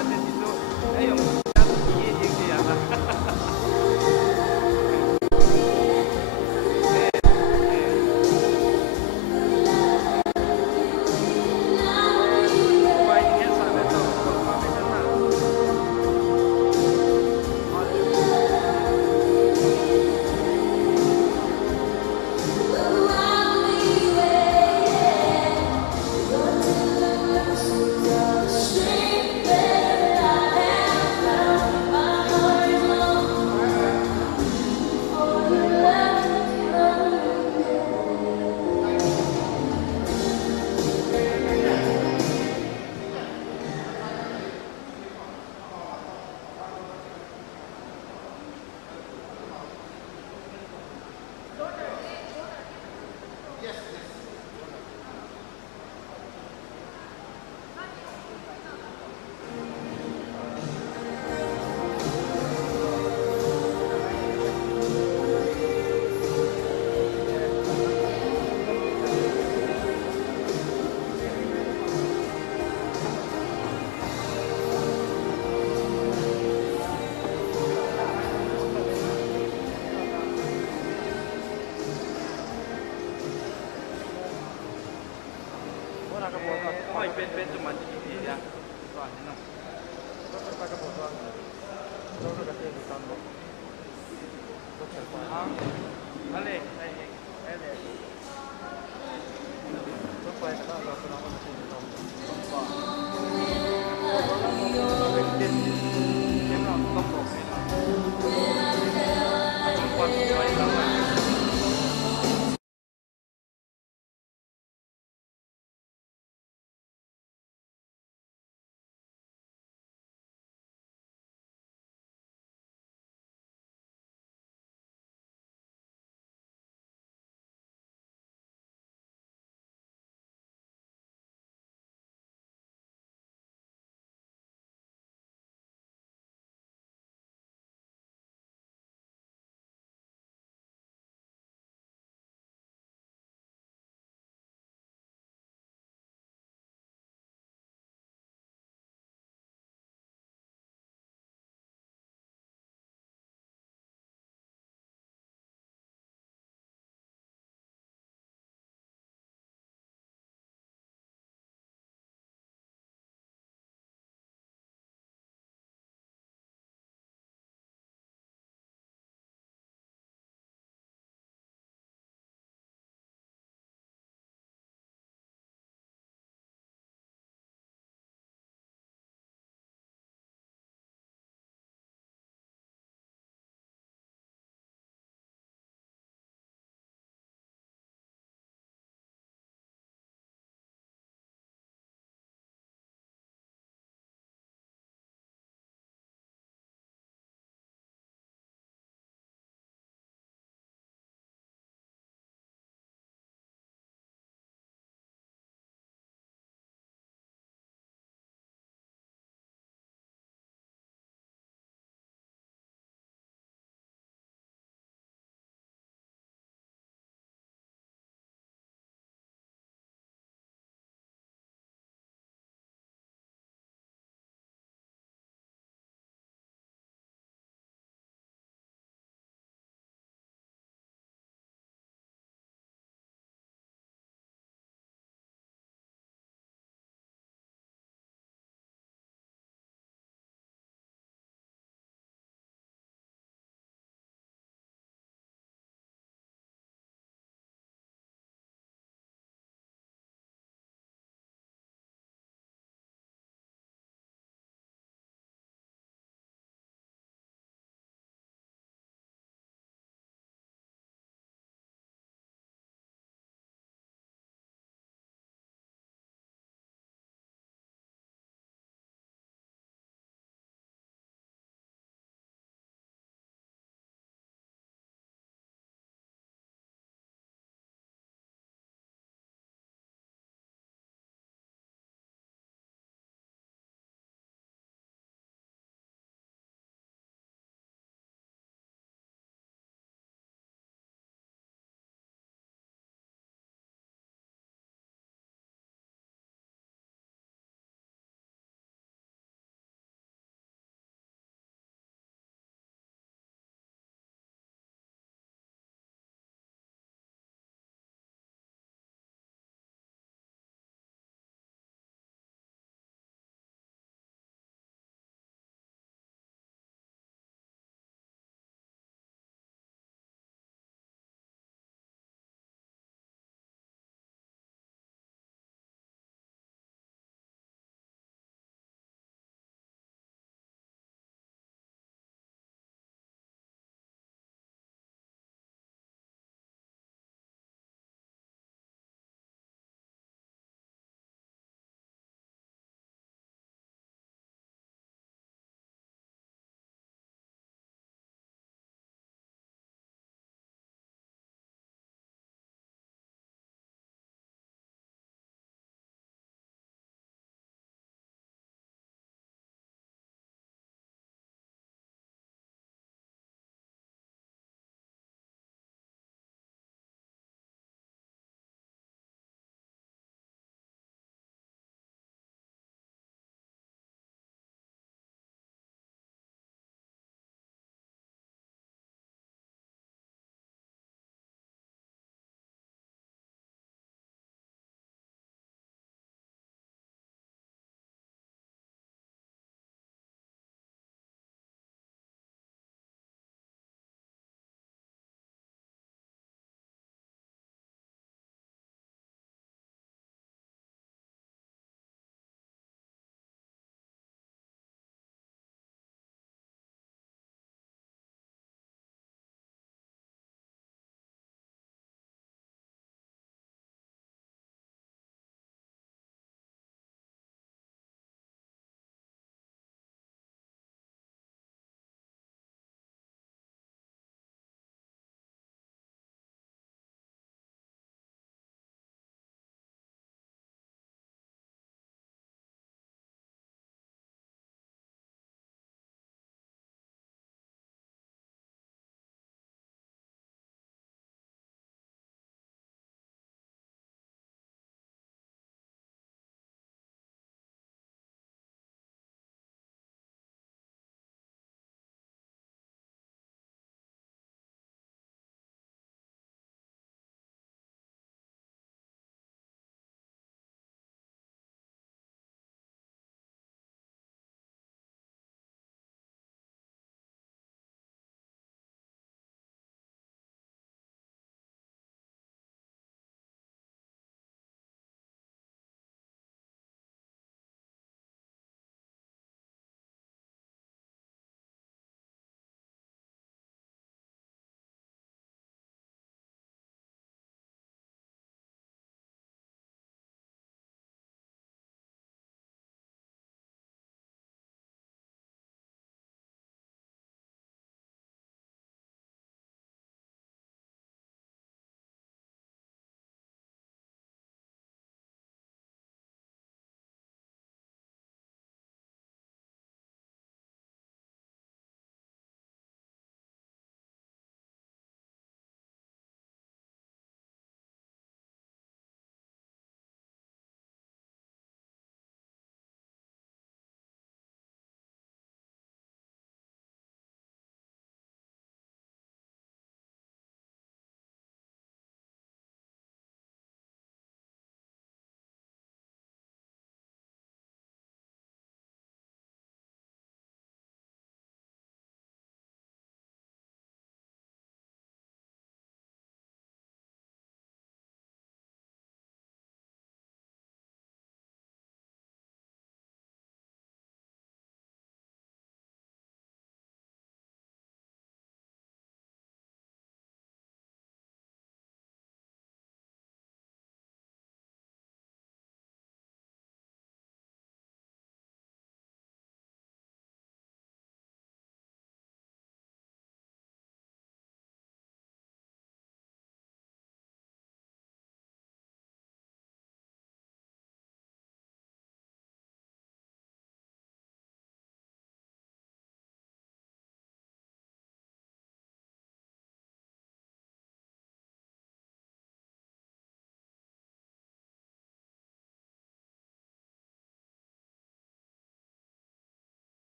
natin dito. Eh, yung dapat hihiging siya. Kumain niya sa ito. Kumain na na. Oh, ibento man di ya. Wah, ano. Ah, ale, ale.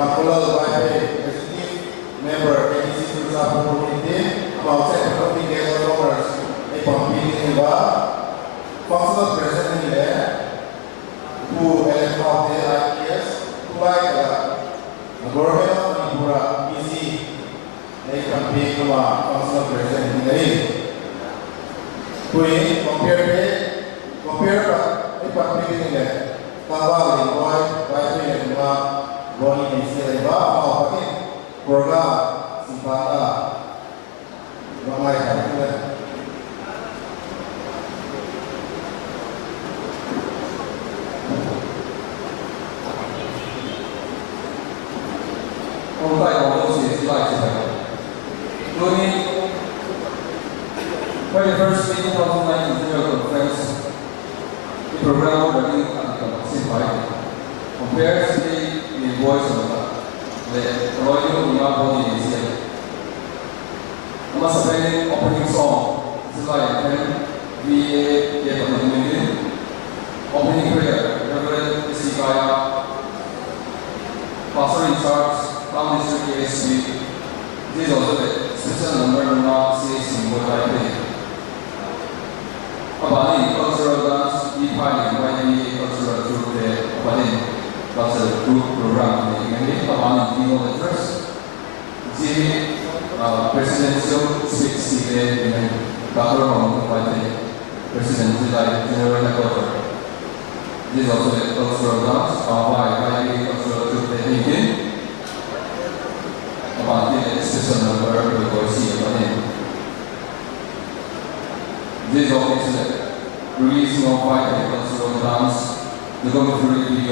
Followed by the executive member NEC Susapu Purwiti, about second guest honors, a competing functional president in there, who elected the IPS, who like the government of Manipura, busy, a campaign functional president in there. Compare a competing in there, Kawali, boy, by Boni Indonesia mau pakai program simpata ramai hari When the first 2019 General Conference, the program will simplified compares the voice of the Royal Body Museum. Must have been opening song, July 10, VA Community, opening prayer, Reverend Isikaya, Pastor in charge, Town District ASB. This is also the special number not says in what I pay. Abani cultural dance, defining YBA cultural through the Abani. That's a group program. And Abani people address. Jimmy presidential speech today in Dr. Hong by the President General Headquarters. This is also the cultural dance, YBA cultural through the meeting. About the special number of the voice of this is also the releasing of white cultural dance, the government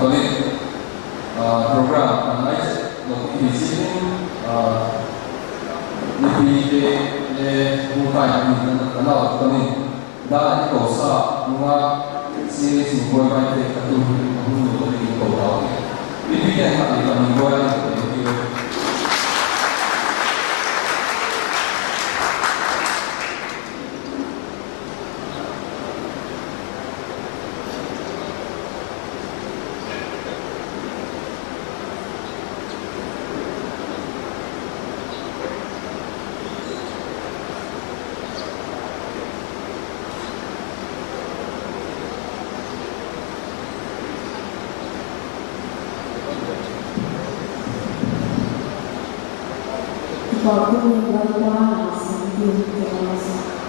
Tony program ang ay isipin nipili le bukai ng kanal Tony dahil ito sa mga sinising boy by the katulong ng mundo ng ito daw. Bibigyan natin ng boy ng ito. Bagong gagawa sa hindi kawasa.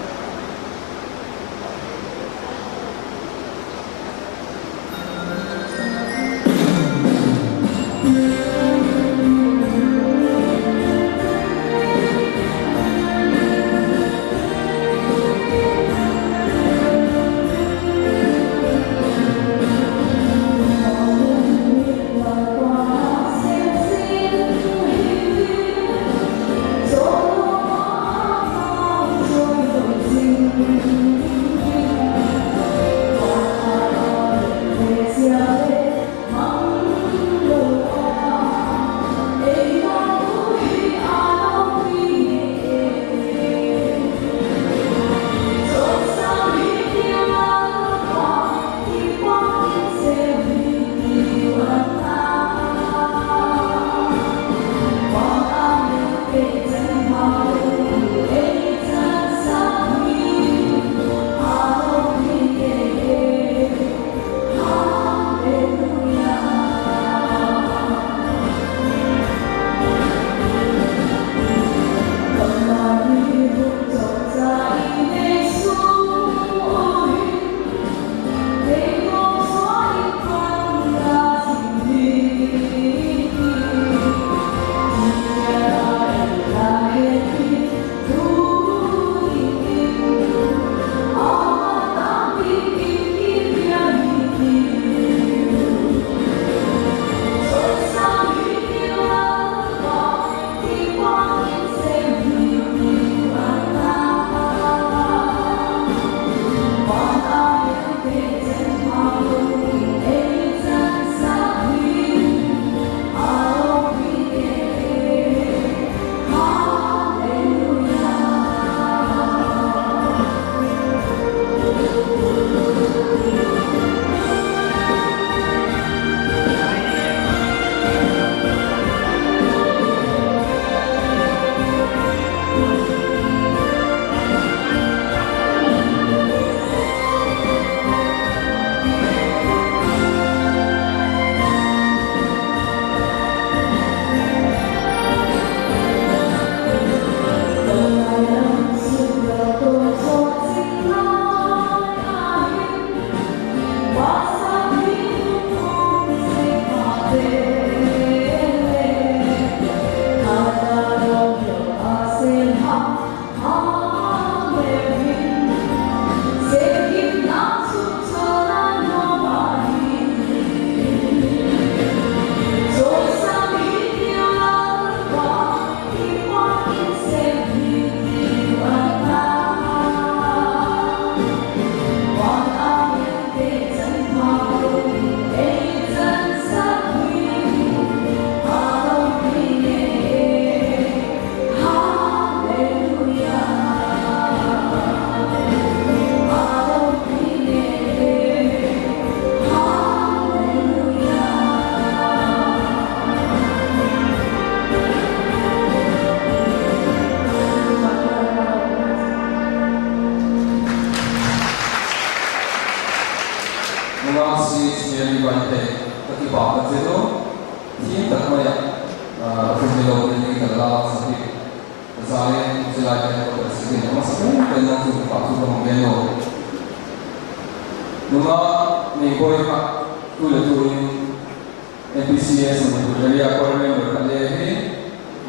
NPCS area core member kale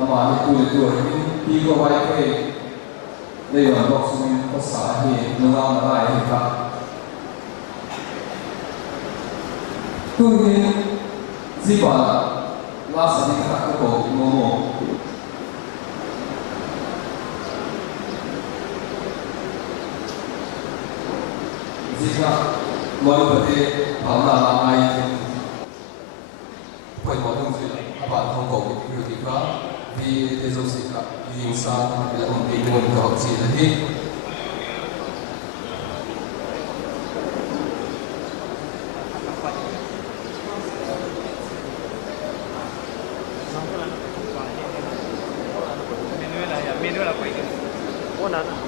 amani tu pico wifi lewa box min pasa hi nunga na ai ka tu Ziba last Sunday kita ko momo. Ziba lo bate paula ai poi mo dong sila apa Hong Kong itu kita di desosika di insan dalam ilmu korupsi lagi. Minulah apa ini? Oh, nana.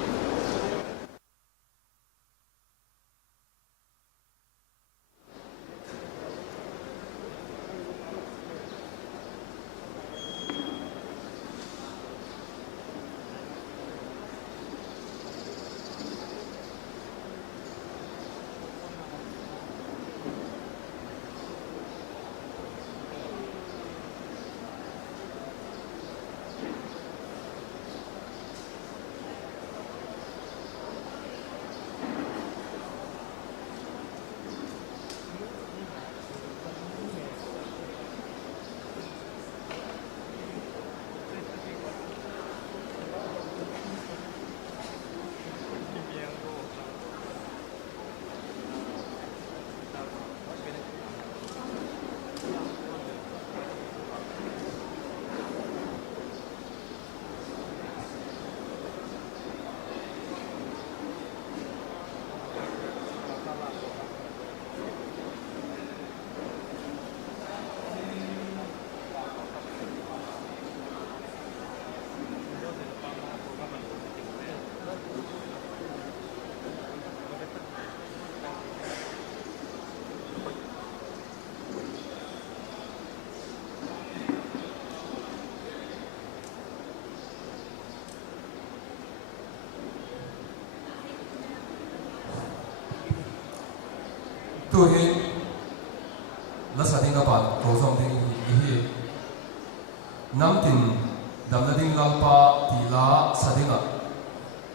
Tu hi la sa ding apa ko som ding hi nam tin dam na ding lam pa ti la sa ding a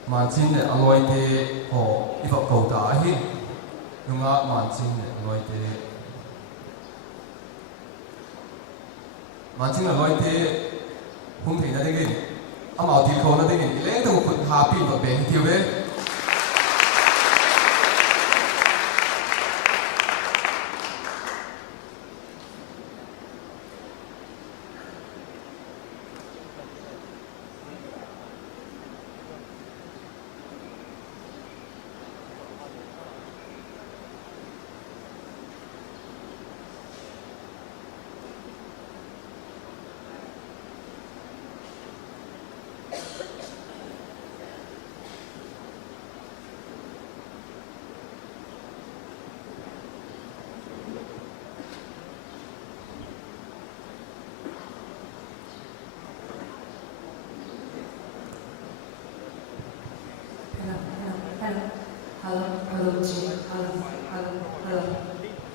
man chin ne aloi te ho i va ko ta hi lunga man chin ne aloi te man chin aloi te hung thei na ding in amao ti ko na ding in le to kun ha pi va be ti ve Hello, Jim. Hello. Hallelujah.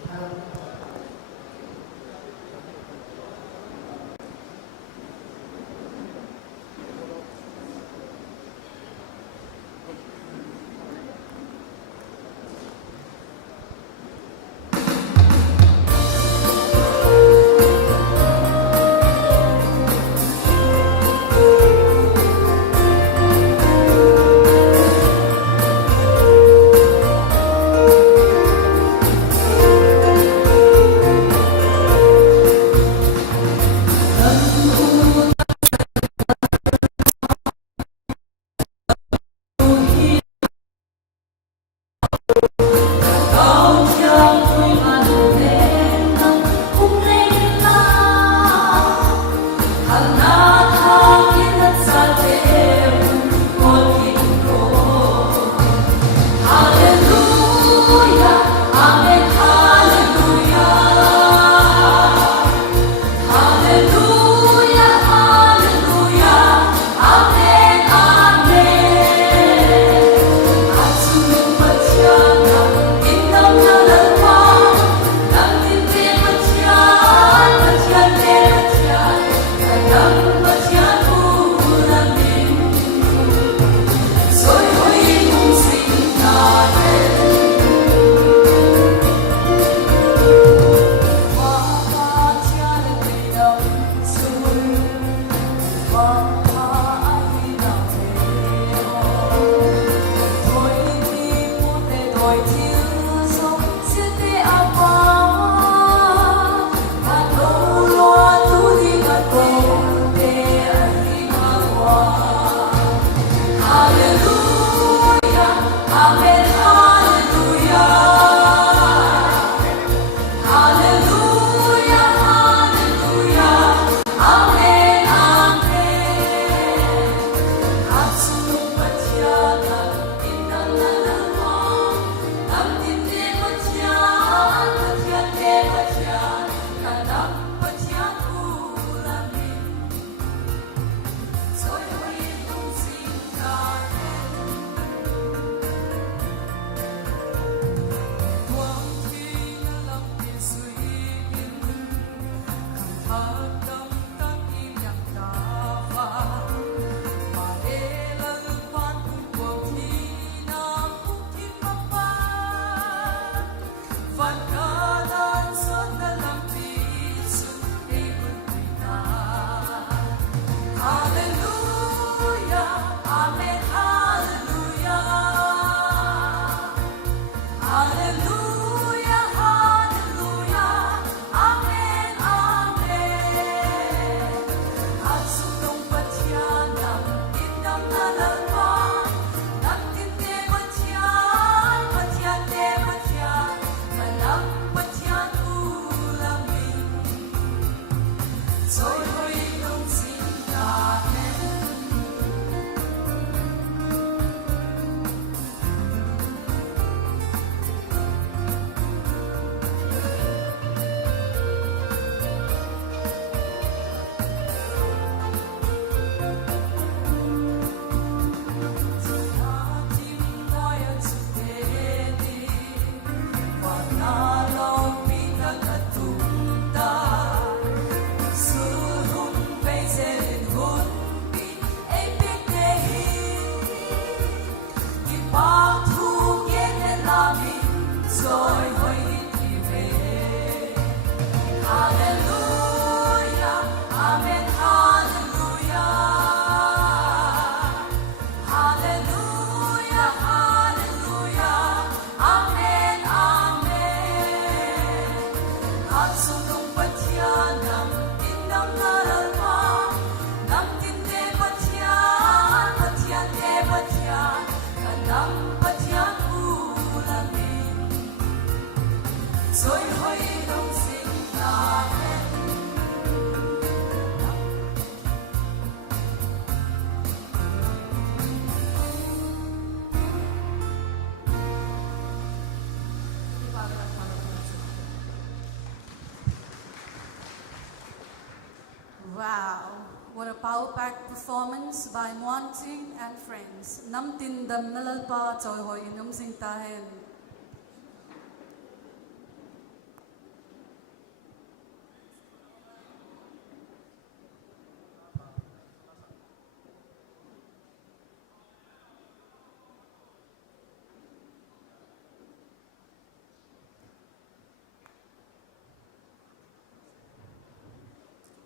Wow, what a power-packed performance by Muan Ching and friends. Nam tin dam nalalpa choy hoi inum sing tahen.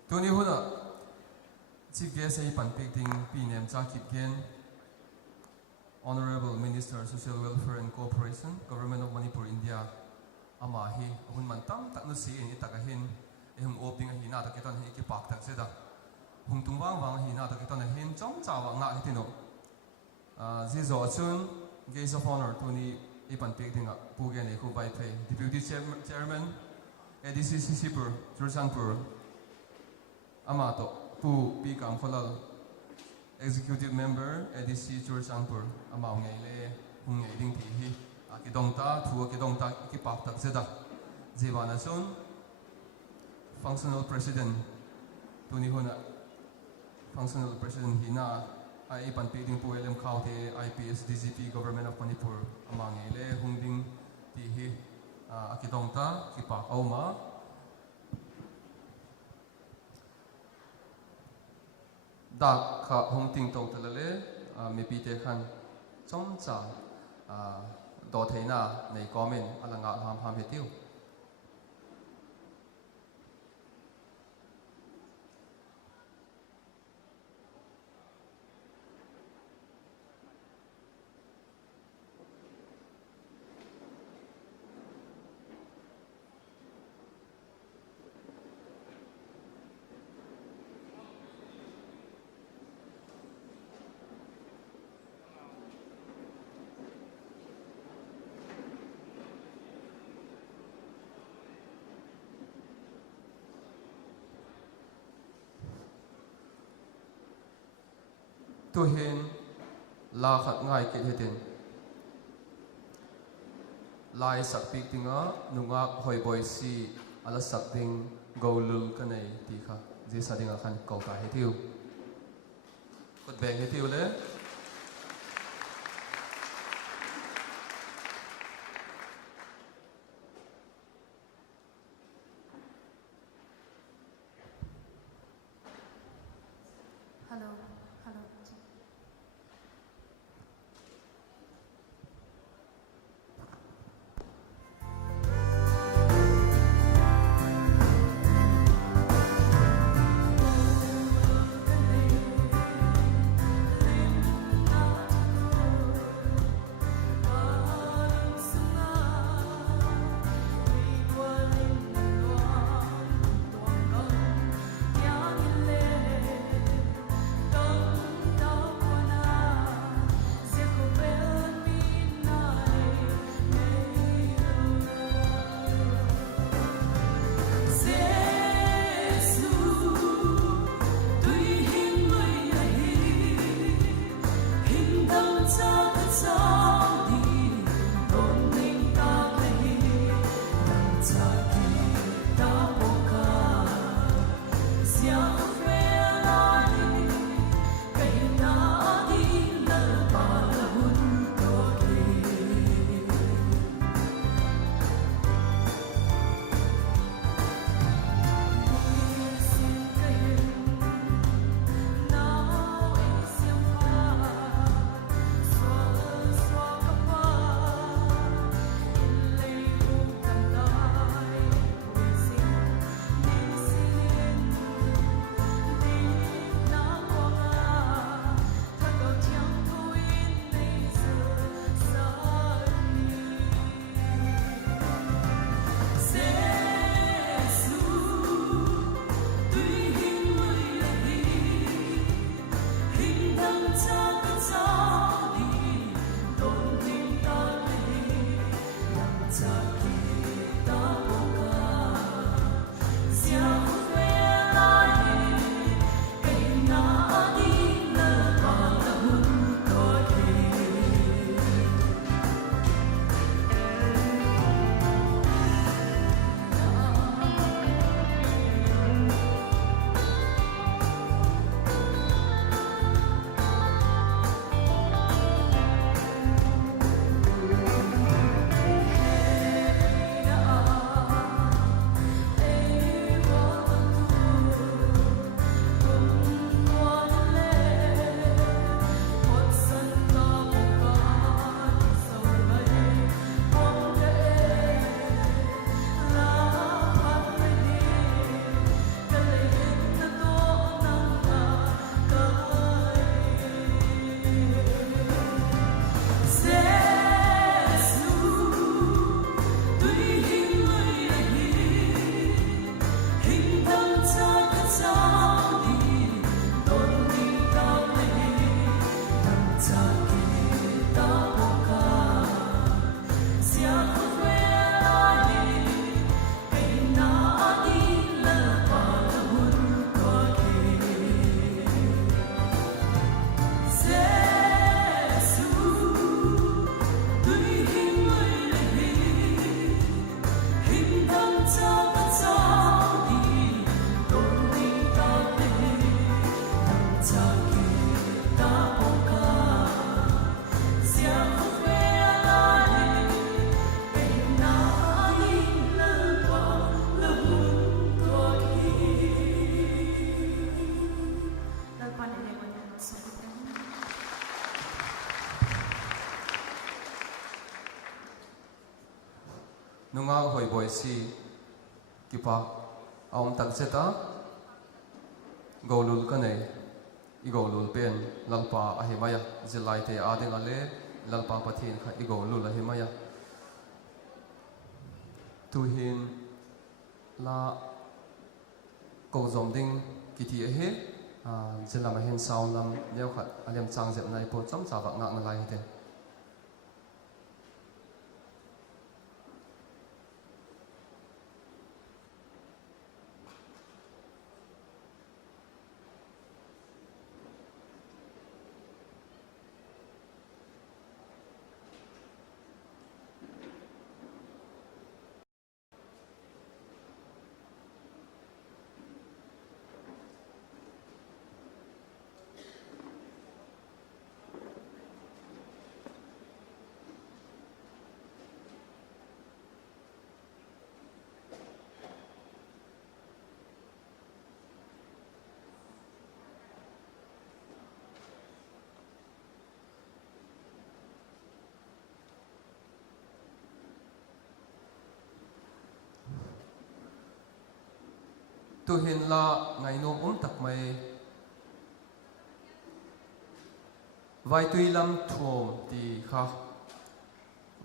Tuni huna Chief Guest ay panpigting PNM Jakip Gen, Honorable Minister Social Welfare and Cooperation, Government of Manipur, India, Amahi, Hun Mantam, Taknusi, and Itakahin, Hum opening a Hina, the Ketan Hikipak, Taxeda, Hum Tumbang, Hina, the Ketan Hin, Chong Chawa, Nak Hitino, Zizo Atsun, Gaze of Honor, Tuni Ipan Pigting up, Pugan, Eku Baipe, Deputy Chairman, EDC Sipur, Jursanpur. Amato, Pu Pikam Kolal, Executive Member, EDC Jursanpur, Amang Ele, Hung Eding Tihi, Akidongta, Tu Akidongta, Kipak Zeda, Zivanasun, Functional President, Tunihuna, Functional President Hina, Ipan Piding Puelem County, IPS DGP, Government of Manipur, Amang Ele, Hungding Tihi, Akidongta, Kipak Oma. Dak ka hong ting tong talale mi pite khan chom cha do theina nei comment alanga ham hetiu tu hin la khat ngai ke hetin lai sak pik tinga nunga hoi boy si ala sak ding golul kanai ti kha je sadinga khan ko ka hetiu kot beng hetiu le Hello. nunga hoi boy si kipa aum tak zeta golul ka nei I golul pen lalpa ahimaya zilai te ading ale lalpa pathin kha I golul ahimaya tuhin la ko zom ding kiti he zila ma hen sound lam leo khat alem chang zep nai po cham cha wa ngak na lai te tu hin la ngai nom tak mai vai tui lam thom ti kha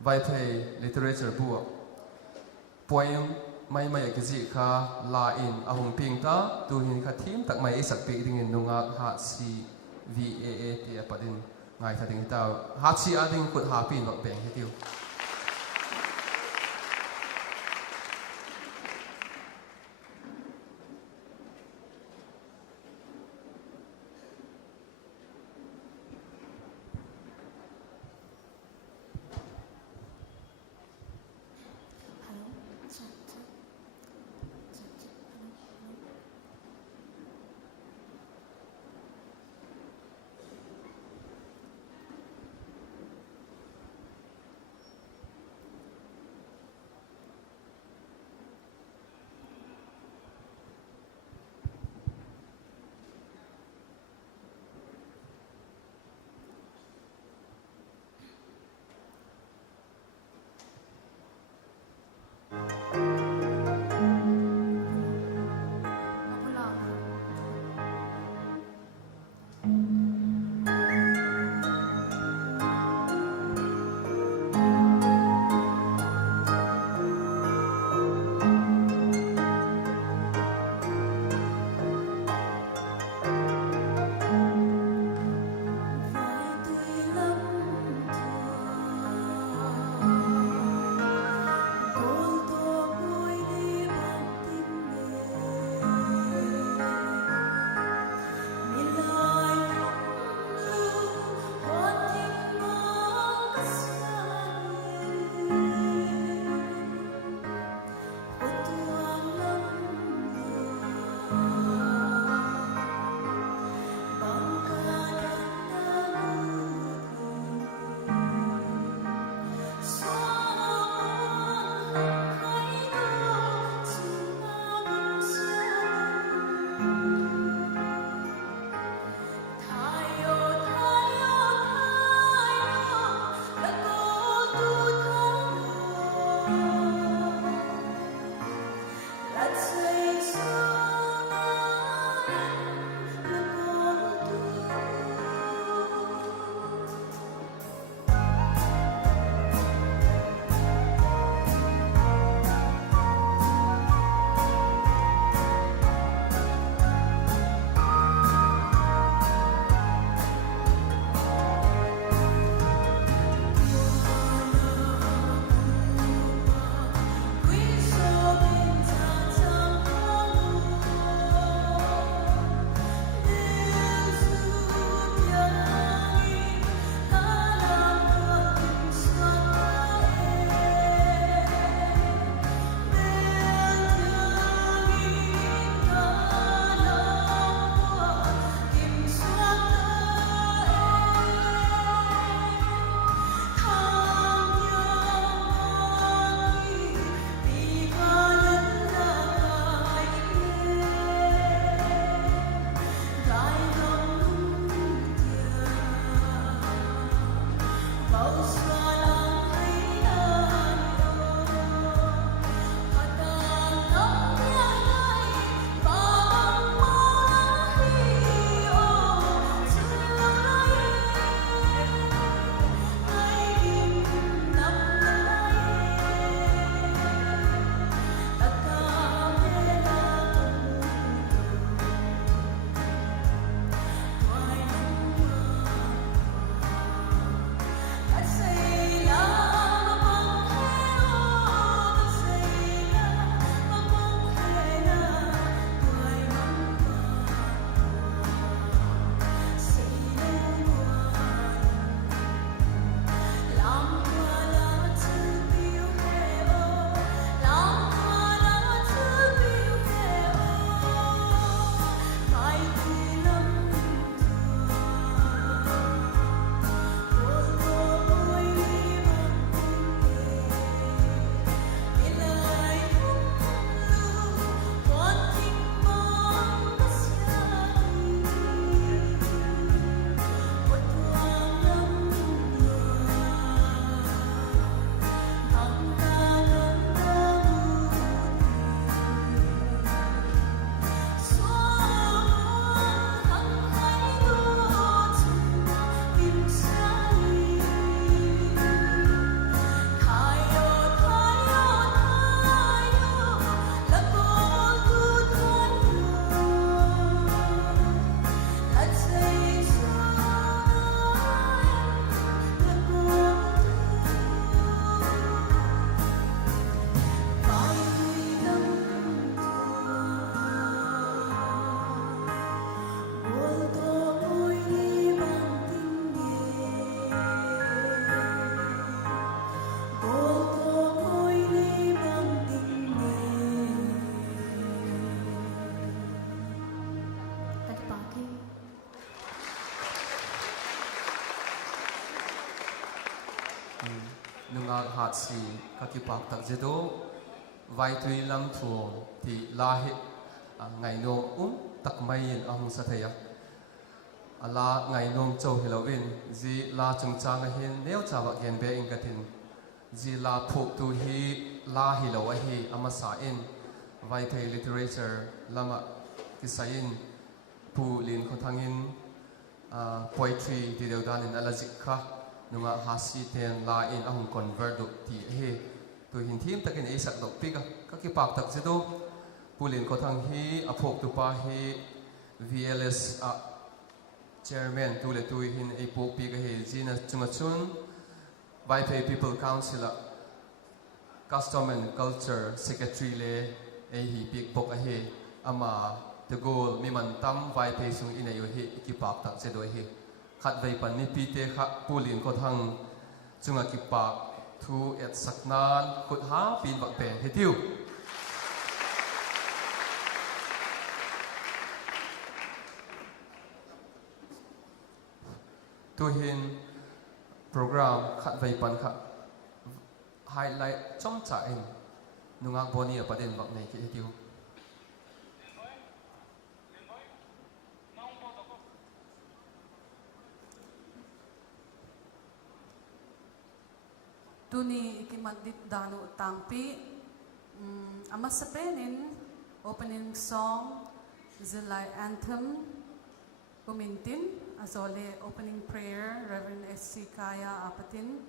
vai thei literature bu poem mai mai ke ji kha la in ahung ping ta tu hin kha thim tak mai isak pe ding in nunga ha si VAA ti apadin ngai tha ding ta ha chi ading kut ha pin lo peng hitiu nga hat si kakipak tak jedo vai tui lam thuong ti lahi ngai no tak mai in ahung sathaya ala ngai nom chau hilowin ji la chung chang hin neu chawa gen be in katin ji la phuk tu hi la hilow a hi ama sa in vai thei literature lama kisain pu lin khothangin poetry ti deudan in alazik kha nunga hasi ten la in ahung convert do ti he tu hin thim takin ei sak dok pika ka ki pak tak jedo pulin khothang hi aphok tu pa hi VLS chairman tu le tu hin ei pok pi ka he jina chunga chun vai pay people council custom and culture secretary le ei hi pik pok a he ama the goal mi man tam vai pay sung in ayo hi ki pak tak jedo hi khat vai pan ni pi te kha pulin khothang chunga ki pak thu et saknan khut ha pin bak pen he tiu tu hin program khat vai pan kha highlight chom cha in nunga boni apaden bak nei ki tiu Tuni ikimadit dano tangpi ama sa penin opening song zilay anthem kumintin azole opening prayer Reverend SC Kaya apatin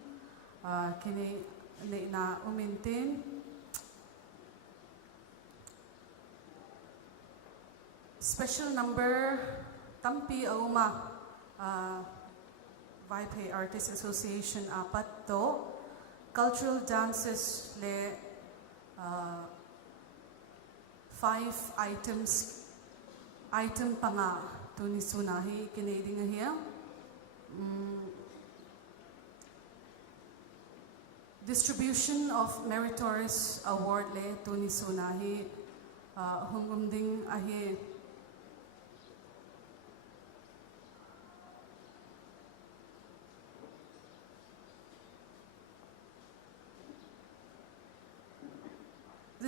kini na umintin special number tampi auma Vaipay Artists Association apat to cultural dances le 5 item panga tuni sunahi kineding hiya distribution of meritorious award le tuni sunahi hungumding ahi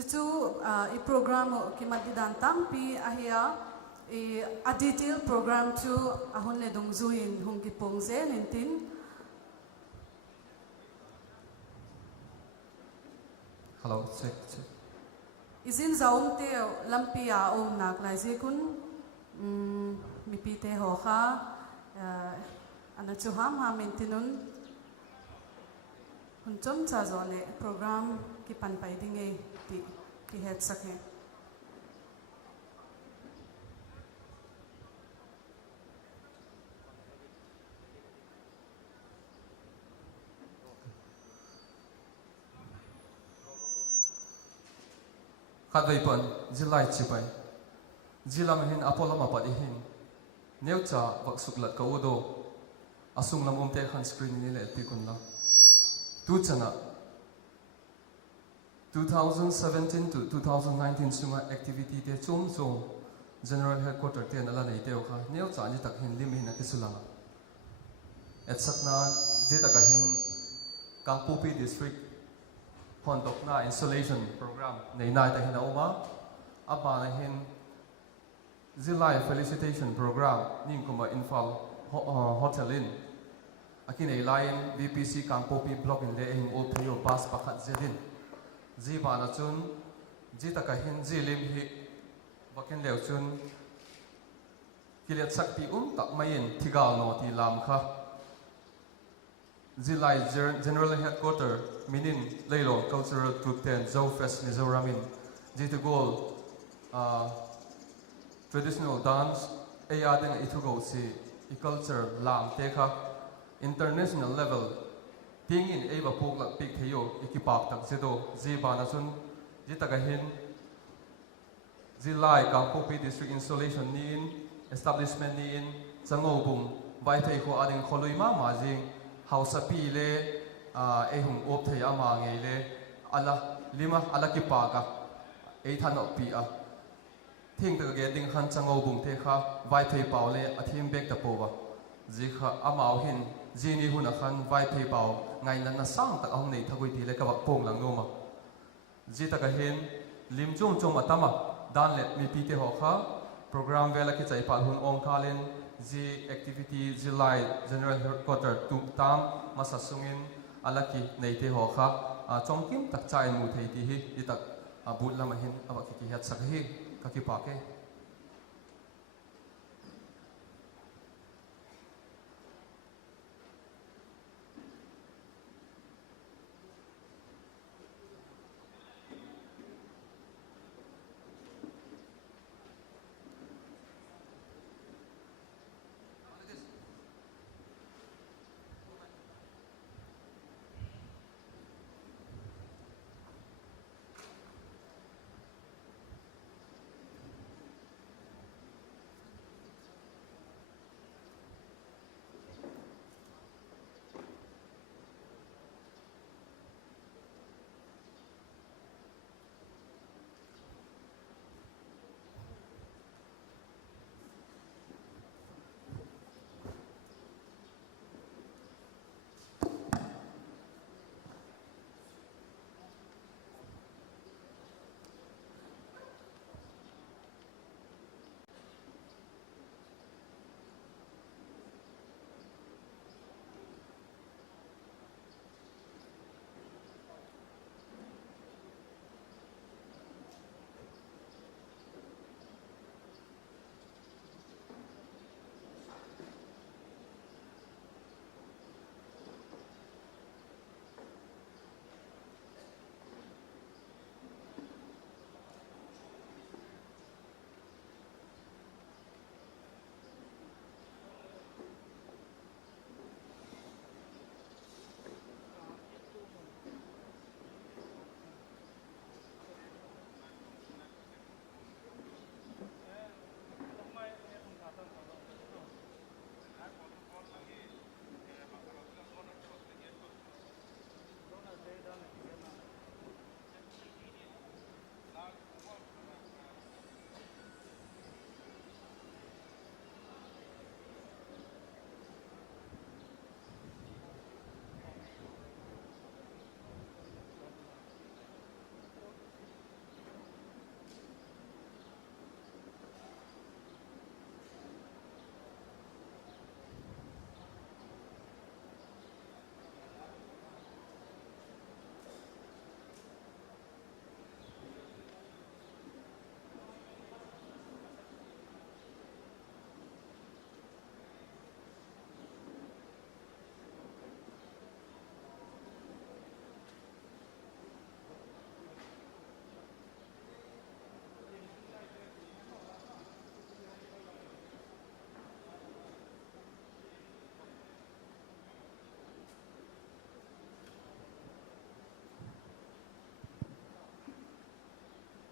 Itu program kimadidan tangpi ahia a detailed program tu ahon le dongzuin hong kipongze nintin hello check izin zaum te lampia nak lai je kun mi pi te ho kha ana chu ham mintinun hun chom cha zone program ki pan pai dinge ki het sakhe khadai pan jilai chipai jilam hin apolama padi hin neucha baksuklat ka udo asung lamum te khan screen ni le ti kunla tu chana 2017 to 2019 sunga activity te chom general headquarter te nala nei te kha neu cha ni tak hin lim hin ki sulanga et sakna je taka hin Kangpopi district hondok na installation program nei nai ta hin oma apa na hin zilai felicitation program ning kuma infal hotel in akinei line BPC Kangpopi block in le him o thio bus pakhat zedin ji bana chun ji taka hin ji lim hi bakin leu chun kilet sakpi tak main thigal no ti lam kha ji lai general headquarter minin leilo cultural group 10 zo fest Mizoramin ji to goal traditional dance aya deng ithugo si culture lam te kha international level Ping in eva pok lak pik theo ikipak tak zedo ji bana chun ji taka hin ji lai Kangpopi district installation ni in establishment ni in chango bung vai thei kho ading kholoi ma jing house api le e hung op thei ama ngei le ala lima ala ki pa ka e than op pi a thing ta ge ding khan chango bung the kha vai thei paw le athim bek ta po ba ji kha amau hin ji ni hun akhan vai phe pau ngai nan na sang tak ong nei thagui ti le ka bak pong lang no ma ji ta ka hin lim chung chung atama dan le mi pi te ho kha program vela ki chai pal hun ong khalen ji activity July general headquarter tu tam masa sungin alaki nei te ho kha chong kim tak chai mu thei ti hi i tak but lama hin awak ki hat sak hi ka ki pa ke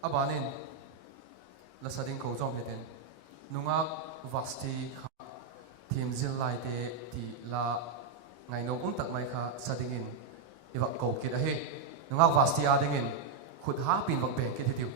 abanin la sading ko jom heten nungak vasti kha thim zil lai te ti la ngai no tak mai kha sadingin iwak ko kit a he nungak vasti a dingin khut ha pin wak be kit hitiu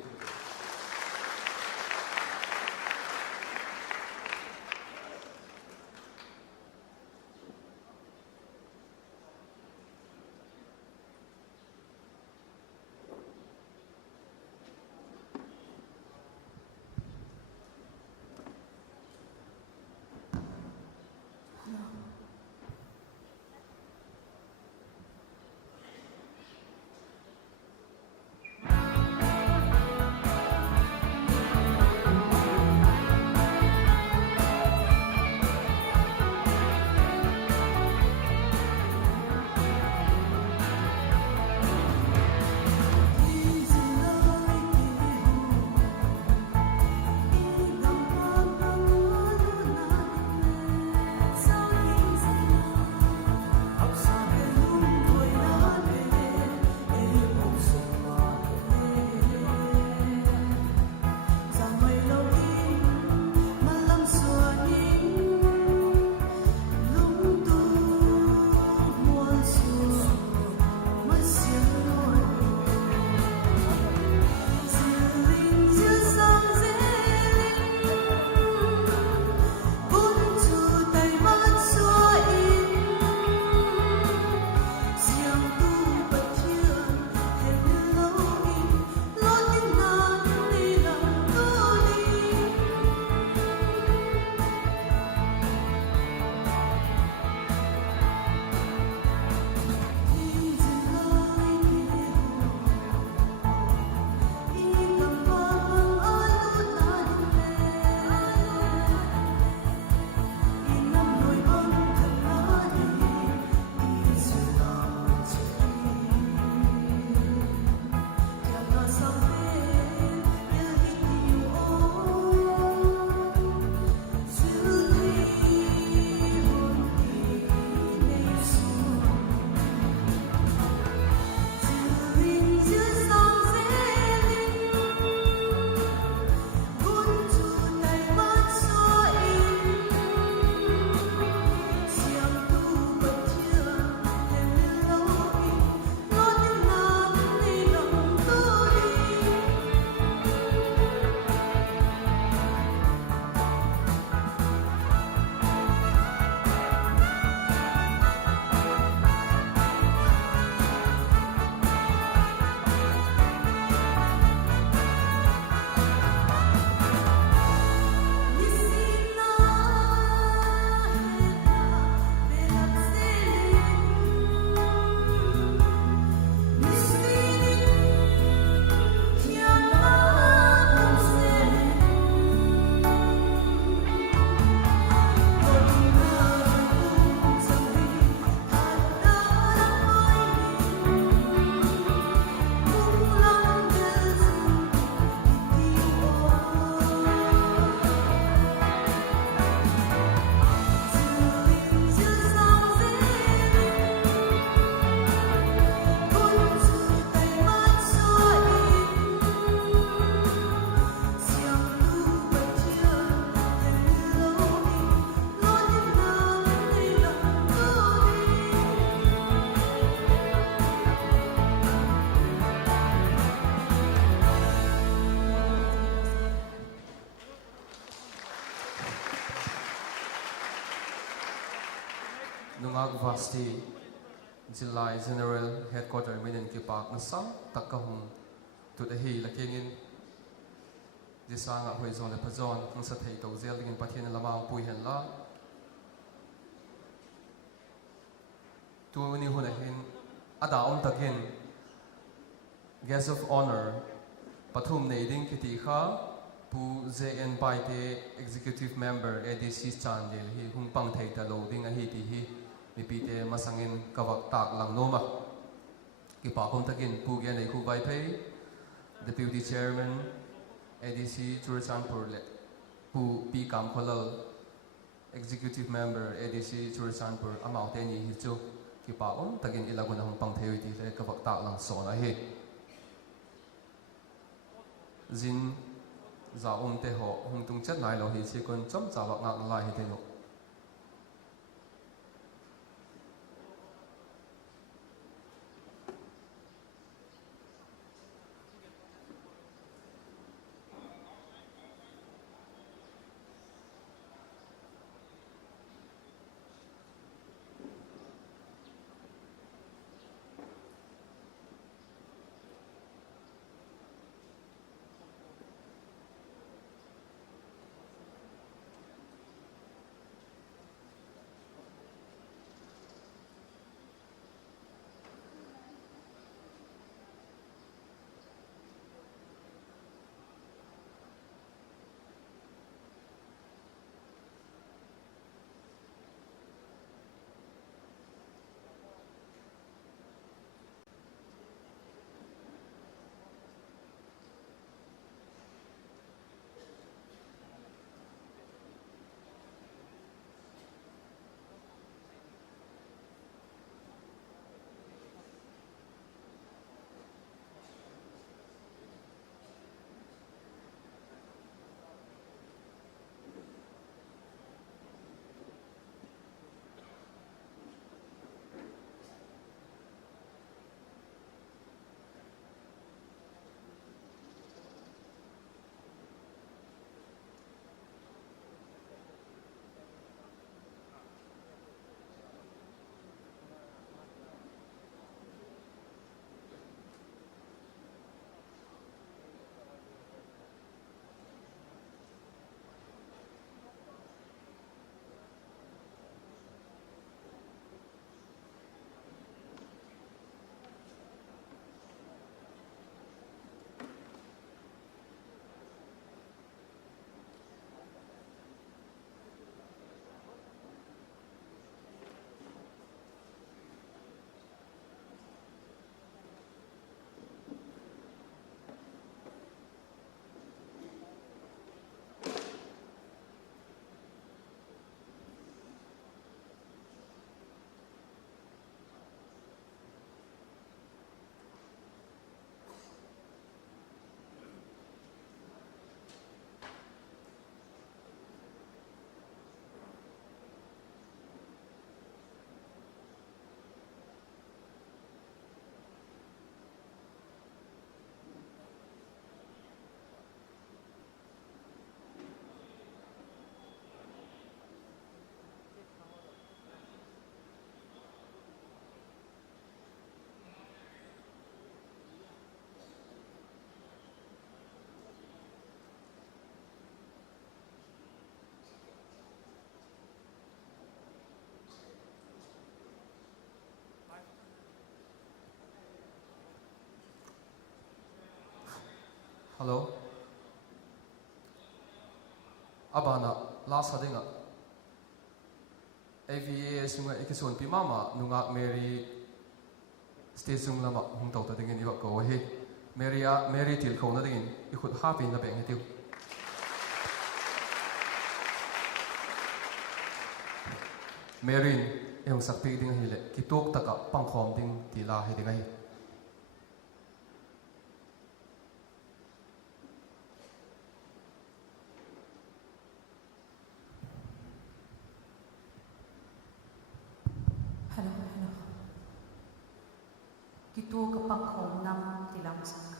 nungak vasti July General Headquarter Minin Kipak Nasam Takahum to the Hill Lakingin Disanga Huizon the Pazon Sato Zelding Patin Lamang Puihenla to Nihunahin Adaum Takin Guest of Honor Patum Nading Kitika Pu ZN Paite Executive Member ADC Chandil Hi Hung Pang Taita Loading a Hiti Hi Nipite Masangin Kawak Tak Lang Noma Kipakum Takin Pu Gan Eku Baipe Deputy Chairman ADC Churchanpur Pu P Kam Kolal Executive Member ADC Churchanpur Amauteni Hichu Kipakum Takin Ilaguna Hung Pang Taiti Kawak Tak Lang Sona Hi Zin za te ho hung tung chat nai lo hi chi kon chom chawa ngak lai hi te no Hello Abana last hadinga AVA sunga ikison pi mama nunga Mary station lama hung tau ta dingin iwa ko he Mary til khona dingin ikhut happy na beng hitiu Marin yung sakpi ding hile kitok taka pangkhom ding tila he dingai Kitu kapangkhom nam tilang sang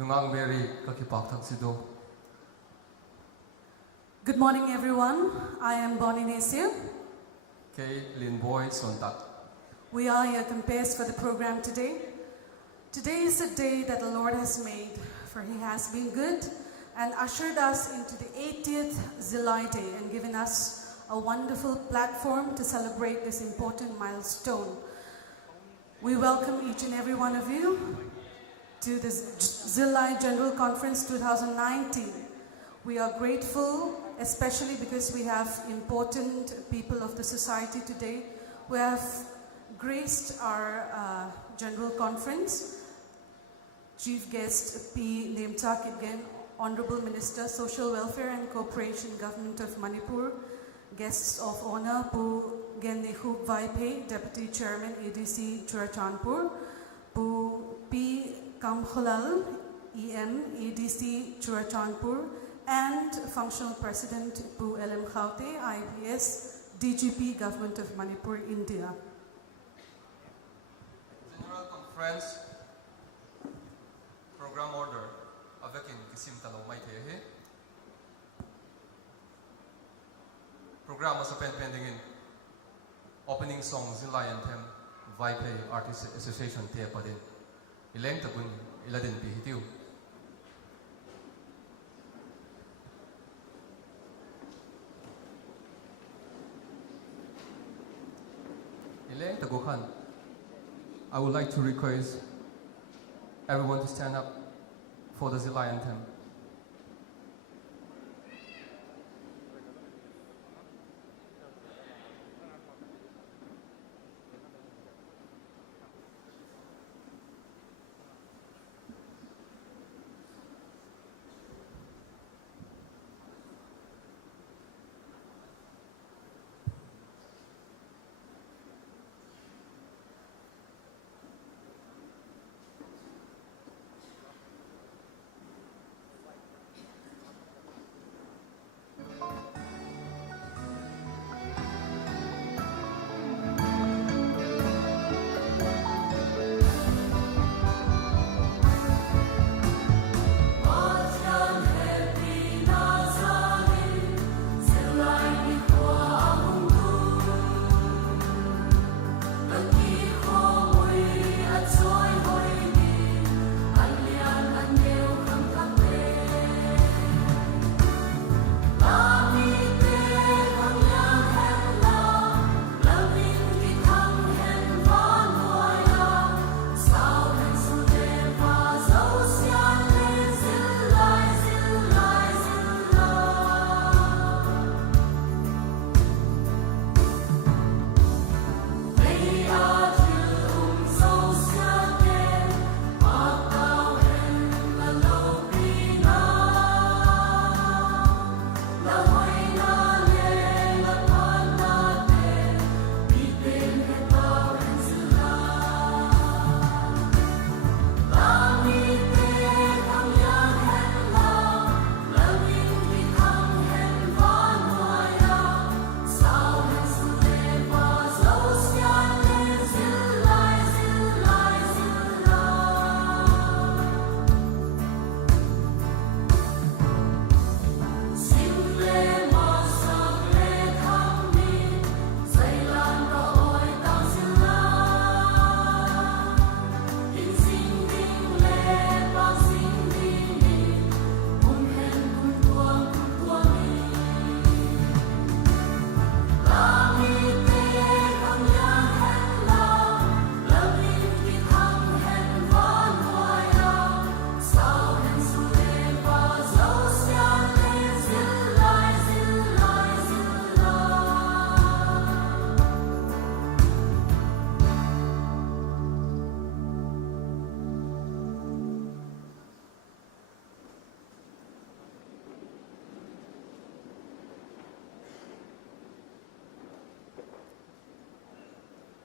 Nungang Mary kakipak taksido. Good morning, everyone. I am Bonnie Nasir. Kay Lin Boy Sontak. We are your compares for the program today. Today is a day that the Lord has made, for He has been good and ushered us into the 80th Zilai Day and given us a wonderful platform to celebrate this important milestone. We welcome each and every one of you to this Zilai General Conference 2019. We are grateful, especially because we have important people of the society today who have graced our General Conference. Chief Guest P. Nemchak Itgen, Honorable Minister, Social Welfare and Cooperation, Government of Manipur. Guests of honor, Pu Gen Nehup Vaipe, Deputy Chairman, EDC Churachandpur. Pu P. Kamkholal, EM, EDC Churachandpur. And Functional President Pu LM Khaute, IPS, DGP, Government of Manipur, India. General Conference Program Order Avekin Kisim Talo Maite. Program was pending in opening song Zilai Anthem Vaipe Artist Association Te Padin. Ileng Tabun Iladin Bihitiu. I would like to request everyone to stand up for the Zilai Anthem.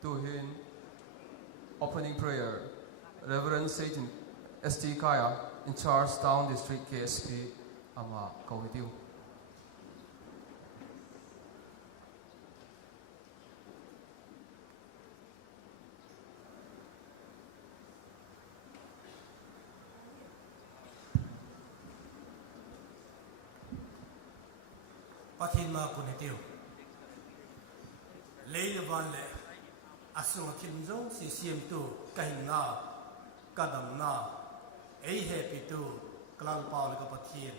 Tuhin, opening prayer, Reverend Satan S.T. Kaya, in Charlestown District KSP, Ama Kawitiu. pathin ma kunetiu leil van le asung kim jong si sim tu kahin na kadam na ei he pi tu klal paul ka pathin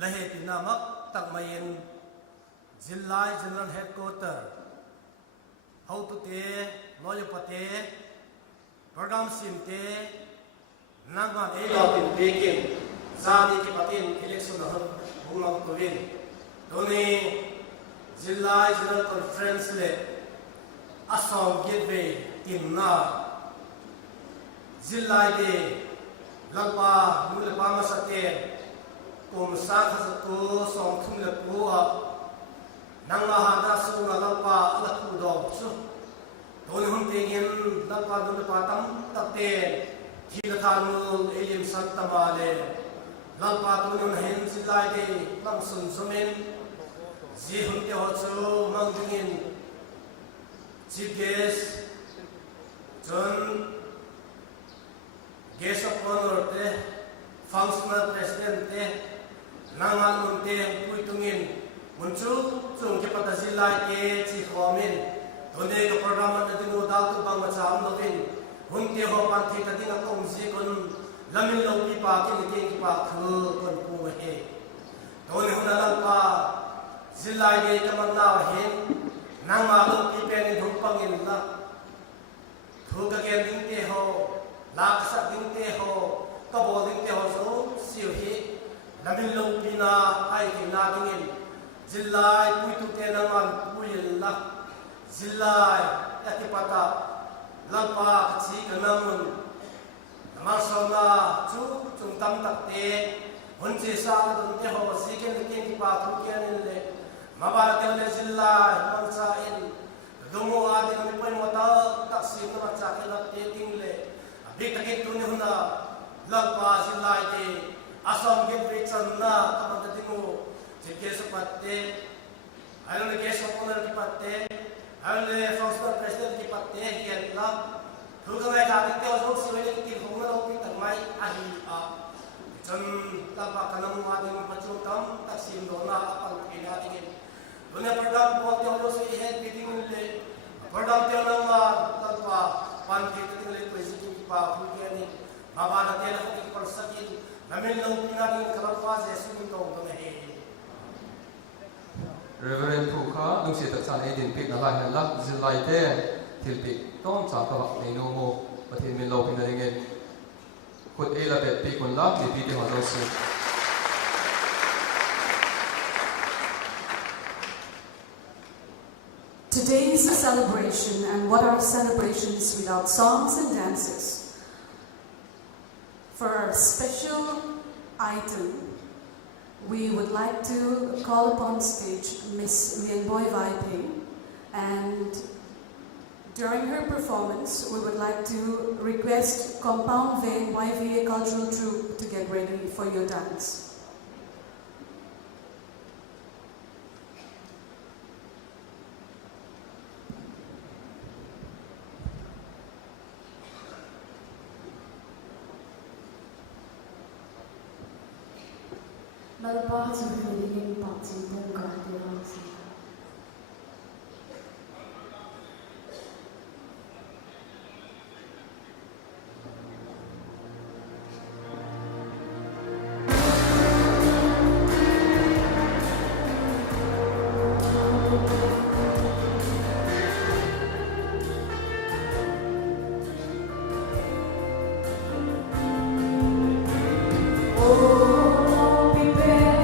la he pi na mak tak mayen Zillai General Headquarter how to te loyo pate program sim te nangan ei lo tin pekin zani ki patin election na hung ko win doni Zillai General Conference le asong gateway timna Zillai de lalpa mulpa masate kum sa ko song thum le ko nangma hana sunga lalpa ala ku do chu doni hum te gin lalpa doni patam takte thila thanul elim santamale lalpa doni hen Zillai de lang sun sumen ji hum te ho chu mang dingin chief guest John guest of honor te functional president te nangal mun te puitungin munchu chung ke pata Zillai ke chi khomin done ka program na dingo dal tu bang ma cham lovin hun te ho pan thi ta dinga kong ji kon lamin lo pi pa ke ke ki pa khu kon pu he done hun la pa Zillai de ka man na hen nang ma lo pi pe ni thum pangin la thu ka ke ding te ho la ka sa ding te ho ka bo ding te ho so siu hi lamin lo pi na ai ke na dingin Zillai pui tu te na man pui la Zillai ya ki pata lalpa chi ka namun ma so na chu chung tam tak te hun che sa dun te ho si ken ki pa thu ke ni le ma ba te le Zillai man sa in dumo a de ni pai mo ta tak si no ma cha ke la te ting le abi ta ke tu ni huna lalpa Zillai te asom ge pri chan na ka ma ta dingo case patte ayon case owner ki patte ayon functional president ki patte hian la thuga mai ka te o si wele ki hongna ro pi tamai ahi a jan ta ba kana mu adi mu pachu kam taksim do na apal ina tingin dunia program ko te o si head meeting le program te na ma ta pan ke te le president ki pa hu ke ni ma ba na te la ki par sakin namin lo pina ni kala pa je su to do ne Reverend Pukha nung si taksan ay din pik na lahat la Zillai te tilpik tom sa kawak ni Nomo patin min lo pinaringin kut ay labet pikun la ni piti halosu. Today is a celebration, and what are celebrations without songs and dances? For our special item, we would like to call upon stage Miss Mienboy Vaipe, and during her performance, we would like to request Compound Vein YVA Cultural Troupe to get ready for your dance. Lalpa chu feeling pak chi bung ka te ha si Oh, be back,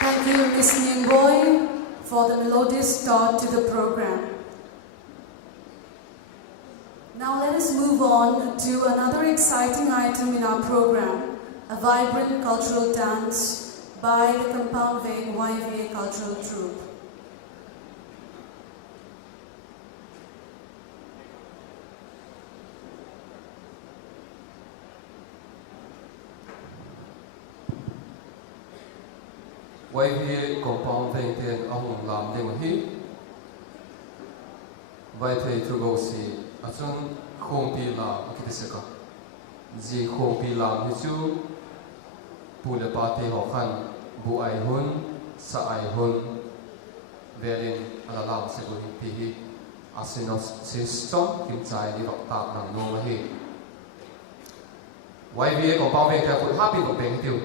Thank you, Ms. Nyingboy, for the melodious start to the program. Now let us move on to another exciting item in our program, a vibrant cultural dance by the Kampang Veng YVA Cultural Troupe. YVA Kampang Veng Ten Ahong Lam Deng Hi Vai Thei Thugo Si Achun Khong Pi La Kitiseka Ji Khong Pi Lam Hi Chu Pule Pa Te Ho Khan Bu Ai Hun Sa Ai Hun Velin Ala Lam Se Bu Hi Pi Hi Asinos Sistom Kim Chai Ni Rok Tak Nang No Ma Hi YVA Kampang Veng Ten Khut Ha Pi Nok Beng Hi Tiu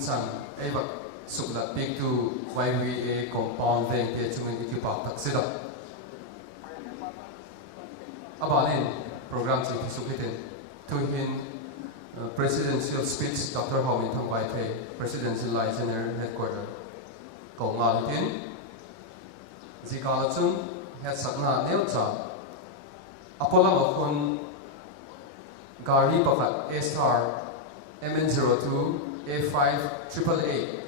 chang ai vak sukla pik tu YVA compound veng te chungin ikipak tak sida abalin program chi sukitin to hin presidential speech Dr. Hawin Thongwai The presidential lai general headquarter ko nga tin zikala chung het sakna neu cha apola lokun gari pakat A-star MN02 A5888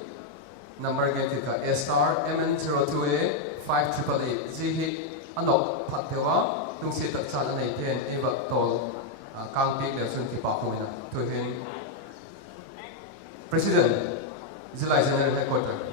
number gate ka A-star MN02A 5888 zihi anok phatewa tungsi tak chan anei ten eva tol kang pik le sun ki pa kumina to hin president zilai general headquarter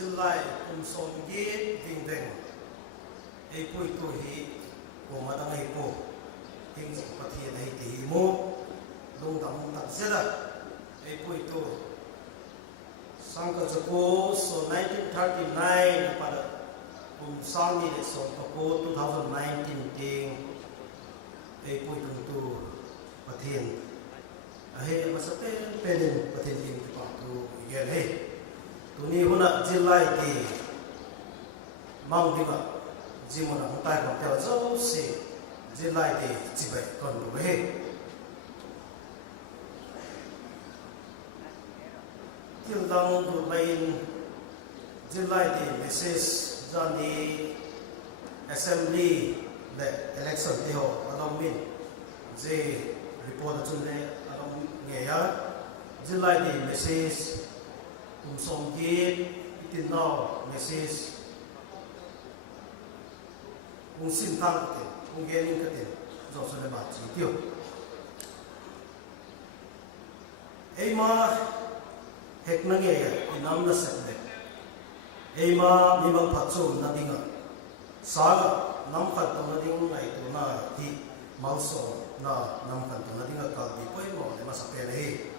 July Songgi Dingdeng Epui Tuhi Umadang Epo Ting Pati Nahi Tihimu Lungdam Takseda Epui Tu Sangka Joko so 1939 pada Sami so Toko 2019 Ting Epui Tu Patin Ahe Masapen Pelin Patin Ting Patu Igen Hei Tuni huna jilai di mang dinga jimona hutai ko tel zo si jilai di jibai kon buhe tildang du lain jilai di message jani assembly le election di ho along min je report chunne along ngeya jilai di message Songgi itinau message sintang ke gening ke zo sole ba chi tio eima hek na nge inam na sekle eima nimang phachu na dinga sa nam khat to na ding ngai to na ti malso na nam khat to na dinga ka bi poi mo le ma sa pe le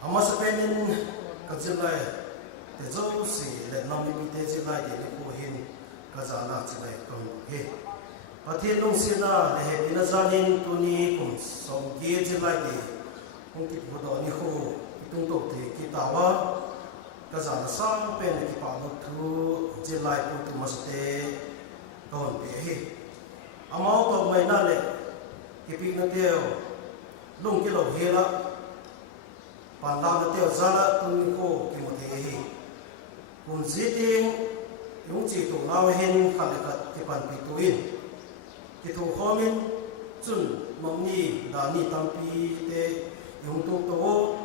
ama sa penin kajilai te zo si le nami mi te jilai de ko hin kazana chilai kon he pathin nong sina le he ina zanin tuni kum som ge jilai de kum ki bodo ni ho itung to te ki tawa kazana sang pe ne ki pa no thu jilai ko tu maste kon pe he amao to mai na le ki pi na te lung ki lo he la Pandang na teo zala tuni ko kimotehi. Kung ziting yung chito ngawahin kalikat kipan pituin. Kito homin chun mamni dani tampi te yung tuto.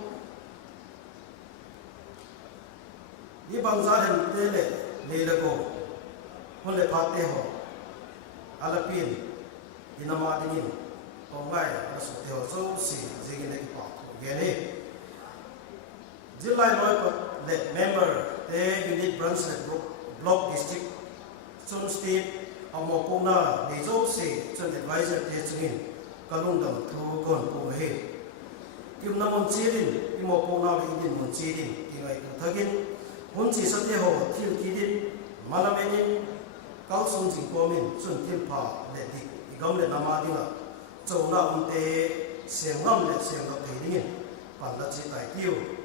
Di bangzahin tele nila ko. Hule pate ho. Alapin. Inamadingin. Kongay. Aso teo so si zigin na kipato. Gene. July le member the unit branch block district Chun State Amokuna Nezo se Chun advisor te chungin kalungdam thu kon ko he kim namon chirin imokuna idin mon chirin tingai tu thagin hunchi sate ho thil kidin malamenin kalsung jing komin chun thil pha le dik igam le namadinga chona unte sengam le sengam thidingin palla chi tai tiu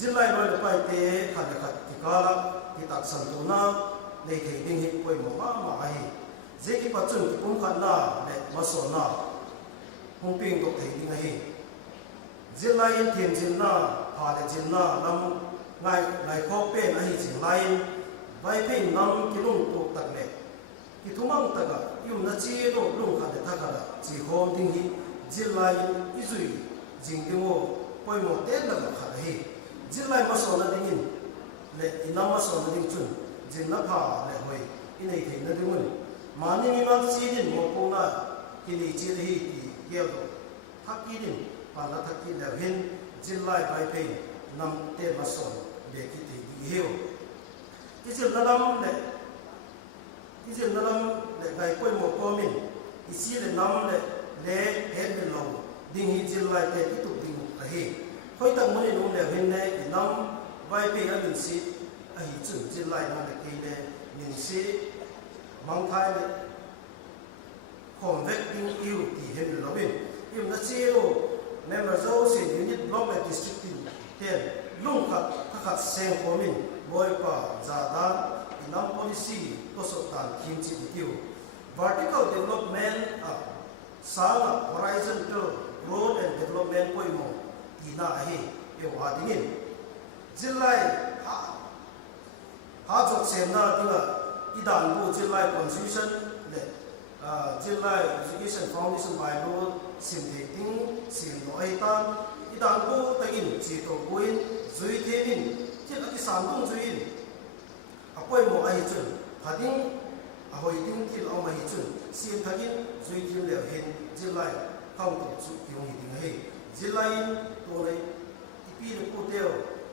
Jilai lo lepai te khalekat tikala kitak santuna nei thei ding hi poi mo ma hi je ki pachun ki pum khan na le masona hung ping tok thei ding hi jilai in thien jin na pha le jin na lam ngai ngai khok pe na hi jin lai vai pe nam kilung tok tak le ki thumang taka yum na chi do lung khan le thakala chi hom ding hi jilai izui jing dingo poi mo te la kha hi Jilai masona dingin le inama masona ding chun jinna pha le hoi inei thei na dingun mani mi mak chi din mo ko na kini chi hi ti gel do thaki din pa na thaki le hin jilai bai pe nam te mason be ki ti gi heo ki jil nalam le gai poi mo ko min isi le nam le he be lo July te ki tu ding a hi khoi tang mani nu le hin ne inam vai pe a min si a hi chu July na le ki ne min si mang thai le convecting you ti hen lovin im na cheo members of sin unit block and district ten lung khat seng komin boy pa zada inam policy to so tan kim chi tiu vertical development sala horizontal growth and development poimo ina hi e wa dingin July ha jok semna tinga idan bu July constitution le July education foundation by law sim de ting sim no ai tan idan bu tagin chi to buin zui themin chit ati sam dung zuin apoi mo ai chun hading ahoi ting til au mai chun sim thagin zui thim le hin July khau to chu kyong hi ding he July to nei ipi le pu teo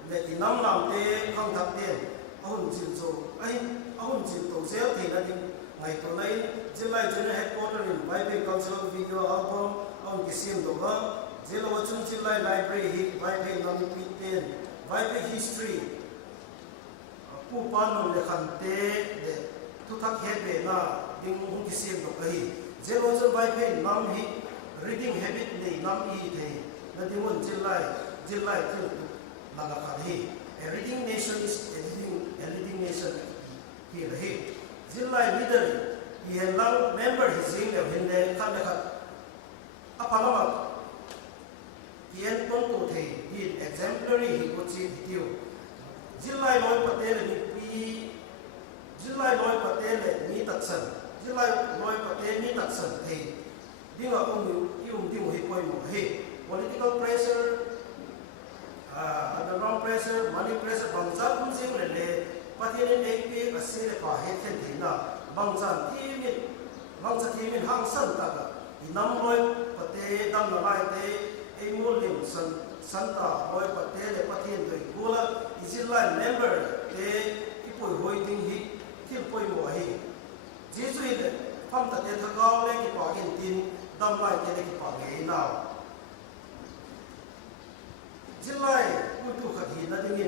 le inam lam te khang thak te ahun jil zo ai ahun jil to zel the na ding ngai to nei July junior headquarter in Bible cultural video album on kisim do ga Jelo wachung July library hi Bible nam pi ten Bible history pu pan no le khan te le tu thak hebe na ding hung kisim do kai Jelo wachung Bible nam hi reading habit le nam hi the na dimun July til laga khan hi a reading nation is a leading nation hi le hi July leader he lang member his ring le hin le khan le khan apalama Kian pon to the in exemplary he could see video July Loi Patel ni taksan July Loi Patel ni taksan the dinga ding hi poi mo he political pressure underground pressure money pressure bangza kum sing le patien ne pe asile pa he the dina bangza thimin hang san ta ga inam Loi Patel dam na lai te Emulim Santa Loi Patel le patien doi gula July member te ipoi hoiding hi til poi mo hi Jesu ile pham ta te thagao le ki pa in tin dam lai te le ki pa nge now July ku tu khat hi na ding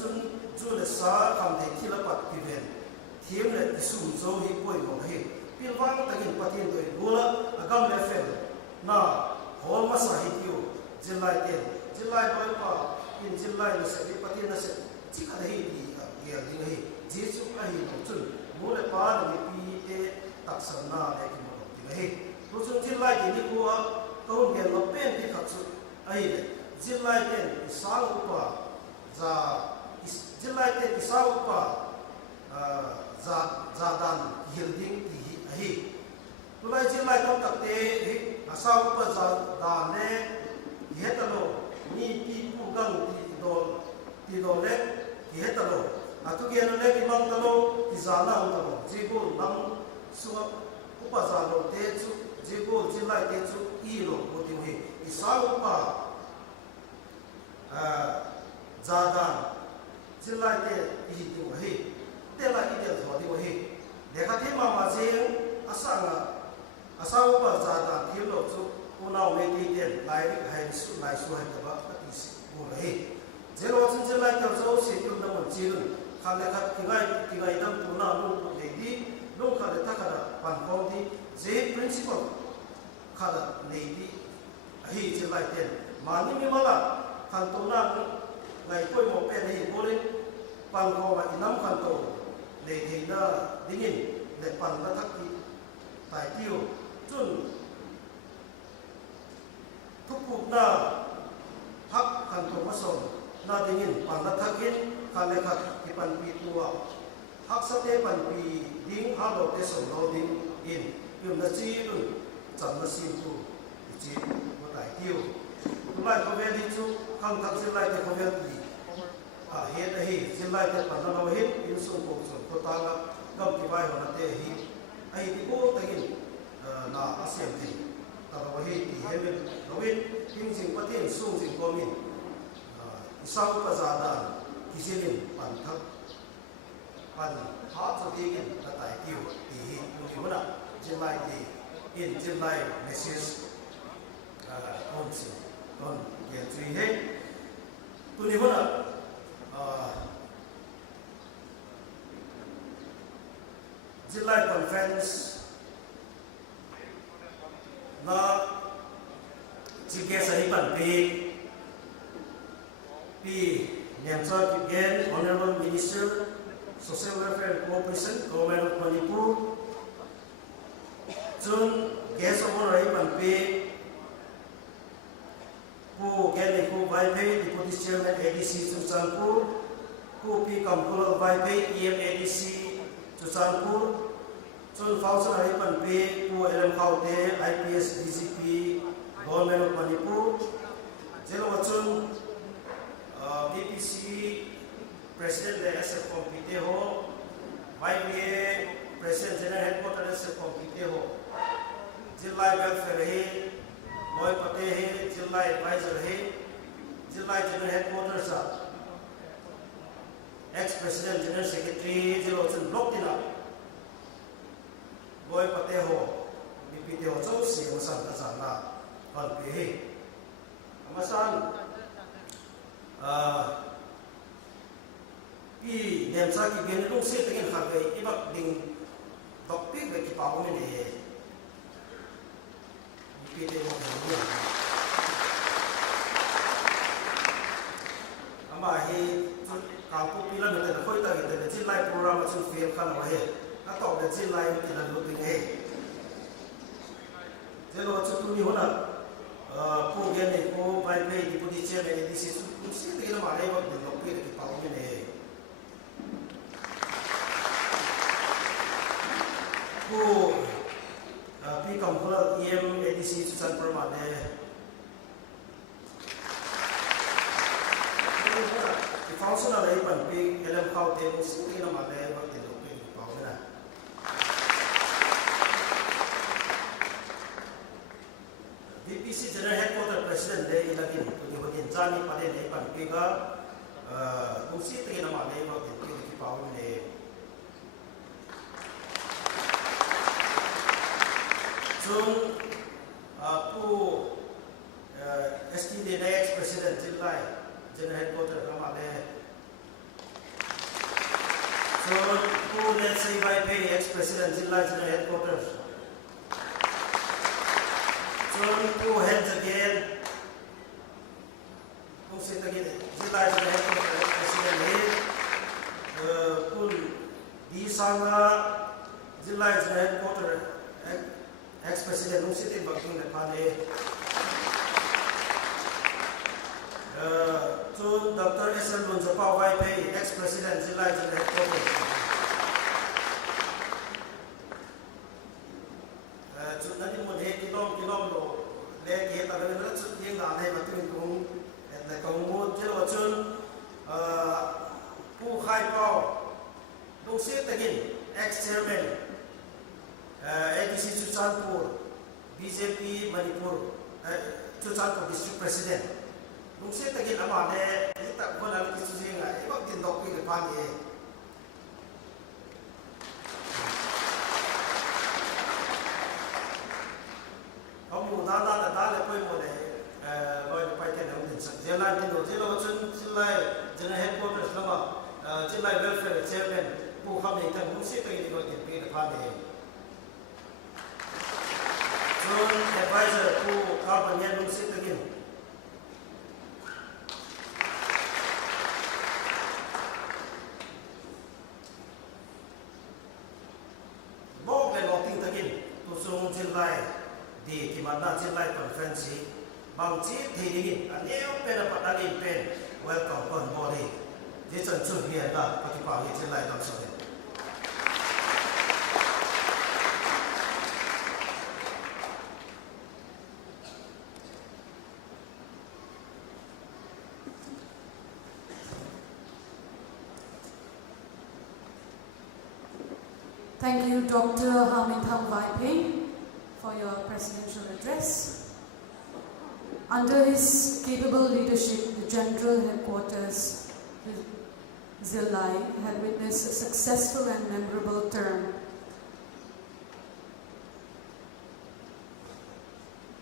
chun chu le sa kham the khila pat ki ven thiem le isum zo hi poi mo hi pilwang tagin patien doi gula agam le fel na hol masahityo July Loi pa in July na se patin na se chika hi di gel ding hi Jesu a hi no chun mole pa ni pi te taksan na le ki mo ding hi to chun July ni ko to gel no pen ti khat chu ai le July ten isal upa za July ten isal upa za dan hilding ti hi tulai July kom tak te hi asal upa za dan ne hetalo ni ti pu gang ti do le hetalo atu ge no le ki mang talo ti za na talo jibo nam su upa za lo te chu jibo July te chu I lo ko ti hi isal upa za dan July te I ti hi te la I te tho ti hi dekha ti ma ma je asanga asal upa za dan ti lo chu unau me ti ten lai ri hai su lai su hai ta ba ti si ko le zero chun July ta zo se tu na mo chi lu kha le kha ti ngai dam tu na lu tu le di lu kha le ta kha pan ko di je principle kha da nei di hi July ten ma ni mi mala khan tu na ngai poi mo pe nei bo le pan ko ma inam khan to le di na dingin le pan na thak ti tai tiu chun thuk na thak khan to ma so na dingin pan na thakin khan le khat ki pan pi tuwa hak sa te pan pi ding ha lo te so lo ding in yum na chi lu cham na sim tu chi mo tai tiu tu lai ko ve di chu khang thak July te ko ve di he da hi July te pan na lo hi in so ko ta ga gam ki bai ho na te hi ai ti ko tagin na asiam ti ta lo hi ti he ve lo win king jing patin sung jing ko min isau pa za da ki jelin pan thak pan ha cha ti gen ta tai tiu ti hi ni mo na July ti in July message ton ye chui he tu ni hona July conference na jike sahi pan P. Nyamsa Kipgen, Honorable Minister, Social Welfare and Cooperation, Government of Manipur. Jun guest of honor Pan P. Pu Gen Niku Vaipe, Deputy Chairman ADC Chuchanpur. Pu P. Kamkula Vaipe, EM ADC Chuchanpur. Jun Fausan Pan P. Pu LM Kaute, IPS DGP, Government of Manipur. Jelo Wachun BPC President the SF Compite ho, YBA President General Headquarters SF Compite ho, Jilla Welfare he, Loy Pate he, Jilla Advisor he, Jilla General Headquarters ex-President General Secretary Jilo Chun Block Tina, Loy Pate ho, BPT ho Chow Si Masan Kazana, Kalpe he, Masan. Pi Nyamsa Kipgen long se tengin khagai ibak ding dokpi be ki pawo me ne pi te mo ne ama he ka pu pi la me te khoi ta ge te chin lai program chu fail khan wa he ka to de chin lai ki la lu ding he je lo chu tu ni hona pu gen ne ko bai pe deputy chairman ADC chu se te na ma le ba de dokpi ki pawo me ne Pu P. Kamkula EM ADC Chuchanpur Mane the function of the Pan P. LM Kaute was sitting in a Mane but the Lopi Pavana BPC General Headquarters President De Ilagin to the Hodin Jani Pade Pan Piga was sitting in a Mane but the Lopi Pavana Jun Pu STD ex-President Jillai General Headquarters Ramade Jun Pu Let's Say Vaipe ex-President Jillai General Headquarters Jun Pu Heads Again Pu Sit Again Jillai General Headquarters ex-President Pun Di Sanga Jillai General Headquarters ex-President Nung Siti Bakung Nepane Jun Dr. S.L. Lunjapa Vaipe, ex-President Jillai General Headquarters Jun Nadi Mune Kilom Lo Le Kieta Venera Jun Ying Ane Matuin Kung Le Kung Jilo Jun Pu Khai Pao Nung Siti Agin, ex-Chairman ADC Chuchanpur, BJP Manipur, Chuchanpur District President. Nung se tagin amane, ita ko na kisusin nga, ibang tindok ko yung pangye. Kamu nana dale ko mo ne, loy pa ite na din sa. Jela tino, jela chun Jillai General Headquarters lama, Jillai Welfare Chairman, pu kami ita nung se tagin ko din pi na pangye. Jun advisor pu carbon yan nung sit again. Bog le loting tagin tusung Jillai di kimana Jillai conference bang chi thidingin aneu pena padalin pen welcome kon body di chen chu hian da patipa hi Jillai dam so Thank you, Dr. Hamintham Vaipe, for your presidential address. Under his capable leadership, the General Headquarters, Jillai, had witnessed a successful and memorable term.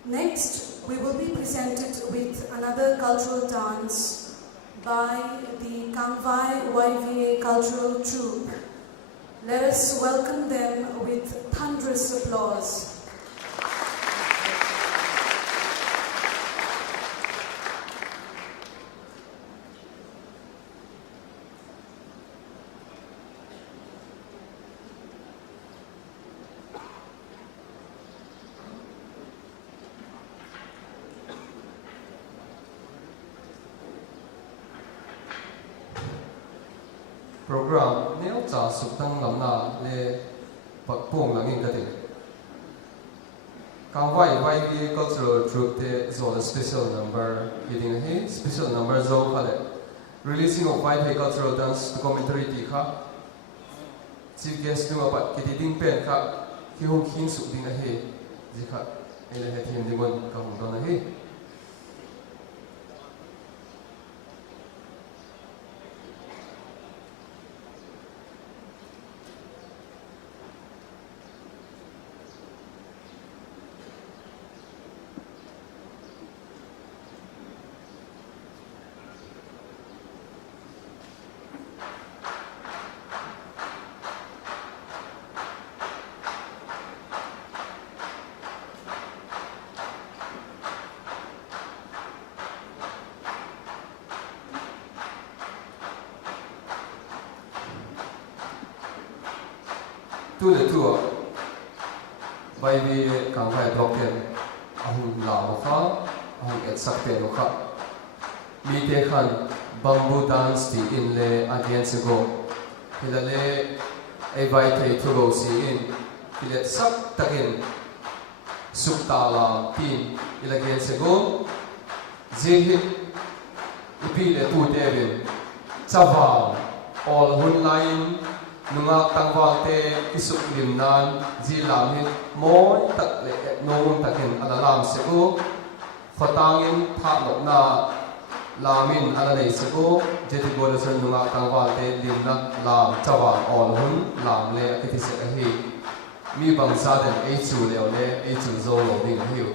Next, we will be presented with another cultural dance by the Kangwai YVA Cultural Troupe. Let us welcome them with thunderous applause. Program neo cha sutang lamna le pakpong langin kati. Kangwai YVA Cultural Troupe te zo the special number hitting he special number zo khale releasing of YVA Cultural Dance documentary ti kha chief guest nu apat kiti ding pen kha ki hong khin su ding he ji kha ele he thim dingon ka hong don he. Tu le tu YVA Kangwai blocken ahun la kha ahun et sakte no kha mi te khan bamboo dance ti in le against go hilale ai vai thei thu go si in hilet sak takin suktala tin against go jehi ipi le tu devin chawa all hun line nunga tangwal te isuk lim nan ji lam hin moi tak le no takin alalam se go khatangin tha lo na lamin alalei se go jeti go le san nunga tangwal te lim na lam chawa all hun lam le kiti se hi mi bang sa den e chu le e chu zo lo ding hiu.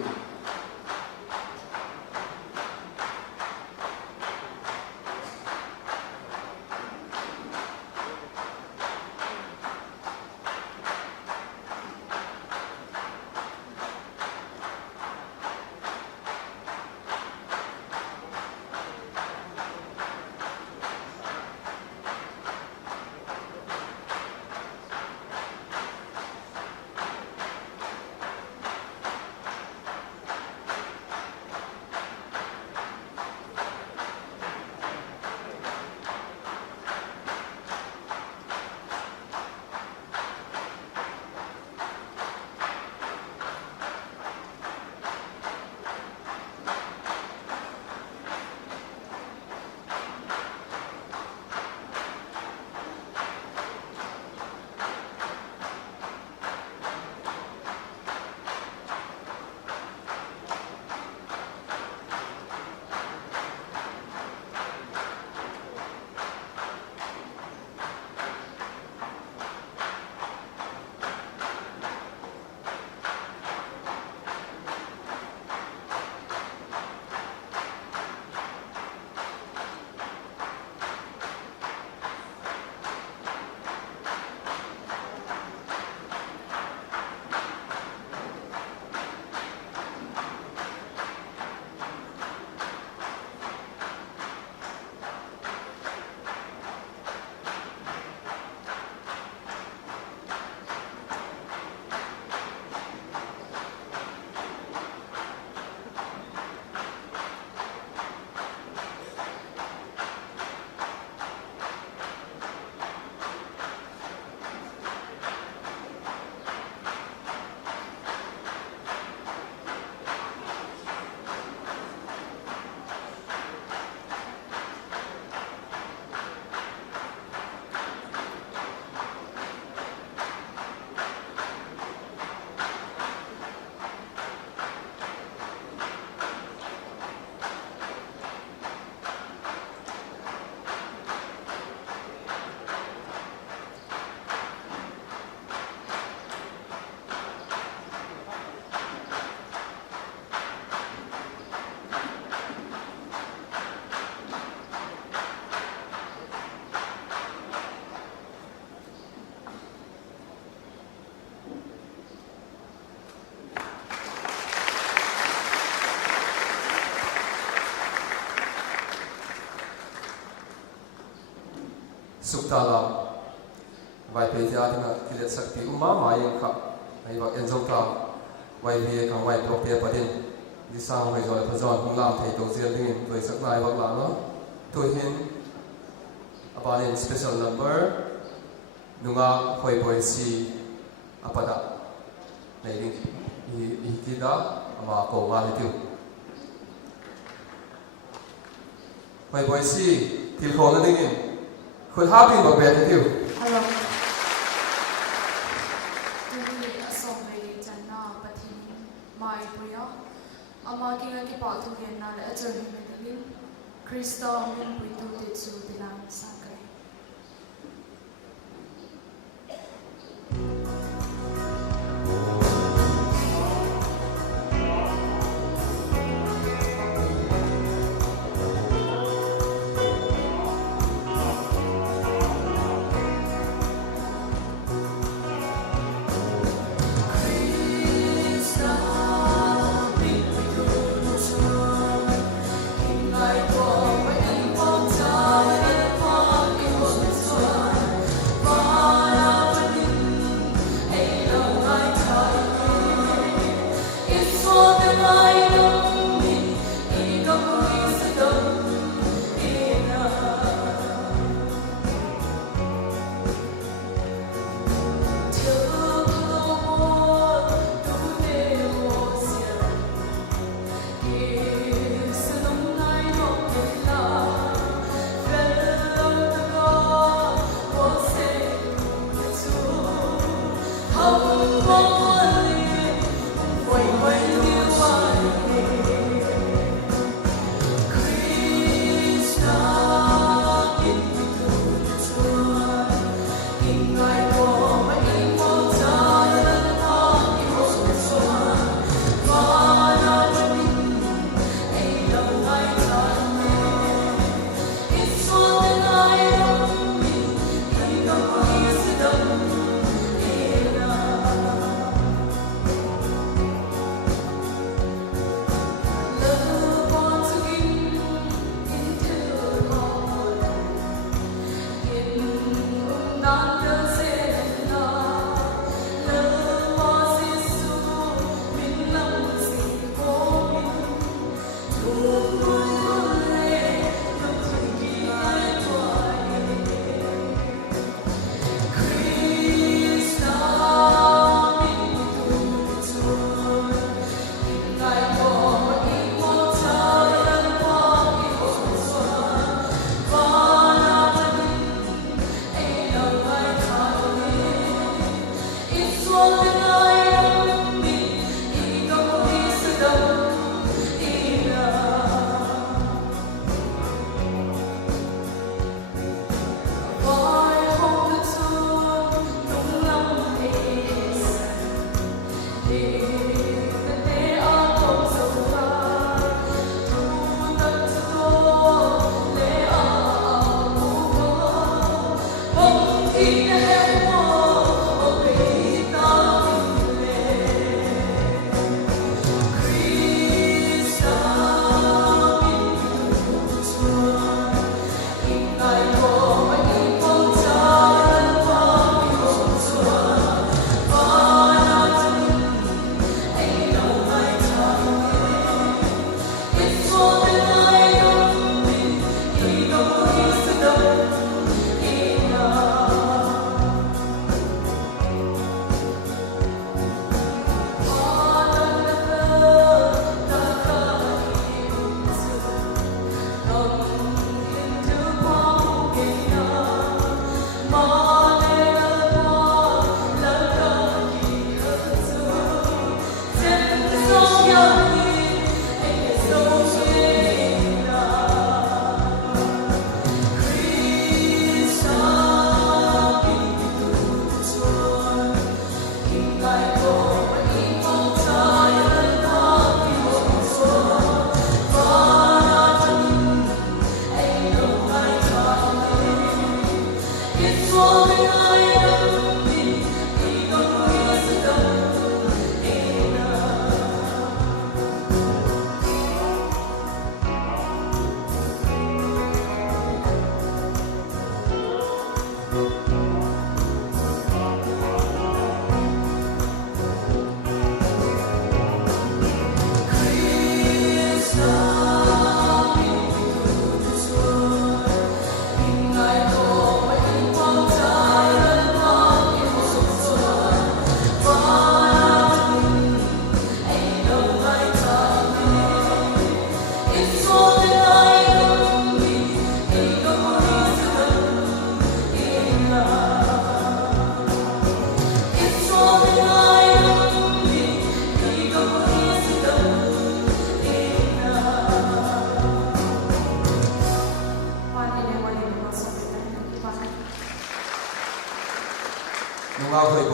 Suktala vai pe tia tinga kilet sakti umma mai kha ai wa enjong ka vai vi ka vai prok te padin di sang vai joi phazon hunglam thei to zel ding vai sak nai wak la no to hin abalin special number nunga hoi boy si apada nei ding i kida ama ko ma le tiu hoi boy si til khon na ding in khul ha pin bak be tiu Hello. Tuli asong lady Janna Pathin Mai Puya Amagi nga kipa tugen na le ajar himedalin Krista min puitu titsu dilang sakay.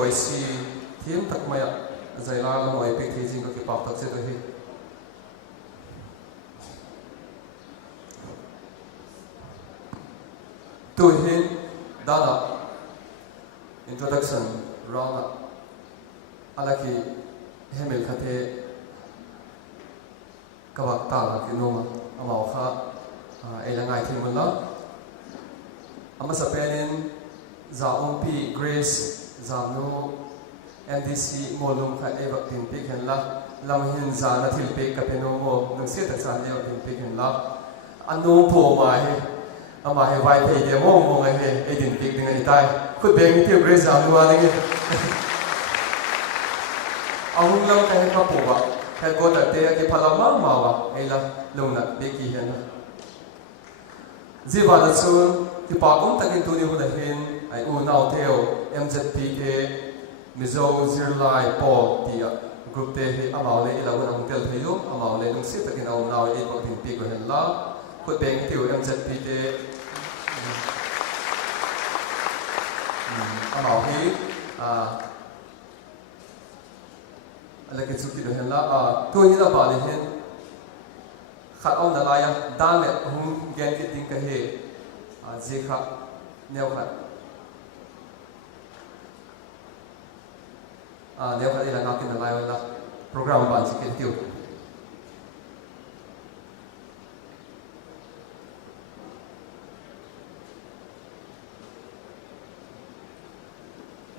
วยสีเทียมตักไม่อะใจลาลงไว้เป็นที่จริงก็กี่ปากตักเจตัวเฮตัวเฮด้านละ introduction round ละอะไรที่เฮมิลคาเทกวักตาละกินนมอามาค่ะเอลังไงที่มันละอามาสเปนินจาองปีเกรซจาโน MDC โมลุมค่ะเอวักตินปิกเห็นละลำหินจานาทิลปิกกับเป็นโนโมหนังเสียตักษาเอวักตินปิกเห็นละอันนู้นโผล่มาให้อามาให้ไวเพย์เดโมงงไงเฮไอดินปิกดึงไอ้ตายคุณเบงที่เกรซจาโนมาเนี่ยเอาหุ่นลำแต่ให้เขาปลูกอ่ะแค่กดแต่เตะที่พลังมากว่ะไอ้ละลงนักเบกี้เห็นนะจีบาร์ซูนที่ปากผมตะกินตัวนี้คนเห็นไอ้อูน่าเที่ยว MZPK มิโซซิร์ไลปอที่กรุ๊ปเตะให้อามาเลยเราคนอังเทลที่อยู่อามาเลยต้องเสียตะกินเอาหน้าไอ้บอกถึงปีกเห็นละคุณเบงที่อยู่ MZPK อามาที่อะไรกันสุดที่เราเห็นละตัวนี้เราบอกเลยเห็นขัดเอาหน้าลายด้านเนี่ยหุ่นแกนกิดดิ้งกันเหเจครับแนวขัดแนวขัดที่เราหน้ากินหน้าลายวันละโปรแกรมบ้านสิเกิดที่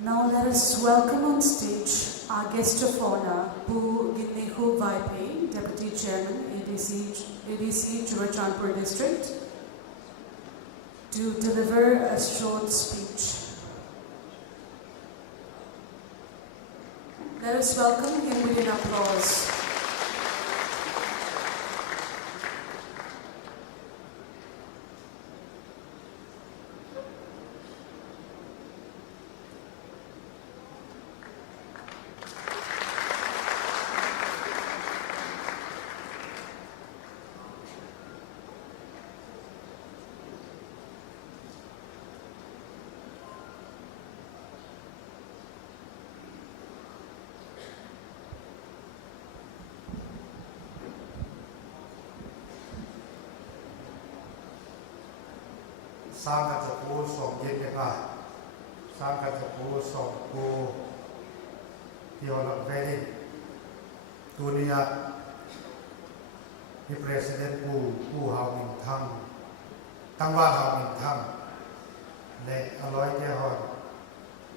Now let us welcome on stage our guest of honor, Bu Ginnehu Vaipe, Deputy Chairman, ADC Churachandpur District, to deliver a short speech. Let us welcome him with an applause. Sangkat sepuluh som jika sangkat sepuluh som ku tiolak veri dunia di presiden ku hau min tangwa hau min le aloi jehon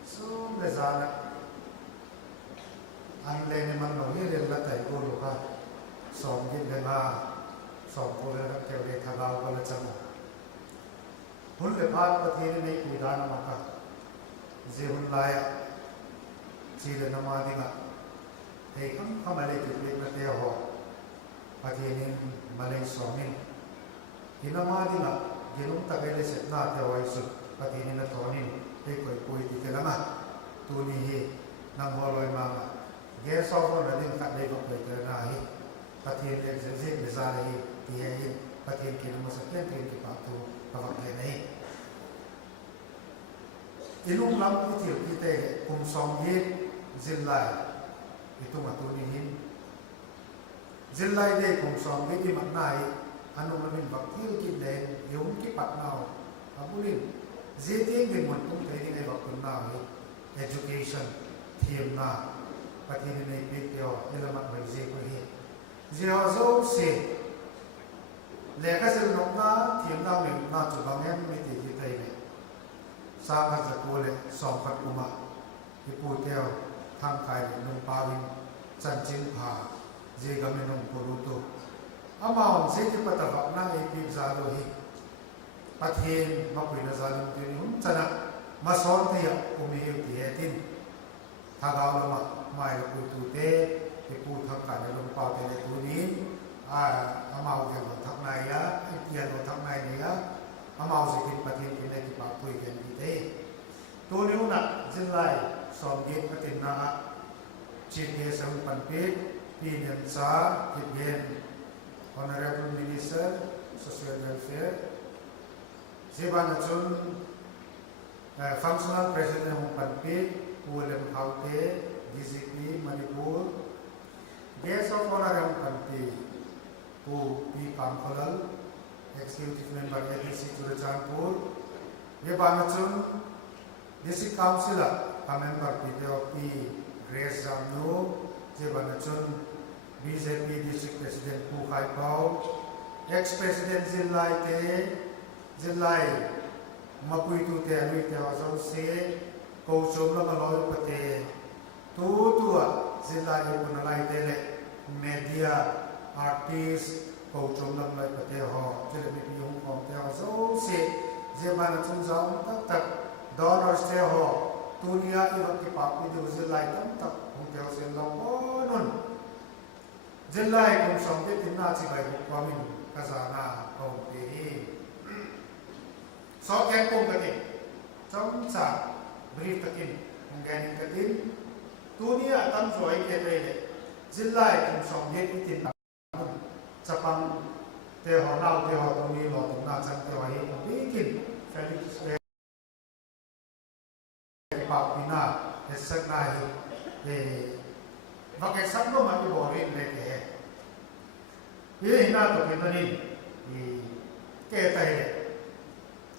sum bezana an le ni man no ni le la tai ku lu ka som jika som ku le ke le thagau ka la changหุ่นเล็บพัดประเทศนี้คุยด้านมาค่ะเจ้าหุ่นลายชีเลนมาดิงะเฮ้ยเข้ามาเลยจุดเล็กประเทศหอประเทศนี้มาเลยสองมิลที่นมาดิงะยืนตะเกียบเสร็จหน้าเทวายสุดประเทศนี้นัทอนินเฮ้ยคุยที่เทละมาตัวนี้นั่งหัวลอยมาเกสอฟน์ระดินขัดเลยก็คุยเทละนาฮีประเทศเล็กเซ็กเบซาเลยที่เฮ้ยประเทศกินมาสักเล่นที่ปากตัวปากเลยนี่ilung lam itil kita kumsong hit zillai itu matuni hin zillai de kumsong hit di maknai anu mamin baktil kidlen yung kipat nau abulin zeting din muntung tayo ay bakun nau education thiem na pati ni nay pityo ilamat may zeko hit zihazo se leka sil nok na thiem na min na chubangem miti kita ini sangkat sekule songkat umat ipu teo tangkai nung pawin cancing pa jega minung puruto amao siti patavak na ipib zaluhi pathin mapuina zalum tinun cana mason tiya umihiw tihetin thagaw lama mai putute ipu tangkai nung pawin tunin amao gelo thaknaya ipiano thaknaya amao sikin pathin kinai ki papui gen ite to ni una jilai somgit patin na chief guest ang panpit pinian sa kibyen honorable minister social welfare siban chun functional president ang panpit Ulem Haute, DCP Manipur, Guest of Honor Yang Kanti, Pu P. Pamkolal, Executive Member ADC Churachandpur, Yebanachun, District Councillor, a member PTOP Grace Jamnu, Yebanachun, BJP District President Pu Khai Pao, Ex-President Zilai Mapui Tu Te Alui Te Wazau Se, Kouchom La Maloi Pate, Tua Zilai Punalai Tele, Media, Artist, Kouchom La Maloi Pate Ho, Jelemi Yung Kong Te Wazau Se, Yebanachun Zang Tak Tak, Donors Te Ho, Tunia Iwak Ki Papi Du Zilai Tam Tak, Hung Te Wazau Long Nun, Zilai Kung Song Te Tinna Chibai Kwamin, Kazana Kong Te So Ken Kong Katin, Chom Sa, Brief Takin, Hungani Katin, Tunia Tam Joy Kete, Zilai Kung Song Te Tin Chapang Te Ho Nau Te Ho Toni Lo Tum Na Chang Te Ho Hi Kong Bikin, Felix Papina, Esak Nahi, Vakai Sabno Mati Bori Leke. Ini na to kita ni kita ini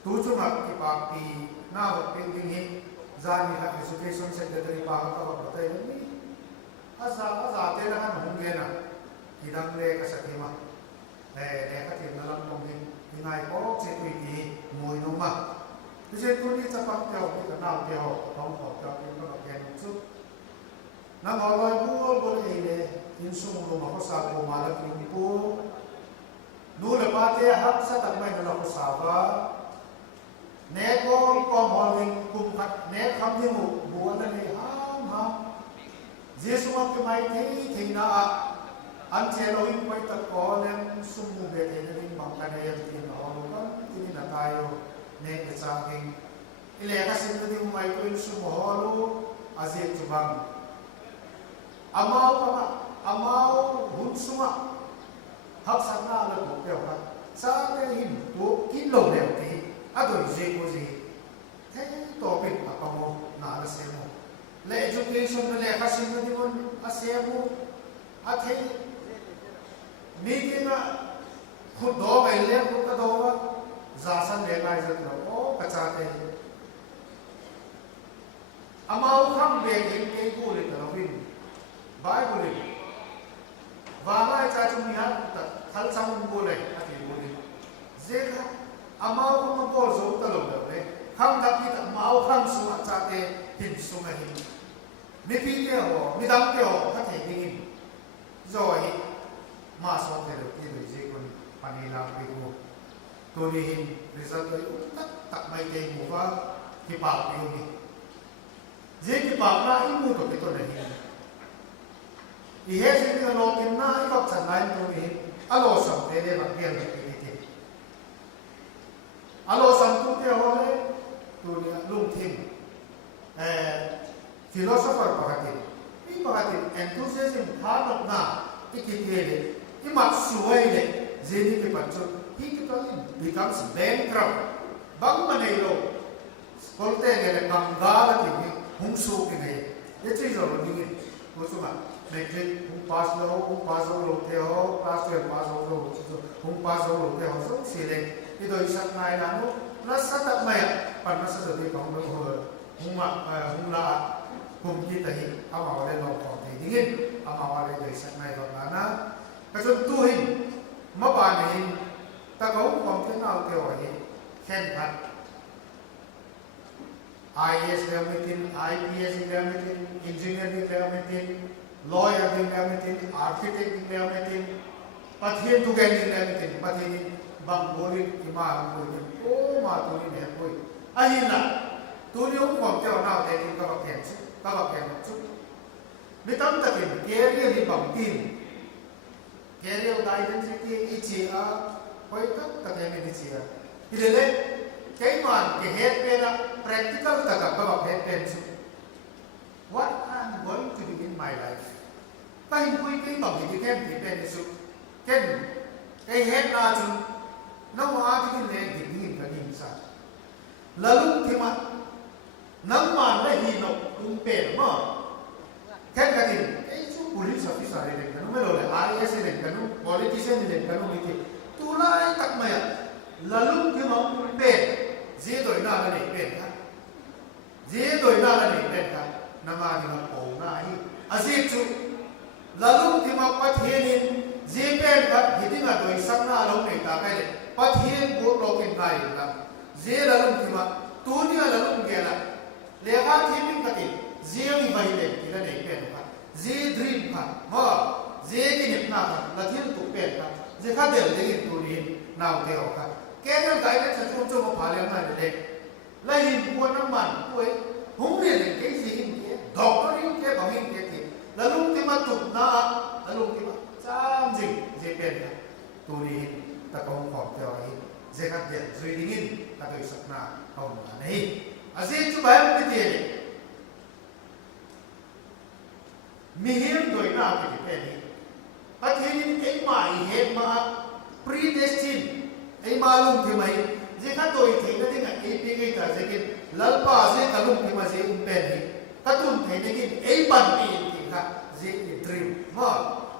tujuh mak kipapi na waktu ini zani ka education secretary pa ka ba tayo ni asa te na kan hungge na kidang le ka sakima ka tin na lang mong inay ko che tuiti moy no ma kasi tuni sa pagtaw kita na tayo tong ko ka ko ken su na ngoloy buol bol ile insung rumah ko sa pumalat yung po nula pati hap sa takmay na ako saba neko ko holding kumkat ne kam ni mu buwan na ni ham jesu ang kumay tay na ang cheloin ko ito ko len sumube tay na rin bang kanayan tinaholo ka tini na tayo ne sa aking ileka sinto di umay ko yung sumuholo azit subang amaw pa nga Amau hunsuma hak sana ala ko kaya ka sa akin po kilo lewti ato je ko je tay topic apa mo na alas mo le education na le kasi mo di mo asya mo at hey meeting na khudo ba le ko ka do ba zasan le lai zat no o kachate amau kham be ke ko le ta win bible Bama cha chung ni ha ta thal sang bo le ati bo ni zeka amau ko ma bol zo ta lo le kham da ki ta mau kham su cha te tin su ma hi mi pi ke ho mi dam ke ho ka te ding zo hi ma so te lo ki le je ko panila pe ko to ni hin result ko tak mai te mo ba ki pa pi ni je ki pa na i mu to ke to ne hi Ihe sini kalau kena ikut sanai tu ni, alo sampai dia bagian ini. Alo sampai dia oleh tu dia lungting, filosofer pakai ini pakai enthusiasm hard na ikut dia, imat suai dia, jadi kepancut, kita becomes bankrupt. Bang mana itu? Kalau dia bangga lagi, hungsu ini, dia cakap begini, macam Metric pass lo te ho, class 12 pass lo, pass lo te ho, so select. Ito isang na ilano, nasa tak maya, pan nasa sabi kong lo hula kung kita hi, ama wale lo ko tingin, ama wale do isang na ilo na, kasuntuhin, mapanahin, tagaw kong tinaw te ho hi, kenhat. IAS gamitin, IPS gamitin, engineering gamitin, lawyer din gamitin, architect din gamitin, pathin tu din gamitin, pathin bangbolin, imahambolin, matuloy na po. Ayun na, tuloy yung kwamtiyaw na tayo kabakyan su. Mitang takin, career di bangtin, career identity, ichiya, koy takin ni ichiya. Idele, kay man, head pena, practical taga kabakyan pensu. What I'm going to do in my life? Pahin ko kay bagi ken depende su ken kay head na ju na wa di ne di sa lalung kima น้ำมันได้หินนกอุ้มเป็นมั้งแค่กันไอ้ช่วง police officer เด็กกันไม่รู้เลย IS เด็กกันนู้น politician เด็กกันนู้นนี่ตุลาตักมาอ่ะlaluที่มันอุ้มเป็นเจ้าโดยน่ากันเด็กเป็นครับเจ้าโดยน่ากันเด็กเป็นครับน้ำมันที่มันโป่งหน้าอีอาศัยจุlaluที่มันปัจเจียนเจ้าเป็นครับที่ที่มันโดยสักหน้าลงในตาไปเลยปัจเจียนบวกลบกันได้ครับเจ้าlaluที่มันตัวนี้laluเกี่ยละเลี้ยงที่มิ่งกันเจ้ามีใบเล็กที่นั่นเองเป็นครับเจ้าดรีมครับว่าเจ้าที่เนี่ยน่าครับละที่ตุกเป็นครับเจ้าข้าเดินเดินตัวนี้น่าเที่ยวครับแกนั่งใจนั่งจะช่วงมาผ่านเรื่องนั้นเด็กแล้วหินบัวน้ำมันด้วยหุ่นเนี่ยเด็กสิ่งนี้ดอกก็ยิ่งแค่บางยิ่งแค่ที่แล้วลุงที่มาตุกหน้าแล้วลุงที่มาจ้ามจริงเจ้าเป็นครับตัวนี้ตะกงขอบเที่ยวนี้เจ้าข้าเดินช่วยดิ้งข้าโดยสักหน้าเขาหน้านี้อาศัยจุดแบบนี้เดียวมีเห็นโดยน่าเป็นแค่นี้ประเทศนี้ไอ้มาเห็นมา predestined ไอ้มาลุงที่มาเจ้าข้าตัวที่นั่นเองไอ้ปีกี้ท่าเจ้ากินลัลป้าเจ้าข้าลุงที่มาเจ้าอุ้มเป็นนี่ข้าตุ้มที่นี่กินไอ้บันปีที่ข้าเจ้าดรีมว่า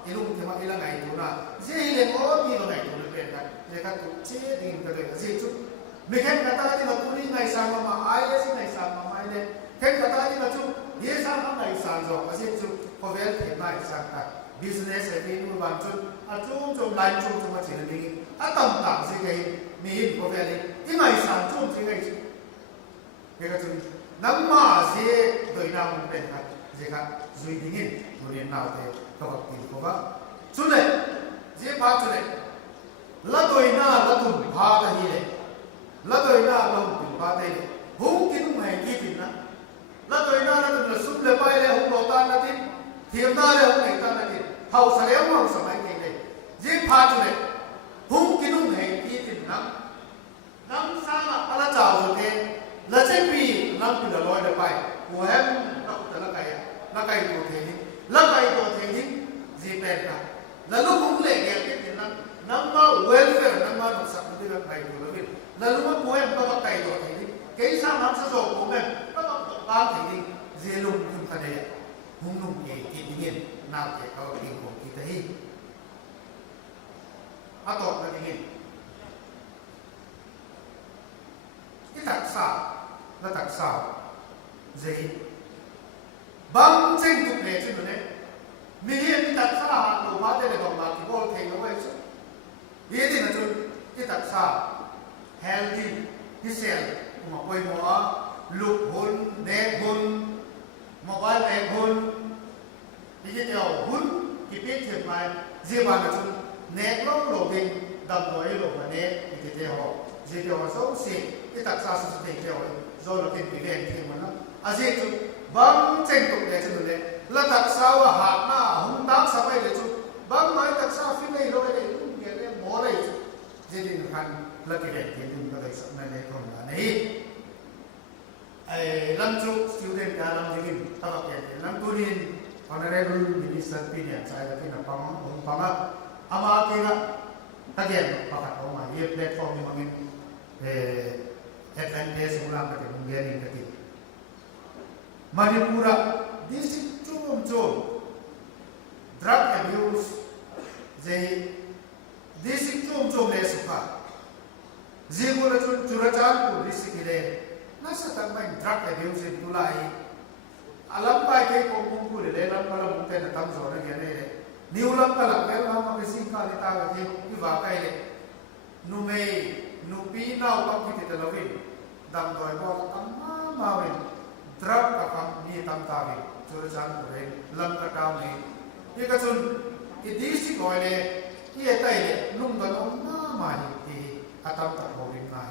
ไอ้ลุงที่มาไอ้ละไงตัวน่ะเจ้าเลี้ยงโอ้มีละไงตัวนี้เป็นกันเจ้าข้าตุ้มเจ้าดิ้งกันเลยเจ้าจุดไม่แค่กระต่ายที่เราตัวนี้ไงสร้างมาไอ้เจ้าไงสร้างมาไม่เลยแค่กระต่ายที่เราจุดเยี่ยสร้างมาไงสร้างจบเจ้าจุดพอเวลเห็นไงสร้างกัน business ไอ้ที่นู่นบางจุดจุ่มไลน์จุ่มมาเฉลี่ยดิ้งต่างๆสิไงมีอินพอเวลที่ไงสร้างจุ่มสิไงจุดเกี่ยวกับจุดน้ำมาเสียโดยน้ำเป็นครับเจ้าจุดดิ้งตัวนี้น่าเตะก็แบบนี้ก็ว่าจุดเลยเจ้าพาจุดเลยละโดยน้าละตุ่มพาตะฮีเลยละโดยน้าละตุ่มพาตะฮีหุ่งกินไม่กี่ปีนะละโดยน้าละตุ่มละสุดเลยไปเลยหุ่งโลตานละทีเทียมหน้าเลยหุ่งไหนตานละทีเท่าเสียมั่งสมัยเก่งเลยเจ้าพาจุดเลยหุ่งกินไม่กี่ปีนะน้ำสร้างอะไรเจ้าสุดเองละเจ้าปีน้ำปีละร้อยเลยไปหัวแหมนักแต่ละไก่ตัวเทนี้ละไก่ตัวเทนี้เจ้าเป็นครับแล้วลูกหุ่งเล็กเงี้ยกินน้ำมาเวลเฟอร์น้ำมาหนุนสักนิดเดียวไก่ตัวละนิดแล้วลูกมาป่วยมันก็ไก่ตัวเทนี้เกี่ยสร้างน้ำสะสมผมเนี่ยก็ต้องตามเทนี้เจลุงขึ้นคะแนนหุ่งนุ่งเกี่ยกินเงี้ยน้ำเกี่ยเขากินของกินได้อาต่อมาเงี้ยที่ตักสาวและตักสาวเจบางเจงตุกเลี้ยใช่ไหมเนี่ยมีเรื่องที่ตัดสาหรือว่าจะได้บอกมาที่บอกเทงเอาไว้ใช่เรื่องที่นั่นจุดที่ตัดสา healthy ที่เซลล์มาป่วยหัวลูกหุ่นเด็กหุ่นมาว่าเด็กหุ่นที่จะเอาหุ่นที่เป็นเถื่อนมาเจ้าบ้านจุดเน็กล้มหลบเองดำตัวให้หลบมาเน็กที่จะเอาเจ้าเอาสองสิ่งที่ตัดสาสุดที่จะเอาโซนเป็นปีเรียนที่มันนะอาศัยจุดบางเจงตุกเลี้ยใช่ไหมเนี่ยละตักสาวหาหน้าหุ่นตั้งสมัยเด็กจุดบางไม้ตักสาวฟินเลยโลกเลยหุ่นเกี่ยวกับโมเลยเจดินขันละกิเลสที่ดินก็เลยสักในตรงนั้นนี่ไอ้ลังจูสตูเดนต์การลังจินตลอดอย่างนี้ลังตูริน honorable minister ปีเนี่ยใช้แล้วที่นับปังปังอ่ะอามาเกี่ยตะเกียบประกาศออกมาเยี่ยมแพลตฟอร์มนี้มันadvantage ของเราก็จะมุ่งเรียนกันที่มาดิปูระdistrictจุ่ม drug abuse เจdistrict จุ่มเลยสุขะเจ้าบุรุษจุรจารผู้ริสิกิเลน่าจะตั้งไม่ drug abuse ตุลาอีอาลัมไปแค่คงพูดเลยลัมพลังมุขเตนตั้งโซนกันเลยนิวลัมพลังเวลามาเป็นสิ่งการตากันที่ว่าไปเลยนูเมย์นูปีน่าวปักที่ตะลวินดำโดยบอกตั้งมาวิน drug กับคำนี้ตั้งตาวินจุรจารผู้เร่งลัมกระดาวนี้นี่ก็จนอีดีสิก่อยเลยที่ไอ้ไต่เนี่ยลุ่มกันออกมาที่อาตามตัดโมบินมา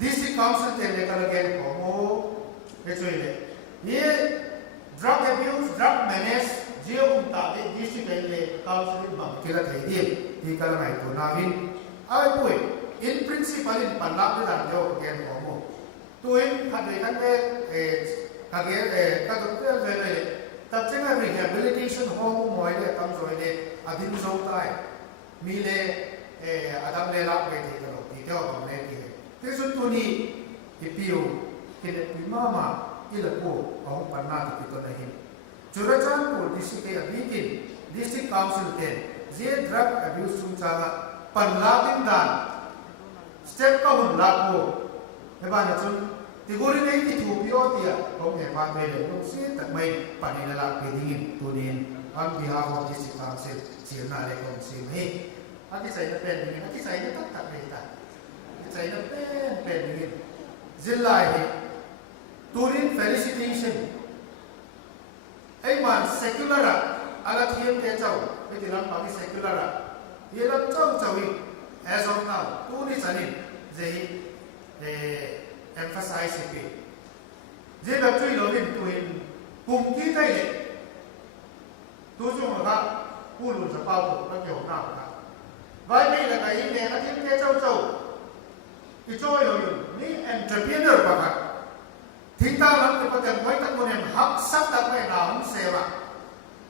ดีสิคำสั่งเตะกันเลยของโมเฮ้ยช่วยเลยนี่ drug abuse drug menace เจ้าอุ้มตาเด็กดีสิกันเลยคำสั่งบังที่ละเทียบที่กันไหนตัวนาวินเอาไปพูด in principle in ปัญหาที่ต่างเดียวกันของโมตัวเองขัดเลยกันเลยขัดเลยขัดตัวเองเลยตัดเจ้า rehabilitation home มวยเลยตั้งใจเลยอดินโซตายมีเลยอาดัมเลยรับไปที่ตลอดที่เจ้าของเลยที่สุดตัวนี้ที่พิว kile mama ila ko ang panna ito na hin Churachan ko district ke abikin district council ke je drug abuse sung changa panlabin dan step ka hun lago heba na chun tiguri nei ti thupio tia ko he pa me le no se tak mai panina la pe dingin tunin on behalf of district council sirna le kom sim hi ati sai na pen dingin ati sai na tak tak le ta sai na pen dingin zilla hi turin felicitation ai man secular ala thiem te chau pe dilam pa secular ye lam chau chau as of now tu ni chanin je emphasize it je da chui lo bin tu in pum ki tai le tu chu ma pu lu sa pa ko ka kyo na ka vai me la kai ne a thiem te chau chau i choi lo ni entrepreneur pa ka Thingta lam ke paten mai tak monen hak sak tak mai na hum sewa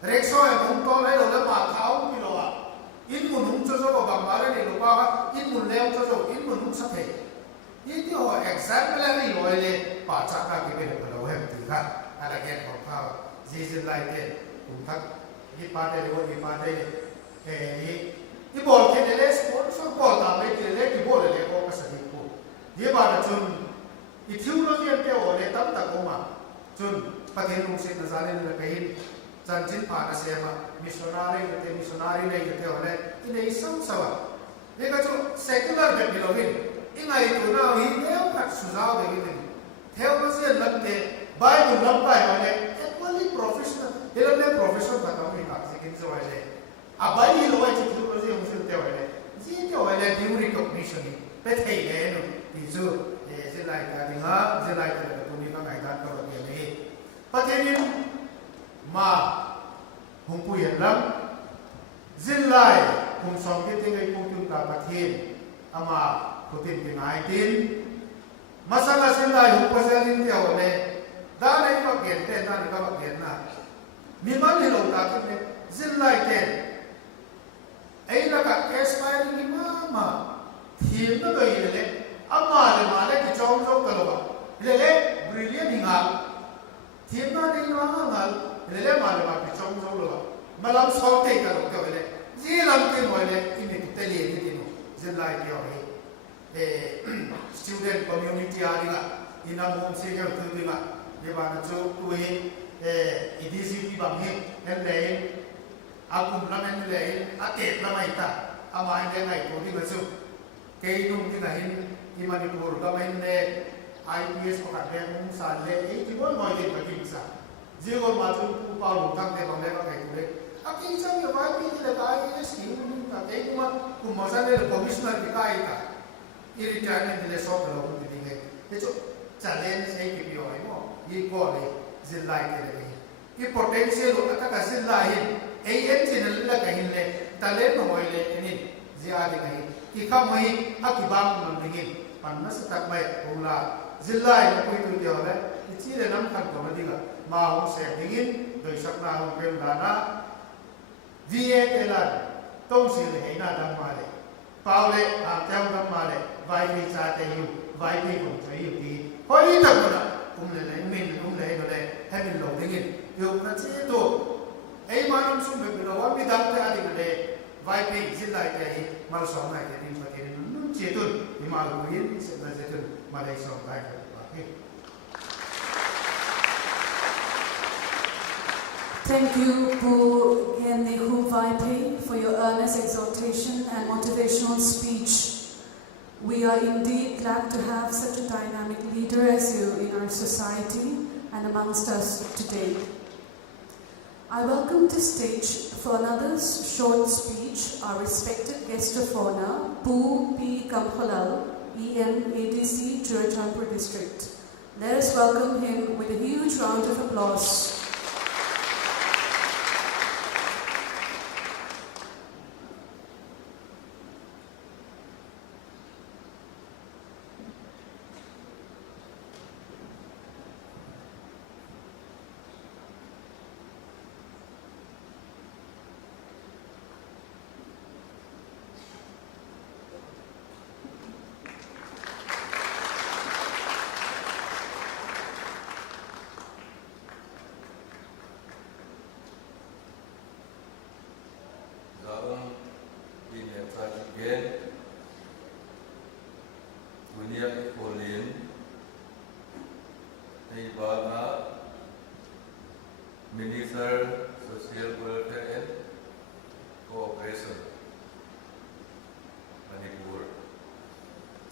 rekso e hum to le lo le ma thau ki lo a in mun hum cho cho ba ma le ni lo ba in mun leo cho cho in mun hum sa the ye ti ho example le lo le pa cha ka ke be lo hem ti ka ala gen ko ka ji ji lai ke hum tak ye pa de lo ye pa de ye ti bol ke le sport so bol ta me ke le ki bol le ko ka sa ni ko ye ba da chun I theology ante ole tam tak oma chun pathen lung se na zale na kahin chan chin pa na sema missionary le te ole inei sam sawa ye ka chu secular de bilovin ingai tu na hi neu khat suzao de ni theo na se lam te bible lam pai ole equally professional ye lam ne profession ta ka mi ka se kin so ole a bai hi lo ai chu theology um se te ole ji te ole due recognition pe thei le no ti zu Zilai ka dinga zilai ka da tuni ka ngai dan ka ro ne ni pathenin ma hum pu yen lam zilai hum som ke tingai pu tu ka pathin ama putin ki ngai tin masala zilai hum pa selin te ho ne da nei ka gen te na ka ba gen na mi man ni lo ta ki ne zilai ke ai na ka aspire ni ma thim na doi le amma le ma le ki chom chom ka lo ba le brilliant hinga thim na dei no nga ngal le ma le ma ki chom chom lo ba malam so te ka lo ka le ji lam ki mo le ki ne te le ni no zin lai ki ho student community a dinga ina home se ka tu dinga le ba na chu tu he idc ki ba he en le akum la men le a te la mai ta ama en le ngai ko di ba chu ke nung ti na hinที่มันปูร์ก็ไม่เน่IPS ประกาศแรงมุ่งสารเล่ที่ว่าน้อยเด็กมากินซะจีโร่มาจุดผู้เป่าหลุมตั้งแต่ตอนแรกก็ไงกูเลยอากินซังยังไงพี่ที่เลยIPS ที่มันตั้งแต่กูมาสั่งเลยคอมมิชเนอร์ที่ใกล้กันอีริจานี่ที่เลยสอบเราคุณดีไงเดี๋ยวจะเล่นใช้กี่ปีอะไรมั้งยี่ก็เลยซิลไลน์กันเลยที่ potential อัตราซิลไลน์AN ที่นั่นละกันเลยแต่เล่นหน่อยเลยนี่จีอาดีไงที่ข้ามไม่อากิบางมันเป็นไงPanna setak baik pula zilai nak itu dia oleh itu dia nampak kau mesti lah mau saya ingin besok nak hukum dana dia telan tong sila hina dam male paule jam dam male vai ni cate you vai ni kau cai you di koi tak mana le min le heaven lo ingin you kerja itu manam sumber berlawan bidang te adik le vai ni zilai kai mal somai ke ni pakai Cetun, lima bulan sebelah cetun Malaysia baik. Thank you, Pu Gen Hu Vai Pei, for your earnest exhortation and motivational speech. We are indeed glad to have such a dynamic leader as you in our society and amongst us today. I welcome to stage for another short speech our respected guest of honor, Pu P. Kamkholal, EM ADC, Churachandpur District. Let us welcome him with a huge round of applause. again. Dunia Epolin, Nibana, Minister Social Welfare and Cooperation, Manipur.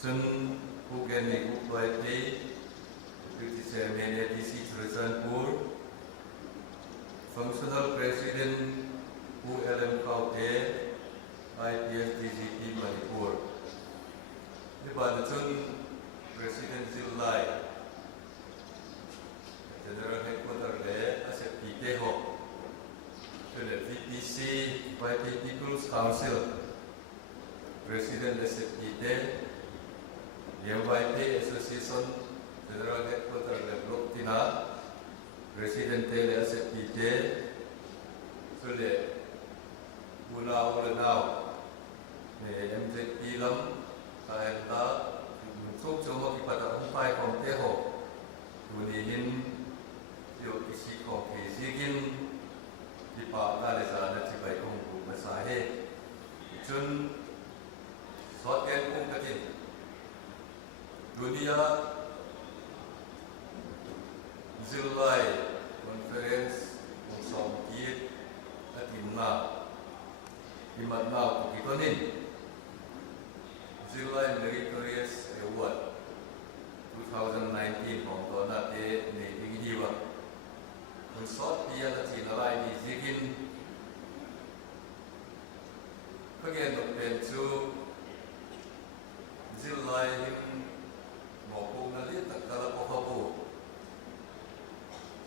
Chun Pugen Niku Baiti, Deputy Chairman ADC Trezanpur, Functional President ULM Kaute, IPS DGP Manipur. Di President Zilai, General Headquarter le Asep Piteho, VPC, YP People's Council, President Asep Pite, YP Association, General Headquarter le Blok Tina, President le Asep Pite, Sule Ulau Lenau, MZP Lam, Kaenda, Untuk cuma kepada umpai konteho, dunihin yo isi kopi sigin di pak nale sana cibai kongku masahe, cun soten kong katin dunia Zilai Conference Konsong Kiet Atimna Imatna Kukitonin Zilai Meritorious Award 2019 Hong Kong Nate Naving Hiva Unsot Pia Latinalai Di Zigin Again Pen Chu Zilai Him Mokong Nalit Takala Pohapu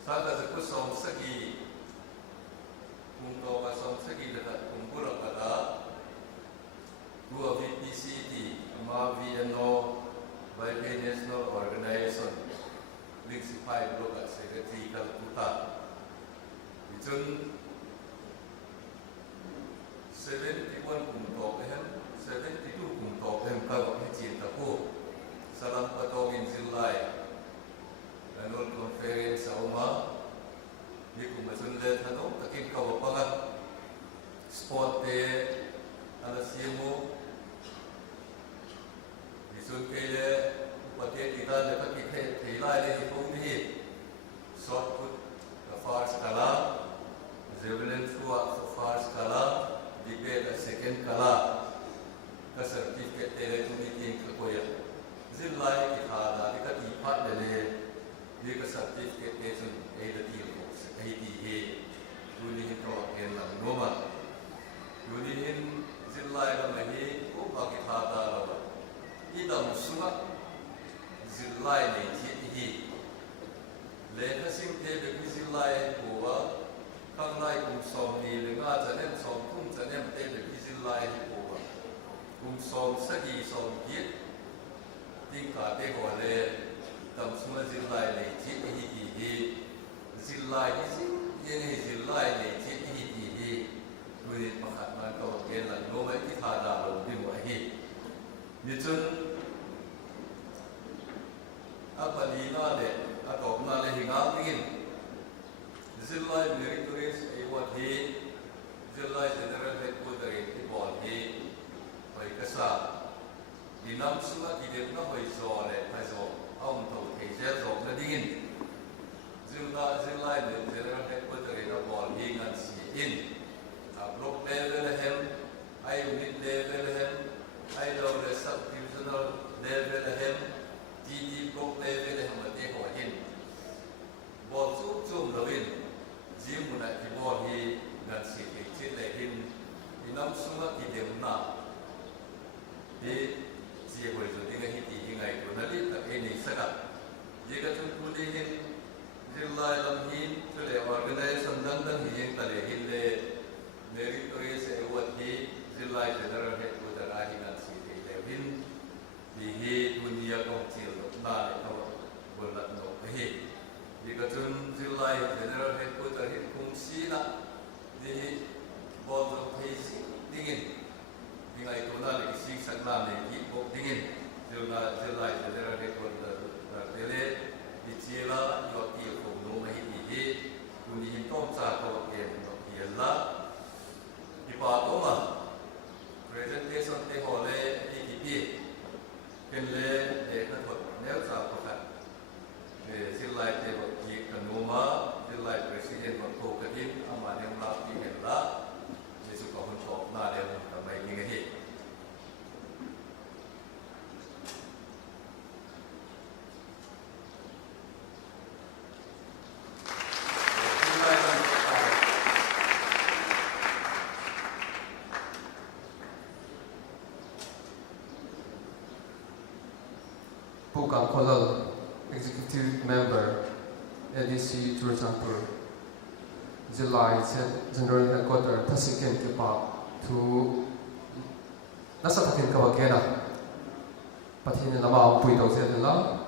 Saka Zakusong Sagi Kungto Kasong Sagi Dekat Kungkurak Kata Dua VPCT Ma VNO YP National Organization Lixipai Bloka Secretary Kalkuta Ijun 71 Kungtok Ehem 72 Kungtok Ehem Kawak Hijin Tapu Salam Patongin Zilai Annual Conference Sauma Di Kumasun Le Tanong Takin Kawak Pangat Sport Day Alasimu Isun Kele Upati kita dapat kita hilai le hipung ni short put far skala javelin throw far skala debate second kala ka certificate tele tu meeting ka koya zilai ki thada di ka ti phat le di ka certificate te sun ei da ti ko ei ti he tu ni to en la noma tu ni hin zilai la mahi ko ba ki thada la idam sunga Zilai ni tihi, lehna sing tebe Zilai kuwa, kang lai kum som ni lenga janem som kum janem tebe Zilai kuwa, kum som sagi som kit, tingka te hole, tam semua Zilai ni tihi, Zilai ni sing, ini Zilai ni tihi, duit makat man kau kelan, gomai kita dah lebih muahi, ni cun apa lina le atau mana le hingal ingin Zilai Meritorious Award he Zilai General Headquarter di bawah he baik kesa dinam semua tidak nak baik soal le pasal awam tahu kerja soal nadingin Zilai General Headquarter di bawah he ngan si block level hem unit level hem double subdivisional level hem DD block level le hamate ko hin bol zum lawin jim muna ki bol hi ngan si ke chit le hin inam sunga ki demna he ji hoi zo dinga hi ti hingai ko nali ta eni saka ye ka chun puli hin Zilai lam hin to le organization dan hi hin ta le hin le Meritorious Award hi Zilai General Headquarter ahi ngan si ke le hin di he dunia kongcil na le kau bulat no he di kacun Zilai General Headquarter he kongsi na di bol pesi dingin dingai tu na le kisi sakna le ki bok dingin Zilai General Headquarter tele di cila yo ki ko no mai di he duni hin tom sa ko ke no ki la di pa to ma presentation te ho Pukang Kolal, Executive Member, ADC Churchanpur, July General Headquarters, Thasiken Kipa, to Nasatakin Kawagena, Patin Lama Puito Zedela,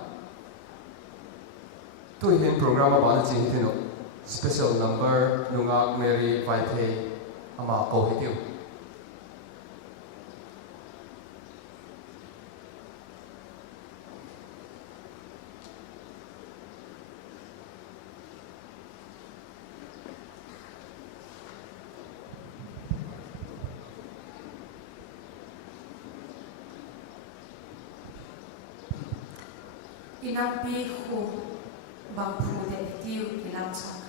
to him program about Hitino, special number, Nunga Mary Vaipay, Ama Kohitiu. Inampi hu bangpu de tiu ilang sang.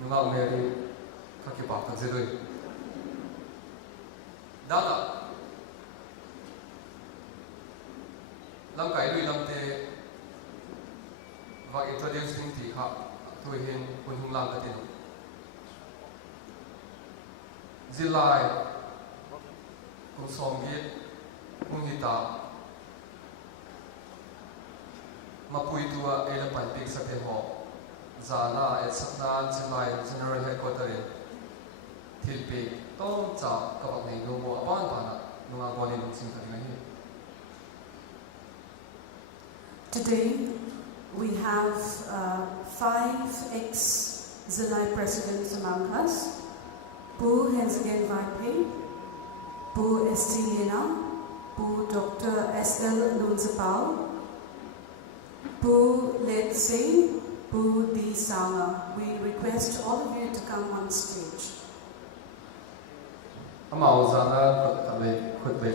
Nunga Mary Kakipa Zedui. Data Langkai Lui Lamte va introducing ti ha to hin Punhung Lang Katin. Zilai kum somgit kum hita mapui tua ela pantik sakhe ho zana et sakna chimai general headquarter thilpe tom cha kawak nei no mo apan bana nunga goni nung sing thari nahi. Today, we have 5 ex-Zilai presidents among us. Bu Hensgen Vaipe, Bu Estilina, Bu Dr. S.L. Lunzapal, Bu Let Singh, Bu D. Sanga. We request all of you to come on stage. Amao zana khut le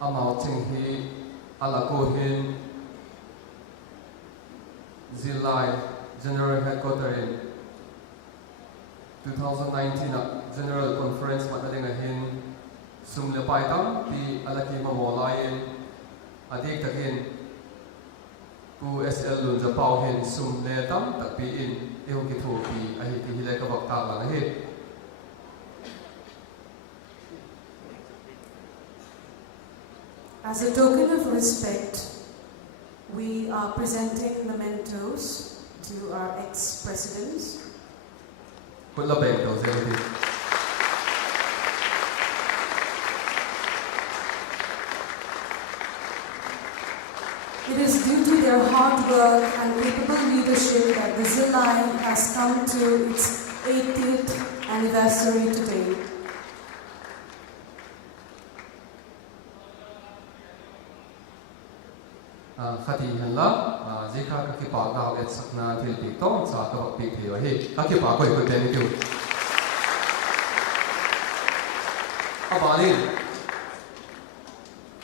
Amao ching hi alago hin Zilai General Headquarter in 2019 General Conference matalinga hin sumle paitam ti alaki mamolain adik takin pu SL Lunzapal hin sumle tam takpi in eho ki thu pi ahi ti hilai ka bak ta lang hi. As a token of respect, we are presenting mementos to our ex-presidents. Kula beng to zeli. It is due to their hard work and capable leadership that the Zilai has come to its 80th anniversary today. Khati hanla jikha ka ki pa ga et sakna thil ti tom cha ka pi thi wa hi ka ki pa koi koi ben tu abali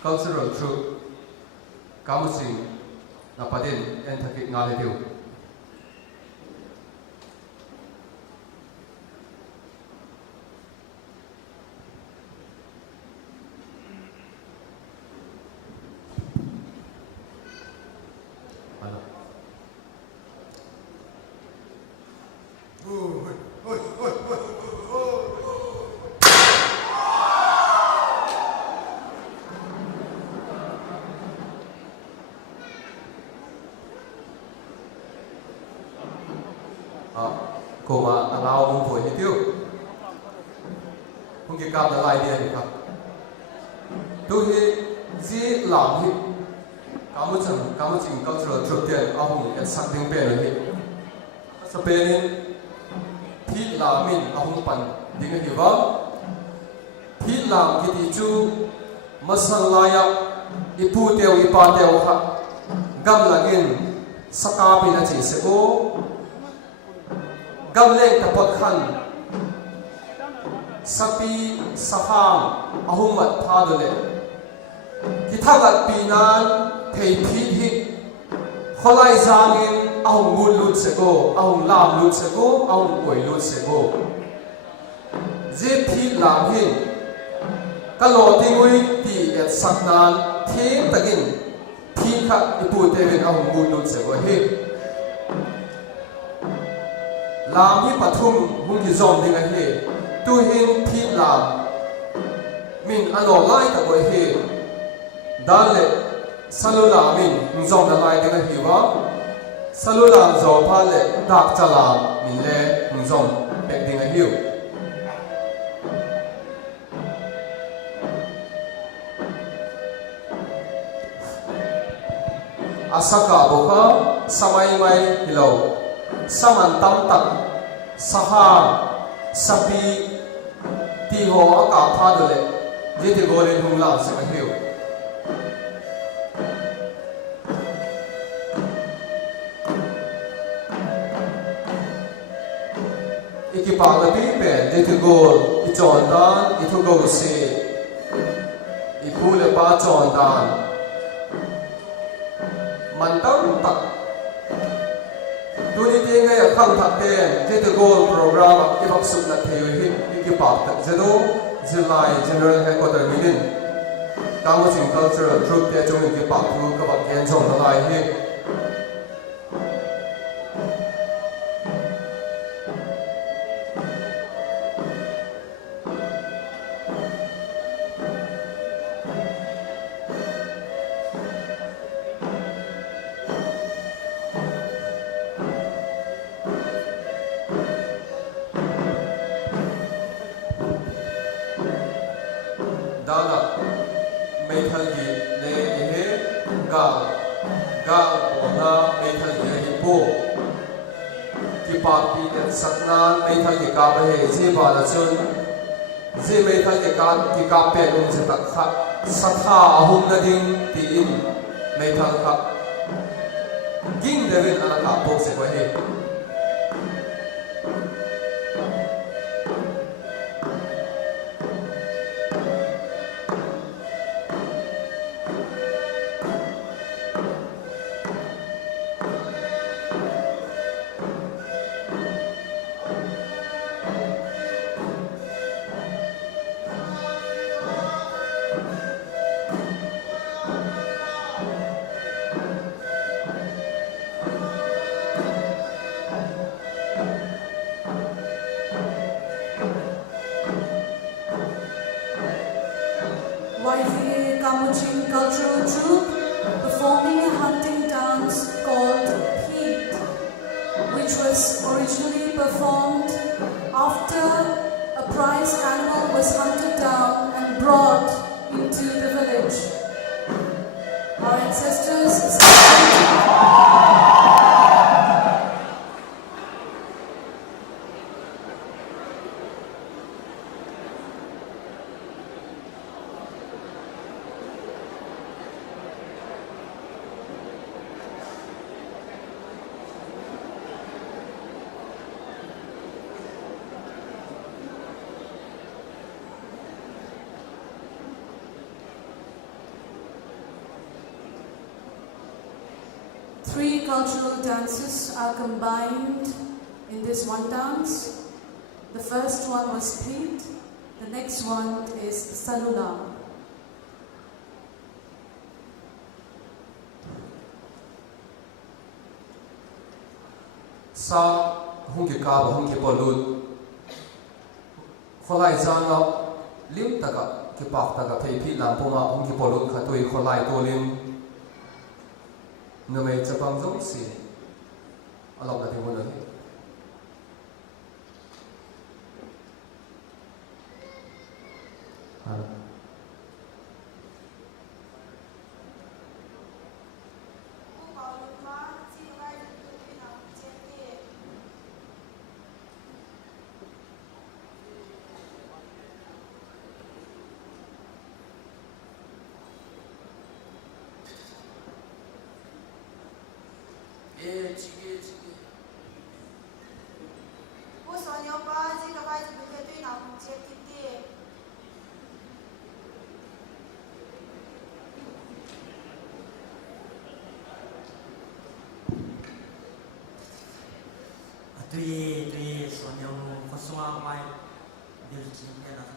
cultural troupe kamusing na padin en thaki nga le tu Koma allow move for it you. Hung kap the idea ni kap. Tu hi ji lam hi. Kamuching cultural troupe tian ahung et sakding pe ni. Sa pe ni thi lamin ahung pan ding hi wa. Thi lam ki ti chu masalaya ipu teu ipa teu kha gam lagin sakapi na chi se ko Gamleng tapot khan sapi saham ahumat thadule kithagat pinan thei phi hi kholai zangin ahum mul lut seko ahum lam lut seko ahum koi lut seko je phi lam hin kalo tingui ti et saknan the tagin phi kha ipu tevin ahum mul lut seko hi Lam hi pathum hung ki zom ding a he tu hin phi lam min ano lai ta koi he dan le salula min zom da lai ding a hi wa salula zo pha le dak chala min le zom pek ding a hiu asaka boka samai mai hilo saman tam tak saha sapi ti ho aka pha dole je ti gole hung la se ma hiu iki pa la bi pe je ti gol I chon dan I thu go se I pu le pa chon dan man tam tak Tuni tiang ay khang thak ten je goal program ibak sub na theo hi iki pak tak jedo Zilai General Headquarter minin Kamuching Cultural Troupe te chung ki pa thu ka ba ken chong na lai hi dana mai thal gi le he ga bona mai thal gi hi po ki pa pi ne sakna mai thal gi ka ba he ji ba la chun ji mai thal gi ka pe lung se tak kha satha ahum na ding ti in mai thal kha ging devin ana ka po se ko he YVA Kamuching Cultural Troupe performing a hunting dance called Heat, which was originally performed after a prize animal was hunted down and brought into the village. Our ancestors Three cultural dances are combined in this one dance. The first one was Peet, the next one is Salula. sa hung ki ka hung ki polut kholai janga lim taka ki pak taka thei phi lam poma hung ki polut khatoi kholai to lim namai chapang jong si alok na thimon ani Tui son yung kusunga mai bil cinta nak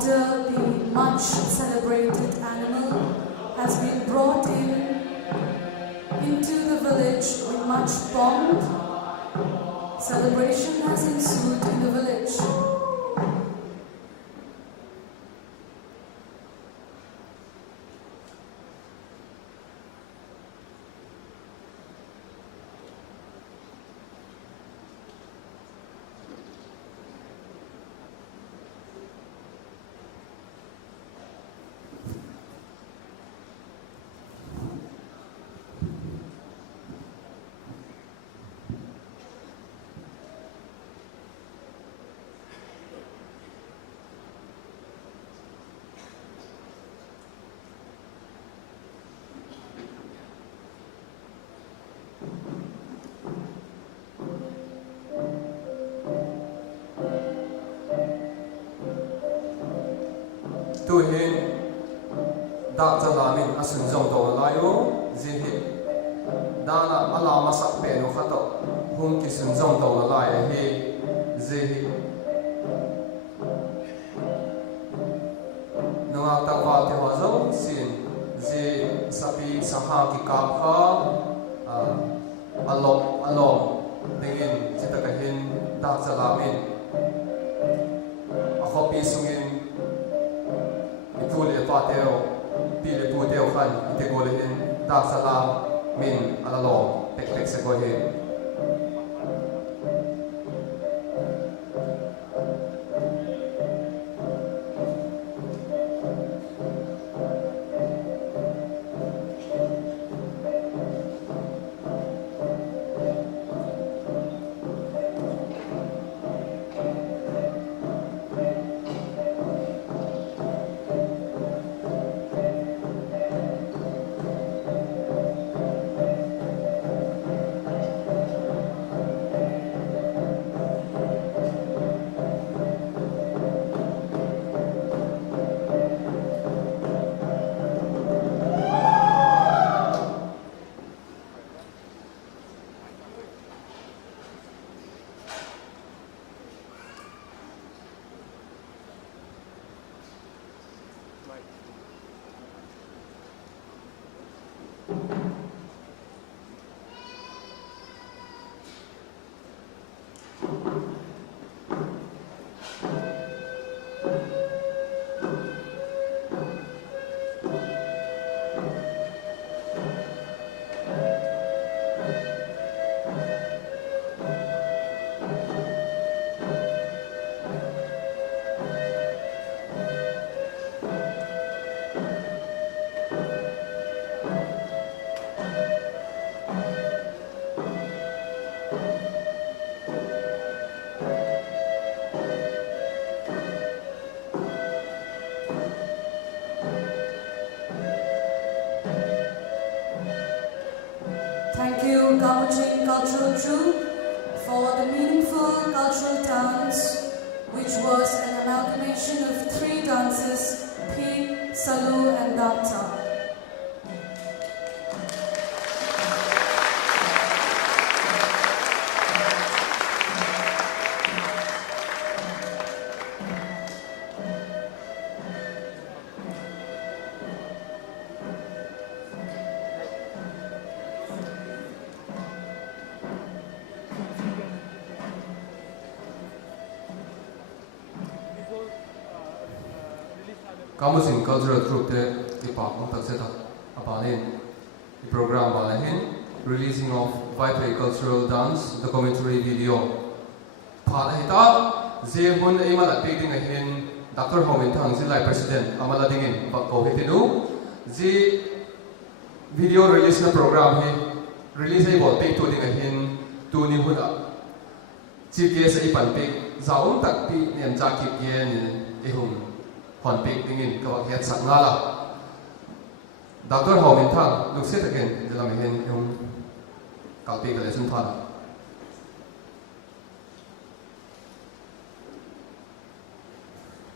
after the much celebrated animal has been brought into the village with much pomp, celebration has ensued in the village. Tu hin dak jalamin asun jong to layo jin hi dana ala masak pe no khato hum ki sun jong to la hi je hi nonga takwa te wa zo sin je sapi saha ki ka kha alom dingin chita ka hin dak jalamin a khopi sungin Pule pateo, pile puteo khan, ite golehin, dak salam, min alalo, tek se gohin. Thank you, Kamuching Cultural Troupe, for the meaningful cultural dance, which was an amalgamation of 3 dances, Pik, Salu and Dapta. Kamuching Cultural Troupe te ipak tak seta apanin the program balahin releasing of Vaipai cultural dance documentary video phala hita je hun imala pe ding hin Dr. Homin Thang Zilai President amala dingin ko hitinu je video release na program hi release ai bol pe to ding hin tu ni huna chief guest ai pan pe zaum tak pi nem cha ki yen ehum hon pek dingin ka hiat sak ngala Dr. Homin Thang luk set again dalam hen yung kalpe ka lesson phala.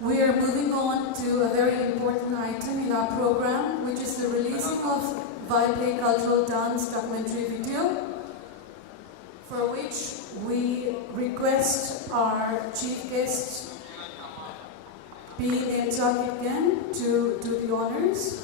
We are moving on to a very important item in our program, which is the releasing of Vaipai cultural dance documentary video, for which we request our chief guest P. Nemjak again to do the honors.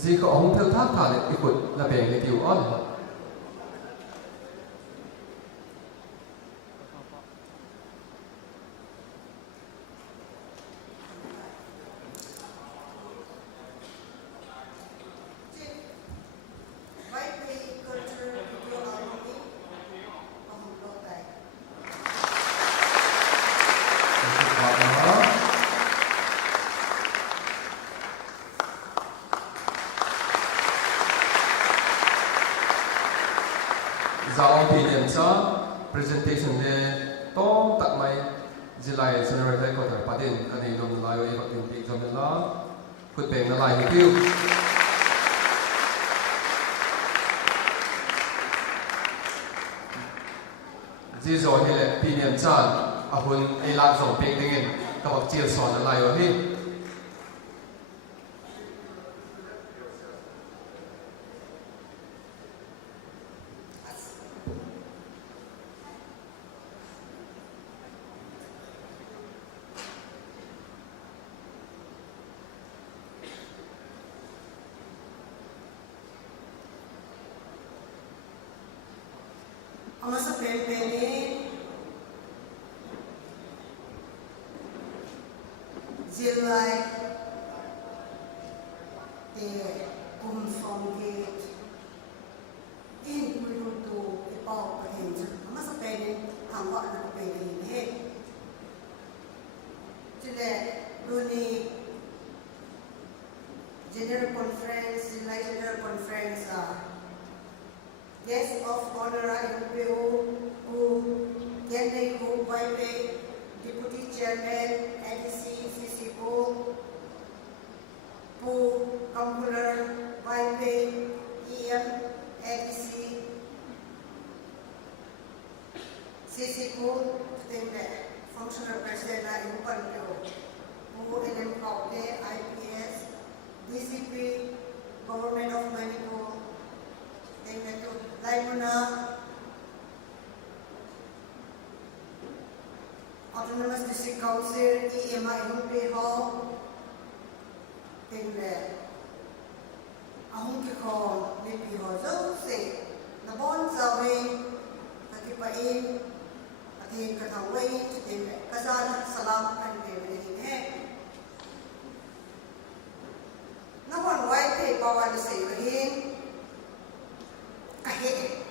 Zika ông theo thác thả lại ikut là bèn để tiêu on. Giao opinion sa presentation le to tak mai July General Headquarter padin kanay dom layo ibak yung big jam nila put bang na lai hikiu Jizo hele opinion chan ahun ilak zong big dingin kabak chiel son na layo hi Ang sa pempeni July te kumsongge in puluto ipaw pahenja ang sa peni hangwa na peni he today duni General Conference July General Conference Guest of Honor IUPO, who Kenday Ko Waipe, Deputy Chairman, NDC, CCO, who Kampular Waipe, EM, NDC, CCO, Functional President IUPO, who NM Kauke, IPS, DCP, Government of Manipur, Laimuna Autonomous District Council, EMI Humpe Hall, Ahung Kiko, Lipi Hozo, say, Nabon Zaway, Akipain, Akin Kataway, Kazan Salam, and David. Nabon White Paper, one to say with him. Kahit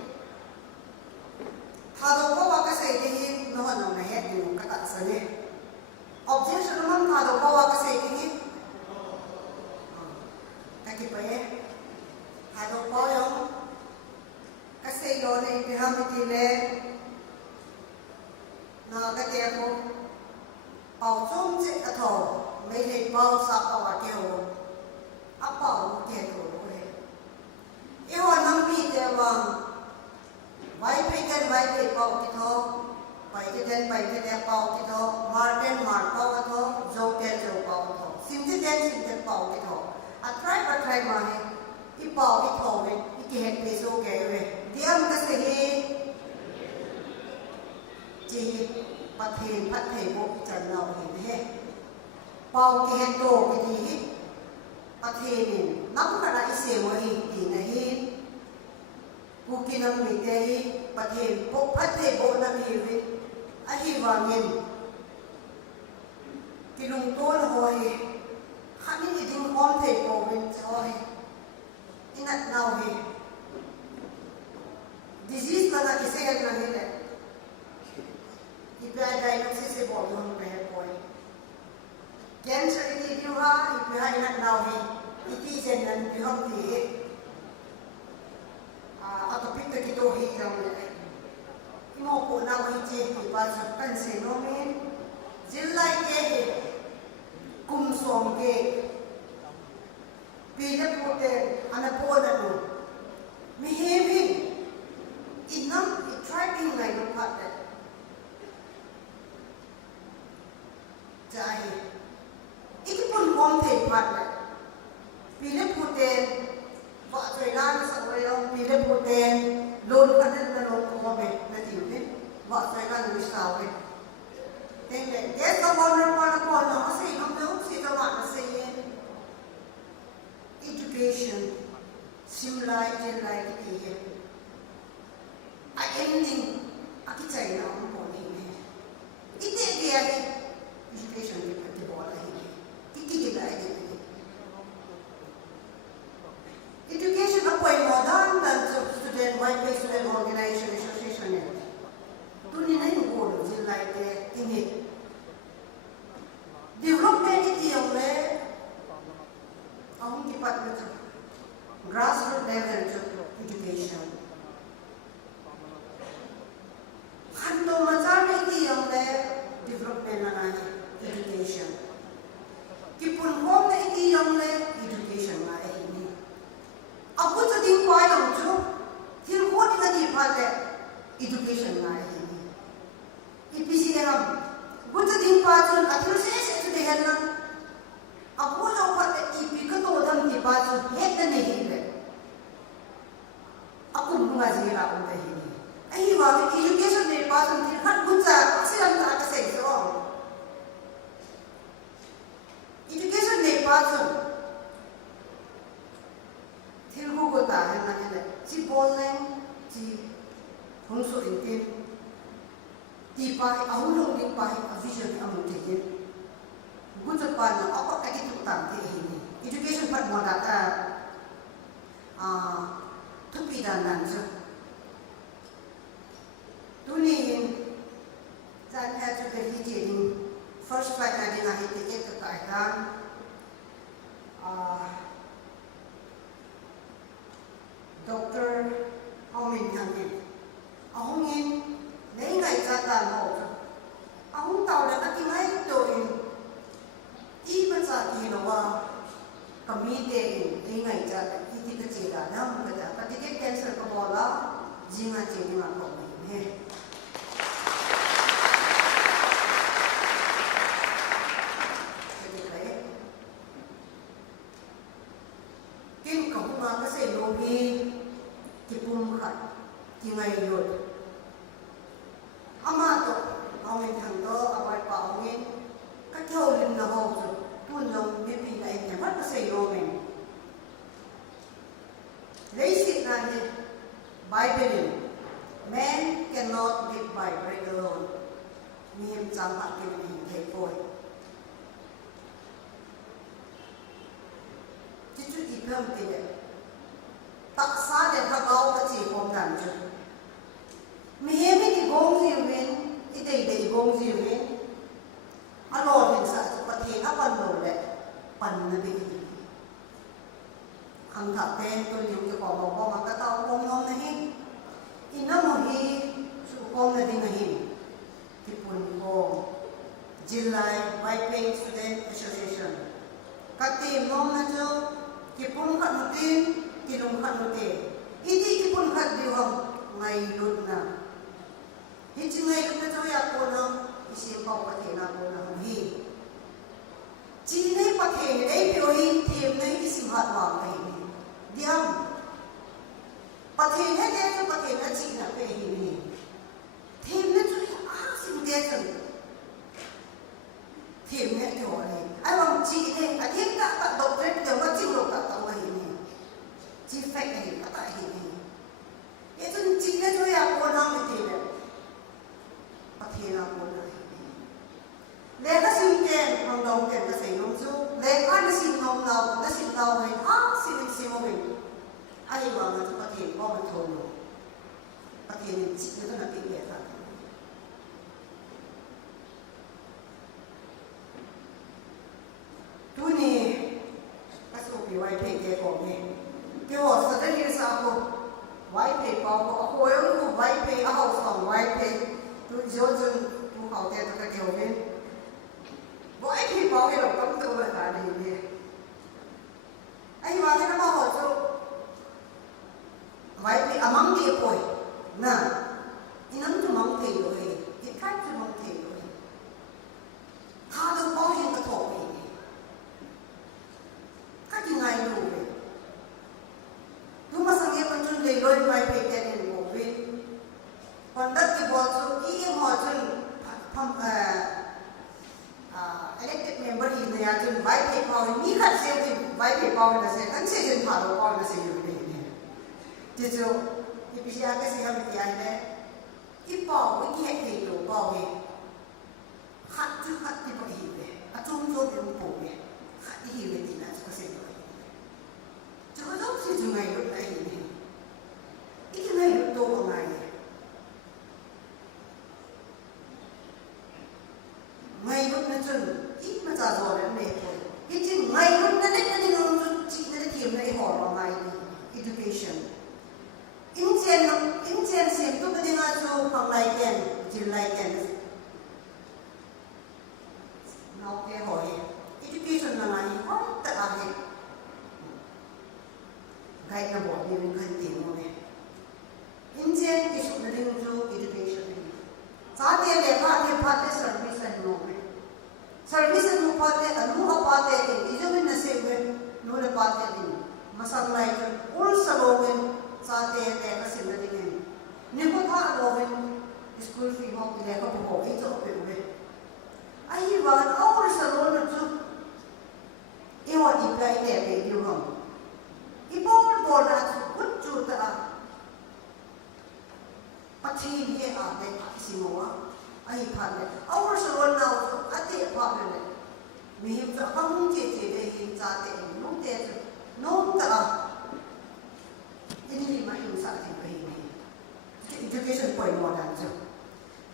hado ko waka sa idihin no no na het yung katasane objection naman hado ko waka sa idihin takipaye hado ko yung kasi yon ay pihamitile na katiya ko pausong si ato may pau sa pawakyo apaw kero Iwan ng media bang Waipikan pau kito, Paikitan pau kito, Martin pau kito, Joker pau kito, Sintitan pau kito. At try mahi, ipau kito win, ikihet peso gawe. Diam kasihi, jihit pathin bo chan naw hin he. Pau kihet do kiti. Pathinin, nakukana isemo tinahin, kukinang mitay, pathin, pathe bo na miwit, ahivangin. Kinungtol hoy, hanin iding konte po win hoy, inat naw he. Disease na nakisayag na hile. Ipiaday ng sisibo yung pehepoy. Cancer iti diwa, ipiha inat nauhi, iti sen nan pihang ti, atau pita kito hitang na. Imo po na ko iti ipasok kansi nomin, zilay kehe, kumsong ke, pila po te, anapo na no, mihiming, inam, itracking na yung patat. Jai. Iki pun kom thei phat la. Pile puten wa choi lan sa oi long pile puten lon phanen na lon ko be na tiu ni. Wa choi lan wi sa we. Teng le yes ka mon na pa na ko na sei no no si ta wa na sei education sim lai je lai ki he. A ending aki chai na on ko ni ne. Ite dia education ni pati bola hi. Iki ki lai ni. Education apoi modern dan student white place student organization association ni. Tuni nai ko lo jin lai te ini. Development iti yang le ahun ki pat na grassroots level education. Hanto macam iti yang le development na education. Kipun home na iti yang le education na ini. Aku jadi kuai lang tu, til ko na di pate education na ini. Ipisi eram, aku jadi patun atul se tu dehan lang. Aku nak pate ipi ketu dam di patun het na ni le. Aku mengaji lah untuk ini. Ahi wah education ni patun til hat buca silam tak kesai seorang. Education ni patun Tilgu ko tahan na nila. Si Boleng, si Hongso Intin, di pahi, ahulong di pahi, a vision ni among tigil. Gusto pa na ako agitutang tihin. Education pat mo data, tupidan nanso. Tunihin, saan eto kahijin, first fight na din nahitikit kakaitan, Dr. Hongmin Hangin. Ahongin, naingay kata mo. Ahong tao na katingay ito iban sa ginawa kamite naingay kata hindi ka sila na mga patikit cancer ka bola jinga chini mga komine. Kin kahunga kasi logi Kipum khat, kingai yod. Amato, awin thangdo, awai pa awin, kathau lim na ho tu, tunong bipi na iknya, mat pasay yomen. Basic na ni Bible, man cannot live by bread alone. Mihim champa kini kay boy. Chichu ipam tiga. Taksa dan kagau kecil kom dan tu. Mihemi di gong ziwin, ide gong ziwin. Alor min sa tu pati apa lor le, pan nabi. Ang tapen tu yung tu kom maka tau kom nom nahin. Ina mohi su kom na din nahin. Tipun kom. Jilai White Plains Student Association. Kati nom na tu, kipun kat nutin. Kilong kanute, hindi kipun kat diwang ngayon na. Hindi ngayon na tayo ako ng isimpaw pati na ako ng hi. Chinay pati, ay piyohin tiyem na isimhat wang ngayon. Diyam. Pati na dito pati na china piyohin. Tiyem na tayo, simgetan. Tiyem na ito rin. Ayang chinay, at yung doktor, yung matulog at ang ngayon. Jifek ni kata ini. Itu jika tu ya aku nak betul. Pakai nak bola ini. Lega simpen, orang ken kasih nongsu. Lega ni simnom lau, ni simtau ni. Simik simomin. Ayo orang tu pakai, orang betul. Pakai ni jika tu nak pilih tak. Tu ni, kasih piwai peke kau ni. Kêu sa dali sa ako, white pay pa ako yung white pay ako sa white pay, tu jojon tu hao te to ka kêu ni, white pay pa ako yung kam tu ba ta ni, ay wala na ba ho so, white pay amang di po na, inang tu mang pay lo ikat tu mang pay lo, ha tu pa elected member hi ne ya jun vai phe paw ni khat se ki vai phe paw na se kan se jun pha lo paw na se yu ne ti jo ipisia ka se ha mi ya ne ki paw ki he ke lo paw he hat tu hat ti paw hi ne a chung zo de mo paw he hat hi le ti na ko se to jo jo si ju ngai lo na hi ne iki ngai lo to ko ngai ngay lúc nó chừng ít mà trả rồi nó mệt rồi cái chừng ngay lúc nó đấy nó đi ngồi chị nó tìm lại hỏi vào ngày education in trên xem tôi cái đi ngay cho bằng lại kèn chỉ lại kèn nó cái hỏi education là ngày hỏi tất cả hết cái nó bỏ đi mình cần tiền rồi in trên cái số nó đi ngồi cho education साथ ही लेखा के पाते service है no में service no पाते अनु पाते के इजो में नसे हुए नो ले पाते दिन मसल लाइक उल सलोगन साथ ही लेखा से लगे निको था लोगन स्कूल फी हो के लेखा हो के तो पे हुए आई बात और सलोन जो ये वो अप्लाई ले के दियो हम इपोर बोला कुछ चूता पछी ये आते किसी मोआ आई फाले और सरोन नाउ आते फाले ने मिहिम जो हम जे दे इन जाते नो ते नो ता इनली मा इन सा के पे एजुकेशन पॉइंट मोडा जो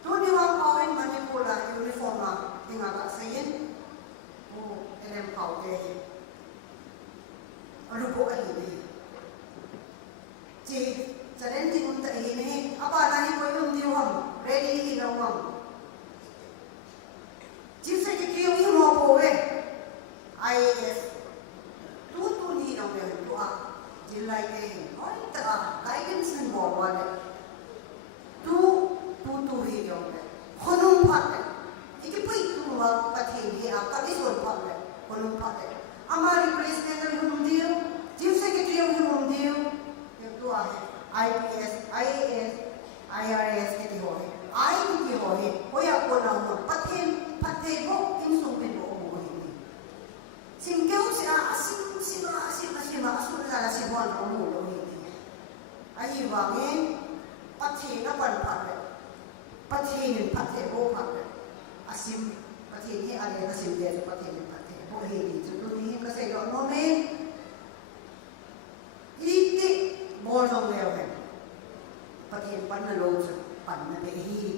तो निवा पावन मने कोला यूनिफॉर्म मा दिंगा का सयन ओ एलएम पाउते अरुपो आई ने जे चरण जी उन तरी ने अब आना ही कोई उन दियो हम रेडी ही रहो हम जिससे कि क्यों ही हो पोवे आईएएस तू नहीं रहो तो आ जिला के और तरा गाइडेंस में बोल वाले तू ही रहो खनुम पाते इके कोई तू वा पथे ही आपका भी सोल पाते खनुम पाते हमारी प्रेसिडेंट ने हम दियो जिससे कि क्यों ही हम दियो ये तो आ IPS, IAS, IRS के हो है, आई के हो है, वो या को ना हो, पत्ते वो इन सुनते हो वो है नहीं। सिंह से आसिम ज़्यादा से बोल रहा हूँ वो है नहीं। आई वांगे पत्ते ना बन पाते, पत्ते वो पाते, आसिम पत्ते ये आले का सिंह जैसे पत्ते वो है नहीं। तो नहीं कैसे लोगों में इतने बोल रहे हैं पति पन्ना लोग पन्ना पे ही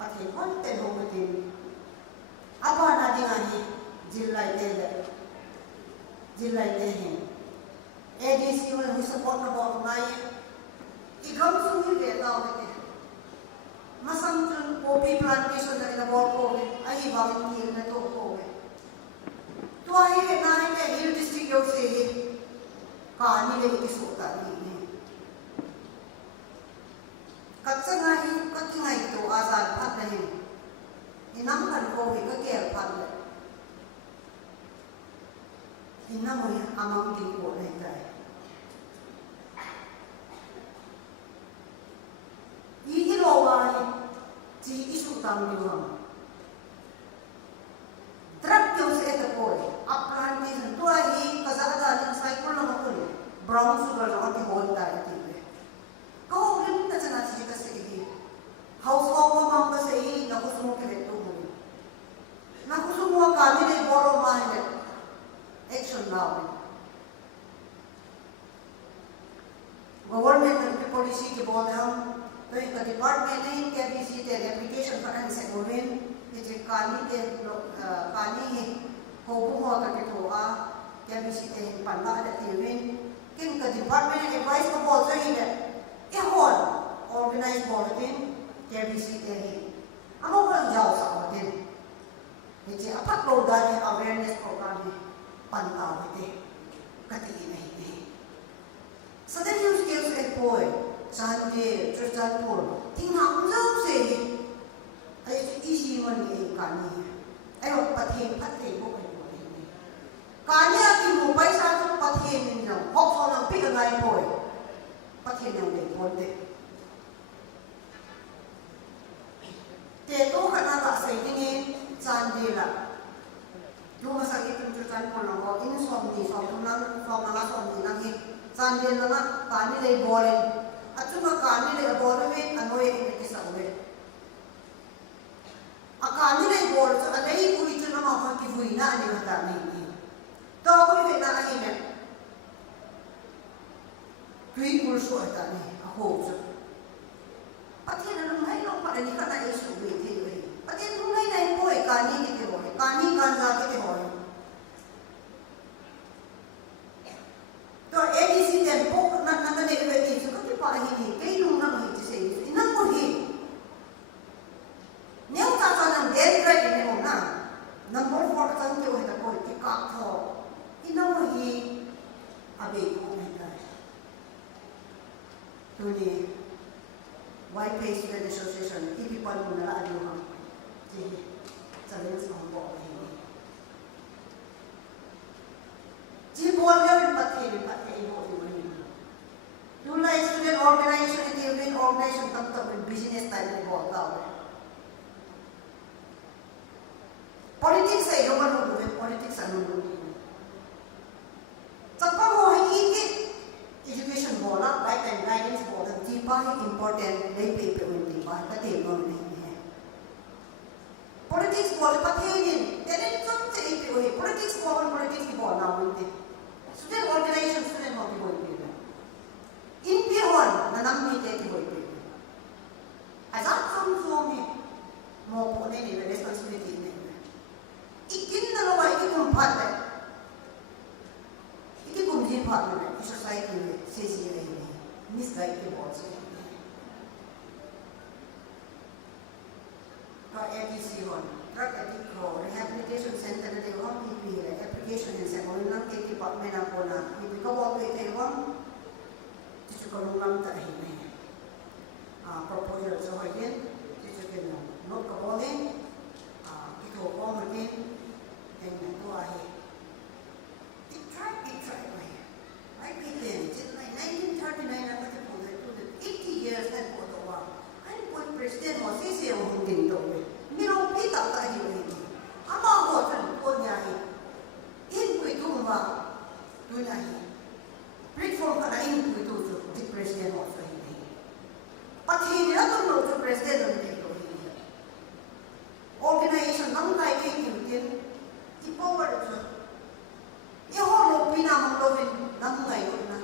पति कौन ते लोग थे अब आना दिया है जिला इधर हैं एडीसी में हुई सपोर्ट न बहुत नहीं इगम सुनी लेता होते मसम चुन पोपी प्लांटेशन का इधर बहुत हो गए आई बात की इधर तो हो गए तो आई है ना है हिल डिस्ट्रिक्ट से कहानी ले किस होता नहीं कच्चा ही कच्ची नहीं तो आजाद भाग नहीं इनाम कर को भी कच्चे भाग ले इनाम हुई आमाम दिन को नहीं जाए ये लोग आए जी इशू ताम दियो हम ड्रग क्यों से तो कोई अपरांतेशन तो आई कज़ादा जन साइकिल ना कोई ब्राउन शुगर ना की होता है कहो ग्रिम ना चना चीज़ का सही हाउस वाइफ मांग का सही ना कुछ मुँह के बेटू होने ना कुछ मुँह काली ले बोलो माहे एक्शन लाओ गवर्नमेंट की पॉलिसी के बोल हम तो एक डिपार्टमेंट ने क्या भी सी तेरे एप्लीकेशन करने से गवर्नमेंट ये जो काली के काली है को बुआ का के तो आ क्या भी सी तेरे पन्ना रहती है किन का डिपार्टमेंट ने एडवाइस को बोल सही है ये हॉल ऑर्गेनाइज बोलते क्या भी सी तेरे हम लोग जाओ सकते हैं ये जो अपना प्रोग्राम है अवेयरनेस प्रोग्राम है पन्ना होते कहीं नहीं सदन यूज़ के उसे पोए चांदे चुचालपुर तीन हमजाऊ से ऐसे इसी मन में कहानी है ऐसे पत्थर वो कहानी आती वो पैसा तो पत्थर नहीं ना हॉक सोना पिक गाय पोए पत्थर नहीं उन्हें बोलते ते तो करना का सही नहीं चांदे ला Sunday na kani lay bolen. At suma kani lay bolen anoy iti sa uwi. Akani lay bol so alay ko ito na mga kibuhi na ani mata ni. To ko ni na ani. Tui kurso ata ni ako so. Pati na nung hay no pa ni ka na isu biti. Pati nung hay na po kani kiti ho. Kani kanza kiti ho. To edisi tempo na nilibeti so kati pa hindi kay nung na hindi sa iyo. Inang mo hi. Nếu ta cho rằng đến đây thì một năm năm bốn phút trong tiêu hay là coi cái cọp thọ thì nó là gì à bị cũng này đây tôi đi White Pay Student Association if people muốn là anh không thì sẽ lên xong bỏ thì chỉ buồn lên bắt thì bộ thì mình lúc này student organization thì bên organization tâm tâm business tại mình bỏ vào politics ay naman politics ano sa pamumuhay education bola right and guidance bola di pa important day paper di pa pati mo ni politics bola pati din then some say politics bola hindi student organization student mo bola in P1 nanamit ay bola azat some mo po ni responsibility ikin na lawa ikin kumpat na ikin kumjin pat na society में CCA में misguide के बहुत से तो ADC हो drug addict हो rehabilitation center ना देखो PP है application है से बोलना के department आपको ना ये भी कब आप एक बार जिसको करूँगा तो ही नहीं proposal जो है ये जिसको note का बोले itu komutin dengan tua he. It tried way. I began in 1939 apa tu pun itu 80 years kan pada awal. Kan pun presiden masih siapa mungkin tu. Mino kita tak ada ini. Ama hotel pun nyai. In itu mah tu nyai. Platform kana in itu tu di presiden masih ini. Pati dia tu tu presiden tu. Organization nang tay kay Newton, i-power ito. I-hollow pinamang nang ngayon na.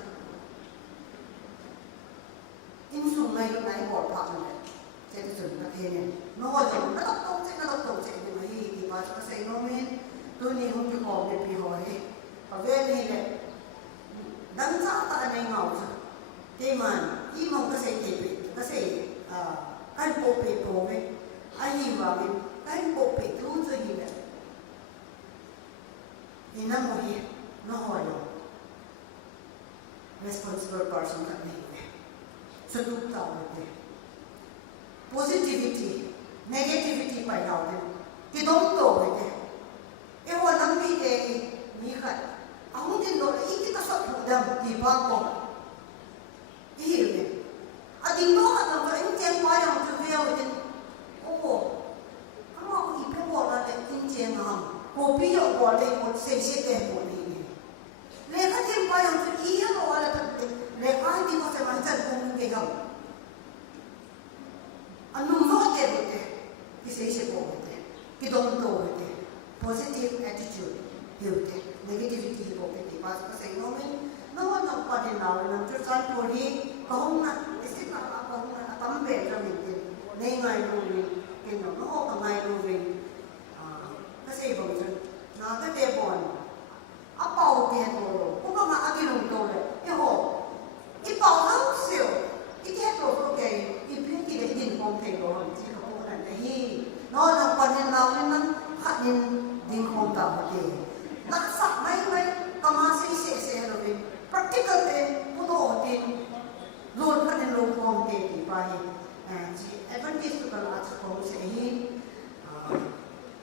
Insung ngayon na i-ball pa na. Sa ito na kanya. Noon, natagtog siya. Hindi mahihigi pa siya sa inomin. Doon yung pikobe pihohe. Pagwede hile. Dan sa ataan ay ngaw siya. Timan, imang kasi tipid. Kasi, kan po pipobe. Ay iwagin. Kain po itu tu hiba. Ina mo hi, no hoyo. Responsible person kan ni. Seduk tahu ni. Positivity, negativity pai tahu ni. Kidong to ni. Ewa nampi ni kan. Aku tin do kita sab dam di bangko. Iya. Ading do kan kalau ini ceng payang tu dia ni. Oh. Aku ibu bola le injen ham, kopi yo bola ikut sesi teh bola ini. Mereka jempa yang tu iya lo wala tapi mereka di masa macam kumung kegam. Anu mo te bote, di sesi bola te, kidong to bote, positive attitude bote, negativity bote. Pas pasal momen, nawan nak pada nawan nak terus poli, kahong na, istilah kahong na tambe kami te, nengai lori. Kino no kamay moving kasi ibang dyan nakatebon apaw tihetoro kung ba maagilong tole ipaw lang siyo itihetoro kay ipinagkila din kong tego sila po na nahi no nang paninlawin ng kanin din kong tawag nakasak may kamasay siya rin practical din puto din loon ka din loon kong tegi pahin advantage to kalau atas kau sehi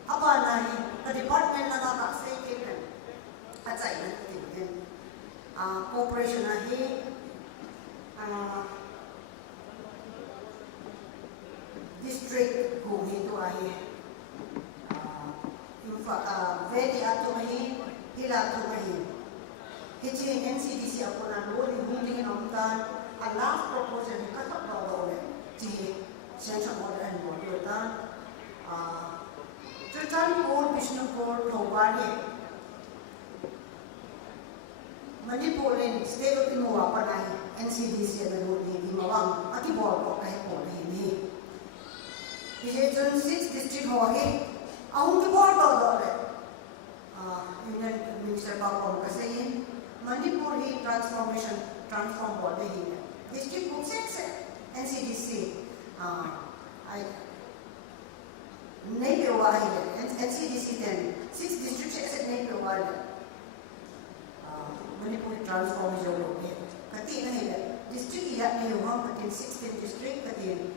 apa nahi ke department na nakaksay kita atsay na kita cooperation nahi district kung itu ahi very ato mahi hila ato mahi Hiti NCDC ako na lori hindi namtan a last proposal ni katok dole ti central order and border ta Churchanpur Bishnupur Thongwani Manipurin state of Inuwa panay NCDC na lori di mawang akibol ko kahit po ni Region 6 district hohe ang kibol dole Union Minister Bakong kasi Manipur Heat Transform Board Heat District Book 6 NCDC Navy Wahid NCDC 10 6 District 6 Navy Wahid Manipur Heat Transformation Board Kati na hila District iya na yung katin 16 District katin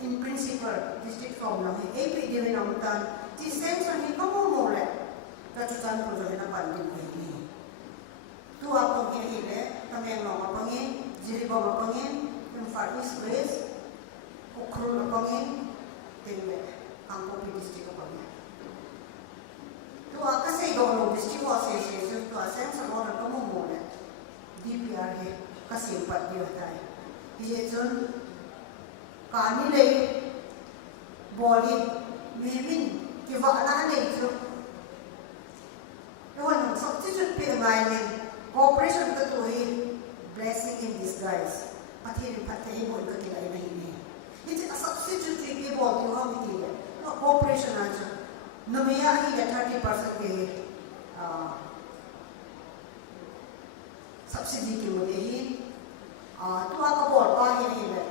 in principle District from lang AP din namutan ti sensor ni pamumule Kacutan po na pandin ko ini Tua pang hinahili, kami ang mga pangin, Jiriba mapangin, yung Far East Place, Ukru mapangin, tingwe, ang Popi District mapangin. Tua kasi doon District Association, tua sense ang orang pamumulat, DPR kasi empat dia tayo. Iyetun, kanilay, boli, mimin, kivaalaan na ito. Ewan, substitute pinangayin, cooperation katuhin, blessing in disguise. Pati mo ito kilay na hindi. It's a substitute people you have to give. No cooperation natin. Numiyahin na 30% kay subsidy ki mo dihin. Tuwa ka po, pahin hila.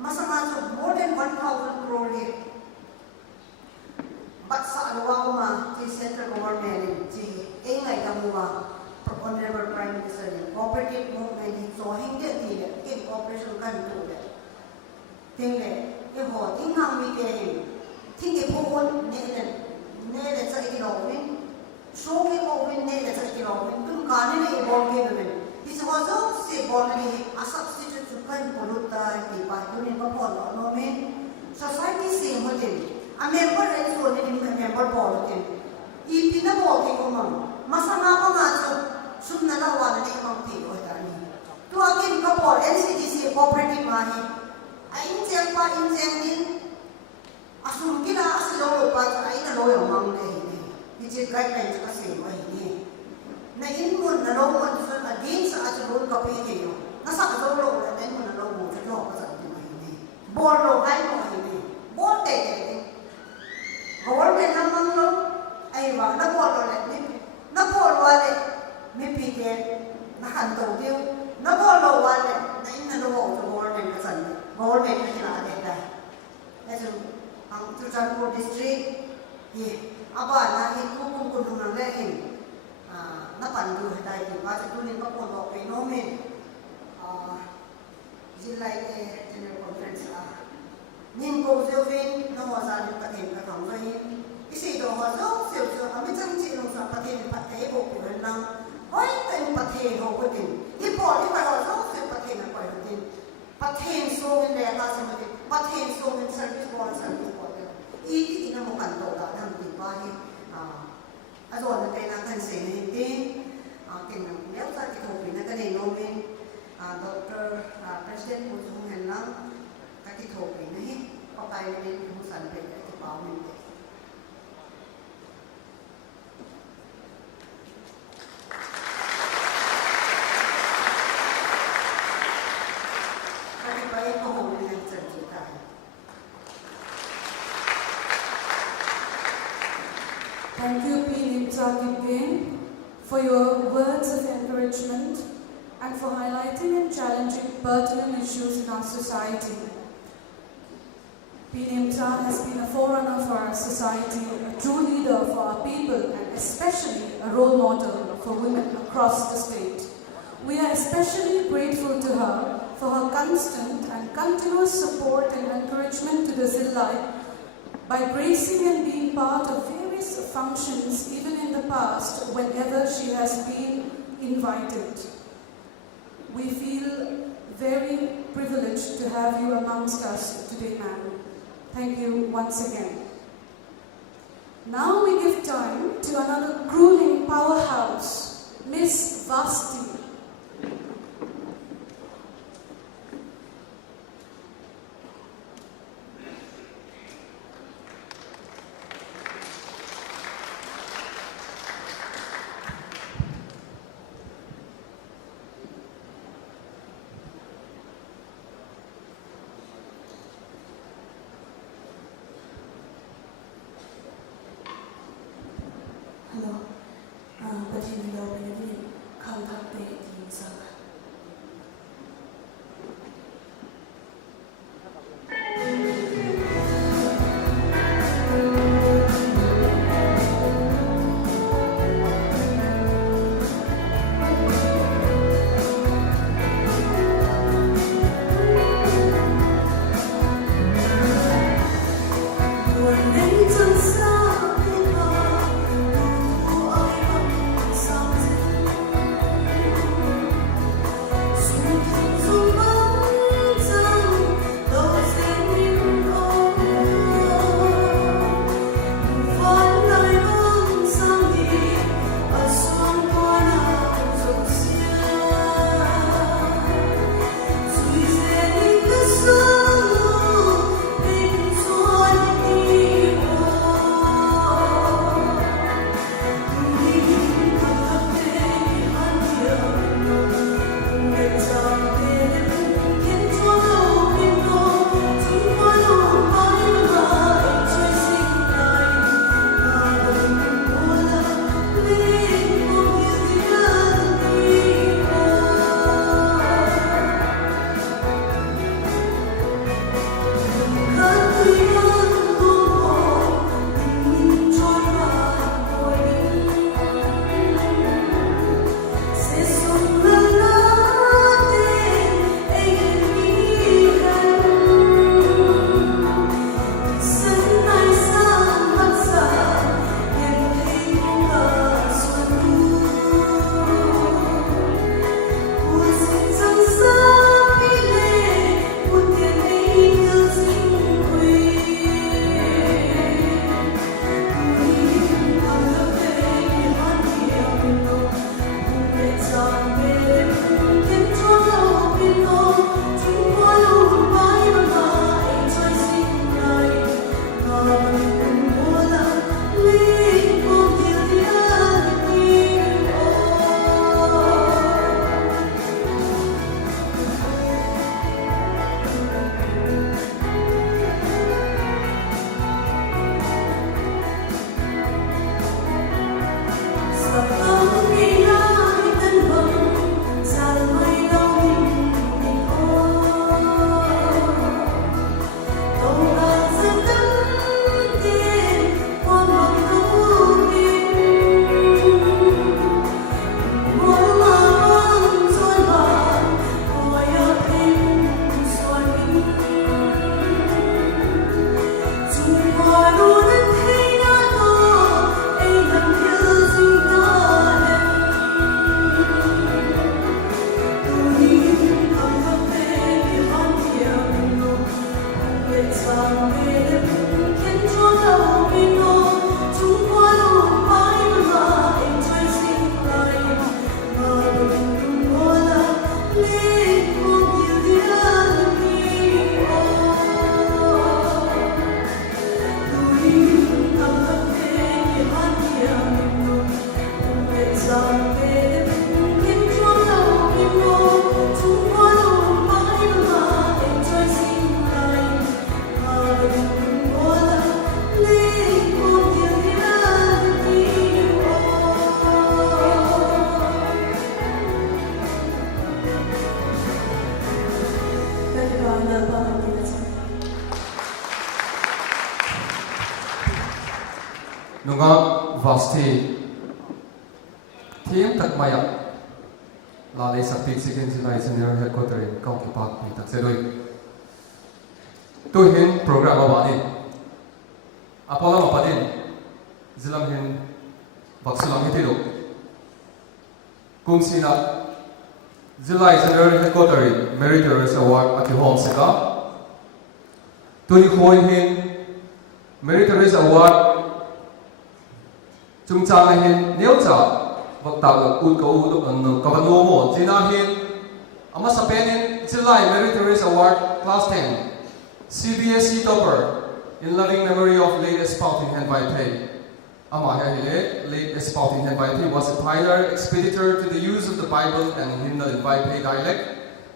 Masama so more than 1,000 crore. But sa aluwa ko ma, si central government, si ingay ka mo ma, Honorable Prime Minister, cooperative movement, so hindi tila, in cooperation kan tula. Tingle, tinghang mikahin, tingge puhon nila sa ikilawin, shogi kawin nila sa ikilawin, dun kanin na ibongke namin. Iswazo si Bonnie, a substitute to kan pulutan, ipa, dunin pa po, nomin, society sing hotin, a member and so nila member politin. Ipinaboke ko ma'am, masama pa nga so, sumnalawa na ibang tilo dani. Tuwagin ka po, NCDC cooperative money. Ay injeng pa, injeng din. Asum kila asilolo pa, ay naloyo mang kahini. Iji guidelines kasi mahini. Na inmon, nalawon sa again sa asilolo ka pinyo. Nasa katolo, na inmon nalawon sa iyo ka sa ating mahini. Bolo, ay mo mahini. Bote, government naman lo, ay ba, nabolo na, nabolo ulit. May pigil, nakantaw diyo, nabolo wala, na inanawa sa government kasan, government na kinakatay ka. Kasi, ang Churchanpur District, aba, nakikupong-kulong ng lehin, napanduhin tayo, kasi tunin pa po ang pinomen, July General Conference, Ninko Silvin, nawasan yung patin katang gahin, isi do hazo, silso, kami sang silong sa patin patay, bukulan lang, Hoy, tayo patin ho ko din. Ipo, di ba hazo, sil patin na kwayo din. Patin sungin na yata sa matin, patin sungin service ko. Iti na mo kanto ka, nang di ba, azo, na tayo nakan sinin din, kinang niyaw sa kitopin na kaninomin, Dr. President Putungan lang, kakitopin na papayo din kung saan pa yung kitipawin din. Thank you, P. Nimta Kipgen, for your words of encouragement and for highlighting and challenging pertinent issues in our society. P. Nimta has been a forerunner for our society, a true leader for our people, and especially a role model for women across the state. We are especially grateful to her for her constant and continuous support and encouragement to the Zillai by gracing and being part of various functions even in the past whenever she has been invited. We feel very privileged to have you amongst us today, ma'am. Thank you once again. Now we give time to another grueling powerhouse, Miss pathin lo ni khang thak te ti sa Nunga vasti thiam tak maya la le sakti second July senior headquarter in Kaunki Park ni tak sedoi tu hin program awani apola mapadin zilam hin baksulam hitido kumsina July senior headquarter in Meritorious Award at home sika tuni khoi hin Meritorious Award chúng ta hiện nếu cha vật tạo được un cầu được các bạn ngô mỏ chỉ là hiện ama sa penin July Meritorious Award Class 10 CBSE topper in loving memory of late Espouting Hen Vaipei. Ama hele late Espouting Hen Vaipei was a pioneer expeditor to the use of the Bible and hymnal in Vaipei dialect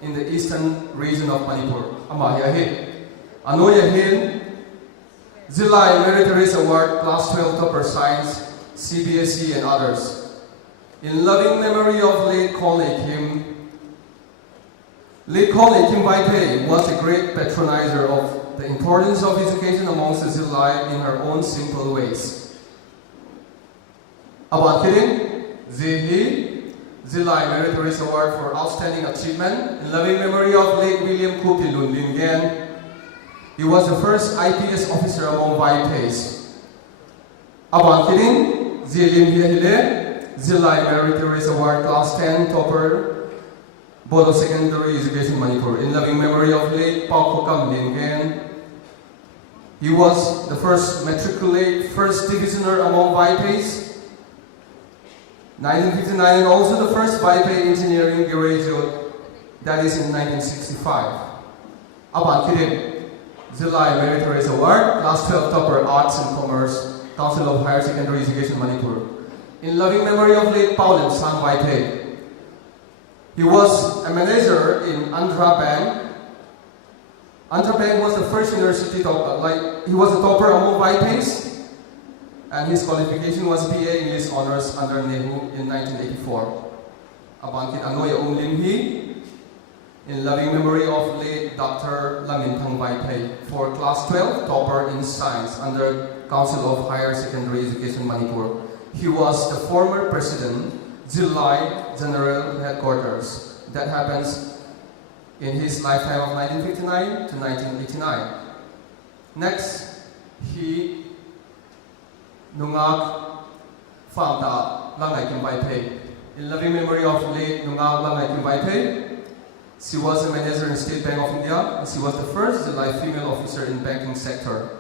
in the eastern region of Manipur. Ama he anoya hin July Meritorious Award Class 12 topper science CBSE and others. In loving memory of late Colonel Kim, late Colonel Kim Vai-pei was a great patronizer of the importance of education amongst the Zilai in her own simple ways. Aban Kirin, Zihi, Zilai Meritorious Award for Outstanding Achievement in loving memory of late William Kupilun Lingen. He was the first IPS officer among Vai-peis. Aban Kirin, Zilim Hile, Zilai Meritorious Award Class 10 Topper, Bodo Secondary Education Manipur, in loving memory of late Pao Khokam Lingen. He was the first matriculate, first divisioner among Vai-peis, 1959, and also the first Vai-pei engineering graduate, that is in 1965. Aban Kirin, Zilai Meritorious Award, Class 12 Topper, Arts and Commerce, Council of Higher Secondary Education Manipur, in loving memory of late Paulen Sang Vai-pei. He was a manager in Andhra Bank. Andhra Bank was the first university he was a topper among Vai-peis, and his qualification was BA English Honors under Nehru in 1984. Abankit Anoy Lim Hee, in loving memory of late Dr. Lamintang Vai-pei, for Class 12 topper in Science under Council of Higher Secondary Education Manipur. He was the former president, Zilai General Headquarters. That happens in his lifetime of 1959 to 1989. Next, he Nungak Famta Langai Kim Vai-pei. In loving memory of late Nungak Langai Kim Vai-pei, she was a manager in State Bank of India, and she was the first Zilai female officer in banking sector.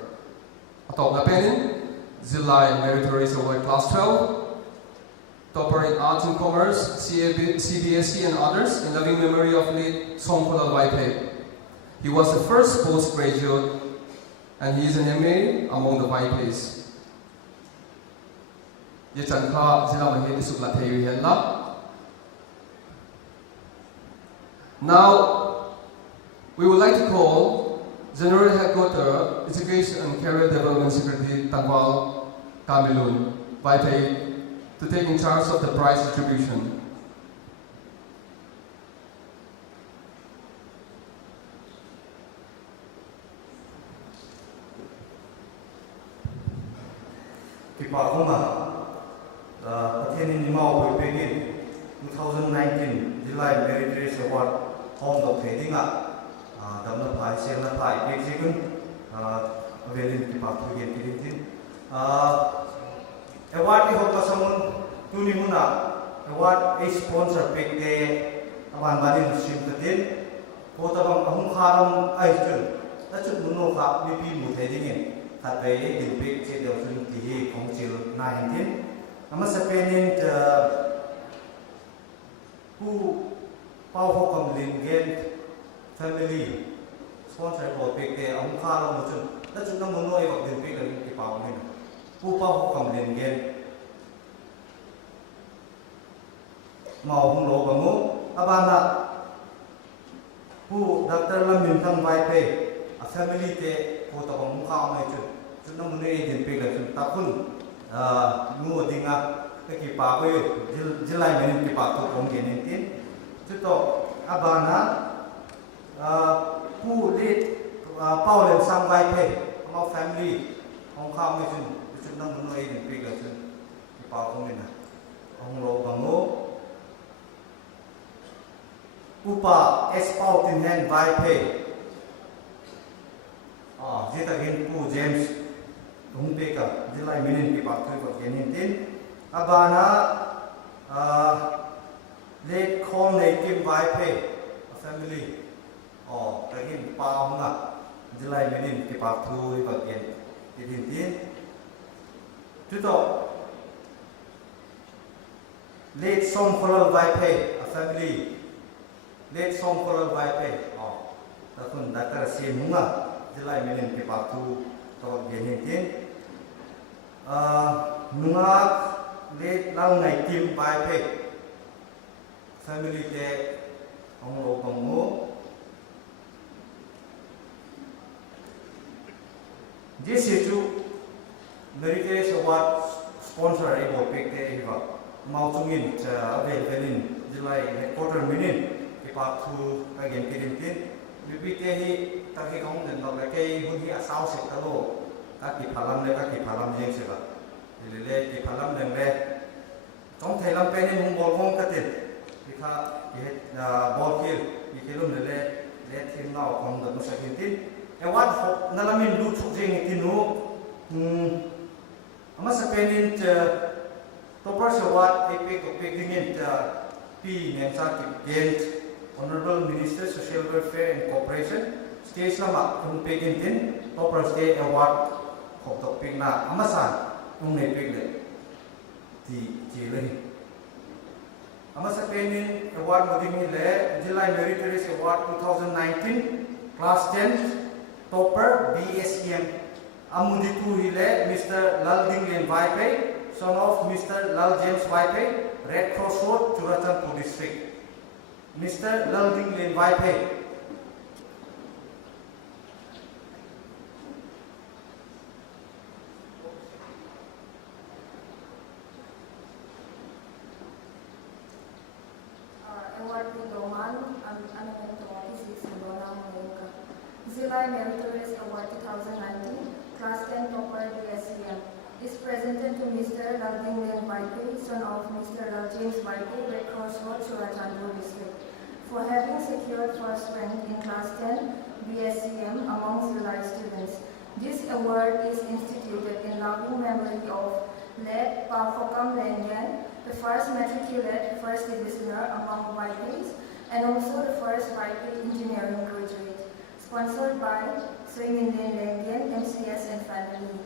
Atop Lapenin, Zilai Meritorious Award Class 12, topper in Arts and Commerce, CBSE and others, in loving memory of late Songkolal Vai-pei. He was the first postgraduate, and he is an MA among the Vai-peis. Now, we would like to call General Headquarters Education and Career Development Secretary Tangwal Kamilun Vai-pei to take in charge of the prize distribution. Attending the Mao Begin 2019 July Meritorious Award Home of Heading Up, Damna Pai, Sena Pai, Mexican, Avelin Kipaku, award ni hopa samun tuni muna award a sponsor pick de aban balin sim tadin ko tabang ahung kharam ai chun tachut muno kha bp mu theding ta be din pick che de sun ti kongchil 19 namasa penin who pau hokam lingen family sponsor ko pick de ahung kharam mu chun tachut na muno ai wak din pick ki pau niผู้เป้าของเรียนเรียนเมาหงโลบังงูอาบานะผู้ดรลามินทังไวเปอ family เตผู้ตะบังข้าวไม่จุดจุดนั้นมันเองเดินไปเลยจุดตะคุณงูดิ่งอ่ะก็กี่ปากไปจิไลไม่กี่ปากตัวผมเห็นเองจุดต่ออาบานะผู้ลีดเป้าเรียนสังไวเปเอา family ของข้าวไม่จุดนั่งมันเองเป็นปีกันจนเป่าคงนี่นะองโลบังโง่อุปาเอสเป่าตินแฮนไวเพย์จิตาเห็นผู้เจมส์หุ่นเปกับจิไลมินินที่ปากทุยกับเห็นตินอาบานะเลดคอมในกิมไวเพย์ family แต่เห็นเป่าหนักจิไลมินินที่ปากทุยกับเห็นตินจุดต่อ late song color Vai-pei a family late song color Vai-pei แต่คุณดัตรเสียงมุ่งจะไล่ไม่เล่นเก็บปากทูตัวเย็นเย็นมุ่งlate เล่าไงกิม Vai-pei family เด็กของโลกของโง่ยี่สิบจุMeritorious Award sponsor ไอ้บอกเด็กเด็กว่า Mautungin Velin July headquarter minin kipak tu kagen kirintin bibite hi taki kong den dog ke hunhi asau se talo ka ki phalam jeng se ba le ki phalam den le chong thailam pe ni mung bol hong katin bikha ye ball kill bi kelum le thim nau kong da musa kintin e wat hop nalamin lu thuk jeng tinu ama sa penin Toppers Award dingin P. Nemsa Gent, Honorable Minister Social Welfare and Cooperation, Stage Lama kung pegintin Toppers Day Award kung topic na amasan nung naipigli di Chile. Amasa penin award mo din nila July Meritorious Award 2019 Class 10 Topper BSEM. Amuditu hile Mr. Lalding Vaipe, son of Mr. Lal James Vaipe, Red Cross Road, Churachandpur District. Mr. Lalding Vaipe. Award to Doman, July Meritorious Award 2019, Class 10 Topper BSEM. Is presented to Mr. Lalding Vaipe, son of Mr. Lal James Vaipe, Red Cross Road, Churachandpur District, for having secured first rank in Class 10 BSEM amongst July students. This award is instituted in loving memory of late Pafokam Lengen, the first matriculate first divisioner among Vaipes, and also the first Vaipe engineering graduate, sponsored by Sri Minden Lengen, MCS and family.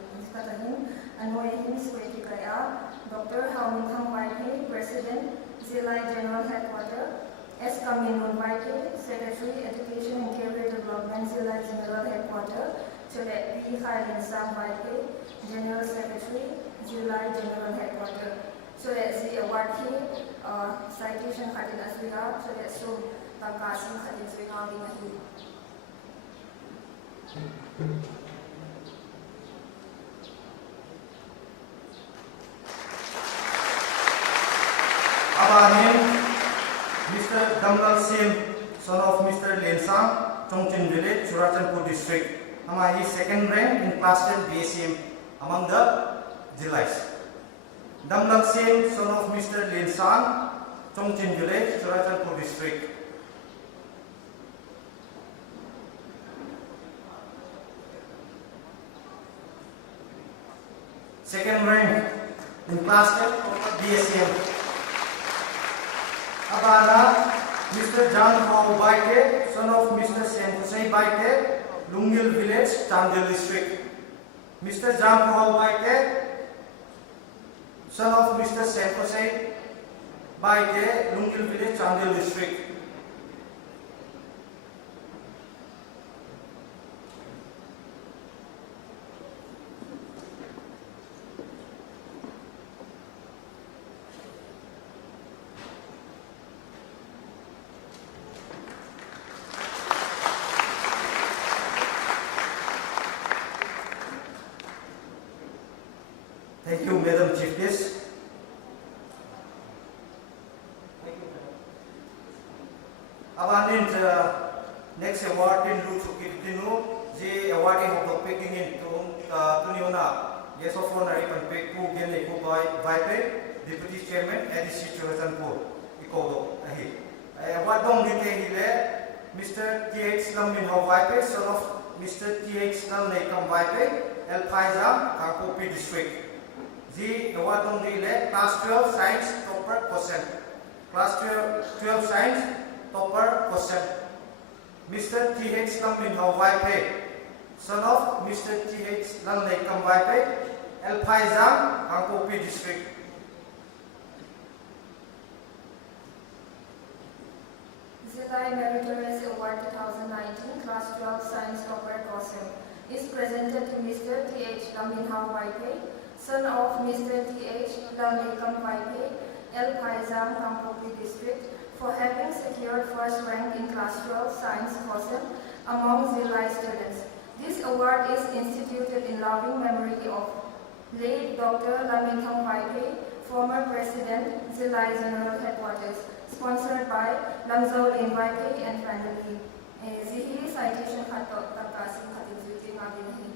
Anoying Swetikaya, Dr. Hauminthang Vaipe, President, Zilai General Headquarters, S. Kaminun Vaipe, Secretary, Education and Career Development, Zilai General Headquarters, Cholet P. Khairin Sam Vaipe, General Secretary, Zilai General Headquarters. Cholet Z. Award Ki, Citation Khatin Asliha, Cholet Sum, Tangkasim Khatin Swingal Dinahi. Abanin Mr. Damlal Sim, son of Mr. Lensang, Chongqing Village, Churachandpur District. His second rank in Class 10 BSEM among the Jilais. Damlal Sim, son of Mr. Lensang, Chongqing Village, Churachandpur District. Second rank in Class 10 BSEM. Abana, Mr. John Hao Baite, son of Mr. Sensei Baite, Lungil Village, Chandel District. Mr. John Hao Baite, son of Mr. Sensei Baite, Lungil Village, Chandel District. Thank you, Madam Chief Guest. Abanin next award in Luchukitinu, the awarding of the picking in Tuniona, yes of honorary Panpek, who can Vaipe, Deputy Chairman, ADC Churachandpur, Ikodo, Ahi. Award dong Hile, Mr. T.H. Laminho Vaipe, son of Mr. T.H. Lalnekam Vaipe, El Paizam, Kankopi District. The award on the Class 12 Science Topper Question. Class 12 Science Topper Question. Mr. T.H. Laminho Vaipe, son of Mr. T.H. Lalnekam Vaipe, El Paizam, Kankopi District. Zilai Meritorious Award 2019, Class 12 Science Topper Question is presented to Mr. T.H. Laminho Vaipe, son of Mr. T.H. Lalnekam Vaipe, El Paizam, Kankopi District, for having secured first rank in Class 12 Science Question among Zilai students. This award is instituted in loving memory of late Dr. Lalnekam Vaipe former President, Zilai General Headquarters, sponsored by Langzhou Lin YK and family. Zihi citation khatok takasi khatin zuti mabinahi.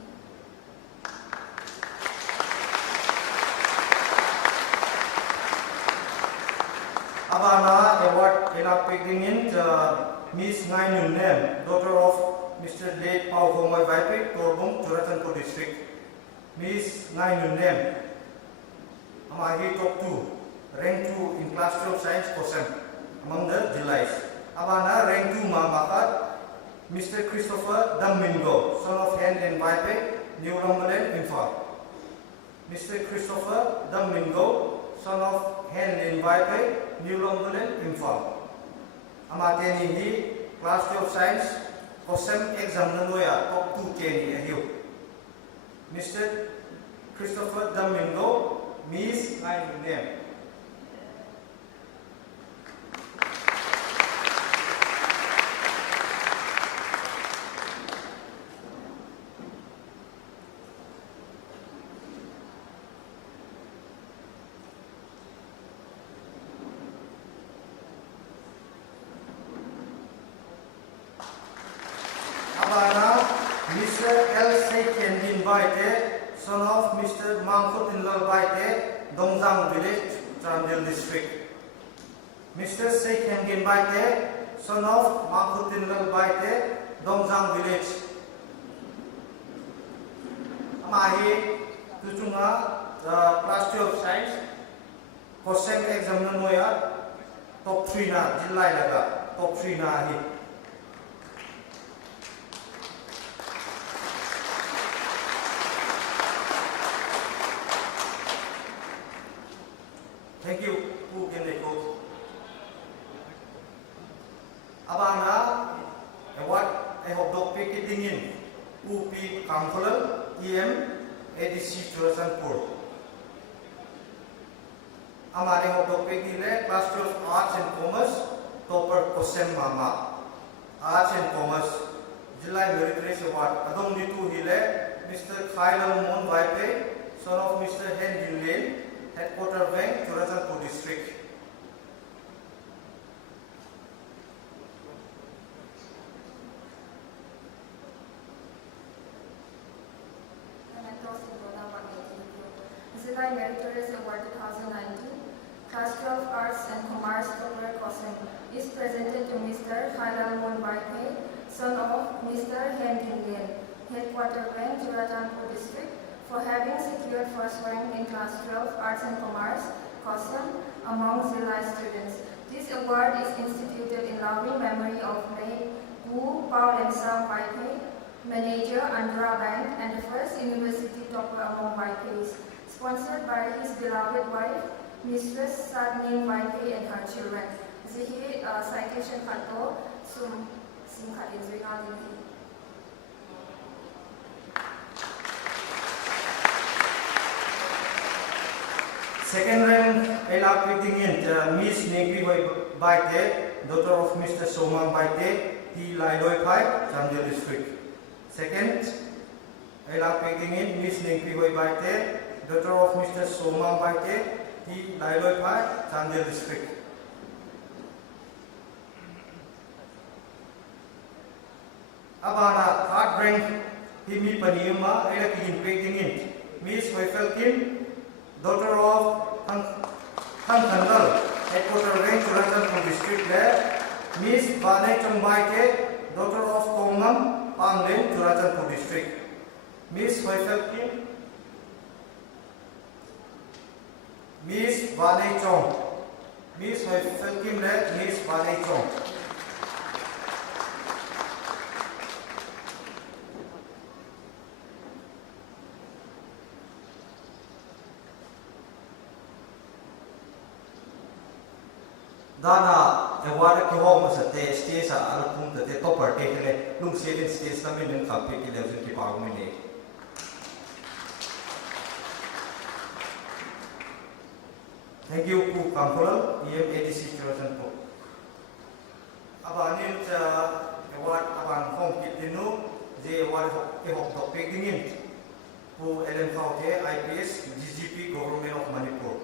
Abana award elapigdingin Miss Ngai Nun Nem, daughter of Mr. Late Pau Homoy Vaipe, Torbung, Churatanpur district. Miss Ngai Nun Nem, Amahi top 2, rank 2 in class 12 science course among the Jilais. Abana rank 2 Mamakat, Mr. Christopher Dammingo, son of Hen and Vaipe, New Lumberland, Imphal. Mr. Christopher Dammingo, son of Hen and Vaipe, New Lumberland, Imphal. Amateni hi class 12 science COSEM exam nanoya top 2 keni ahiu. Mr. Christopher Domingo, Miss Ngai Nun Nem. Mr. L. Seiken Din Baite, son of Mr. Mangkut Inlal Baite, Dongzang Village, Chamdil District. Mr. Seiken Din Baite, son of Mangkut Inlal Baite, Dongzang Village. Amahi Tuchunga class 12 science, COSEM exam nanoya top 3 na Jilai laga top 3 na ahi. Thank you, Pu Geneko. Abana, award I hope dog picketing in UP Councilor EM ADC Churasanpur. Amare hope dog picketing class 12 Arts and Commerce, topper COSEM Mama. Arts and Commerce, July Merit Race Award. Adong Nitu Hile, Mr. Khailal Mon Vaipe, son of Mr. Hen Din Lane, Headquarter Bank, Churasanpur District. Zilai Meritorious Award 2019, Class 12 Arts and Commerce Topper COSEM is presented to Mr. Khailal Mon Vaipe, son of Mr. Hen Din Lane, Headquarter Bank, Churasanpur District, for having secured first rank in Class 12 Arts and Commerce COSEM among Zilai students. This award is instituted in loving memory of late Wu Pao Lemsang Vaipe, manager Andhra Bank and the first university topper among Vaipes, sponsored by his beloved wife, Mistress Sadnin Vaipe and her children. Zihi citation Kato Sum Simkhatin Zwingadini. Second rank elapigdingin Miss Negri Baite, daughter of Mr. Somang Baite, T. Lailoi Pai, Chamdil District. Second elapigdingin Miss Negri Baite, daughter of Mr. Somang Baite, T. Lailoi Pai, Chamdil District. Abana third rank Himi Paniuma elapigdingin Miss Weifel Kim, daughter of Han Khandal, Headquarter Rank, Churasanpur District, Miss Vanai Chongbaite, daughter of Kongam, Panglin, Churasanpur District. Miss Weifel Kim, Miss Vanai Chong, Miss Weifel Kim, Miss Vanai Chong. Dana award ki home sa te stage sa alpung te topper te le lung selin stage na min ka pe ki level ki pag min ne. Thank you Pu Kamphol EM ADC Churasanpur. Aba anin award aban home kit dinu je award ke hok topic dingin Pu LM Faute IPS GGP Government of Manipur.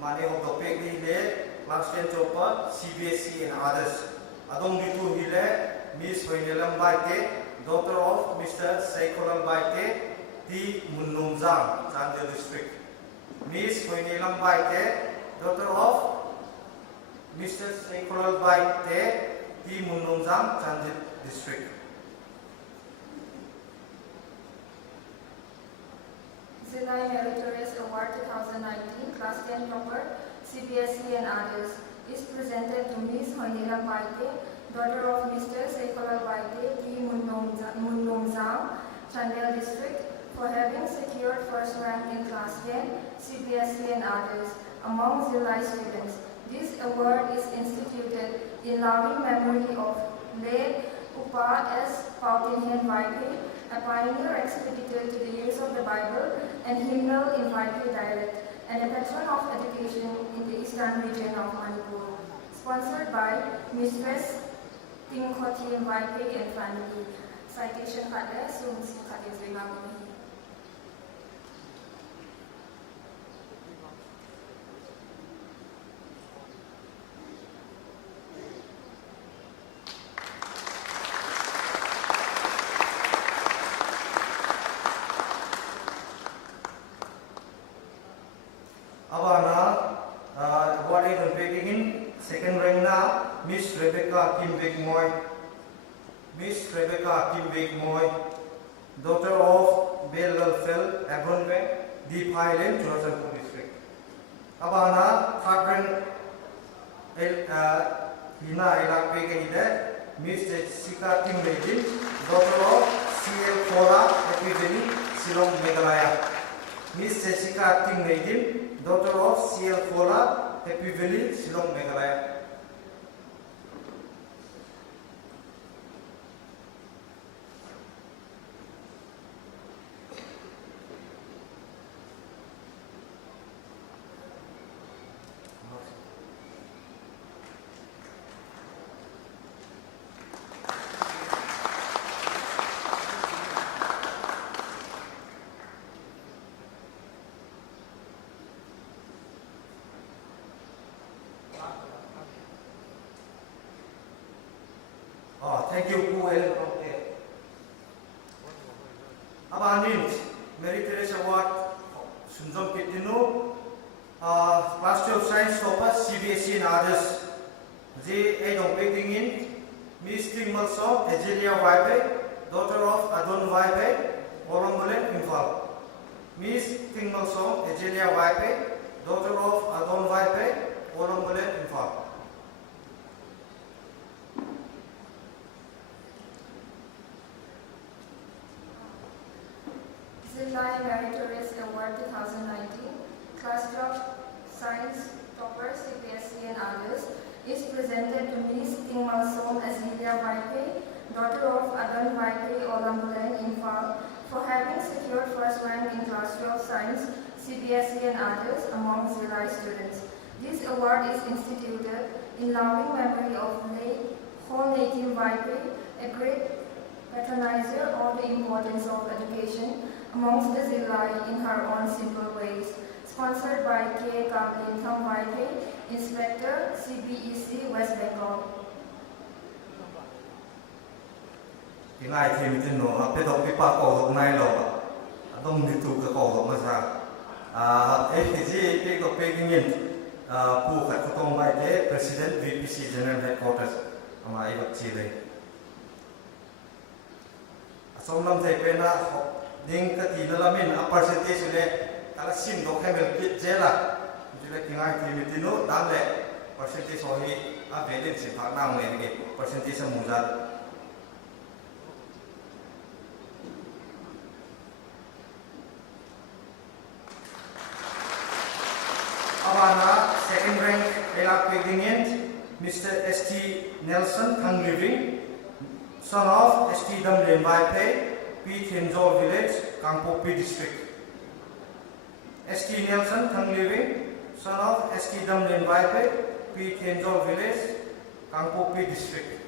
Mane of the peg hile class 10 chopa CBSE and others. Adong ditu hile Miss Hoinelam Baite, daughter of Mr. Saikolam Baite, T. Munnumzang, Chandel district. Miss Hoinelam Baite, daughter of Mr. Saikolam Baite, T. Munnumzang, Chandel district. Zilai Meritorious Award 2019, Class 10 Topper, CBSE and others, is presented to Ms. Hoinila Baite, daughter of Mr. Saikola Baite, T. Munnumzang, Chandel district, for having secured first rank in Class 10, CBSE and others, among Zilai students. This award is instituted in loving memory of late Upa S. Pautinhen Baite, a pioneer expeditor to the use of the Bible and hymnal in Baite dialect, and a patron of education in the eastern region of Manipur. Sponsored by Mistress Ting Khotiem Baite and family. Citation Khatla Sung Si Khatin Srimaguni. Second rank na Miss Rebecca Kim Moy. Miss Rebecca Kim Moy, daughter of Bellalfel, Avonbank, Deep Highland, Joseph district. Abana third rank Hina Elak Pegida, Miss Jessica Kim daughter of CL Kola, Epidemi, Silong Meghalaya. Miss Jessica Kim daughter of CL Kola, Happy Valley, Shillong, Meghalaya. Thank you, Pu El. Abanin, Meritorious Award, Sunjom Pitinu, Class 12 Science Topper, CBSE and others. J. A. Dongping in Miss Tingmal Song, Ezelia Vaipe, daughter of Adon Vaipe, Olombulen, Imphal. Miss Tingmal Song, Ezelia Vaipe, daughter of Adon Vaipe, Olombulen, Imphal. Zilai Meritorious Award 2019, Class 12 Science Topper, CBSE and others, is presented to Ms. Tingmalsom Azelia Vaipe, daughter of Adon Vaipe, Olambulan, Imphal, for having secured first rank in Class 12 Science, CBSE and others among Zilai students. This award is instituted in loving memory of late Whole Native Vaipe, a great patronizer of the importance of education amongst the Zilai in her own simple ways. Sponsored by K. Kamlin Tham Vaipe, Inspector, CBEC, West Bengal. Inai team tin no, pedok pipa ko nai lo, adong ditu ka ko masa. FTG pedok pegingin, pu kat kotong Vaipe, President VPC General Headquarters, amai bak Chile. Somlam thai pena ding kati nalamin a percentage le kala sim do khamel kit jela jule kingai timitino dale percentage hohi a balance se phagna ngai ge percentage sa muzar abana second rank elak pegingin Mr. ST Nelson Thang Living, son of ST Damlen Vaipe, P. Thenjol Village, Kangpopi District. ST Nelson Thang Living, son of ST Damlen Vaipe, P. Thenjol Village, Kangpopi District.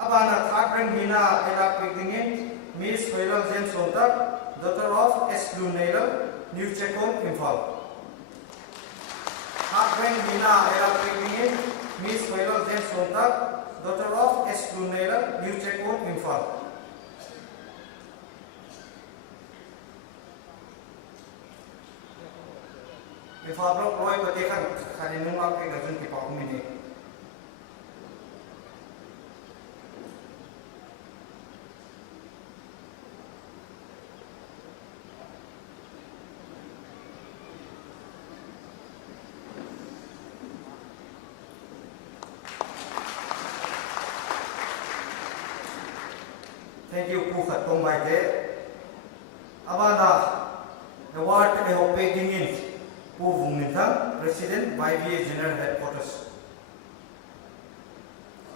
Abana third rank Hina Elak Pegingin, Miss Hoilal James Sontak, daughter of S. Lunailal, New Chekon, Imphal. Mina Ella Pingin, Miss Koilal James Sontak, daughter of S. Dunela, New Checkpoint, Imphal. Imphal Block Roy Patekan, Kaninung Lake Gazun Kipak Mini. Thank you, Pukhat Tongbaite. Abana, award a hoping in Puvung Mintang, President, YVA General Headquarters.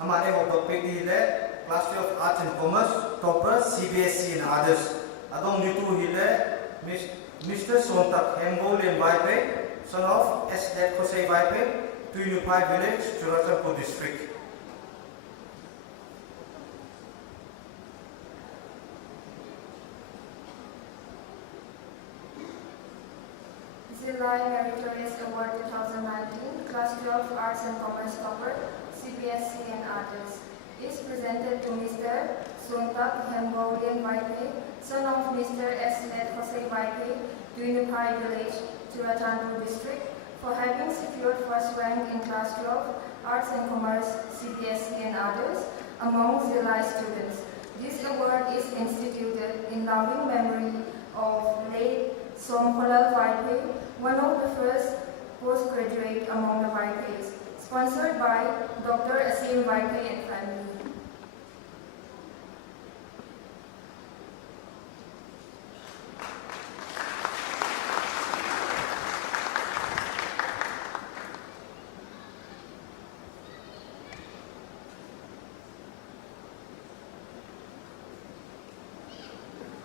Amane of the Peggy Class of Arts and Commerce, Topper, CBSC and others. Adong Nitu Hile, Mr. Sontak Hengol and Vaipe, son of S. Kosei Vaipe, Tuinupai Village, Churachampu District. Zilai Meritorious Award 2019, Class 12 Arts and Commerce Topper, CBSC and others, is presented to Mr. Sontak Hembolian Vaipe, son of Mr. S. Jose Vaipe, Tuinupai Village, Churatanpur District, for having secured first rank in Class 12 Arts and Commerce, CBSC and others among Zilai students. This award is instituted in loving memory of late Somkolal Vaipe, one of the first postgraduate among the Vaipes, sponsored by Dr. Asim Vaipe and family.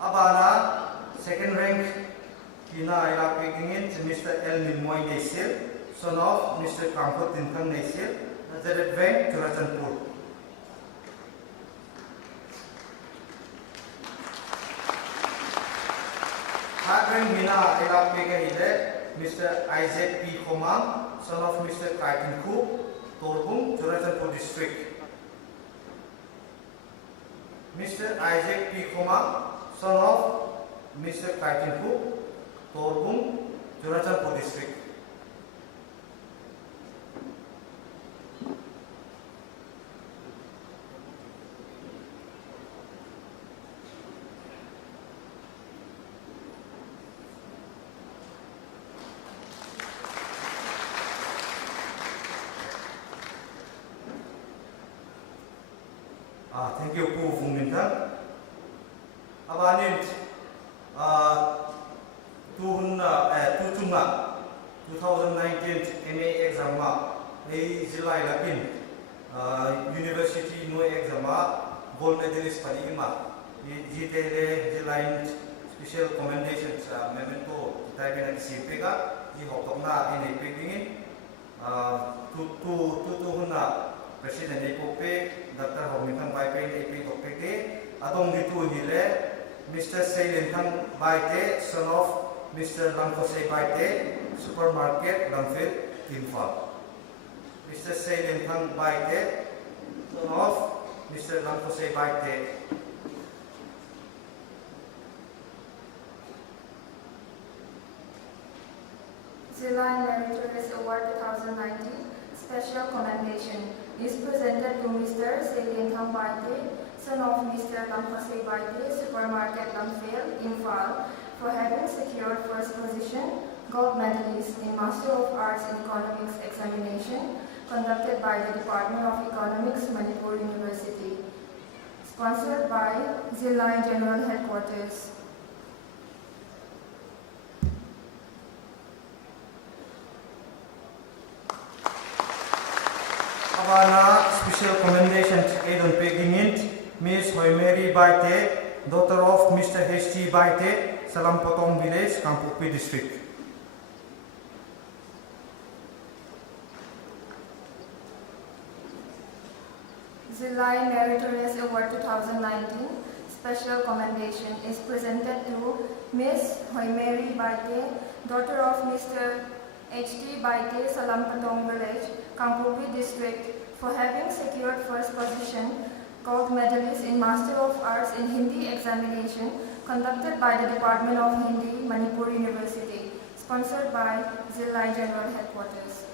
Abana, second rank, Kina Ila Pekingin, Mr. El Nimoy Nesil, son of Mr. Kamput Tintang Nesil, Nazaret Bank, Churachanpur. Third rank, Mina Ila Pekingin, Mr. Isaac P. Komang, son of Mr. Kaitin Ku, Torbung, Churachanpur District. Mr. Isaac P. Komang, son of Mr. Kaitin Ku, Torbung, Churachanpur District. Thank you, Pu Fung Mintan. Abanin, 2019 MA exam Zilai Lapin University no exam gold medalist Padima GTL Zilai special commendations memento Taiwan Simpega di Hokokna in a picking Tuhuna President Epope Dr. Homikan Vaipe AP Topeke Adong Nitu Hile Mr. Sailentang Baite son of Mr. Lamkose Baite, Supermarket, Lamfil, Imphal. Mr. Sailentang Baite, son of Mr. Lamkose Baite. Zilai Meritorious Award 2019, Special Commendation, is presented to Mr. Sailentang Baite, son of Mr. Lamkose Baite, Supermarket, Lamfil, Imphal, for having secured first position, gold medalist in Master of Arts in Economics examination conducted by the Department of Economics, Manipur University, sponsored by Zilai General Headquarters. Abana special commendations Edon Pegingint, Miss Hoimeri Baite, daughter of Mr. H.T. Baite, Salampotong Village, Kampupi District. Zilai Meritorious Award 2019, Special Commendation, is presented to Miss Hoimeri Baite, daughter of Mr. HT Baite Salampatong Village, Kangpopi District, for having secured first position, gold medalist in Master of Arts in Hindi examination conducted by the Department of Hindi, Manipur University, sponsored by Zillai General Headquarters.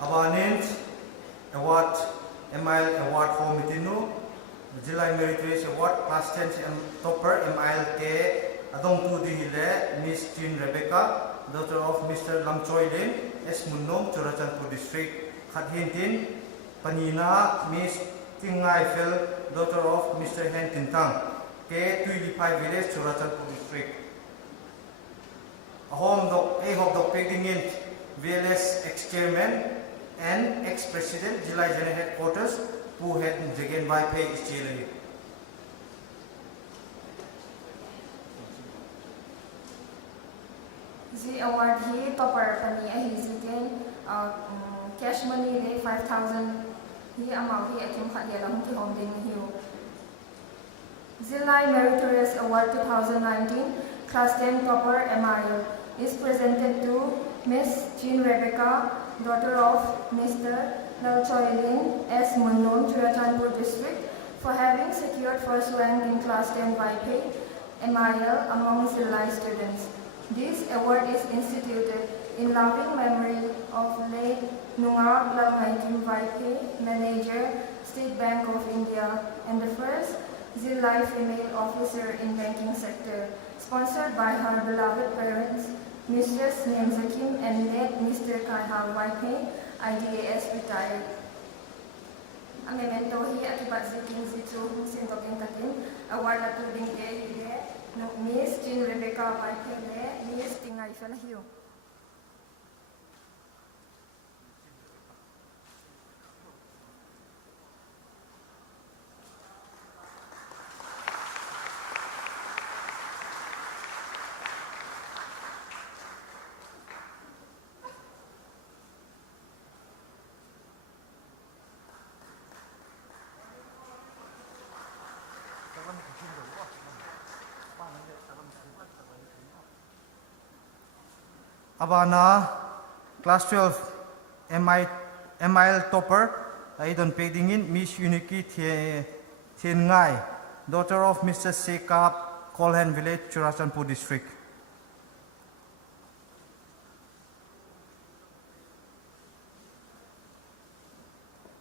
Abanent Award MIL Award for Mitinu, Zillai Meritorious Award Class 10 Topper MIL K Adong Tu Dihile, Miss Jean Rebecca, daughter of Mr. Lam Choi Lin, S. Munnom, Churachandpur District, Khathintin, Panina, Miss Tingai Phil, daughter of Mr. Hen Tintang, K. Tuilipai Village, Churachandpur District. A home dog painting in VLS ex-chairman and ex-president, Zillai General Headquarters, who had Jagan Vaipe is jailing. The award he topper pani ahi ziken cash money le 5,000 he amount he akim khadia la hum hom ding hiu. Zillai Meritorious Award 2019 Class 10 Topper MIL is presented to Miss Jean Rebecca, daughter of Mr. Lal Choi Lin, S. Munnom, Churachandpur District, for having secured first rank in Class 10 Vaipe MIL among Zillai students. This award is instituted in loving memory of late Nunga Lalmaikim Vaipe, Manager, State Bank of India, and the first Zillai female officer in banking sector, sponsored by her beloved parents, Mistress Nemzakim and late Mr. Karhal Vaipe, IDAS retired. A memento hi akibat zikin zitu sintokin takin, award na tuding ke hile, Miss Jean Rebecca Vaipe le, Miss Tingai Felahiu. Abana Class 12 MIL Topper Aidon Peding in Miss Uniki Thien Ngai, daughter of Mr. Sekap, Kolhan Village, Churachandpur District.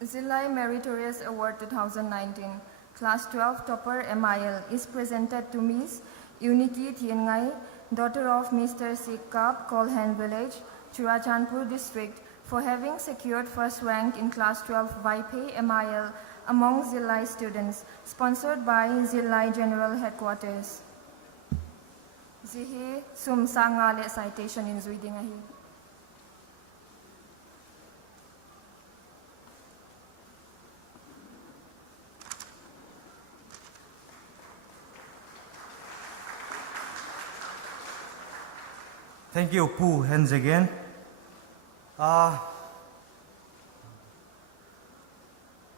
Zillai Meritorious Award 2019 Class 12 Topper MIL is presented to Miss Uniki Thien Ngai, daughter of Mr. Sekap, Kolhan Village, Churachandpur District, for having secured first rank in Class 12 Vaipe MIL among Zillai students, sponsored by Zillai General Headquarters. Zihi sum sangale citation in Zuidingahi. Thank you, Pooh. Hands again.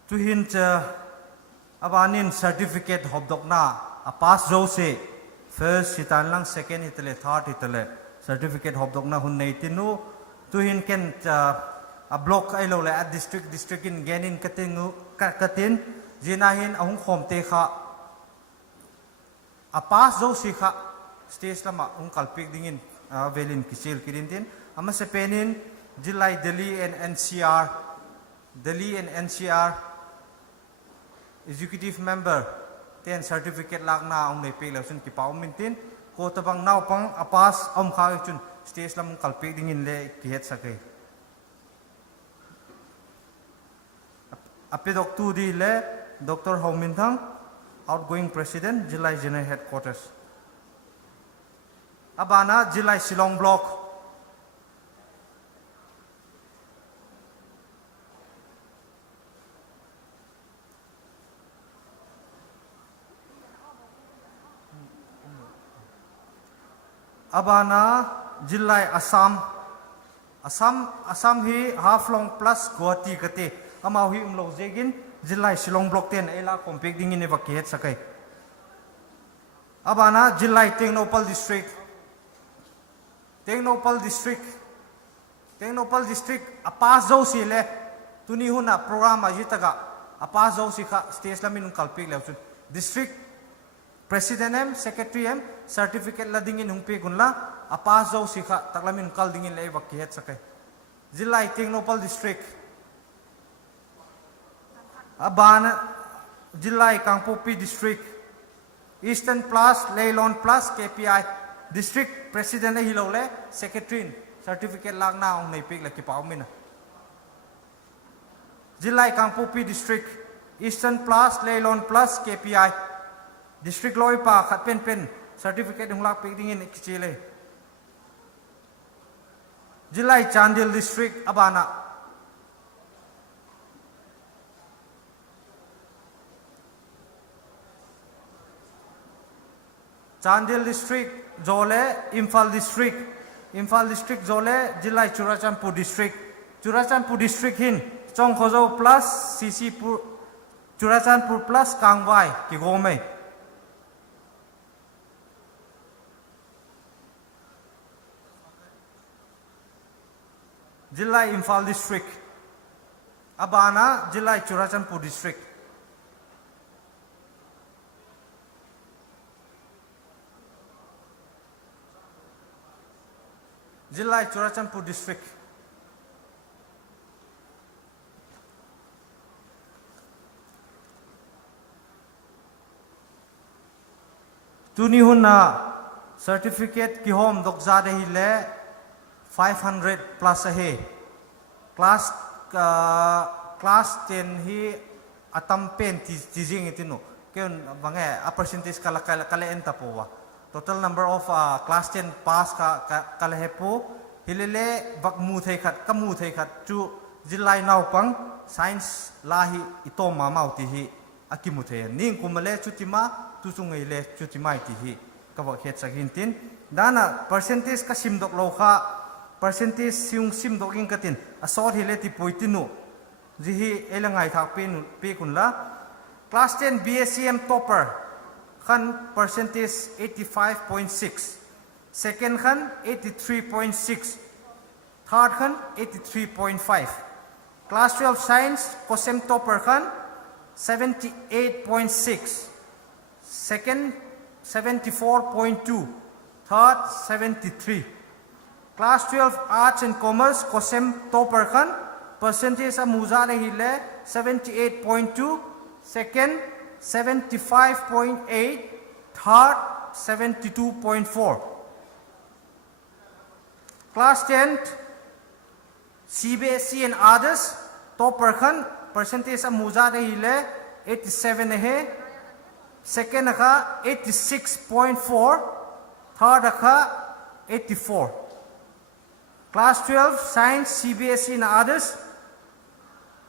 To hint abanin certificate hobdokna a pass jose first hitan lang second hitale third hitale certificate hobdokna hun neitinu to hint ken a block ai lo le at district in genin katin jinahin ahung khom te kha a pass jose kha stage lama ung kalpik dingin velin kisil kirintin ama se penin Zillai Delhi and NCR executive member ten certificate lak na ong nei pe lausun ki pau mintin ko tabang naw pang apas om kha chun stage lam kalpik dingin le ki het sakai ape doctor di le Dr. Hong Min Thang, outgoing president Zillai General Headquarters. Abana Zillai Silong Block. Abana Zillai Assam hi half long plus Guwahati kate amau hi umlo zegin jilai Shillong block 10 ela compik ding in evacuate sakai abana jilai Tengnopal district apas zo si le tuni huna program ajitaga apas zo si kha stage lamin kalpik le district president em secretary em certificate la dingin hungpe gunla apas zo si kha taklamin kal dingin le evacuate sakai jilai Tengnopal district abana jilai Kangpopi district Eastern Plus Leilon Plus KPI district president hilole secretary certificate lang na ong naipik la kipaw mina jilai Kangpopi district Eastern Plus Leilon Plus KPI district loi pa khat pen certificate ong lak pik dingin kichile jilai Chandil district abana Chandil district Jole Imphal district Jole jilai Churachandpur district hin Chongkhozo plus CC Pur Churachandpur plus Kangwai Kigome jilai Imphal district abana jilai Churachandpur district jilai Churachandpur district tuni hunna certificate ki home dokza de hile 500 plus ahe class 10 hi atam pen tijing itino ken bange a percentage kala enta powa total number of class 10 pass ka lehepo hilele bakmu thai khat chu jilai naupang science lahi itoma mauti hi akimu the ning kumale chutima tusungai le chutimai ti hi kawa khet sagintin dana percentage ka simdok lo kha percentage simdok ing katin asor hile ti poitinu jihi elangai thak pe kunla class 10 BSCM topper khan percentage 85.6 second khan 83.6 third khan 83.5 class 12 science COSEM topper khan 78.6 second 74.2 third 73 class 12 arts and commerce COSEM topper khan percentage amuza hile 78.2 second 75.8 third 72.4 class 10 CBSE and others topper khan percentage amuza hile 87 hai second ka 86.4 third ka 84 class 12 science CBSE and others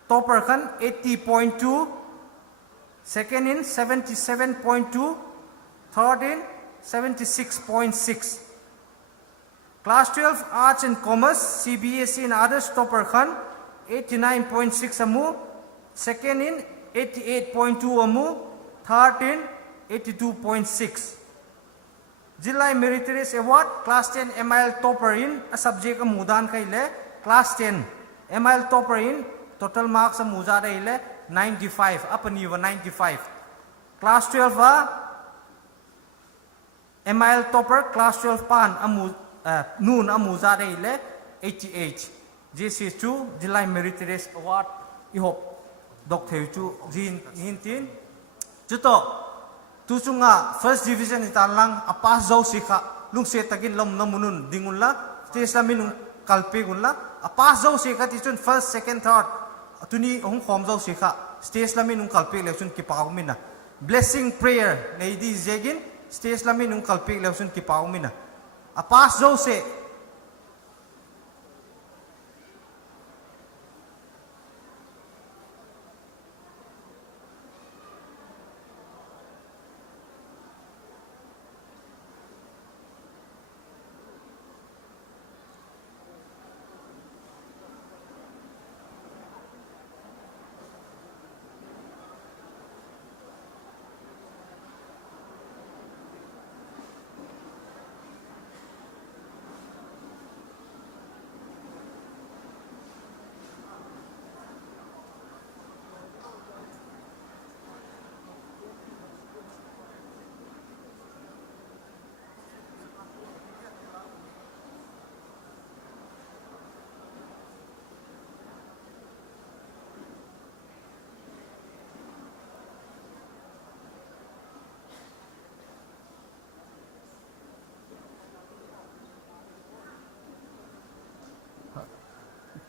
topper khan 80.2 second in 77.2 third in 76.6 class 12 arts and commerce CBSE and others topper khan 89.6 amu second in 88.2 amu third in 82.6 Jilai Meritorious Award class 10 MIL topper in a subject amudan kaile class 10 MIL topper in total marks amuza ile 95 up and even 95 class 12 MIL topper class 12 pan noon amuza ile 88 JC2 Jilai Meritorious Award I hope Dr. Chu Jin Hintin Juto Tusunga first division italang apas zo sika lung setagin lom namunun dingunla tislamin kalpe gunla apas zo sika tichun first second third tuni hong khom zo sika stage lamin kalpe lechun ki paumina blessing prayer lady zegin stage lamin kalpe lechun ki paumina apas zo se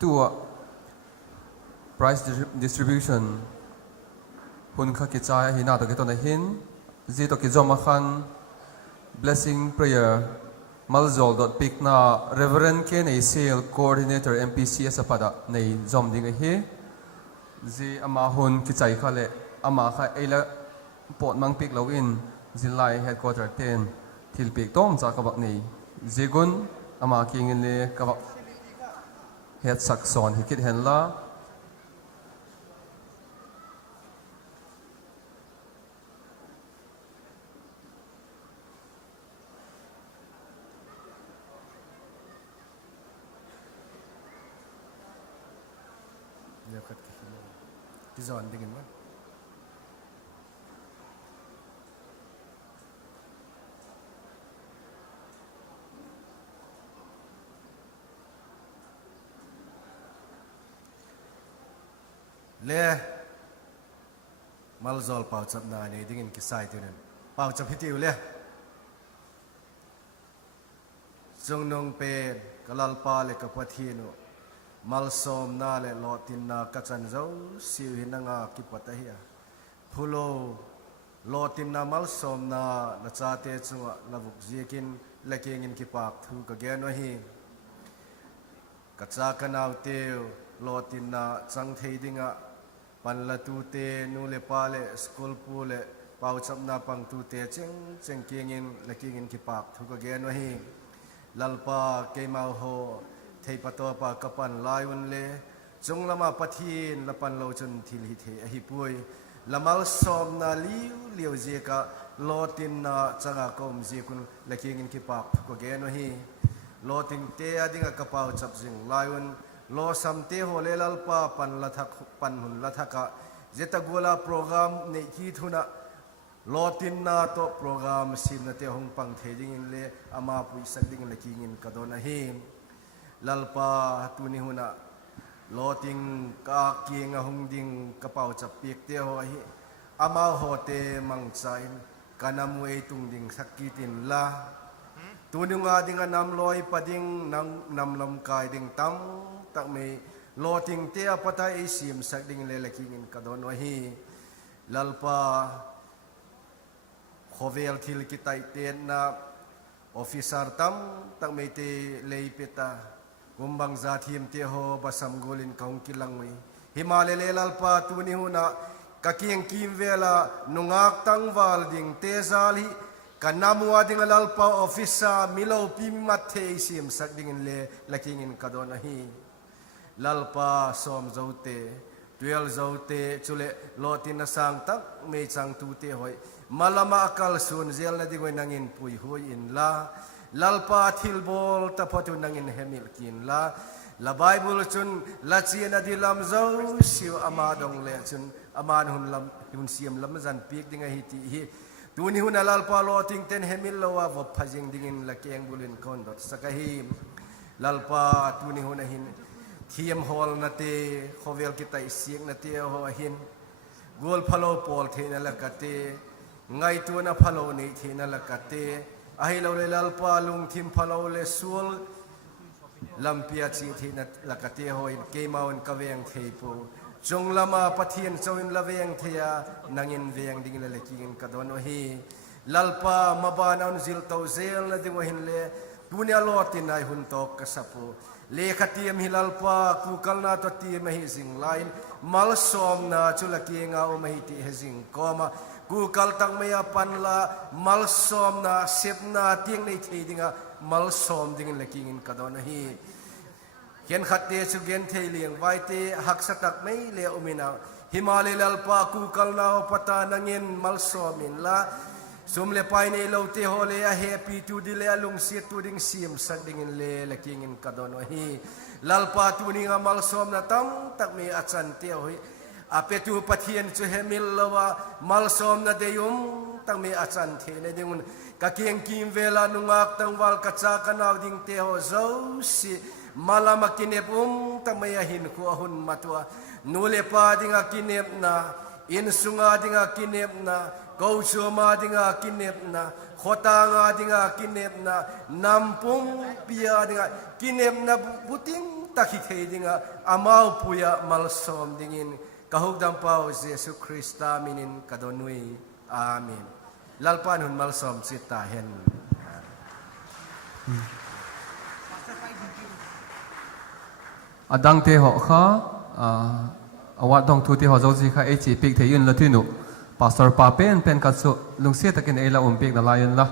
ตัว price distribution หุ่นข้ากิจายหินาตัวกิจตัวไหนหินจีตัวกิจจอมขัน blessing prayer malzol dot pick na Reverend Ken a sale coordinator MPCS apada nei zom ding a hi ji ama hun kichai khale ama kha ela pot mang pick login zilai headquarter 10 thil pick tom cha ka bak nei zigun ama king le ka bak head sakson hikit henla Tizon dingin mo. Le malzol pau chap na ni dingin kisai tunen. Pau chap hitiu le. Jong nong pe kalal pa le kapathino. Malsom na le lotin na kachan zau siu hinanga kipatahia phulo lotin na malsom na na chate chunga lavuk jekin lekengin kipak thu ka gen hi kacha kanau te lotin na chang theidinga panla tu te nu le pa le school pu le pau chap na pang tu te cheng kengin lekengin kipak thu ka gen hi lalpa keimau ho thei patoa pa kapan laiun le chung lama pathin lapan lo chun thil hi the hi pui lamal som na liu je ka lotin na changa kom je kun laking in ki pak ko ge no hi lotin te adinga kapau chap jing laiun lo sam te ho le lal pa pan la thak pan hun la thaka jeta gola program nei ki thuna lotin na to program sim na te hong pang theding in le ama pui sak ding laking in kadona hi lalpa tuni huna loting ka king a hung ding kapau chapik te ho hi ama ho te mangchain kanamu e tung ding sakitin la tuni nga ding nam loi pading nam lam kai ding tam tak me loting te apata e sim sak ding le laking in kadon hi lalpa khovel thil kitai ten na officer tam tak me te leipeta kumbang zathim te ho basam golin kaung kilangwi himalele lalpa tuni huna kakieng kim vela nungak tangwal ding te zali kanamwa ding lalpa officer milo pimathe sim sak ding le laking in kadona hi lalpa som zote 12 zote chule lotin sang tak me chang tu te hoi malama akal sun zel na digoi nangin pui hoi in la lalpa thilbol ta photu nangin hemil kin la bible chun la china dilam zo siu ama dong le chun aman hun lam hun siam lam zan pik dinga hi ti hi tuni hun lalpa lo ting ten hemil lawa vo phajing dingin la keng bulin kon dot sakahim lalpa tuni hun hin thiam hol na te khovel kitai siek na te ho hin gol phalo pol thena la kate ngai tu na phalo nei thena la kate ahi lo le lalpa lung thim phalo le sul lampia chi thina la kate ho in kemaun kaweng theipu chung lama pathian chawin laveng thea nangin veng ding le king kadon hi lalpa maban an zil to zel na ding hin le punya lotin ai hun tok kasapu le khatiam hilalpa ku kalna to ti ma hi sing line mal som na chulaki nga o mai ti hezing koma ku kal tang maya panla mal som na sep na ting nei thidinga mal som ding laking in kadona hi ken khatte chu gen theiling waite hak satak mai le umina himale lalpa ku kalna o pata nangin mal som in la sumle pai nei lo te hole a happy to dile alung sit to ding sim sak ding in le laking in kadono hi lalpa tu ni ngamal som na tam tak me achan te hoi apetu pathian chu hemil lawa mal som na deyum tak me achan the ne dingun ka kieng kim vela nungak tang wal kacha kanaw ding te ho zo si malama kinepum tak me hin ku ahun matwa nule pa dinga kinep na in sunga dinga kinep na kau suma dinga kinep na khota nga dinga kinep na nampung pia dinga kinep na buting takhi thei dinga amau puya malsom dingin kahugdam pau Jesu Krista minin kadonui amen lalpan hun malsom sita hen adang te ho kha awat dong thu te ho zo ji kha e chi pik the yun la thinu pastor pa pen ka chu lungse takin ela pik na lion la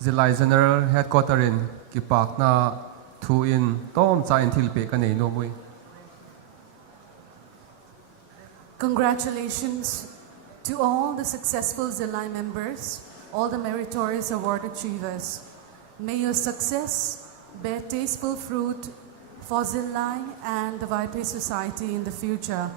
zilai general headquarter in ki pak na thu in tom cha in thil pe ka nei no mui. Congratulations to all the successful Zilai members, all the meritorious award achievers. May your success bear tasteful fruit for Zilai and the Vaipe Society in the future.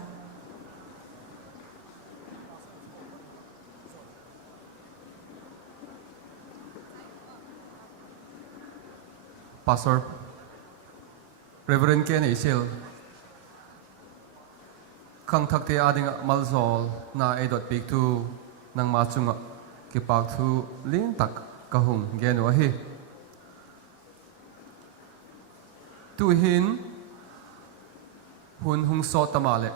Pastor Reverend Ken Isil Kang Thakte Ading Malzol na Edot Big Tu Nang Machunga Kipak Tu Lin Tak Kahung Genu Ahi Tu Hin Hun Hung So Tamale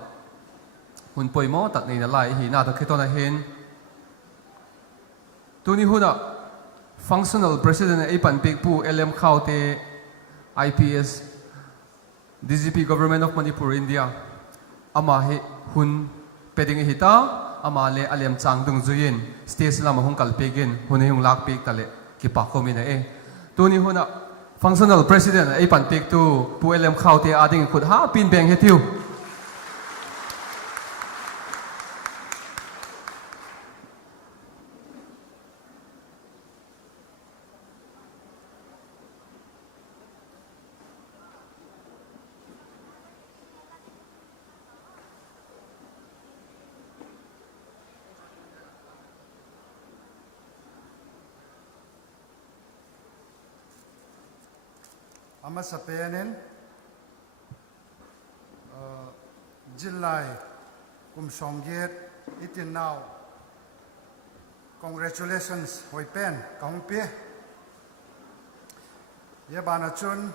Hun Poi Mo Tak Ni Na Lai Hi Na Ta Kitona Hin Tu Ni Huna Functional President Ipan Pikpu LM Khaute IPS DGP Government of Manipur India Amahi Hun Peding Hita Amale Alem Chang Dung Zuyin Stage Lama Hung Kalpegin Hunihung Lak Pik Tale Kipakomina E Tuni Huna Functional President Ipan Piktu Pu LM Khaute Ading Kut Ha Pin Beng Hetiu Ama sapenin Jilai Kumsongget itin now congratulations hoipen kahungpi ye bana chun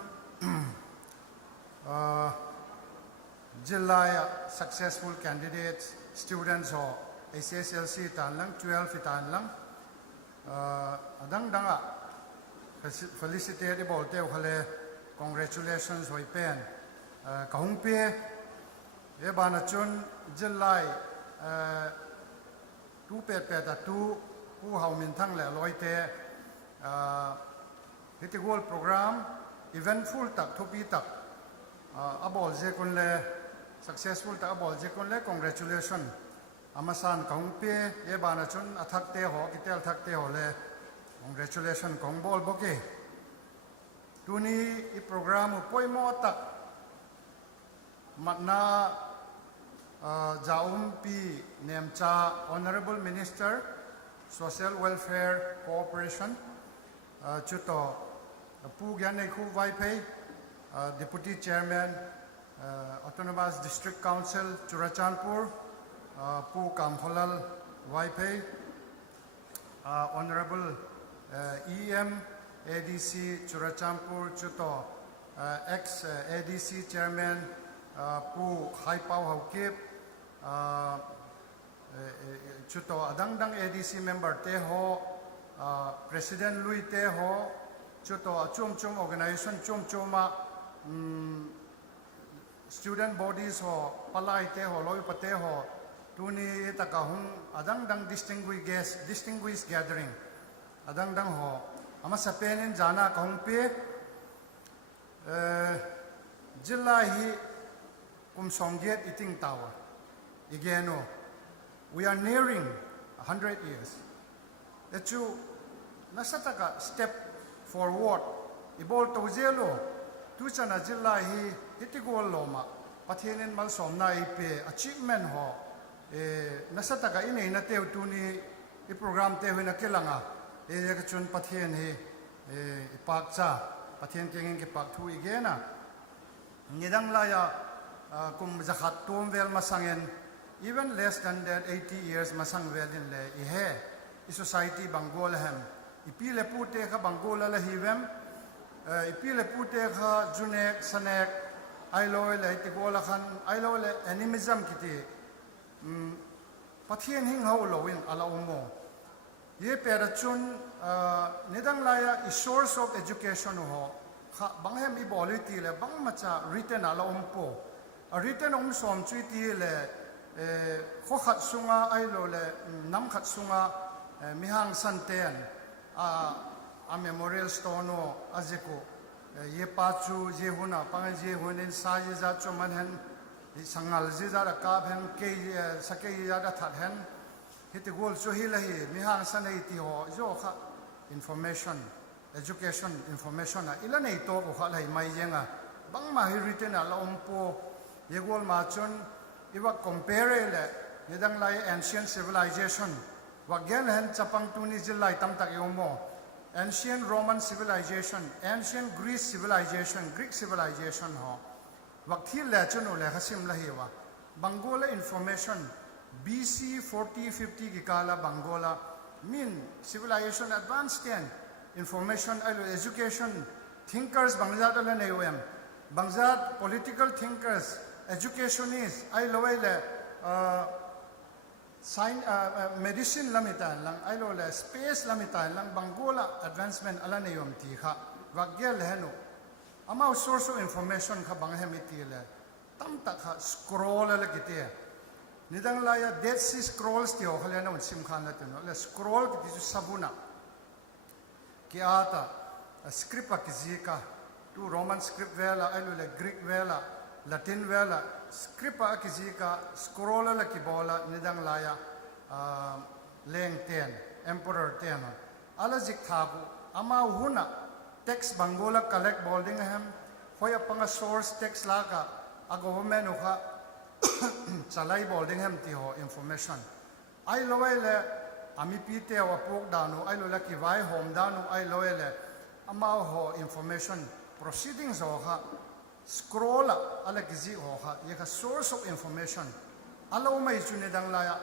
Jilai successful candidates students ho SSLC tan lang 12 tan lang adang danga felicitate about te khale congratulations hoipen kahungpi ye bana chun Jilai tu pet pet tu pu hau min thang le loite hiti goal program eventful tak thopi tak abol je kun le successful tak abol je kun le congratulations amasan kahungpi ye bana chun athak te ho kitel thak te ho le congratulations kong bol boke tuni I program poimo tak matna jaum pi nemcha honorable minister social welfare cooperation chuto pu gyanai khu Vaipe deputy chairman autonomous district council Churachandpur pu Kamkholal Vaipe honorable EM ADC Churachandpur chuto ex ADC chairman pu Haipau Haukip chuto adang ADC member te ho president Lui te ho chuto chum organization chuma student bodies ho palai te ho loi pate ho tuni takahung adang distinguished gathering adang ho ama sapenin jana kahungpi Jilai Kumsongget iting tower igeno we are nearing 100 years echu nasataka step forward ibol tozelo tuchana Jilai itigol loma pathinin mal somna ipe achievement ho nasataka ine na teu tuni I program te huina kelanga chun pathin hi pakcha pathin kengin ke pakthu igena nidang laya kum zakhat tom vel masangen even less than that 80 years masang vel din le ihe I society bangol ham ipile pute ka bangola la hivem ipi le pute kha junek sanek ai loi le ti gola khan ai loi le animism kiti pathian hing ho loin ala umo ye pera chun nedang laya is source of education ho kha banghem I boli ti le bang macha written ala umpo a written som chui ti le kho khat sunga ai lo le nam khat sunga mihang santen a memorial stone no azeko ye pachu je huna pang je hunin sa je za choman han sangal je za ka bhem ke sake ya da that han hiti gol chu hi lahi mihang san ei ti ho zo kha information education information a ila nei to ko kha lai mai jenga bang ma hi written ala ompo ye gol ma chon iwa compare le nidang lai ancient civilization wa gen han chapang tu ni jilai tam tak yomo ancient Roman civilization, ancient Greece civilization, Greek civilization ho. Wakthi le chuno le khasim lahiwa. Bangola information BC 40-50 ki kala Bangola min civilization advanced 10 information education thinkers Bangjat ala newem Bangjat political thinkers educationists ai loile science medicine lamitan lang ai lo le space lamitan lang Bangola advancement ala neyom ti kha wagel heno ama source of information kha banghem ti le tam tak kha scroll la kite nidang la ya Dead Sea Scrolls ti ho khale na sim khan la tino le scroll ki su sabuna ki ata script ki zika tu Roman script vela ai lo le Greek vela Latin vela script ki zika scroll la ki bola nidang la ya leng ten emperor ten ala zik thaku ama huna text Bangola collect bolding ham hoya panga source text la ka a government ukha chalai bolding ham ti ho information ai loele ami pite wa pok danu ai lola ki vai home danu ai loele ama ho information proceedings ho kha scroll ala gizi ho kha ye kha source of information ala mai chune dang la ya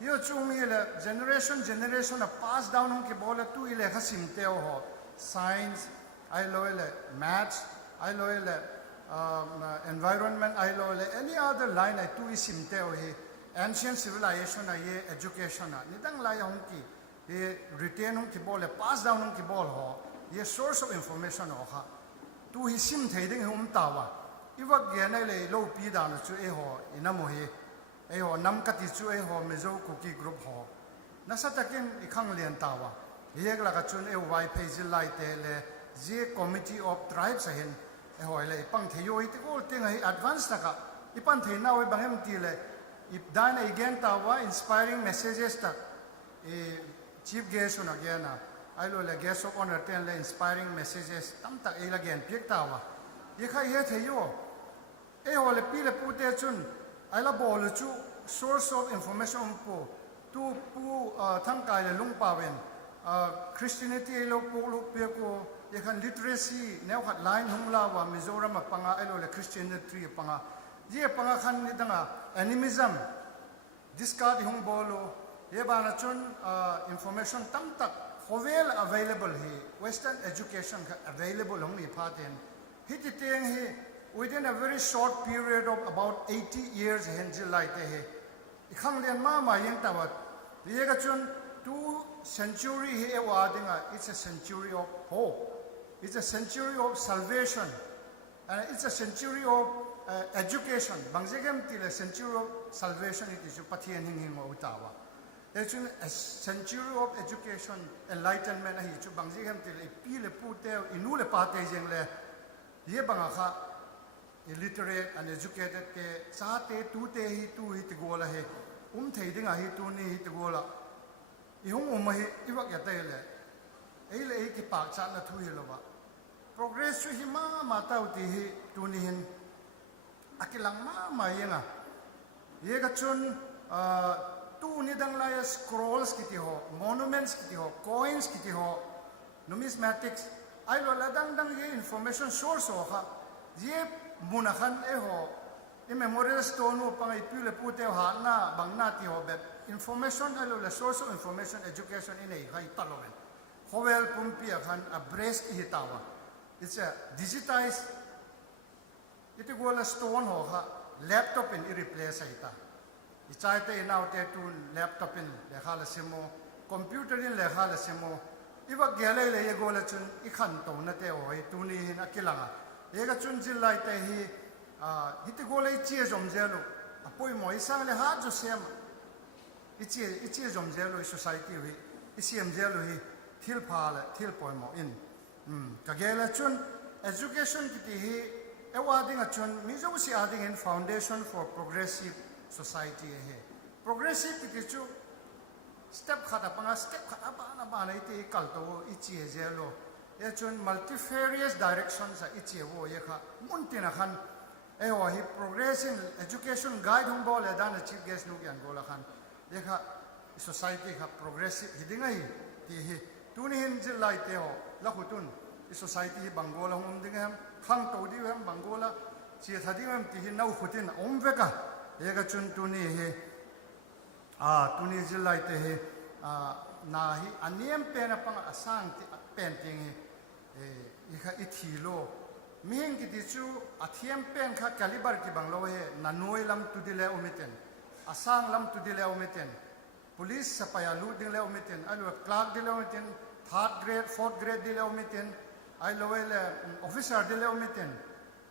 yo chumi le generation a pass down hong ki bola tu ile kha simte ho science ai loele maths ai loele environment ai loele any other line ai tu simte ho he ancient civilization a ye education a nidang la ya hong ki ye retain hong ki bola pass down hong ki bol ho ye source of information ho kha tu hi sim thei ding hum tawa iwak ge nai le lo pi da no chu e ho inamo hi e ho nam ka ti chu e ho mezo cookie group ho nasa takin ikhang lian tawa yek la ka chun e wai page lai te le je committee of tribes hin e ho le pang theyo i te gol ting hi advance ta ka ipan thei na we bangem ti le ip dan again tawa inspiring messages ta e chief guest un again ai lo le guest of honor ten le inspiring messages tam tak e again piek tawa ye kha ye theyo e ho le pi le pu te chun ai la bol chu source of information po tu pu thang kai le lung pa wen Christianity lo po lo pe ko ye khan literacy neu khat line hung la wa Mizoram panga ai lo le Christianity panga ye panga khan ni danga animism discard hung bolo ye ba na chun information tam tak hovel available hi western education available hung ni phaten hi ti teng hi within a very short period of about 80 years henjil lai te he ikhang len ma yeng tawat ye ga chun 2 century he awadinga it's a century of hope it's a century of salvation and it's a century of education bangjegem til a century of salvation it is pathian hing hing utawa it's a century of education enlightenment hi chu bangjegem til pi le pu te inu le pa te jeng le ye banga kha illiterate and educated ke sa te tu te hi tu hi te gola he thei dinga hi tu ni hi te gola I hung hi iwak ya te le ei le ki pak cha na thu hi lo ba progress hi ma ta uti hi tu ni hin akilang ma yenga ye ga chun tu ni dang la ya scrolls ki ti ho monuments ki ti ho coins ki ti ho numismatics ai lo la dang ye information source ho ha ye munakhan e ho I memorial stone no pang ipule pute ha na bang na ti ho be information alo la source of information education in ei hai talowen hovel pumpia khan a breast hi tawa it's a digitized iti gola stone ho ha laptop in replace ita ichai te now te tu laptop in le khala simo computer in le khala simo iwa gele le ye gola chun I khan to na te oi tu ni hin akilanga ega chun jillai te hi iti gola I chi zom zelo apoi mo isang le ha jo sem ichi zom zelo society wi isiam zelo hi thil pha le thil poi mo in ka gela chun education kiti hi ewading a chun mizo si ading in foundation for progressive society he progressive kiti chu step khata panga step khata ba na iti kalto ichi zelo e chun multifarious directions a ichi wo ye kha muntina khan e wa hi progressive education guide hum bol e dan chief guest nu gyan gola khan ye kha society kha progressive hidingai ti hi tuni hin jilai te ho la khutun society bangola hum dingam khang to di ham bangola chi thadi ham ti hi nau khutin om veka ega chun tuni he tuni jilai te he na hi aniem pen apang asang ti painting he ikha ithilo ming ki ti chu athiam pen kha caliber ki banglo he nanoi lam tu dile omiten asang lam tu dile omiten police sapaya lu dile omiten alu clerk dile omiten third grade fourth grade dile omiten I lower officer dele omitin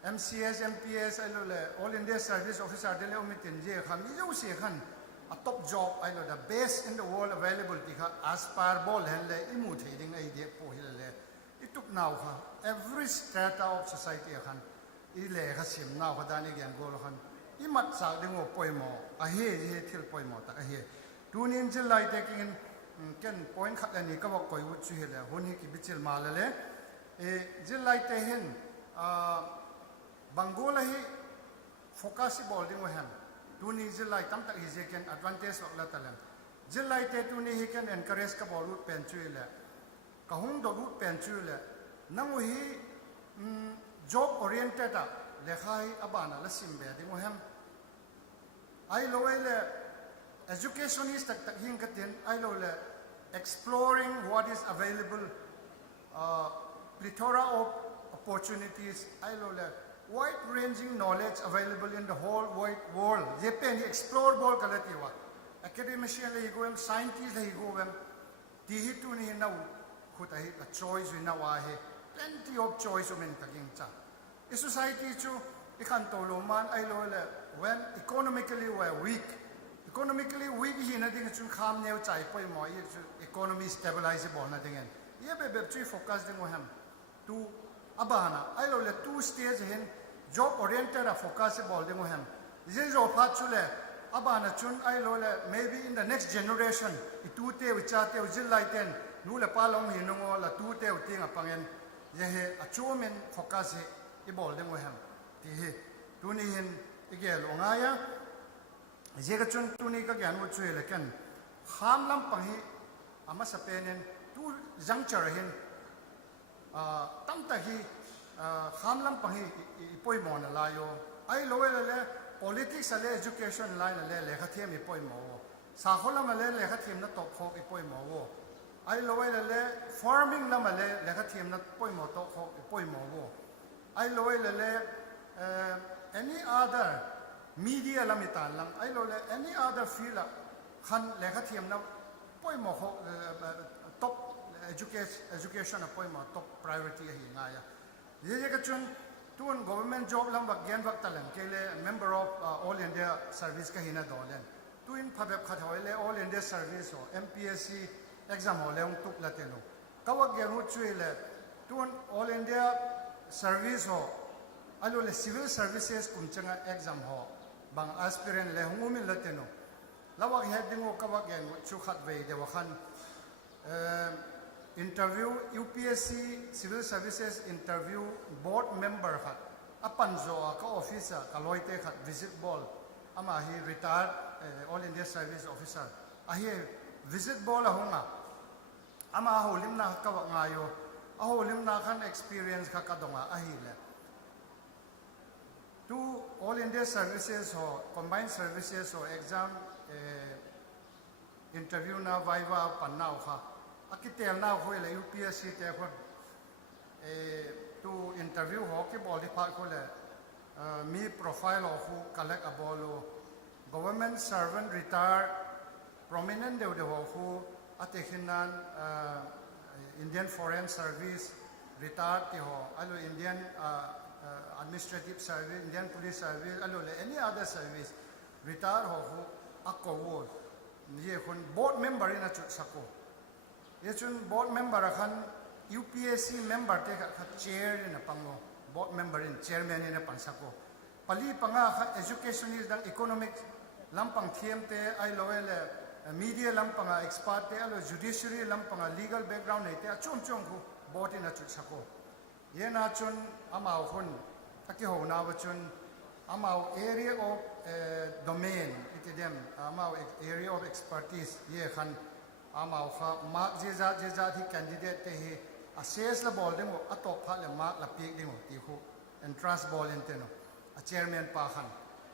MCS MPS I lower all India service officer dele omitin je kham ijo se khan a top job I know the best in the world available tika aspire ball hen le imu theding ai de po hil le ituk now kha every strata of society khan I le kha sim now kha dani gen gol khan imat sa ding o poimo a he thil poimo ta a he tunin jil lai taking ken point khat ani ka wa koi u chu hele honi ki bichil mal le jilai te hin bangola hi focus bolding wahan tuni jilai tam tak hi ken advantage of la talan jilai te tuni hi ken encourage ka bolut pen chuile ka hung do lut pen chuile nang hi job oriented a lekhai abana la simbe ding wahan ai loele educationist tak hin katin ai loele exploring what is available plethora of opportunities I love wide-ranging knowledge available in the whole wide world. Japan explore ball kalatiwa. Academician le go scientist le go tihi tu ni na khutai a choice na wa he plenty of choice men taking cha. A society chu ikhan tolo man I love when economically weak hi na ding chu kham neu chai poi mo economy stabilizable na dingen. Ye be chui focus ding ham to abana I love two stage hen job oriented a focus ball ding ham je jo phat chule abana chun I love maybe in the next generation itu te ucha te ujil lai ten nu le palong hi no la tu te uting apangen ye he a chumen focus he I ball ding ham ti he tu ni hin igel ongaya je ga chun tu ni ka gyan u chue le ken ham lam pang hi ama sa penen tu juncture hin tam ta hi kham lam pang hi poi mo na la yo ai lo le politics le education line le kha them I poi mo sa kholam le kha them na top khok I poi mo wo ai lo le farming lam le kha them na poi mo to khok I poi mo wo ai lo le any other media lam itan lam ai lo le any other field khan le kha them na poi mo khok top education appointment top priority hi ngaya ye ka chun tun government job lam bak gen bak talan kele member of all India service ka hina dolen tuin phabep khat hoile all India service ho MPSC exam ho leung tuk lateno kawak gen hu chuile tun all India service ho alo le civil services kumchanga exam ho bang aspirant le hungumin lateno lawak heading ho kawak gen chu khat ve de wakhan interview UPSC civil services interview board member khat apan zo ka officer ka loite khat visit ball ama hi retired all India service officer a hi visit ball a honga ama holim na ka wa ngayo a holim na khan experience ka kadonga a hi le to all India services ho combined services ho exam interview na viva panna kha akitel na hoi la UPSC te khon to interview ho ki bol di pha ko le mi profile of who collect a bolo government servant retired prominent de ho who atekhinan Indian Foreign Service retired ti ho alo Indian administrative service Indian police service alo le any other service retired ho who akko ye kon board member in a chut sako ye chun board member khan UPSC member te kha chair in a pango board member in chairman in a pansako pali panga kha educationist dang economic lampang thiam te ai loele media lampanga expert te alo judiciary lampanga legal background nei te chum ku board in a chut sako ye na chun amao khun taki ho na wa chun amao area of domain itidem amao area of expertise ye khan amao kha mark jeja hi candidate te hi assess la bol demo atop pha le mark la pik demo ti khu entrance ball inteno a chairman pa khan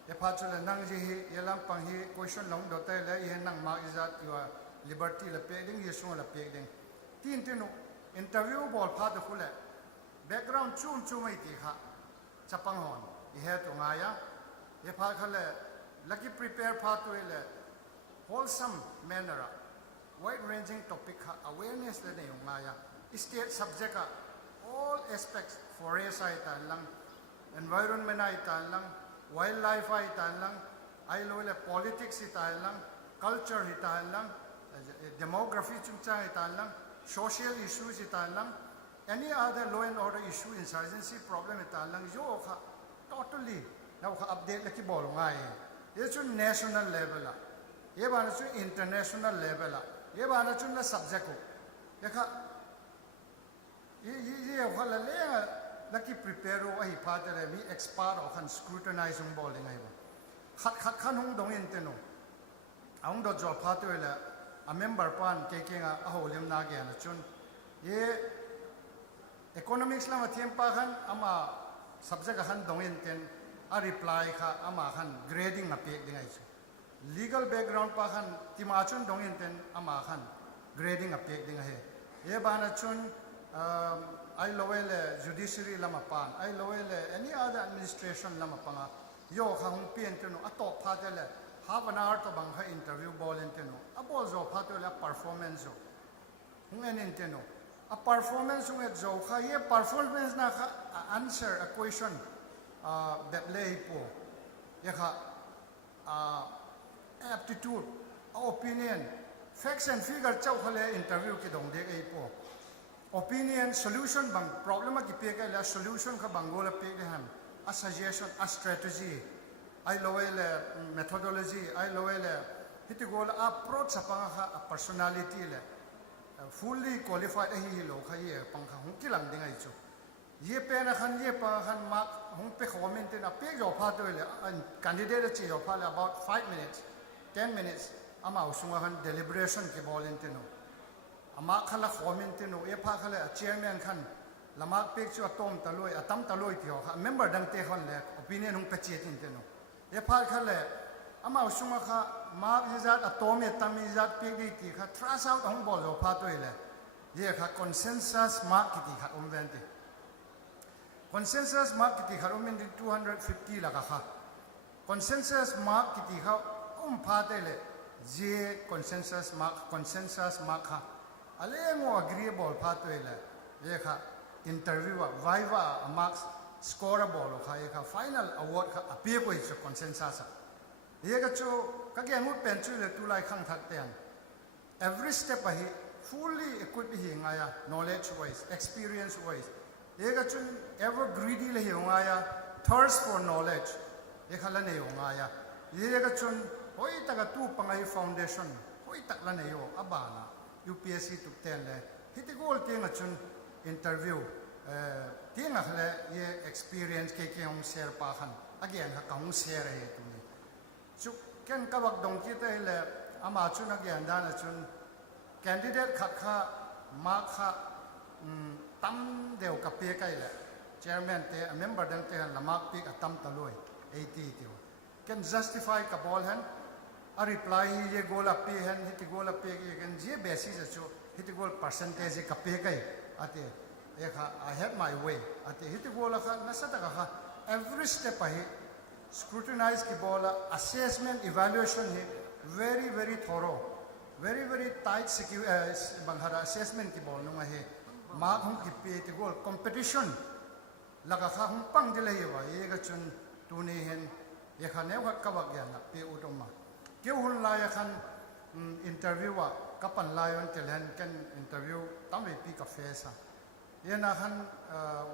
ye pha chule nang ji hi yelam pang hi question long do te le ye nang mark jeja your liberty la pik ding ye sung la pik ding tin teno interview ball pha de khule background chum mai ti kha chapang hon i he to ngaya ye pha khale lucky prepare pha to le wholesome manner wide ranging topic awareness le nei ngaya state subject all aspects forest ai tan lang environment ai tan lang wildlife ai tan lang ai lo le politics ai tan lang culture ai tan lang demography chung cha ai tan lang social issues ai tan lang any other law and order issue insurgency problem ai tan lang yo kha totally now kha update la ki bol ngai ye chu national level ye ba na chu international level ye ba na chu na subject ko ye kha ye wala le laki prepare o ai father mi expert o kan scrutinize ung bol ngai ba khat khan hung dong in teno aung do job father le a member pan ke nga a holim na ge na chun ye economics la ma thiam pa khan ama subject khan dong in ten a reply kha ama khan grading na pek dingai chu legal background pa khan tima chun dong in ten ama khan grading a pek dinga he ye ba na chun I lowele judiciary lama pan I lowele any other administration lama panga yo kha hung pien teno atop phatele half an hour to bang ha interview ball inteno a ball zo phatele performance zo hung en inteno a performance hung et zo kha ye performance na kha answer a question that lay po ye kha aptitude opinion facts and figure chau khale interview ki dong de ei po opinion solution bang problem ki pe ka la solution kha bangola pe de han a suggestion a strategy I lowele methodology I lowele hiti goal approach sapanga kha a personality le fully qualified hi lo kha ye pang kha hung kilang dingai chu ye pe na khan ye pa khan ma hung pe comment na pe jo pha to le candidate chi jo pha about 5 minutes 10 minutes ama usunga khan deliberation ki bol inteno ama khala comment no e pha khala chairman khan lamak pek chu atom taloi atam taloi ti ho member dang te khon le opinion hung pe che tin te no e pha khala ama usuma kha ma hizat atom e tam hizat pe di ti kha trust out hong bol ho pha to ile ye kha consensus mark ki ti kha vente consensus mark ki ti kha min 250 la kha consensus mark ki ti kha pha te le je consensus mark kha ale mo agreeable phatwele ye kha interview viva marks scoreable kha ye kha final award kha appear ko is consensus ye ga chu ka ge mu pen chu le tu lai khang thak ten every step ahi fully equipped hi ngaya knowledge wise experience wise ye ga chu ever greedy le hi ngaya thirst for knowledge ye kha la ne ngaya ye ga chu hoi ta ga tu pangai foundation hoi tak la ne yo abana UPSC to 10 le hiti goal tinga chun interview tinga khle ye experience ke hong share pa khan again ha kaung share he tu ni chu ken ka wak dong ki te le ama chun again da na chun candidate kha ma kha tam deu ka pe kai le chairman te member dang te la mak pi ka tam taloi 80 ti can justify ka ball hand a reply ye goal up pe hen hiti goal up pe gen je basis acho hiti goal percentage ka pe kai ate I had my way. At the hitigola ka nasataka ka every step ahi scrutinize ki bola assessment evaluation hi very very thorough, very tight banghara assessment ki bol nung ahi mark hung ki pe ti gol competition laga ka hung pang dilay wa ye ga chun tuni hen ye khan ne wat ka wa gyan na pe utoma ke hun la ya khan interview wa kapan lion telen kan interview tam pi ka face yena khan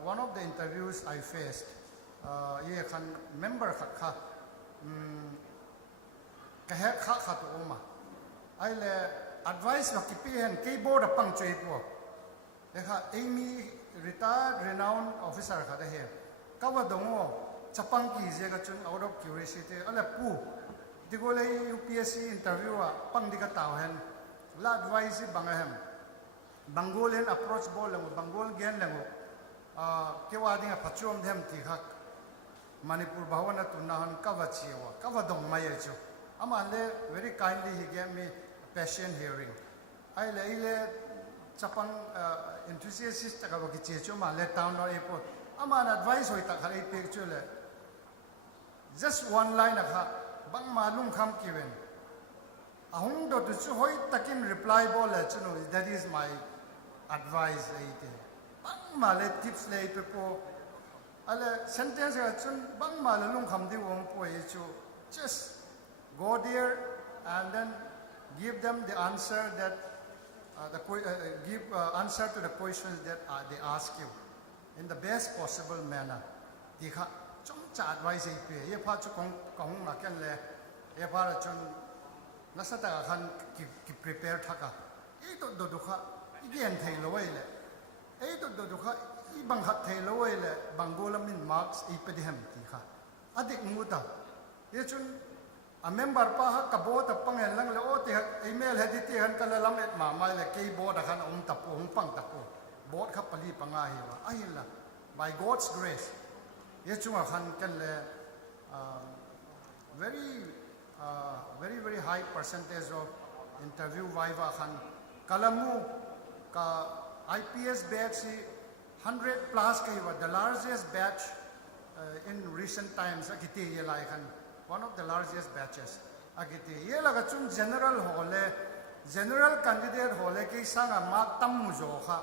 one of the interviews I faced ye khan member kha ka he kha to oma ai le advice wa ki pi hen keyboard apang chui po dekha Amy retired renowned officer kha de he ka wa dongo chapang ki je ga chun out of curiosity ala pu digole UPSC interview wa pang di ka taw hen la advice bangahem Bangol and approach ball lang Bangol gen lang kewa dinga pachom them ti hak Manipur bhawana tunahan kawachiwa kawadong mayecho amale very kindly he gave me patient hearing I le chapang enthusiast ka wagi checho ma le town or airport aman advice hoi ta khare picture le just one line akha bang malum kham kiwen ahung do to chu hoi takin reply ball le chuno that is my advice leite bang male tips leite po ale sentence ga chun bang male lung kham di wong po ye chu just go there and then give them the answer that give answer to the questions that they ask you in the best possible manner dikha chung cha advice ei pe ye pha chu kong ma ken le ye pha ra chun nasata khan ki prepare thaka e to do kha igen thei loi le e to kha i bang hat thei loi le bangola min marks e pe dihem ti kha adik muta ye chun a member pa ha ka bo ta pangel lang le o te email hediti han kala lam et ma mai le keyboard khan ta po pang ta po board kha pali panga hi wa ahilla by God's grace ye chunga khan kan le very high percentage of interview viva khan kalamu ka IPS batch 100 plus kai wa the largest batch in recent times akiti ye lai khan one of the largest batches agiti ye laga chung general hole general candidate hole ke sanga mark tam mu jo kha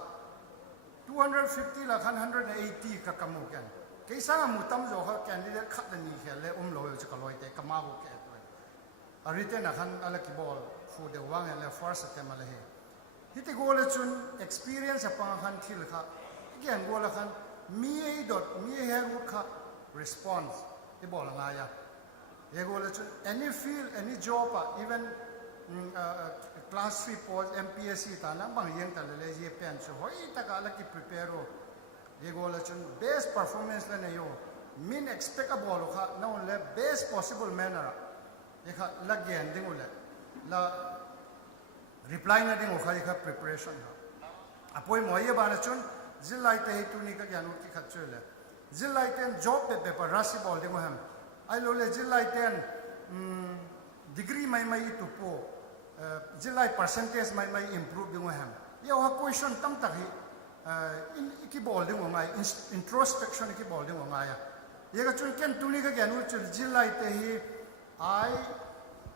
250 la khan 180 ka kamu kan ke sanga mu tam jo kha candidate khat ni khele lo chu ka loi te kama bu ke a written a khan ala ki ball fu de wang le first attempt ala he hiti go le chun experience apa khan thil kha again go la khan mi he kha response e ball nga ya any field, any job, even class 3 post MPSC ta lang bang yang ta le ye pen so hoi ta ka la ki prepare ye go la chun best performance la na yo min expectable kha na le best possible manner ye kha la gen ding ule la reply na ding kha ye kha preparation ha apoi mo ye ba na chun zilai te tu ni ka gyanu ki kha chule zilai ten job pe paper rasi bol ding ham I lo le jilai ten degree mai itu po jilai percentage mai improve dingo ham ye ha question tam tak hi ki bol dingo ngai introspection ki bol dingo ngai ye ga chun ken tuni ga gyanu chul jilai te hi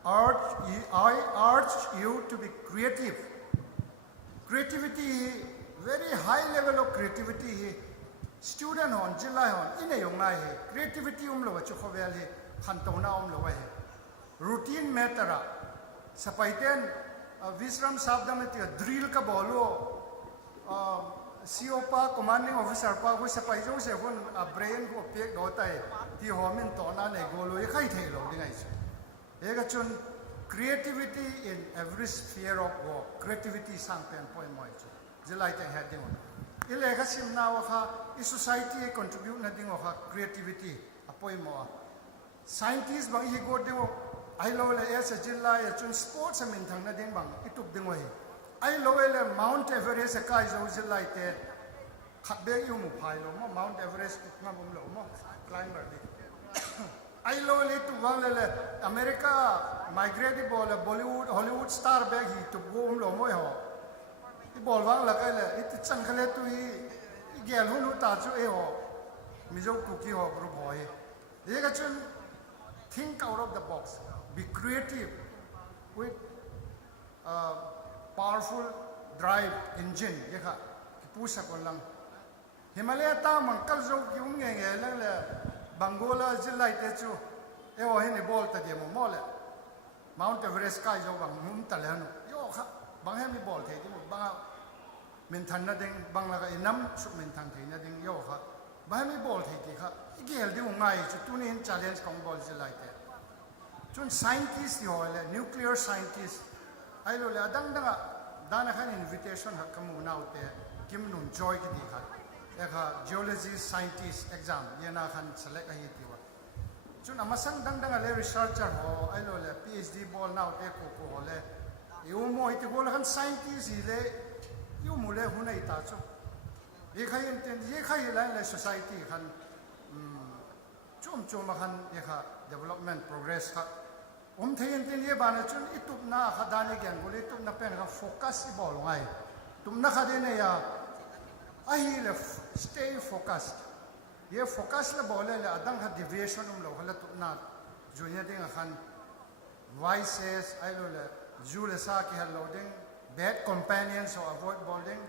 I urge you to be creative. Creativity very high level of creativity student on jilai on ine yong nai creativity lo chu khoweli khantona lo wa routine matter sapaiten visram sabdamati drill ka bolo CO pa commanding officer pa ko sapai jo se fon brain ko pek do tai ti homin to na ne golo ye khai thei lo dingai se ega chun creativity in every sphere of work creativity sang pen point moi jilai te heading ile ka sim na wa kha I society contribute na ding ha creativity apoi mo scientists bang hi go ding I lo le as a jilla ya chun sports min thang na ding bang itup ding wa I lo le Mount Everest ka zo jilla te khat be yu mu phai lo mo Mount Everest na bum lo mo climber di I lo le tu wang le America migrate Bollywood Hollywood star bag hi tu go lo mo ho I bol wang la ka le it chan khale tu hi เกี่ยวหุ่นตาจูเอโอมิโจคุกี้โอกรุ๊ปหอยเด็กจุน think out of the box be creative with powerful drive engine เยค่ะผู้สักคนลังฮิมาลายตามันกัลโจกิวเงี้ยแล้วเลยบังโกลาจิลไลเตจูเอวเห็นบอลตะเดียมมอลเลย Mount Everest ใกล้จะบังมุมตะเลนุโยค่ะบางแห่งมีบอลเทียมบางมินทันนั่นเองบางละก็อิน้ำสุมินทันเทียนั่นเองโยค่ะบางแห่งมีบอลเทียค่ะอีกอย่างเดียวง่ายจุดตัวนี้เห็น challenge ของบอลจิลไลเตจน scientist ที่ว่าเลย nuclear scientist ไอ้เราเลยดังด้านนั้น invitation หักขมูนาวเตะกิมนุน joy กันดีค่ะเอกค่ะ geology scientist exam ยันนัน select อะไรที่ว่าจนอามาสังดังเลย researcher หัวไอ้เราเลย PhD บอลนาวเตะกูหัวเลยยูโม่ที่กูเลย scientist เลยยูโม่เลยหุ่นไอ้ตาจูยี่ใครเห็นยี่ใครเลย society คันจุ่มมาคันยี่ค่ะ development progress ค่ะเทียนยี่บ้านจุนอิตุน่าขัดดานิกันกูเลยตุน่าเป็นกับ focus อีบอลไงตุน่าขัดเนี่ยไอ้เลย stay focused ยี่ focus เลยบอลเลยดังขัด deviation เราขัดตุน่าจุนยี่ดิ้งขัน vices ไอ้เลยจูเลซ่าที่ฮัลโหลดิ้ง bad companions เขา avoid bowling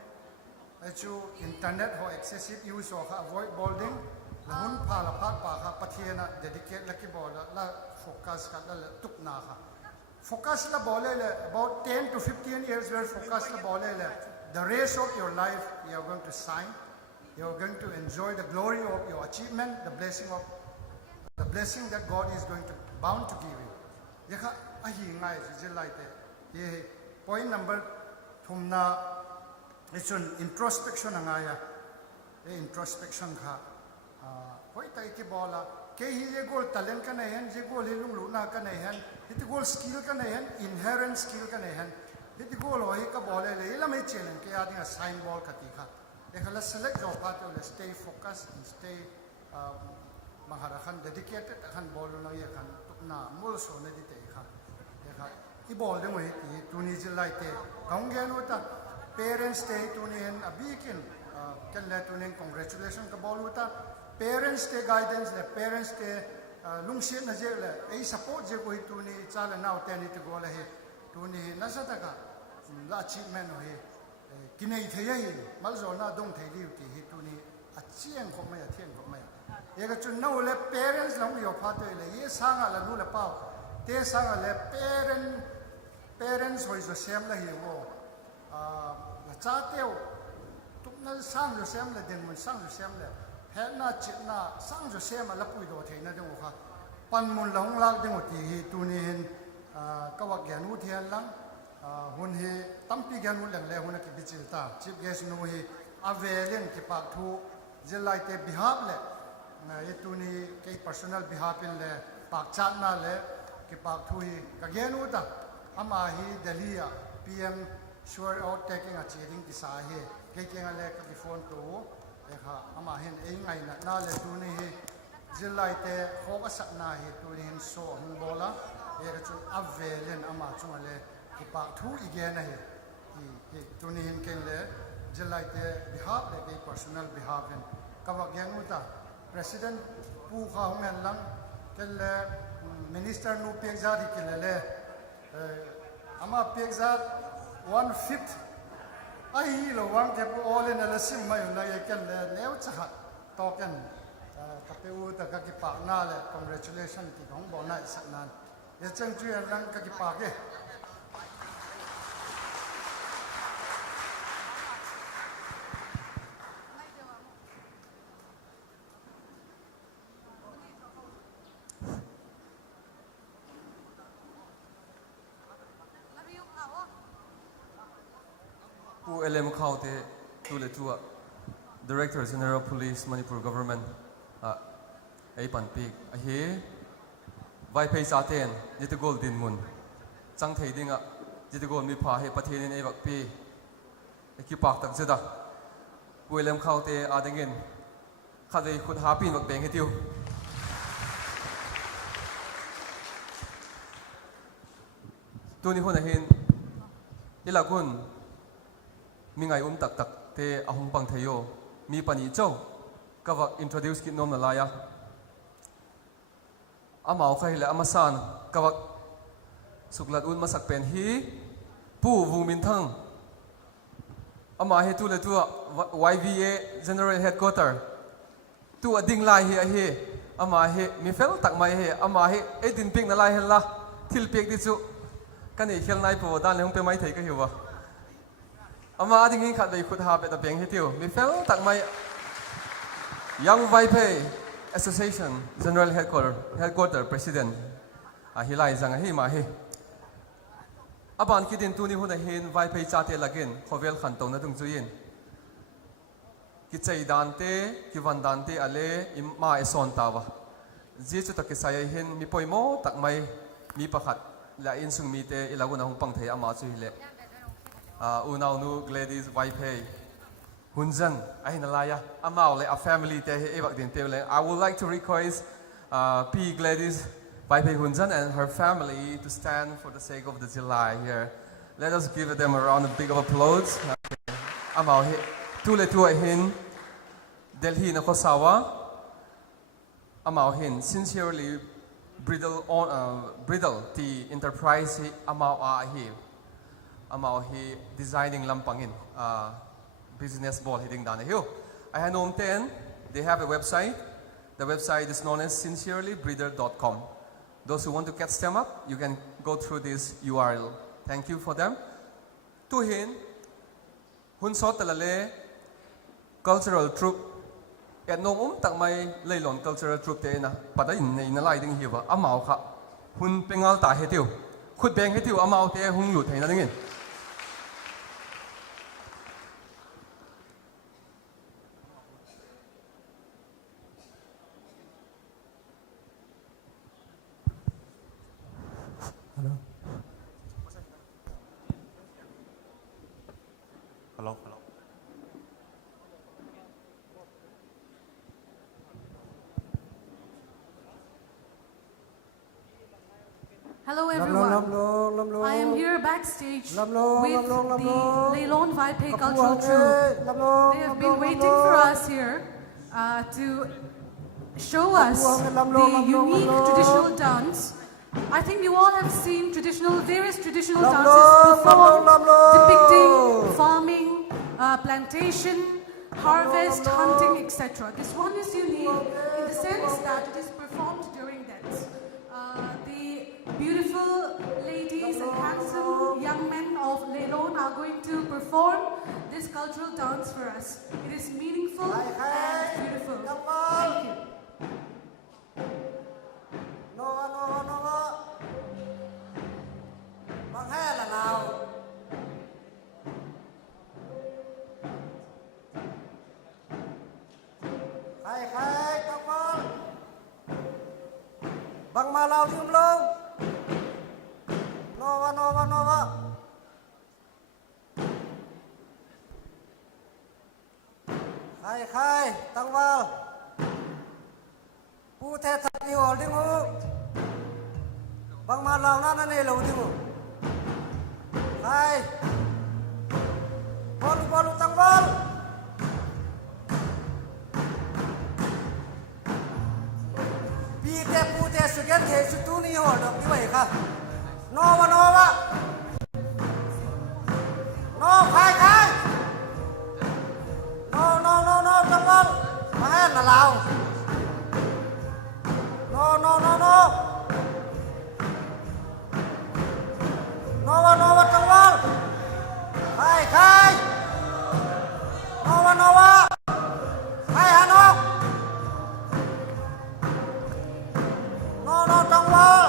ไอ้จู internet เขา excessive use เขา avoid bowling แล้วหุ่นพาละพักป่าค่ะปะเทียนะ dedicate ลักกี้บอลละfocus กันแล้วตุกนาค่ะ focus ละบอลเลย about 10 to 15 years where focus ละบอลเลย the rest of your life you are going to shine you are going to enjoy the glory of your achievement the blessing that God is going to bound to give you ยี่ค่ะไอ้หิงไงจะไล่เตะยี่ point number ทุ่มนาไอ้ส่วน introspection อะไรอ่ะ introspection ค่ะพอยแต่ที่บอกละแค่ฮีเจโกล talent กันไหนเห็นเจโกลเฮลุงลุน่ากันไหนเห็นฮิตโกล skill กันไหนเห็น inherent skill กันไหนเห็นฮิตโกลว่าฮิก็บอกเลยแล้วไม่เจริญแค่อาดิ้ง sign ball กันที่ค่ะเด็กเรา select จอบพัดเลย stay focused and stay มหาขัน dedicated ขันบอลเราอย่างขันตุกหน้ามุ่งส่วนในที่เตะค่ะเด็กค่ะอีบอลเรื่องอะไรที่ตัวนี้จะไล่เตะของแกนู้นตั้ง parents day ตัวนี้เห็นอบีกินกันเลยตัวนี้ congratulation กับบอลนู้นตั้งparents day guidance เลย parents day ลุงเสียนะเจ้าเลยไอ้ support เจ้าก็ตัวนี้จ้าเลยน่าเต้นนี่ตัวเลยตัวนี้น่าจะตะกันละ achievement เลยกินไอ้เทียนมาโซน่าดงเทียนที่ตัวนี้อาเชียงเขาไม่อาเชียงเขาไม่เอกจุนนู่นเลย parents เราอยู่พัดเลยยี่สังอะไรนู่นเลยเปล่าเตะสังอะไร parents เขาจะเสียมเลยหัวจ้าเตี้ยวทุกนั้นสังจะเสียมเลยเดินมันสังจะเสียมเลยเห็นหน้าจิตหน้าสังจะเสียมาแล้วปุยโดดเห็นนะเดี๋ยวค่ะปันมุนหลงลักเดี๋ยวที่ตัวนี้เห็นก็ว่าแกนู้เทียนลังหุ่นเฮตั้มปีแกนู้แหล่งแหล่หุ่นกิบิจิลตาชิบเกสนู้เฮอเวเลนที่ปากทูเจลไลเตบิฮาบเลยตัวนี้แค่ personal บิฮาบินเลยปากจัดน่าเลยที่ปากทูเฮก็แกนู้ตาอามาเฮเดลีย PM sure out taking a cheering ที่สาเหตุแค่อะไรก็ที่โฟนตัวเอกค่ะอามาเห็นเองไงน่าเลยตัวนี้จิลไลเตะโคกสักนาเหตุตัวนี้โซ่หุ่นบอลละเอกจุดอัพเวเลนอามาจุงเลยที่ปากทูอีกแกนะเหตุตัวนี้เห็นเก่งเลยจิลไลเตะบิฮาบเลยที่ personal บิฮาบเป็นก็ว่าแกนู้ตา president ผู้ข้าหงเงินลังเก่งเลย minister นูเปียกซาที่เก่งเลยอามาเปียกซา 1/5ไอ้เราวางเก็บโอเลนละซิมมาอยู่ในกันเลยแล้วจะหัดต่อกันกับไปอูแต่กับกิปากน่าเลย congratulation ที่ของบอลน่าสักนานเดี๋ยวจังจุยรังกับกิปากเองผู้เอลมเข้าเตะตัวเลตัว Director General Police Manipur Government ไอ้ปันปีกไอ้เฮไวเพย์ซาเทนยิตโกลดินมุนจังเทดิ้งยิตโกลมีพาเฮปะเทนินไอ้บักปีไอ้คิปากตักเสดผู้เอลมเข้าเตะอาดังเงินข้าจะขุดหาปีนบักเบงให้ติวตัวนี้คนไหนเห็นอีหลักคนมีไงตักเตะอาหงปังเทโย มีปนิเจ้าก็ว่า introduce กินนมนลายะอามาเอาใครเลยอามาสานก็ว่าสุกลัดอุ่นมาสักเป็นฮีผู้วูมินทั้งอามาเฮตุเลยตัว YVA General Headquarter ตัวดิ่งลายเฮอามาเฮมีเฟลตักไม่เฮอามาเฮดินปิงนั่นลายเฮล่ะทิลเปียกดิจุกันนี่เขียนนายผู้ด้านเลยคงเป็นไม่ไทยก็หิววะอามาดิ่งหิ้งขัดเลยขุดหาเป็ดตะเปียงเฮติวมีเฟลตักไม่ Young YPay Association General Headquarter President ฮิไลจังฮิมาฮิอาบานคิดดินตัวนี้หุ่นเห็น YPay จัดเตลักินขอเวลขันตรงนั้นตรงจุยินคิดใจดันเตคิวันดันเตอะไรอิมาเอซอนตาวะจีจุดตะกิสายเห็นมีปอยโมตักไม่มีประคัดและอินสุงมีเตอิลากุนาหุปังเทอามาจุฮิเลอุณาอุนู Gladys YPay Hunjan, ay nalaya. Amaw le a family te ebak din table. I would like to request P. Gladys YPay Hunjan and her family to stand for the sake of the July here. Let us give them a round of big of applause. Amaw he tule tu hin Delhi na Kosawa. Amaw hin sincerely bridal the enterprise amaw hi. Amaw hi designing lampangin. Business ball hitting down the hill. I had known 10. They have a website. The website is known as sincerelybreeder.com. Those who want to catch them up, you can go through this URL. Thank you for them. To hin, hun sot talale cultural troop. At no tak may laylon cultural troop te na padayin na inalay ding hiwa. Amaw ka. Hun pengal ta hetiu. Khut beng hetiu amaw te hun lut hay na dingin. Hello. Hello everyone. I am here backstage with the Leilon YPay Cultural Troupe. They have been waiting for us here to show us the unique traditional dance. I think you all have seen various traditional dances performed depicting farming, plantation, harvest, hunting, etc. This one is unique in the sense that it is performed during dance. The beautiful ladies and handsome young men of Leilon are going to perform this cultural dance for us. It is meaningful and beautiful. Thank you. Bang malau dium long. Nova. Khai, tang wal. Pu the that ni hol ding hu. Bang malau na ne lo ding hu. Khai. Bolu tang wal. Pute sugen the sutu ni hol dok ni bai kha. Nova. No, khai. No, tang wal. Ma hen na lao. No. Nova tang wal. Khai. Nova. Khai hanok. No, tang wal.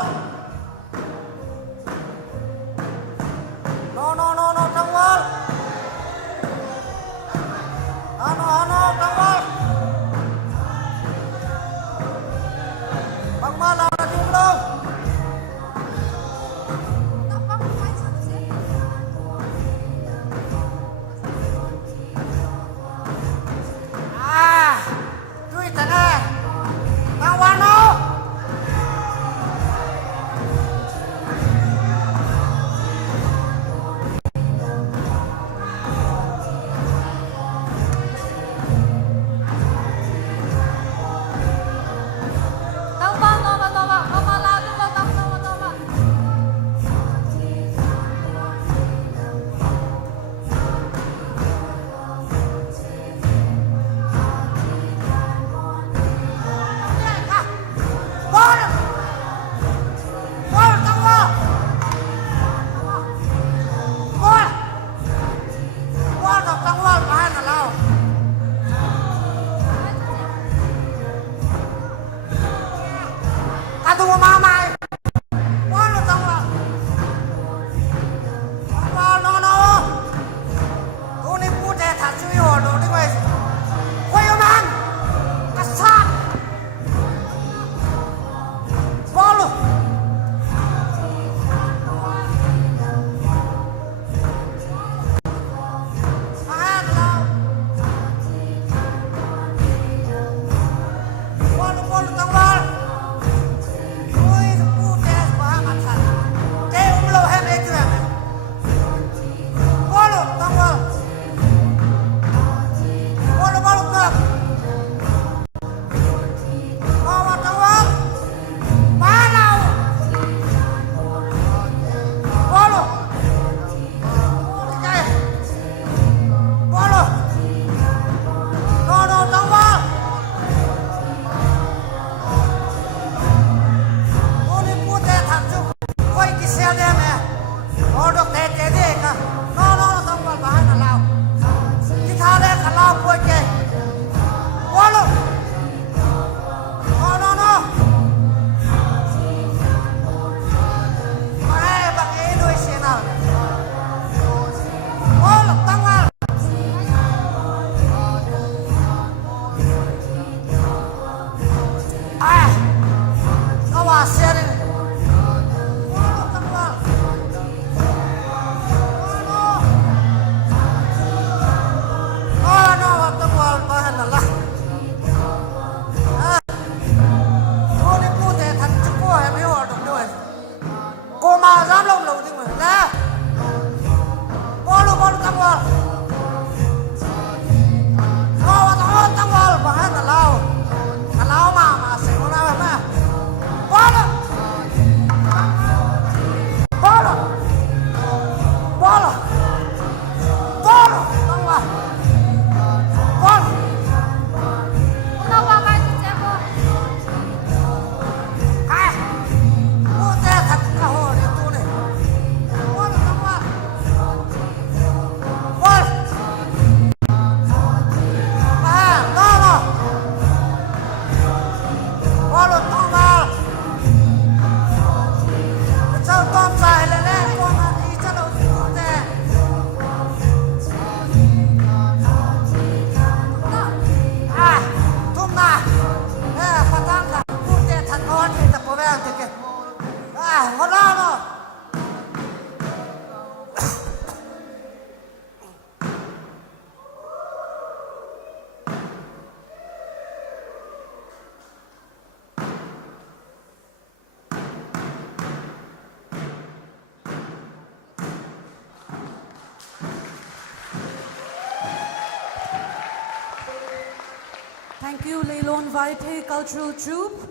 you, Leilon Vaipe Cultural Troupe,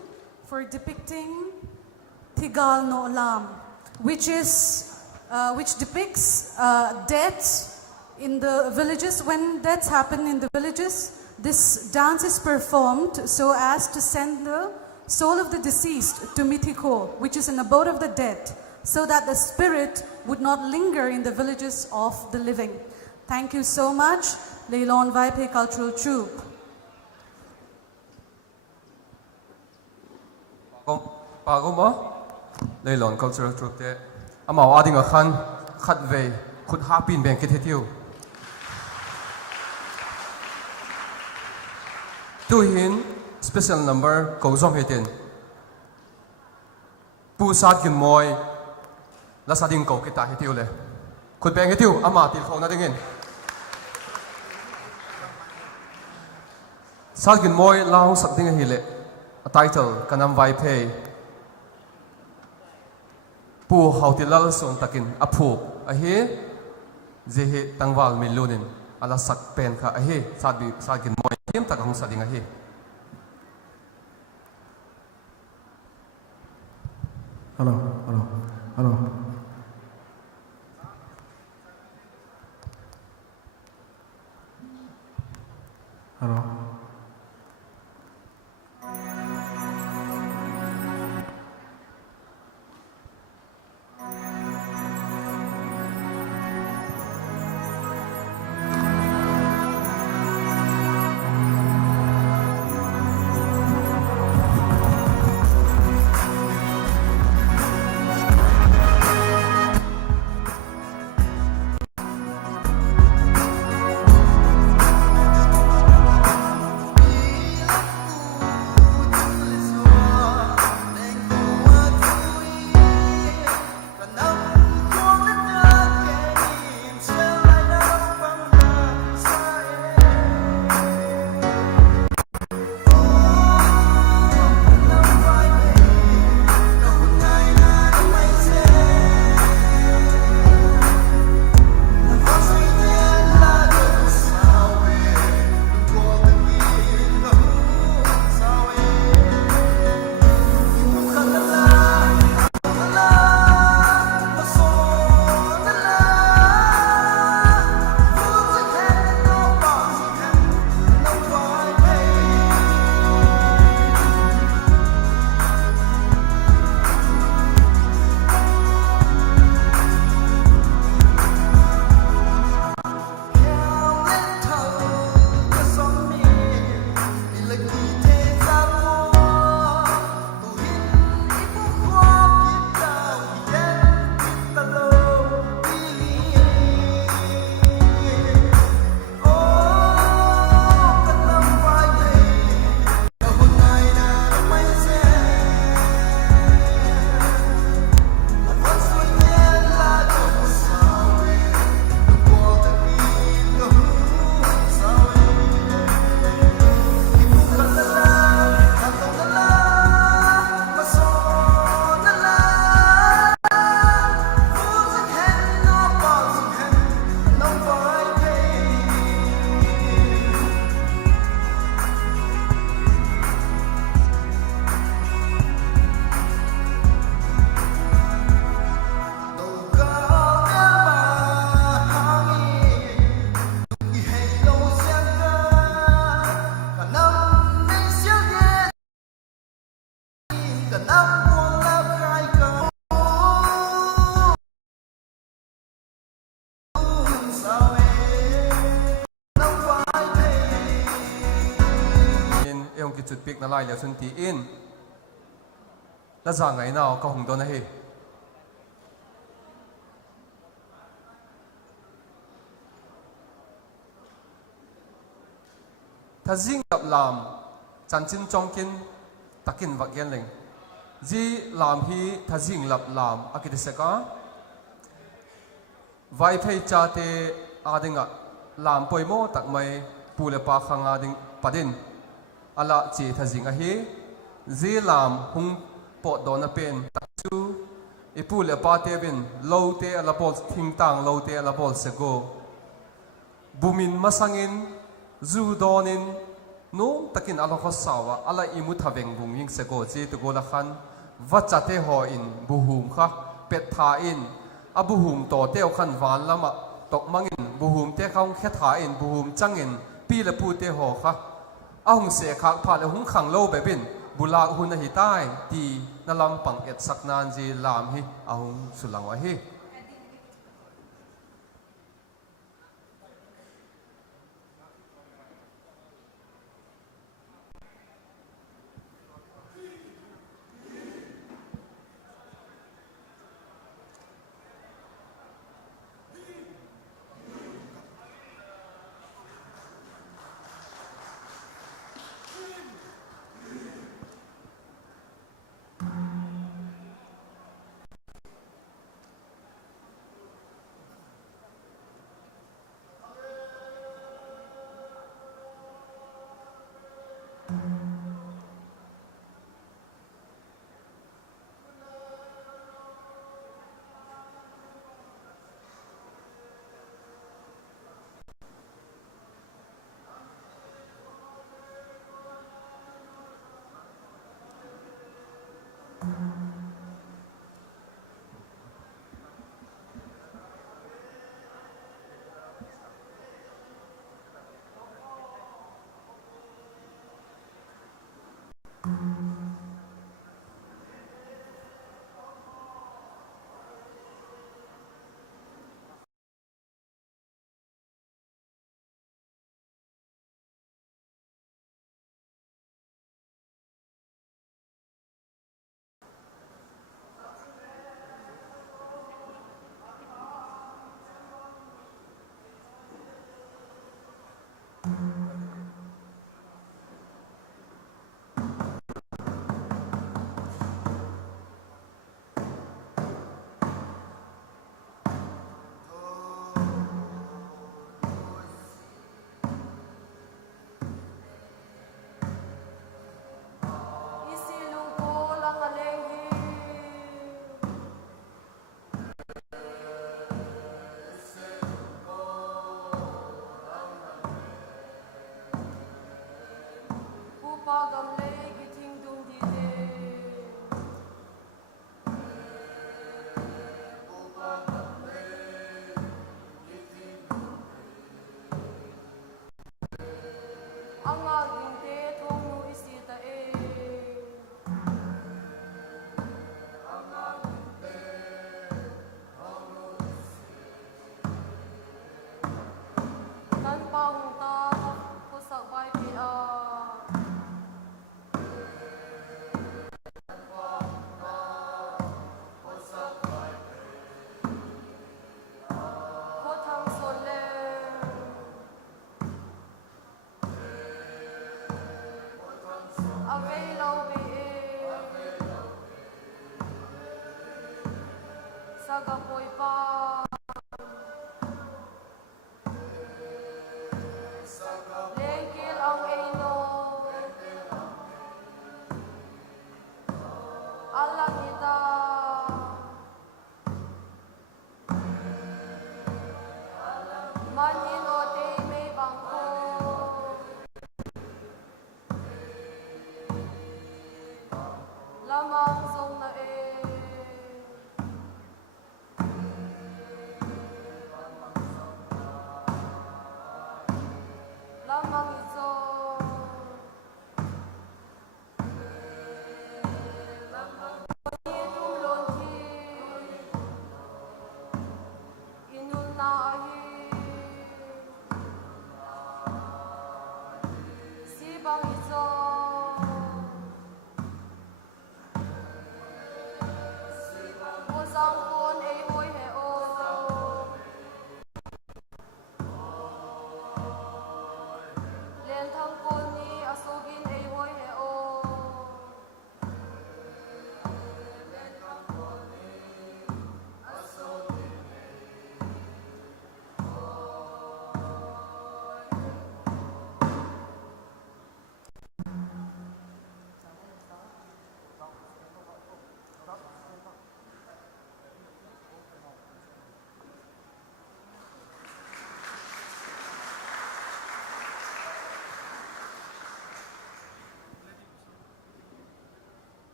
for depicting Tigal no Olam, which depicts deaths in the villages. When deaths happen in the villages, this dance is performed so as to send the soul of the deceased to Mithiko, which is an abode of the dead, so that the spirit would not linger in the villages of the living. Thank you so much, Leilon Vaipe Cultural Troupe. Pagoma, Leilon Cultural Troupe te, amaw ading akhan, khatve, khut hapin beng kithithiu. Tuhin, special number, kauzom hitin. Pusat kin moy, lasading kau kita hitiu le. Khut beng hitiu, ama til khau na dingin. Sad kin moy, lahong sak ding hile. A title, kanam Vaipe. Pu hautilal son takin, apu, ahi, zehe tangwal milunin, ala sak pen ka ahi, sad kin moy, kim takang sading ahi. Hello.จุดปิกนั่นไล่แล้วสุนทีอินแล้วจากไงน่าก็หงตัวนะเฮถ้าจิงกับลามจันจินจงกินตักกินวักยันเล็งจีลามฮีถ้าจิงหลับลามอากิดเสกะไว้เพย์จ่าเตอาดิงะลามปอยโมตักไม่ปูเลปาขังอาดิงปะดินอาละจีถ้าจิงอะฮีจีลามหุงปอดโดนเป็นตักชูอีปูเลปาเตบินโลเตอาละบอลทิ้งตังโลเตอาละบอลเสกโกบุมินมาสังอินจูดอนิน nung takin alo ko sawa ala imut haveng bung ying sego chi tu gola khan vachate ho in buhum kha pet tha in abuhum to teo khan van lama tok mangin buhum te khong khe tha in buhum changin pi la pu te ho kha ahung se khak pha le hung khang lo be bin bulak hun hi tai ti na lam pang et saknan ji lam hi ahung sulang wa hi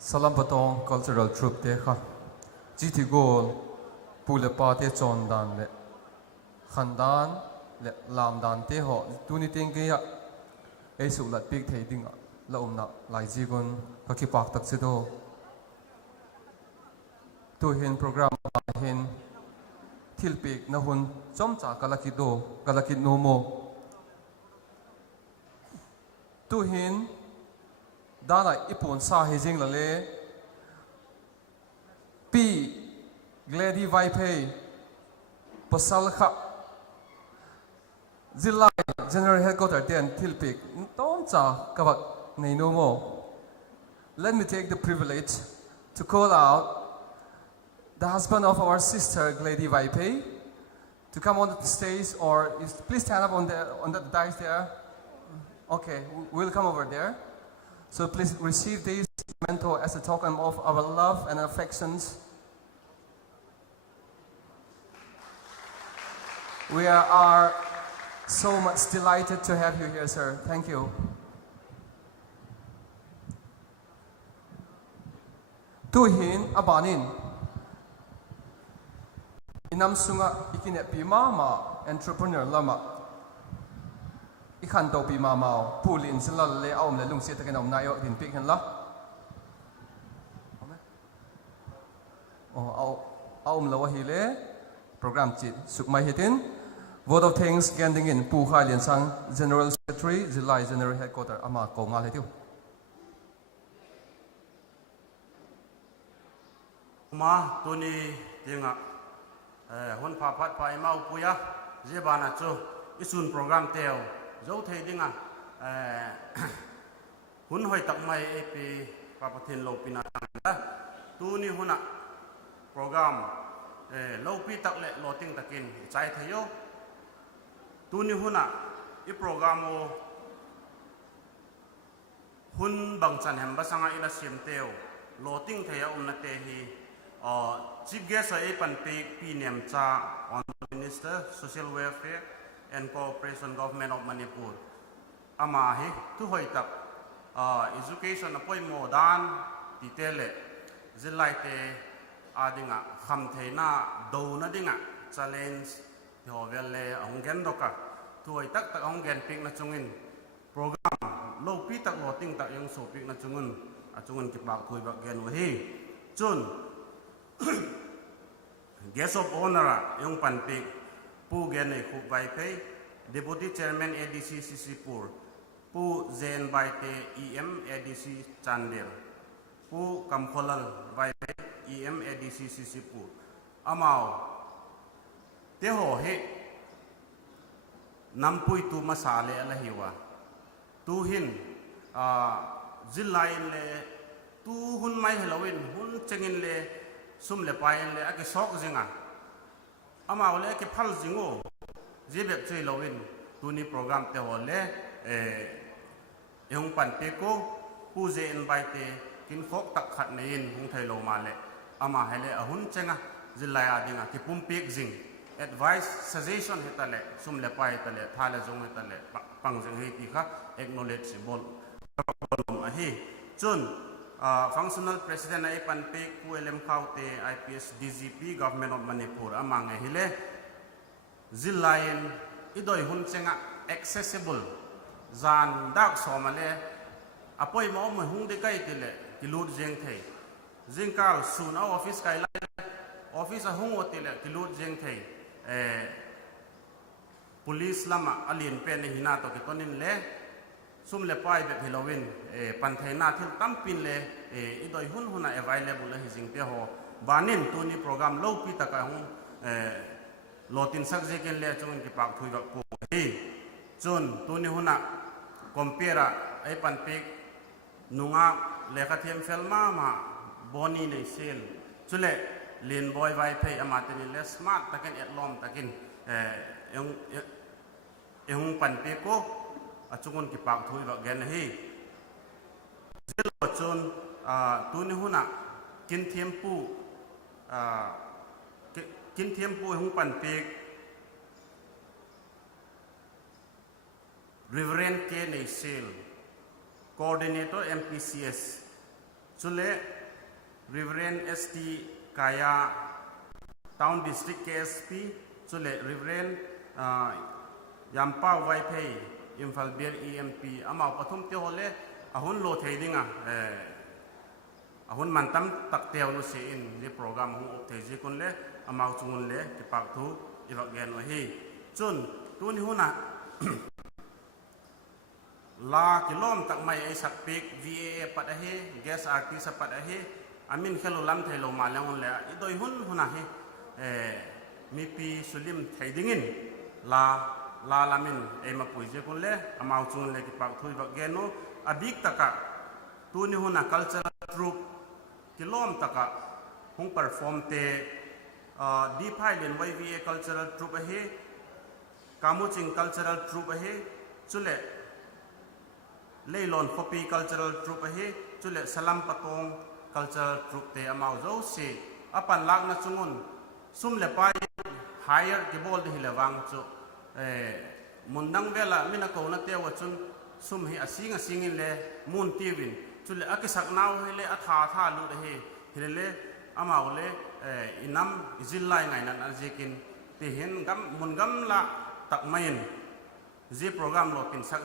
Salampatong Cultural Troupe te kha GT Gold Pule Pate Chondan le Khandan le Lamdan te ho tuni tengke ya Esu lat pik thei ding la umna lai jigon kaki pak tak sedo tu hin program hin thilpik na hun chomcha kalakit no mo tu hin dana ipon sa hejing la le pi gladi vai pay pasal kha Zilai General Headquarters ten thilpik chomcha kawak nei no mo. Let me take the privilege to call out the husband of our sister Glady Vaipe to come on the stage, or please stand up on the dais there. Okay, we'll come over there. So please receive this memento as a token of our love and affections. We are so much delighted to have you here, sir. Thank you. Tuhin abanin inam sunga ikine pi mama entrepreneur lama ikhan to pi mama pulin sala le aum le lung se ta kenom nayo din pik han la aum la wa hi le program chit sukmai hitin vote of thanks ganding in pu kha lian sang general secretary Zilai General Headquarters ama ko nga le tiu ma tuni tinga hon pha phat pai mau puya jebana chu isun program teo zo thei dinga hun hoi tak mai ap papathin lo pina tuni huna program lo pi tak le lo ting takin chai thayo tuni huna I program o hun bang chan hem ba sanga ila sim teo lo ting thaya na te hi Chief guest ay PNM cha Honorable Minister Social Welfare and Cooperation Government of Manipur. Amahi tu hoy tak education apoy mo dan titele zilai te adinga khamthei na do na dinga challenge thovelle onggen doka tu hoy tak onggen pik na chungin program lo pi tak lo ting tak yang so pik na chungun ki bak thui bak gen hi chun Guest of Honor yung panpik Pu Genay Khuk Vaipe Deputy Chairman ADC Sisipur Pu Zen Vaite EM ADC Chandel Pu Kamkholal Vaipe EM ADC Sisipur Amao Teho he Nampui tu masale alahiwa Tuhin Zilain le Tu hun mai helawin hun chengin le sum le pain le ake sok zinga ama ole ke phal zingo jebe chui lowin tuni program te hole yung pan pe ko pu je invite kin khok tak khat nein hung thai lo ma le ama hele ahun chenga zilai adinga ki pum pek zing advice suggestion hetale sum le pai tale thala jong hetale pang jeng he ti kha acknowledgeable ahi chun Functional President ay panpik ULM Kaute IPS DGP Government of Manipur amang hile zilain idoy hun chenga accessible zan dak somale apoy mo hung de kai tile kilut jeng thei jingkal suna office kai lai office a hung otile kilut jeng thei police lama alin pen hina to ke tonin le sum le pai be Halloween panthai na thil tampin le idoi hun huna available hi jing te ho banin tuni program lo pi ta ka hu lotin sak je ken le chung ki pak thui ba ko hi chun tuni huna compare ai pan pik nunga le ka them fel ma boni nei sel chule lin boy vai pay amatini le smart taken at lom takin yung pan pik ko achungun ki pak thui ba gen hi zelo chun tuni huna kin thiam pu hung pan pek Reverend K Naisel Coordinator MPCS จุเล Reverend ST Kaya Town District KSP จุเล Reverend ยามเป้าไวเพย์อิมฟัลเบียร์ EMP อามาปฐมเตียวเลอาหุนโลเทดิงอาหุนมันตั้มตักเตียวนุสีอินในโปรแกรมของอบเทจิคนเลอามาจุนเลที่ปากทูอีวักเกนวะฮีจนตัวนี้หุนลากิโลมตักไม่ไอสักปีก VA ปัดเฮ Guest Artist ปัดเฮอามินแค่ลุลัมไทยโลมาแล้วเลยอีโดยหุนเฮมีปีสุลิมไทยดิ้งลาลามินมาปุยเจคนเล่อามาจุนเล่ที่ปากทุยบักเกโนอบิกตะกะตัวนี้หุนcultural troupe กิโลมตะกะหง perform เตดีพายเลียน YVA cultural troupe เฮกามุจิง cultural troupe เฮจุเล่เล่ลอนฟอปี cultural troupe เฮจุเล่สลัมปะตง cultural troupe เตอามาโจเซอปันลักนะจุงุนซุ่มเล่ไป higher กิบอลที่เล่วังจุมุนดังเวลามินักเอานักเที่ยวจุนซุ่มให้อาศิงอินเล่มุนทีวินจุเล่อักษักนาวให้เล่อัฐาลุดให้เล่อามาเล่อินัมอิจิลไลไงนั่นอาเจกินที่เห็นกัมมุนกัมละตักไม่นจีโปรแกรมโลกินสัก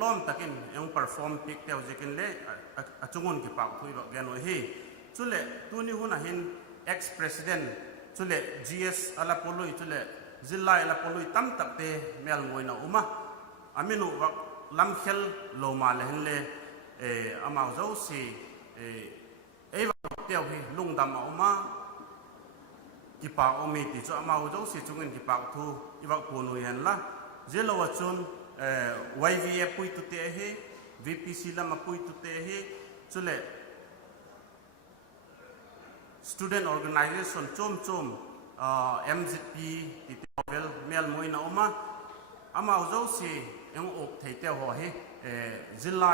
ล้อมตักินยังเปอร์ฟอร์มพิกเที่ยวเจกินเล่จุงุนกิปากทุยบอกแกนว่าเฮ้จุเล่ตัวนี้หุ่นเห็น ex president จุเล่ GS อะไรพลุยจุเล่จิลไลอะไรพลุยตั้มตักเตะเมลงวยนะอุมาอามินุวักลำเขลโลมาเลหินเล่อามาเจ้าสีวักเที่ยวให้ลุงดำอุมากิปากอมีติดอามาเจ้าสีจุงเงินกิปากทูอีวักปูนุยันละเจลวัชนYVA ปุยตุเตะเฮ VPC ละมาปุยตุเตะเฮจุเล่ student organization จมMZP ติดเวลเมลมวยนะอุมาอามาเจ้าสียังอกไทยเที่ยวหัวเฮจิลไล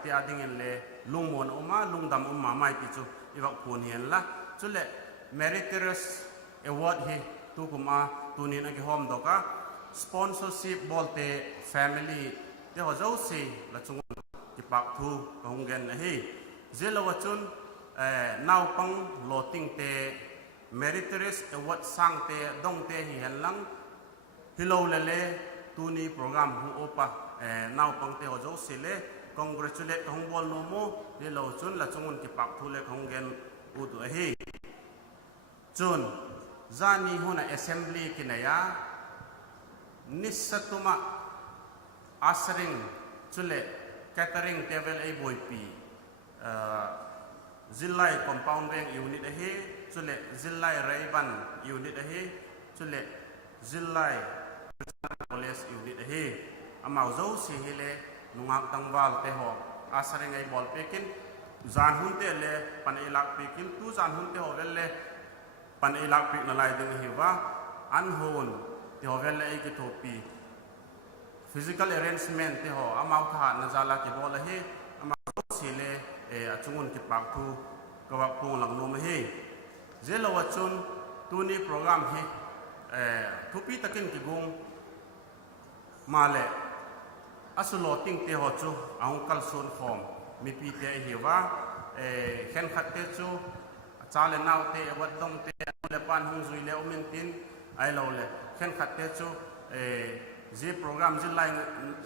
ที่อาดิเงินเล่ลุงมวนอุมาลุงดำอุมาไม่ติดจูอีวักปูนเห็นละจุเล่ meritorious award เฮตุกุมาตุนินักหอมดอกะ sponsorship บอลเต family เดี๋ยวเจ้าสีละจงที่ปากทูกงเงินเฮเจลวัชนนาวปังโลติงเต meritorious award สังเตดงเตหิเห็นลังฮิโลเลเล่ตุนีโปรแกรมหูโอปะนาวปังเตอเจ้าสีเล่ congratulate ของบอลโนโมเจลวัชนละจงที่ปากทูเล่กงเงินอุตุเฮจนจานีหุน assembly กินยานิสตุมาอัสริงจุเลแคเตอริงเทเวลไอบุยปีจิลไลคอมเพลเวงยูนิตเฮจุเลจิลไลไรบันยูนิตเฮจุเลจิลไลโพลิสยูนิตเฮอามาโจสีเฮเลนุงักตังวาลเตหออัสริงไอบอลเปกินจานหุ่นเตเลปันเอลักเปกินตูจานหุ่นเตหอเวลเลปันเอลักเปกนั่นไลดึงเฮว่าอันโฮนที่เขาเวลาไอ้กิโตปี physical arrangement ที่เขาอามาทานนั่นจะละกี่บอลเลยอามาสิเลจุงุนที่ปากทูก็ว่าปูหลังนุ่มเฮเจลวัชนตัวนี้โปรแกรมเฮทุกปีตะกินกี่กงมาเลยอัสโลติ้งที่เขาจูเอาคัลโซนฟอร์มมีปีเตะเหี่ว่าเข็นขัดเตจูจาเลนเอาเตะวัดดงเตะเลปันหงจุยเลอมินตินไอ้เราเลยเข็นขัดเตจูจีโปรแกรมจีไลน์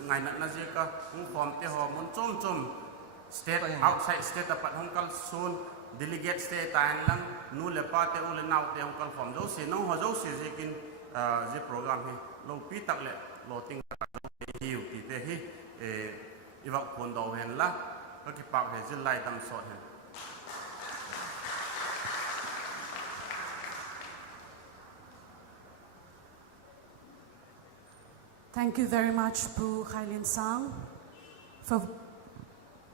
ไงนั่นจีก็หงฟอร์มเตะหอมมันจมstate outside state dapat hongkal sun delegate state tain lang nu le pa te ule nau te hongkal form jo se no ho jo se jekin je program hi lo pi tak le lo ting ta hiu ti te hi iwak phon do hen la ka ki pak he je lai tam sot hen Thank you very much, Pu Khailin Sang, for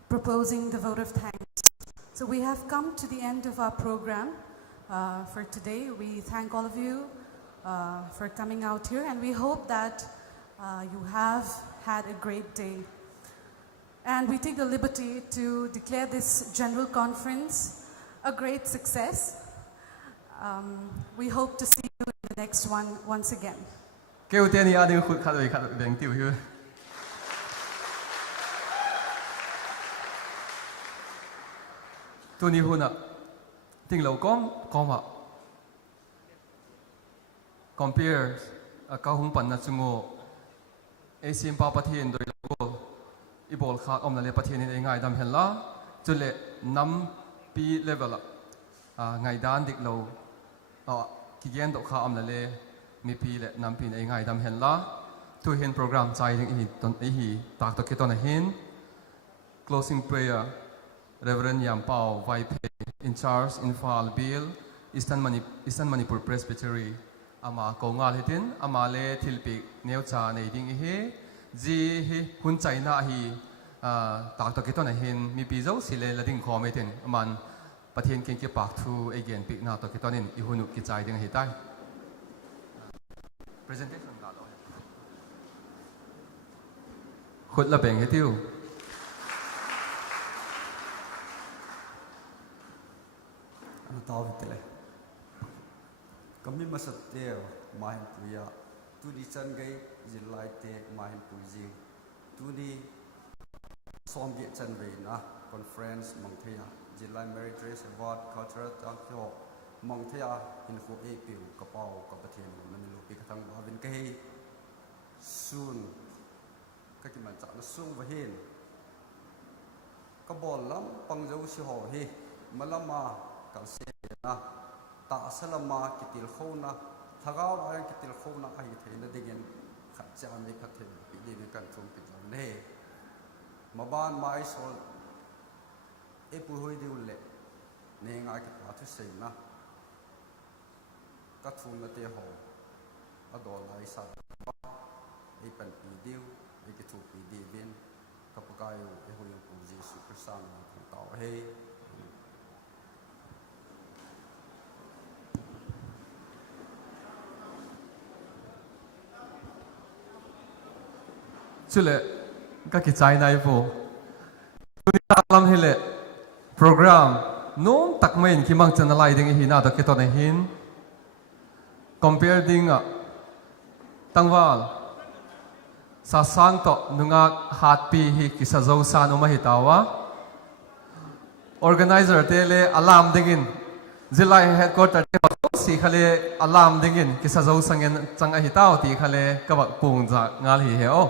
proposing the vote of thanks. So we have come to the end of our program for today. We thank all of you for coming out here, and we hope that you have had a great day. And we take the liberty to declare this general conference a great success. We hope to see you in the next one once again. Kêu tiên thì ai khut khát rồi khát bèn tiêu hư. tu ni huna ting lo kom ha compare ka hung pan na chungo Asian pa pathin doi lo ibol kha om na le pathin ni ngai dam hella chule nam pi level ngai dan dik lo ki gen do kha om na le mi pi le nam pi nei ngai dam hella tu hin program chai ding hi ton hi tak to ke ton hin closing prayer Reverend Yam Pao Vaipe in charge in Fal Bill Eastern Manipur Presbytery ama ko ngal hitin ama le thilpi neu cha nei ding hi ji hi hun chaina hi tak to ke ton hin mi pi zo sile la ding kho metin man pathian king ke pak thu again pi na to ke tonin I hunu ki chai ding hi tai presentation la lo khut la beng he tiu ana taw hitele kami masat teo mahin puya tu di chan gai jilai te mahin puji tu di som ge chan ve na conference mongthea jilai meritorious award cultural talk mongthea in khu e piu ka pau ka pathian man lu pi khathang ba bin kai soon ka ki man cha na sung wa hin ka bol lam pang jo si ho hi malama kal se na ta salama kitil khona thagaw aran kitil khona ai theina dingen khatcha me khathe pi de kan thum pi ne maban mai sol e pu hoi de ulle ne nga ki pa thu sei na ka thum na te ho adol lai sa e pan pi diu e ki thu pi di bin ka pakai e hu pu ji su kristan na taw he chule ka ki chai nai vo tu ni lam hele program nom tak main ki mang chan lai ding hi na to ke to na hin compare ding tangwal sa sang to nunga hat pi hi ki sa zo sa no ma hi tawa organizer tele alarm dingin zilai headquarter te si khale alarm dingin ki sa zo sangen chang a hi taw ti khale ka ba pung za ngal hi he o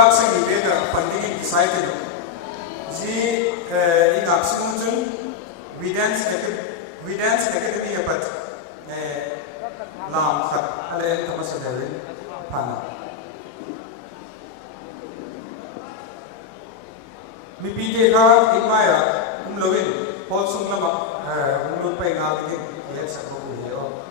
Lak sang ibega funding decided ji ingak sumutun Vidance Academy apat lam khat ale tamasadarin pana mipide ka ikmaya umlowin pol sunglama umlut pa ingal dik yet sakro kuyo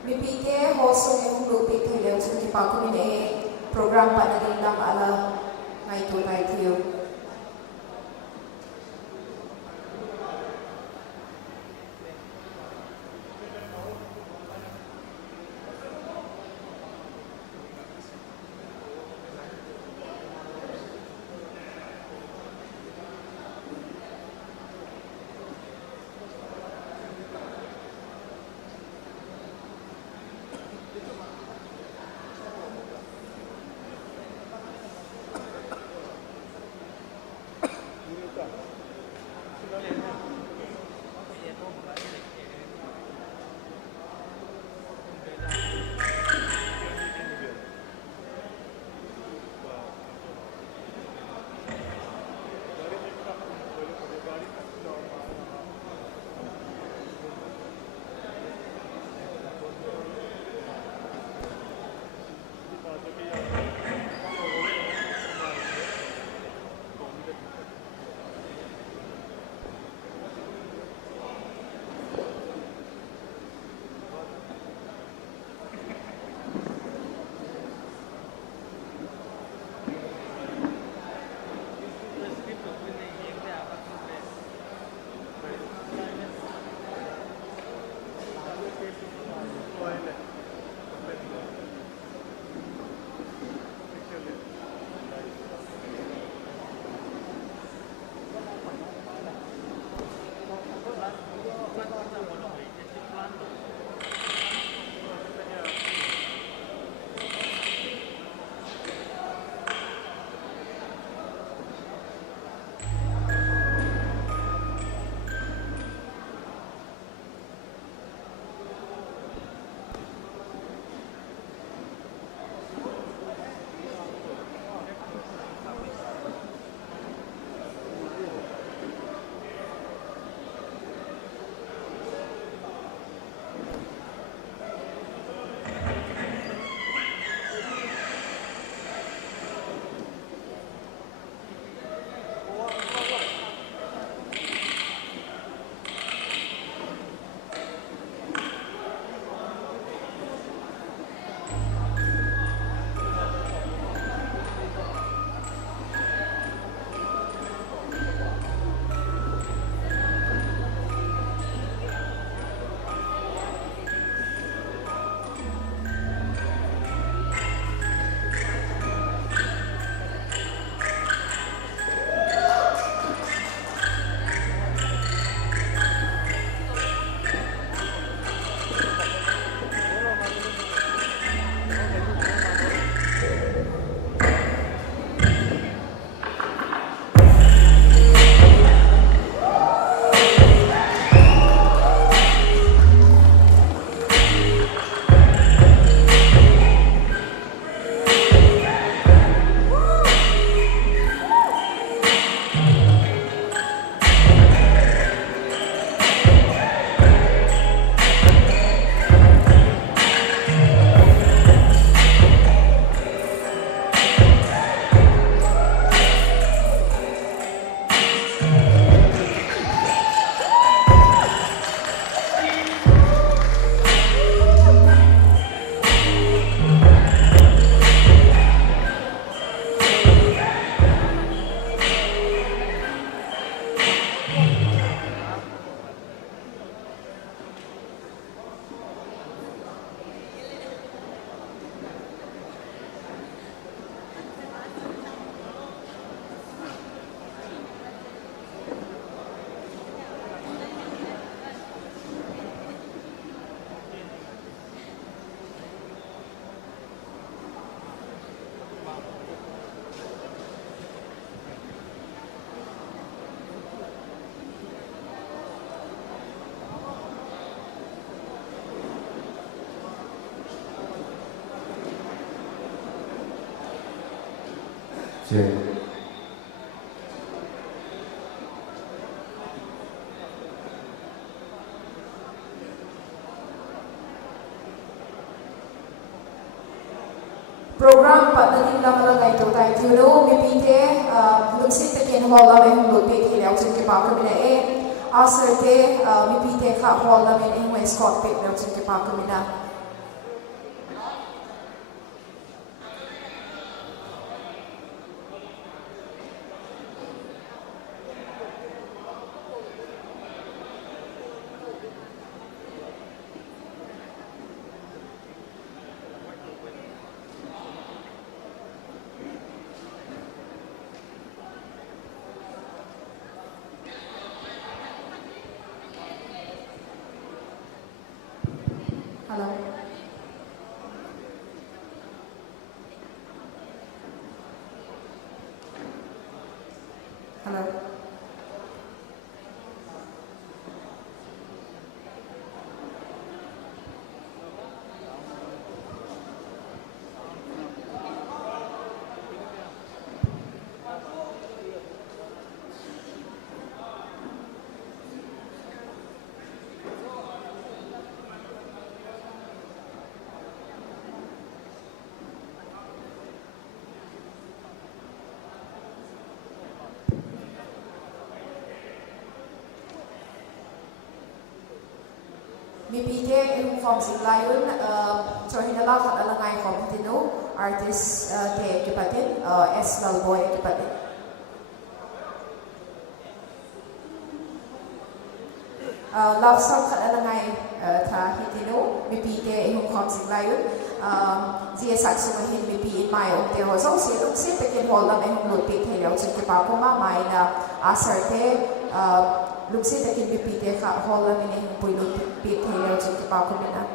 Mipike hosong yung lupit hilaw sa kipakumin program pa na din lang ala ngay tunay tiyo. Jane. Program panatin lang lang ay to tayo tulo mipite lungsit takin hola may hong lupit hilaw sin ke pa kami na aserte mipite ka hola may hong escort pit daw sin ke pa kami na Hello. Hello. Mipite yung form si Lion, so hinalakot alangay form tino, artist te kipatin, S. Lalboy kipatin. Love song kat alangay ta hitino, mipite yung form si Lion, dia saksumahin mipi in my own te hoso, si pekin holam yung lupit hiliaw sa kipakuma, may na asarte, luksit akin bipite ka hola mineng puilo pit helaw sa kipaw ko na.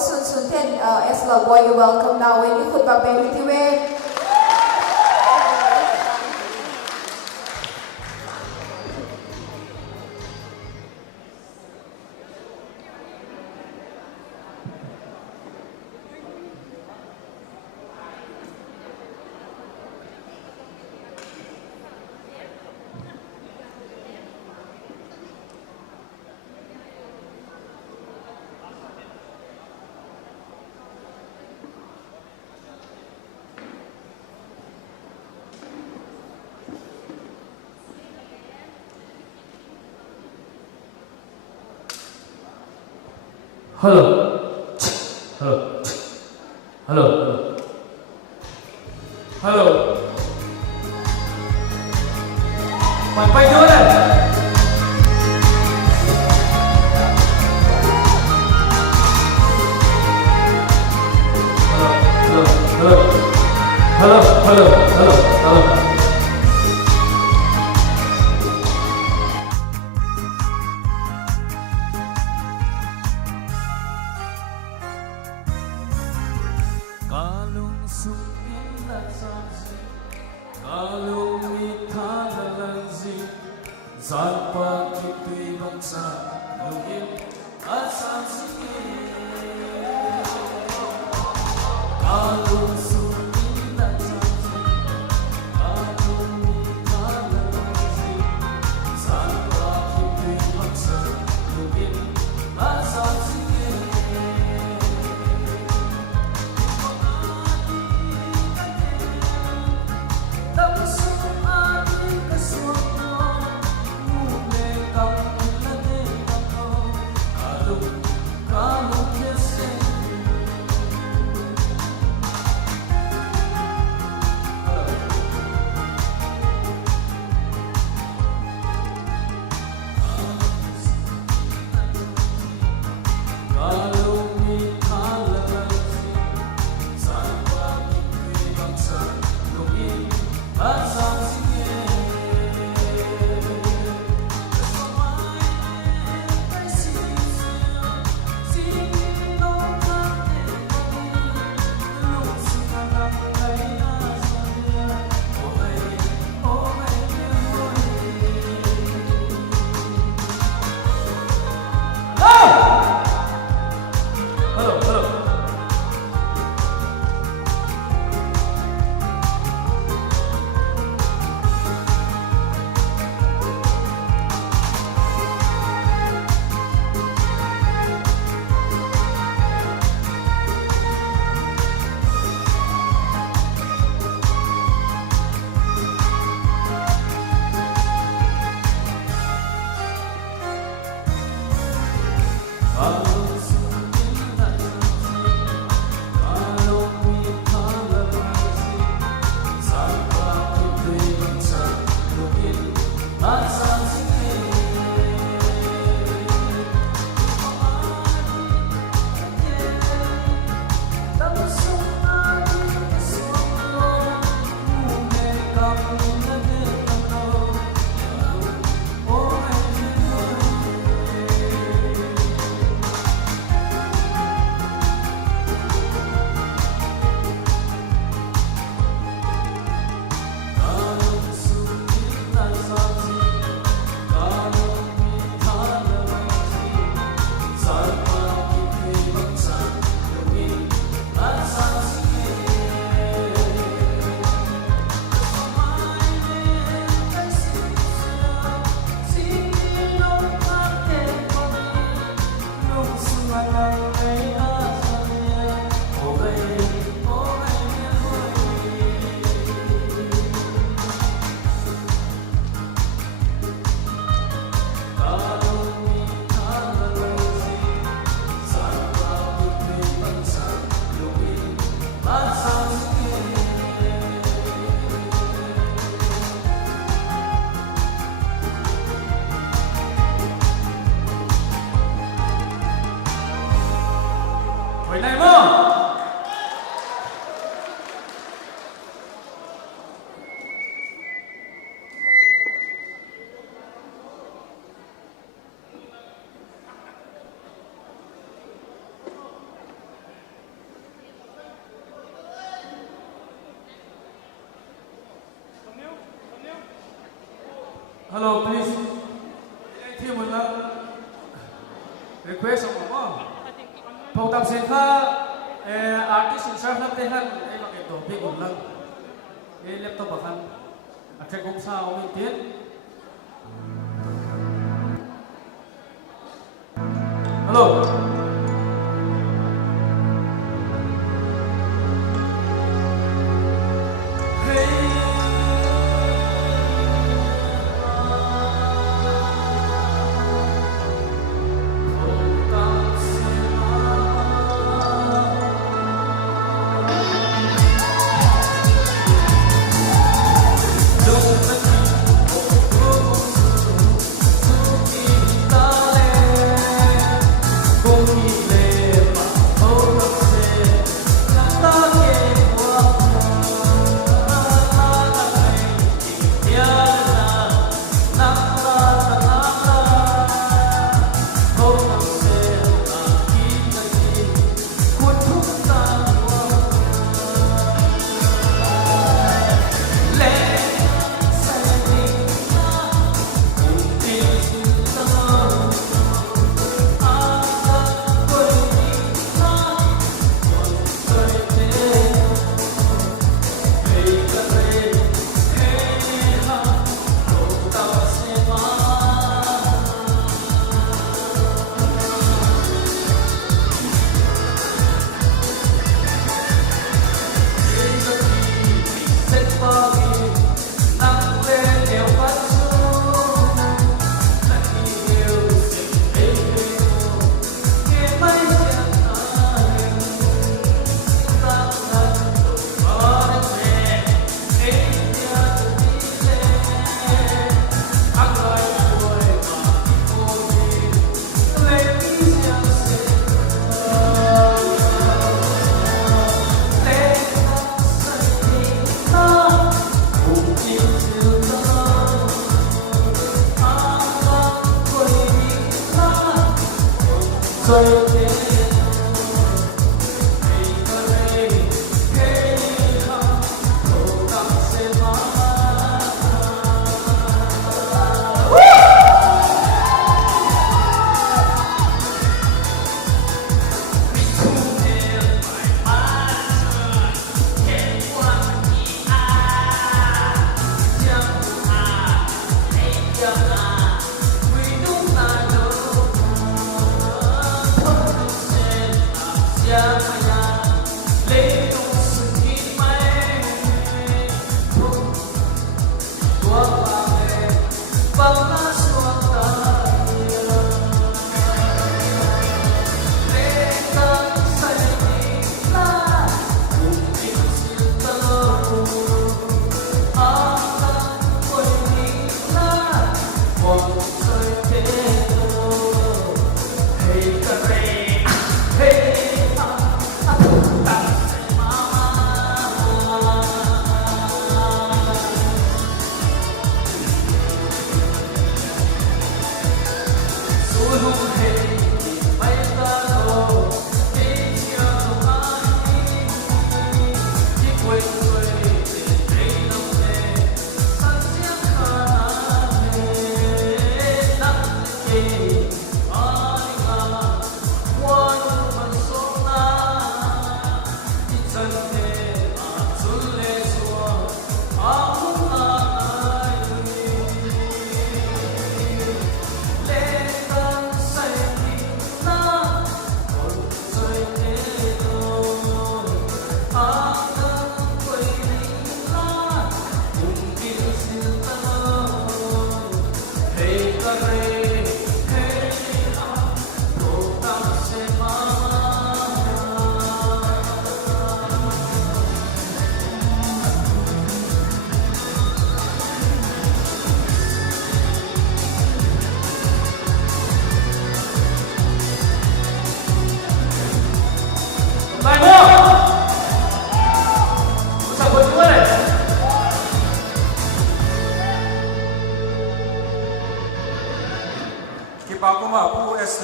Sun ten S. Lalboy, you welcome now when you could babay Hello. Hello. Hello. Hello. Mày quay nữa này. Hello. Hello. Hello. Hello. Hello. Hello. Hello, please. Thêm một lần. Request of mo. Phong tập sen kha artist in charge te han ai ba ke to pe gon lang. E laptop ba khan. Athe gom sa o min tiet. Hello.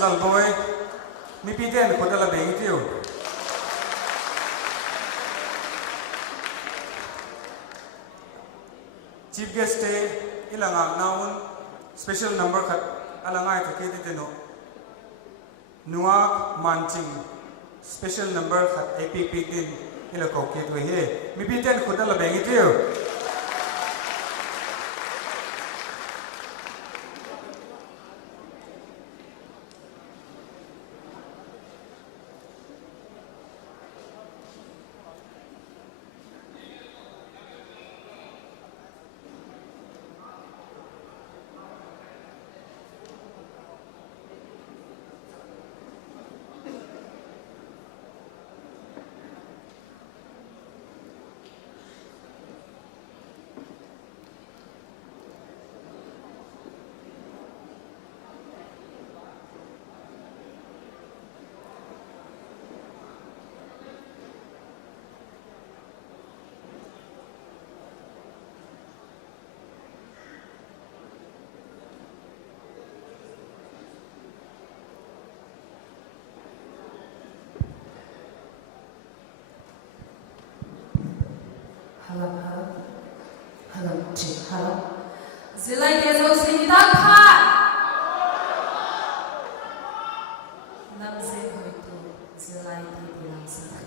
lalboy mi piten ko dala bengi tiu chief guest te ilanga naun special number khat alangai ta ke tino nuak manching special number khat APP tin ila ko ke tu he mi piten ko dala bengi tiu Zilai Gezo Sinidakat Namze Hoitu Zilai Dibilansa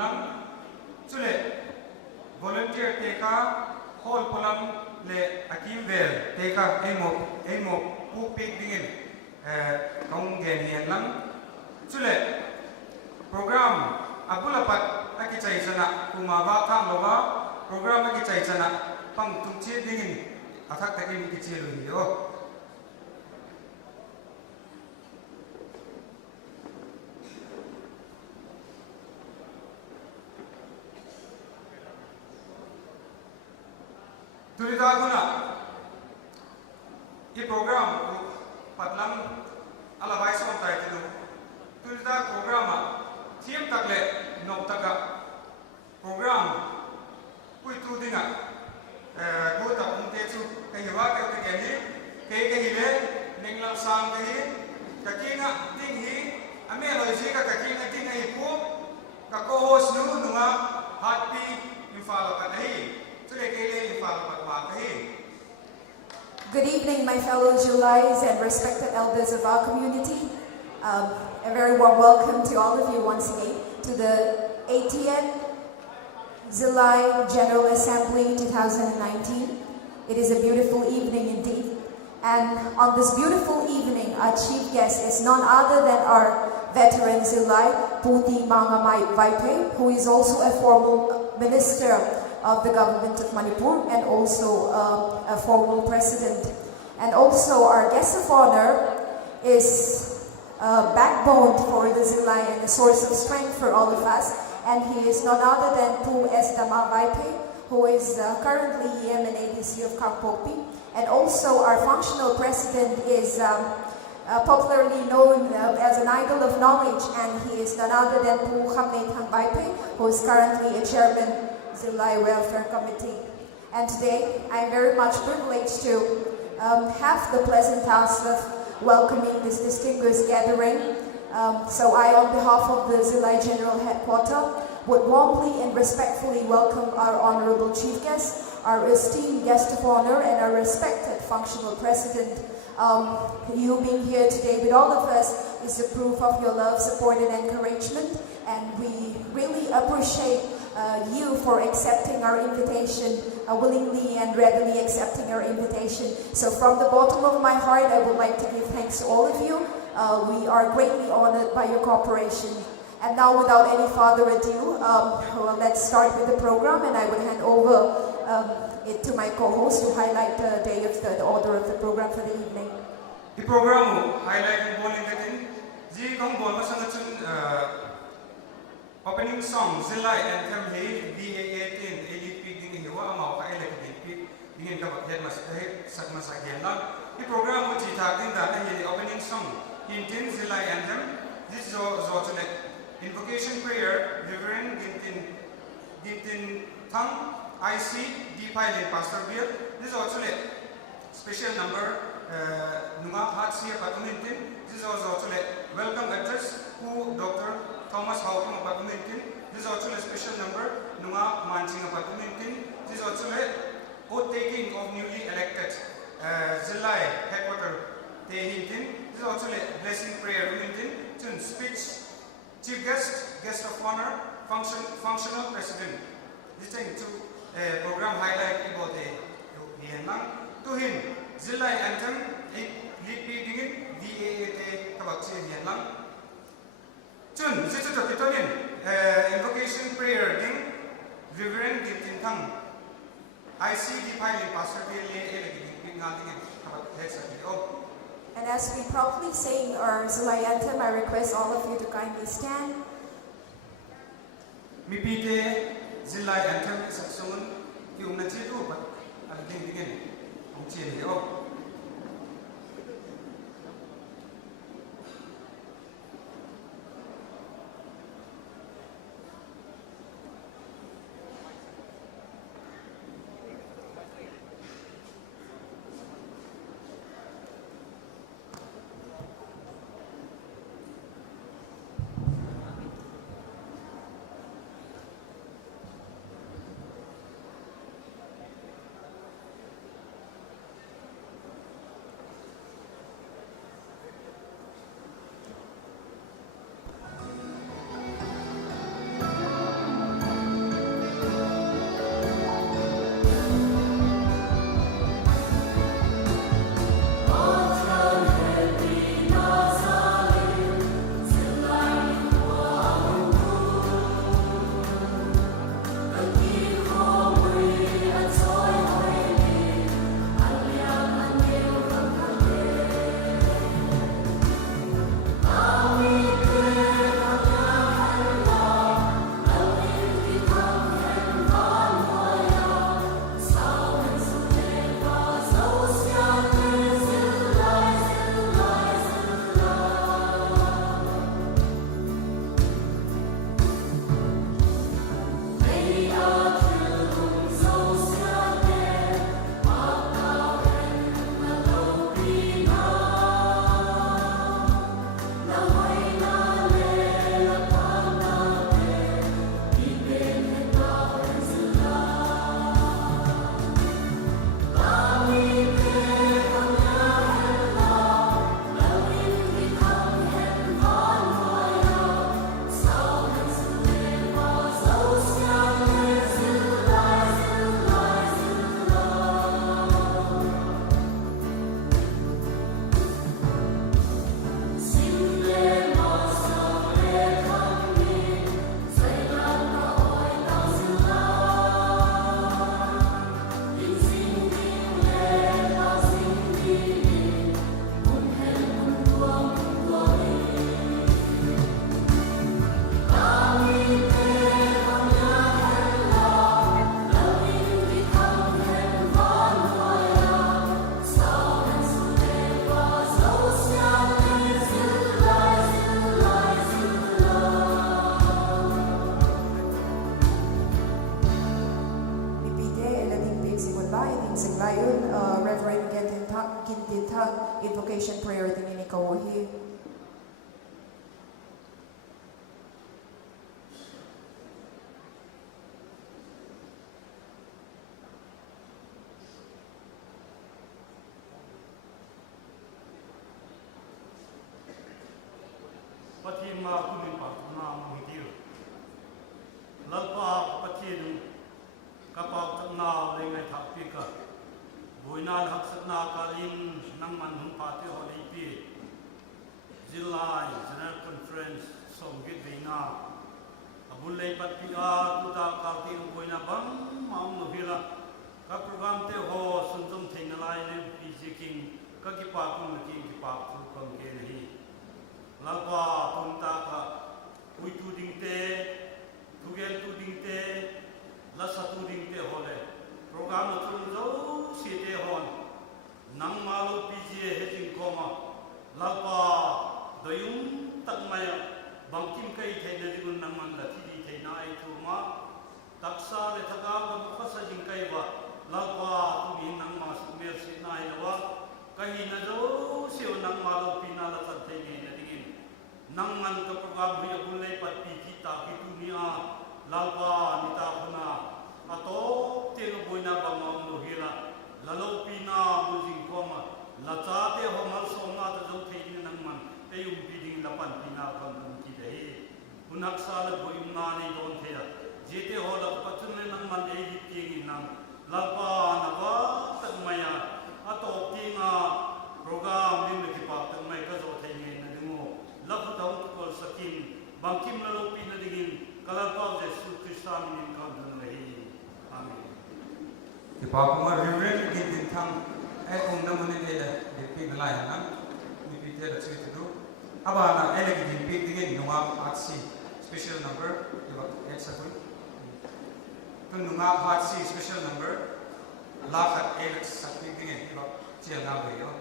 lang chule volunteer teka hall polam le akim vel teka emo pu pik dingin kong gen hian lang chule program abulapat akichai sana kumawa kham lowa program akichai sana pang tumchi dingin athak takin kichil hiyo Turida guna ये program patlam alawai som tai tinu turida program thiem takle nom taka program pui tu dinga go ta umte chu kai wa ka te gani ke le ninglam sam ge ka kinga ding hi ame loi ji ka kinga ding ai pu ka ko hos nu nunga hat pi infal ka nahi chule ke le infal ka ma kahi. Good evening, my fellow Julais and respected elders of our community. A very warm welcome to all of you once again to the 80th Julai General Assembly 2019. It is a beautiful evening indeed. And on this beautiful evening, our chief guest is none other than our veteran Julai, Puti Mangamai Vaipe, who is also a former minister of the government of Manipur and also a former president. And also our guest of honor is a backbone for the Julai and a source of strength for all of us. And he is none other than Pu S. Dama Vaipe, who is currently EM&ADC of Kangpopi. And also our functional president is popularly known as an idol of knowledge, and he is none other than Pu Khamnei Thang Vaipe, who is currently a chairman Julai Welfare Committee. And today, I'm very much privileged to have the pleasant task of welcoming this distinguished gathering. So I, on behalf of the Julai General Headquarters, would warmly and respectfully welcome our honorable chief guest, our esteemed guest of honor, and our respected functional president. You being here today with all of us is a proof of your love, support, and encouragement, and we really appreciate you for accepting our invitation, willingly and readily accepting our invitation. So from the bottom of my heart, I would like to give thanks to all of you. We are greatly honored by your cooperation. And now, without any further ado, let's start with the program, and I will hand over it to my co-host to highlight the order of the program for the evening. The program highlighting bowling gatin, ji kong bol masangachun opening song Julai anthem he VA18 elite peak ding hiwa amau ka elite peak dingin ka bakhet mas sak masakyan lang. The program uji thakdin da the opening song hintin Julai anthem this zo chune invocation prayer Reverend Gintin Thang IC D Pilot Pastor Bill. This is also a special number. Nunga Hatsia Patumintin. This is also a welcome address who Dr. Thomas Hawking Patumintin. This is also a special number. Nunga Manchinga Patumintin. This is also a oath taking of newly elected Julai Headquarter Tehintin. This is also a blessing prayer Mintin. Speech, chief guest of honor, functional president. This thing to program highlight about the Vietnam to him Julai anthem lead dingin VA kabakche Vietnam chun situ to kitonin invocation prayer ding Reverend Gintin Thang ICD Pilot Pastor and as we properly sing our Julai anthem, I request all of you to kindly stand. Mipite Julai anthem saksun ki umnachi tu pat algin digin umchi yo. invocation prayer din ni kawahi. Patima kunin patna muhitir. Lalpa patin kapag na dengan thapika. Buinal haksatna kalin nang manhun pati holipi. Zilai General Conference Somgit Vina. Abulay patpika tuta kalti buina bang maum nuhila. Ka program te ho suntum thengalai le pijiking ka kipakun ki kipakun kongke nahi. Lalpa tunta ka uitu dingte tugel tu dingte lasa tu dingte hole program atul zo site hon nang malu pije hejing koma lalpa dayum takmaya bangkim kai theina digun nang man la thi theina ai tu ma taksa le thaka ba mukhasa jing kai ba lalpa tu bi nang ma sumel sinai lawa kahi na zo sio nang malu pina la tan thei na digin nang man ka program ri abulai pat pi kita kitunia lalpa nita huna ato te boina ba ma no hila lalo pina mujing koma la cha te ho mal so ma ta zo thei nang man te yum piding lapan pina ban dum ki dei hunak sal boim na ni don thea jete ho la patun nang man ei di ti nang lalpa na ba tak maya ato tinga program lim ki pa tak mai ka zo thei ni na dingo lapu daun kol sakin bangkim lalo pina digin kalalpaw Jesu Krista minin kandun lahi. Amen. Di pa kuma Reverend Gidin Thang kung namunin nila di piglay na ni Peter at Sweet do. Aba na ele Gidin pig digin nunga at si special number di ba et sa kun. Kung nunga at si special number lakat ele sa pig digin di ba siya nga ba yun.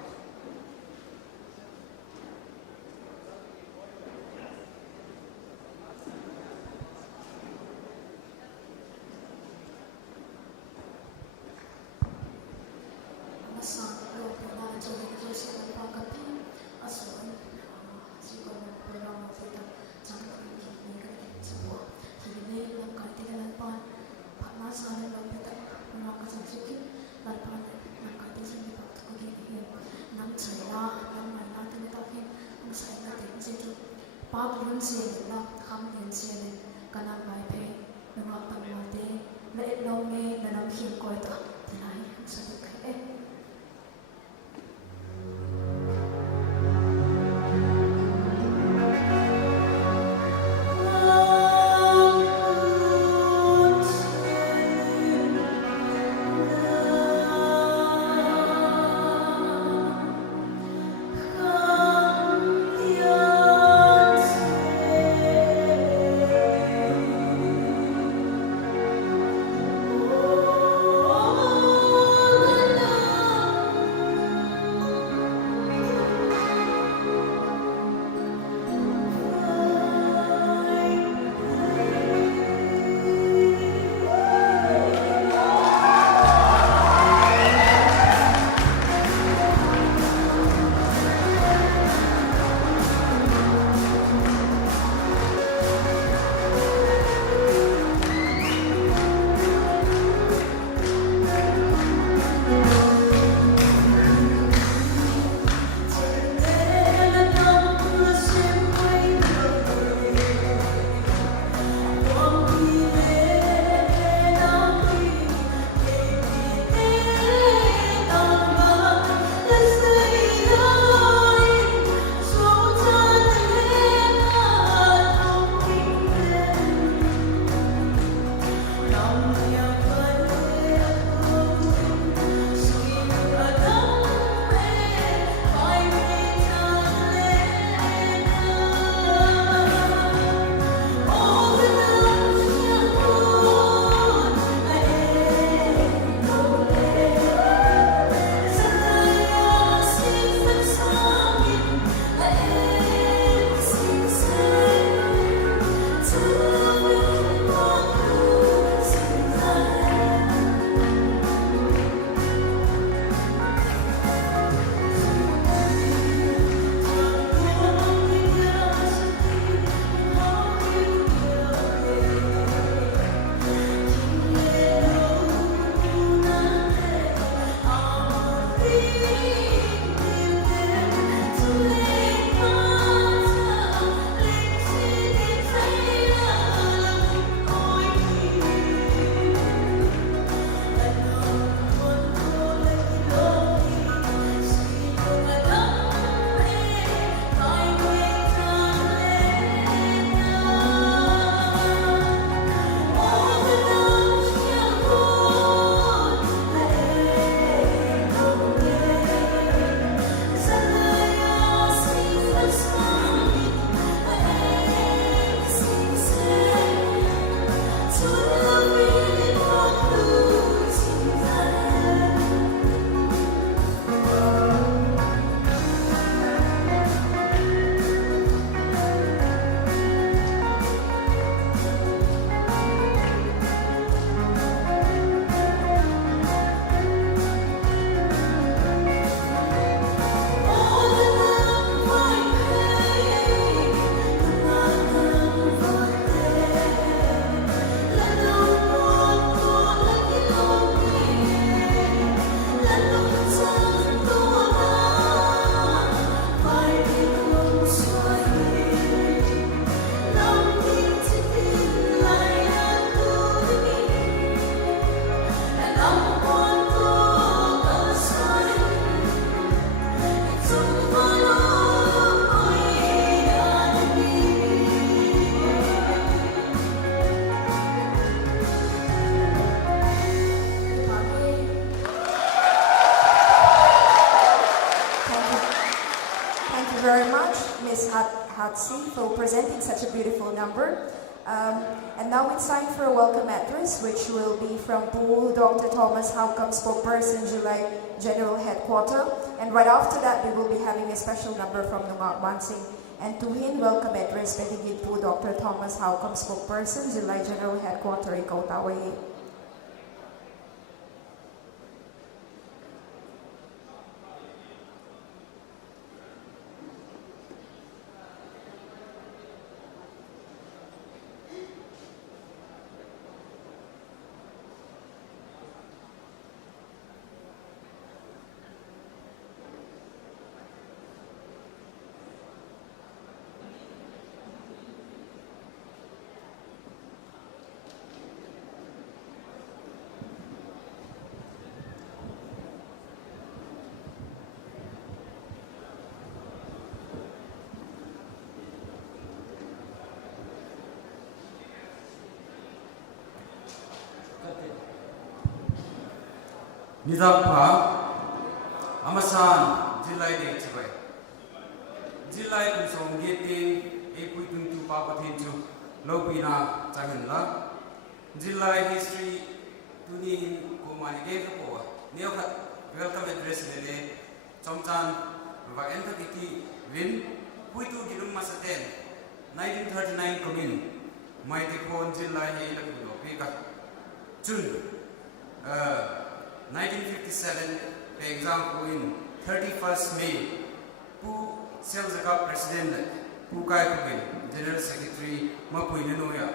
Come, Matsi for presenting such a beautiful number. And now it's time for a welcome address, which will be from Pool Dr. Thomas Howcom, spokesperson, July General Headquarters. And right after that, we will be having a special number from Nungat Mansing. And to him, welcome address begin po Dr. Thomas Howcom, spokesperson, July General Headquarters, Ikaw Taway. Nidakpa Amasan Jilai de Chibai Jilai Kusong Getting Epuituntu Papatintu Lopina Tahinla Jilai history Tuni Kumani Gekapoa Neoka welcome address Nele Chomchan Vaenta Kiki Win Puitu Gidum Masaten 1939 Komin Maitikon Jilai Helakudo Pika Chun 1957, for example, in 31st May, Pu Selzaka President, Pu Kai Pugin, General Secretary, Mapui Nanoya,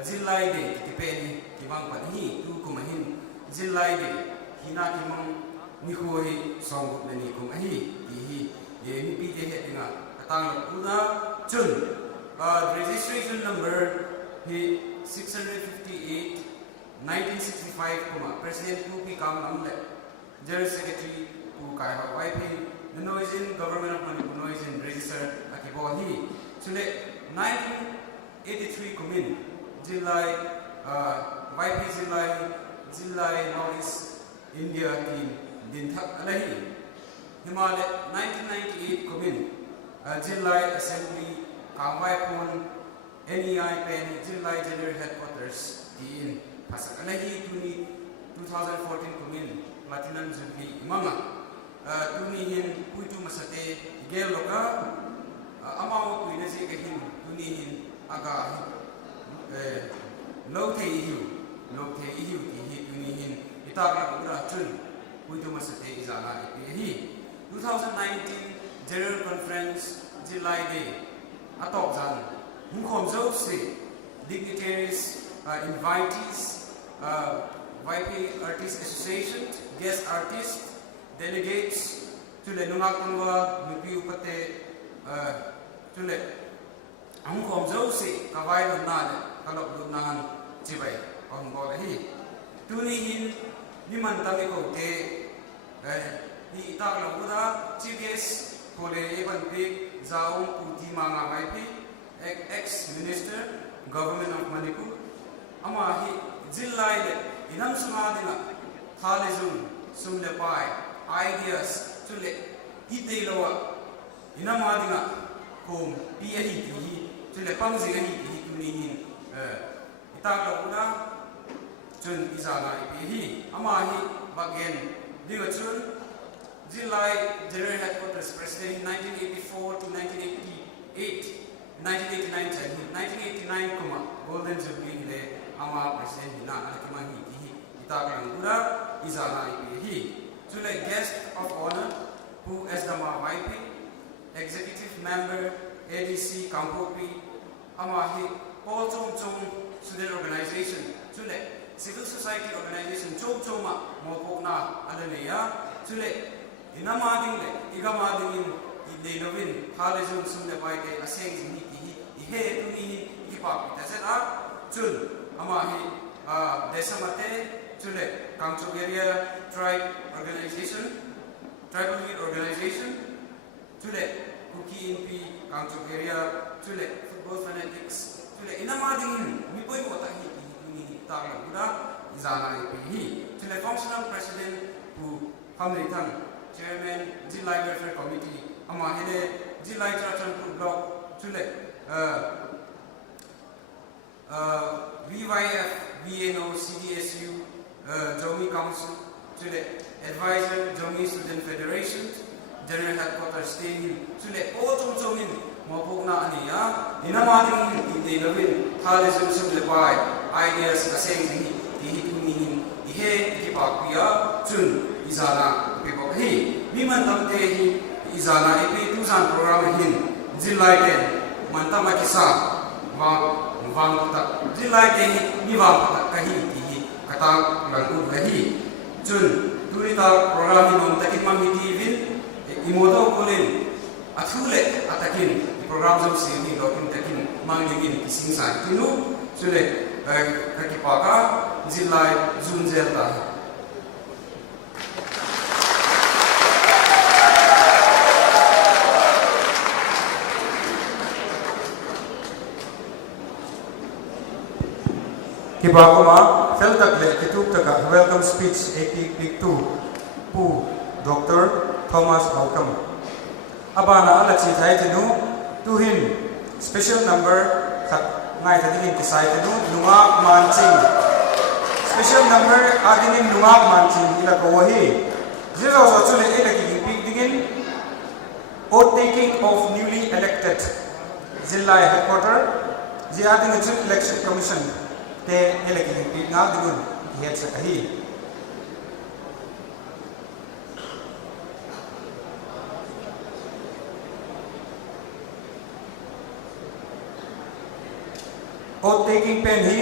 Jilai de Kitipeni, Kimang Panihi, Tu Kumahin, Jilai de Hina Kimang Nikoi, Song Nani Kumahi, Tihi, Yemi Headinga, Katang Uda, Chun, registration number 658. 1965, President Pupi Kam Namle, General Secretary Pu Kai YP, the Noisin, Government of Manipur Noisin, Register Akibohi, Chile 1983 Kumin, July, YP July Northeast India team, Dinthak Alahi, Himalaya 1998 Kumin, July Assembly, Kamwai Pun, NEI Pen, July General Headquarters, in Pasakalahi Tuni 2014 Kumin Platinum Jubilee Mama Tuni Hin Puitu Masate Geloka Amawa Puinasi Kahin Tuni Hin Aga Lote Ihu Tuni Hin Itaka Ura Chun Puitu Masate Izana Ihi 2019 General Conference July Day Atop Zan Mukhomzo Se dignitaries invitees YP Artists Association, guest artists, delegates, Chule Nungakunwa, Nupiu Pate, Chule Angkom Josi, Kawai Lunade, Kalop Lunan, Chibai, Ongolahi. Tuni Hin, Nimantamiko Te, Ni Itakla Buddha, Chiges, Pole Evan Pig, Zaum Putimanga YP, ex-minister, Government of Manipur. Ama hi Jilai de inam sumadina Thalezun Sumlepai ideas Chule Hideiloa Inamadina Home Piahi Chule Pangzi Hi Tunihin Itaka Una Chun Izana Ipihi Ama hi Bagen Digachun Jilai General Headquarters President 1984 to 1988 1989 1989 Kuma Golden Jubilee Ama President Hina Alkimahi Itakang Gura Izana Ipihi Chule guest of honor who Esdama YP Executive Member ADC Kampopi Amahi Paul Chom Chom Student Organization Chule Civil Society Organization Chom Choma Mopokna Adaneya Chule Inamadingle Igamadingin Inelovin Halezun Sumle Paike Aseng Zinihi Ihe Tunihi Ipapi Taseta Chul Amahi Desamate Chule Kamchok Area Tribe Organization Tribal Lead Organization Chule Kuki Inpi Kamchok Area Chule Football Fanatics Chule Inamadin Mipoy Watahi Tunihi Tagla Buddha Izana Ipihi Chule Functional President who Hamritan Chairman Jilai Welfare Committee Amahile Jilai Churchanpur Block chule VYF VNO CDSU Jomi Council chule advisor Jomi Student Federation General Headquarters Stay Hill chule all chong mapokna ania inamating idinawin halism sum lepai ideas kaseng hi hitungin ihe ikipakpia chun izana peko hi miman tamte hi izana ipe tuzan program hin jilai ten mantama kisa wang ta jilai te ni wa ta kahi hi kata langu lahi chun turita program hi nom takin mam hi vin imoto kolin athule atakin program jam sini lokin takin manglingin kising san tinu chule kakipaka jilai junjel ta Kibakuma fel takle kituk taka welcome speech AP 2 pu Dr. Thomas Malcolm abana ala chi thai tinu tuhin special number sak ngai thadin kisai tinu lunga manching special number adinin lunga manching ila ko hi zero so chule ila ki pik digin vote taking of newly elected Zilla headquarter ziadin election commission te ila ki pik nga digun het sa kahi vote taking pen hi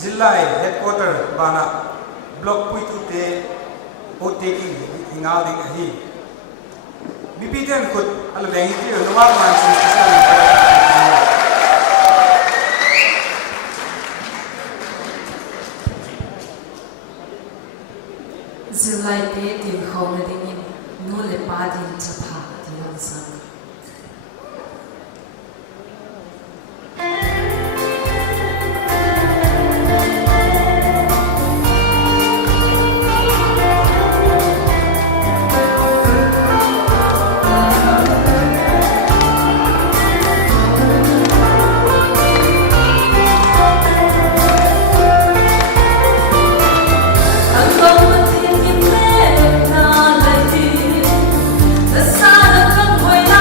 Zillai headquarter bana block puitu te vote taking hinga ding hi bipiten khut al bengi ti nuwa man sin special Zillai te tim khawna dingin nu le pa din chapha diyan sang The sun of the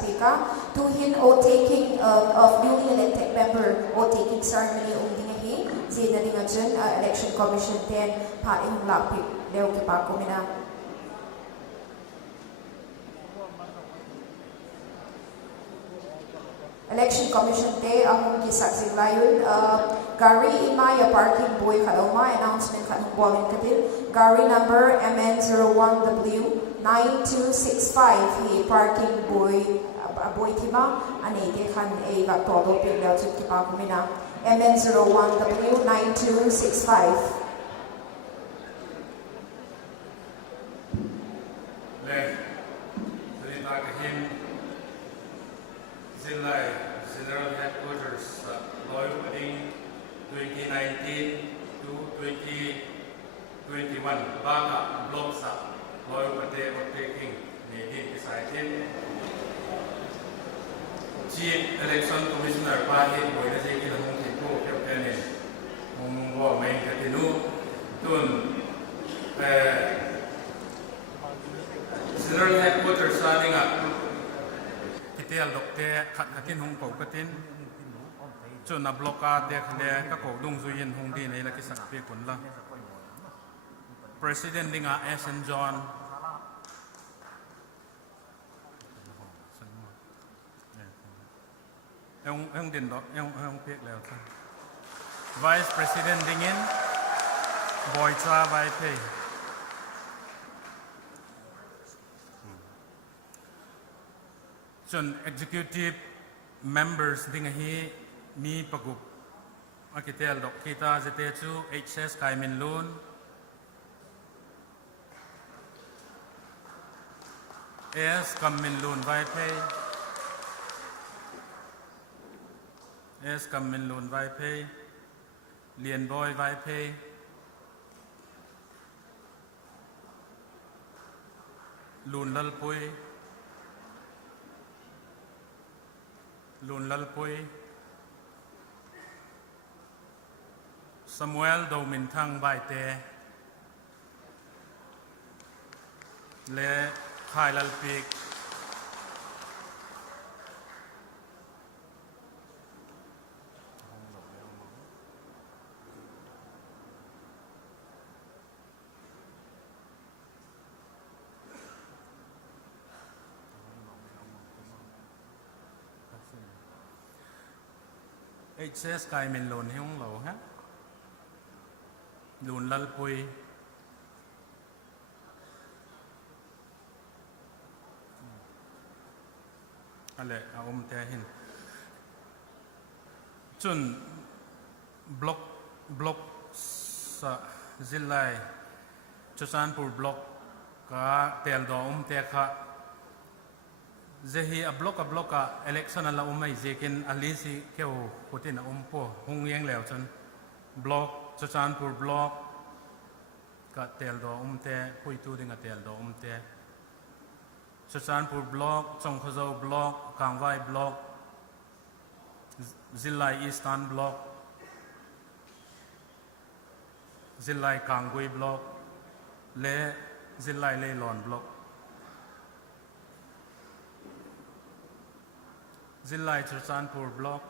sakpika to hin o taking of newly elected member o taking ceremony ding hi zina ding chen election commission ten pha ing la pi leo ki pa komina Election Commission Day ahong kisaksin layon Gary Imaya parking boy kaloma announcement kanong bolin kadil Gary number MN01W9265 hi parking boy tima anete kan a va todo pila chut ki pa kumina MN01W9265 Zillai General Headquarters Loy Wedding 2019 to 2021 Baka Block Sa Loy Wedding Taking Nidin Kisaitin Chief Election Commissioner Pahit Boy Nazi Kilahong Tipo Keptenin Mungwa Main Katinu Tun General Headquarters Starting Up Tiel dokte khat khatin hong ko katin chun na bloka de khale ka ko dung zuyin hong di nei la ki sak pe kun la president dinga St John eng din dok eng pe leo vice president dingin boy cha vai pe Chun executive members ding hi mi pagup akitel dok kita zete chu HS Kaimin Loon S Kammin Loon vai pay S Kammin Loon vai pay Lien Boy vai pay Loon Lal Pui Lun Lalpui Samuel Do Min Thang Bai Te Le Khai Lalpik HS Kaimin Loon hiong lo ha Lun Lalpui Ale te hin chun block sa Zillai Chusanpur block ka tel do te kha Zehi a block election ala umay zekin alisi keo putin na umpo hung yang leo chun block Chusanpur block ka tel do te pui tu ding a tel do te Chusanpur block Chongkhazau block Kangwai block Zillai Eastern block Zillai Kangui block le Zillai Leilon block Zillai Chusanpur block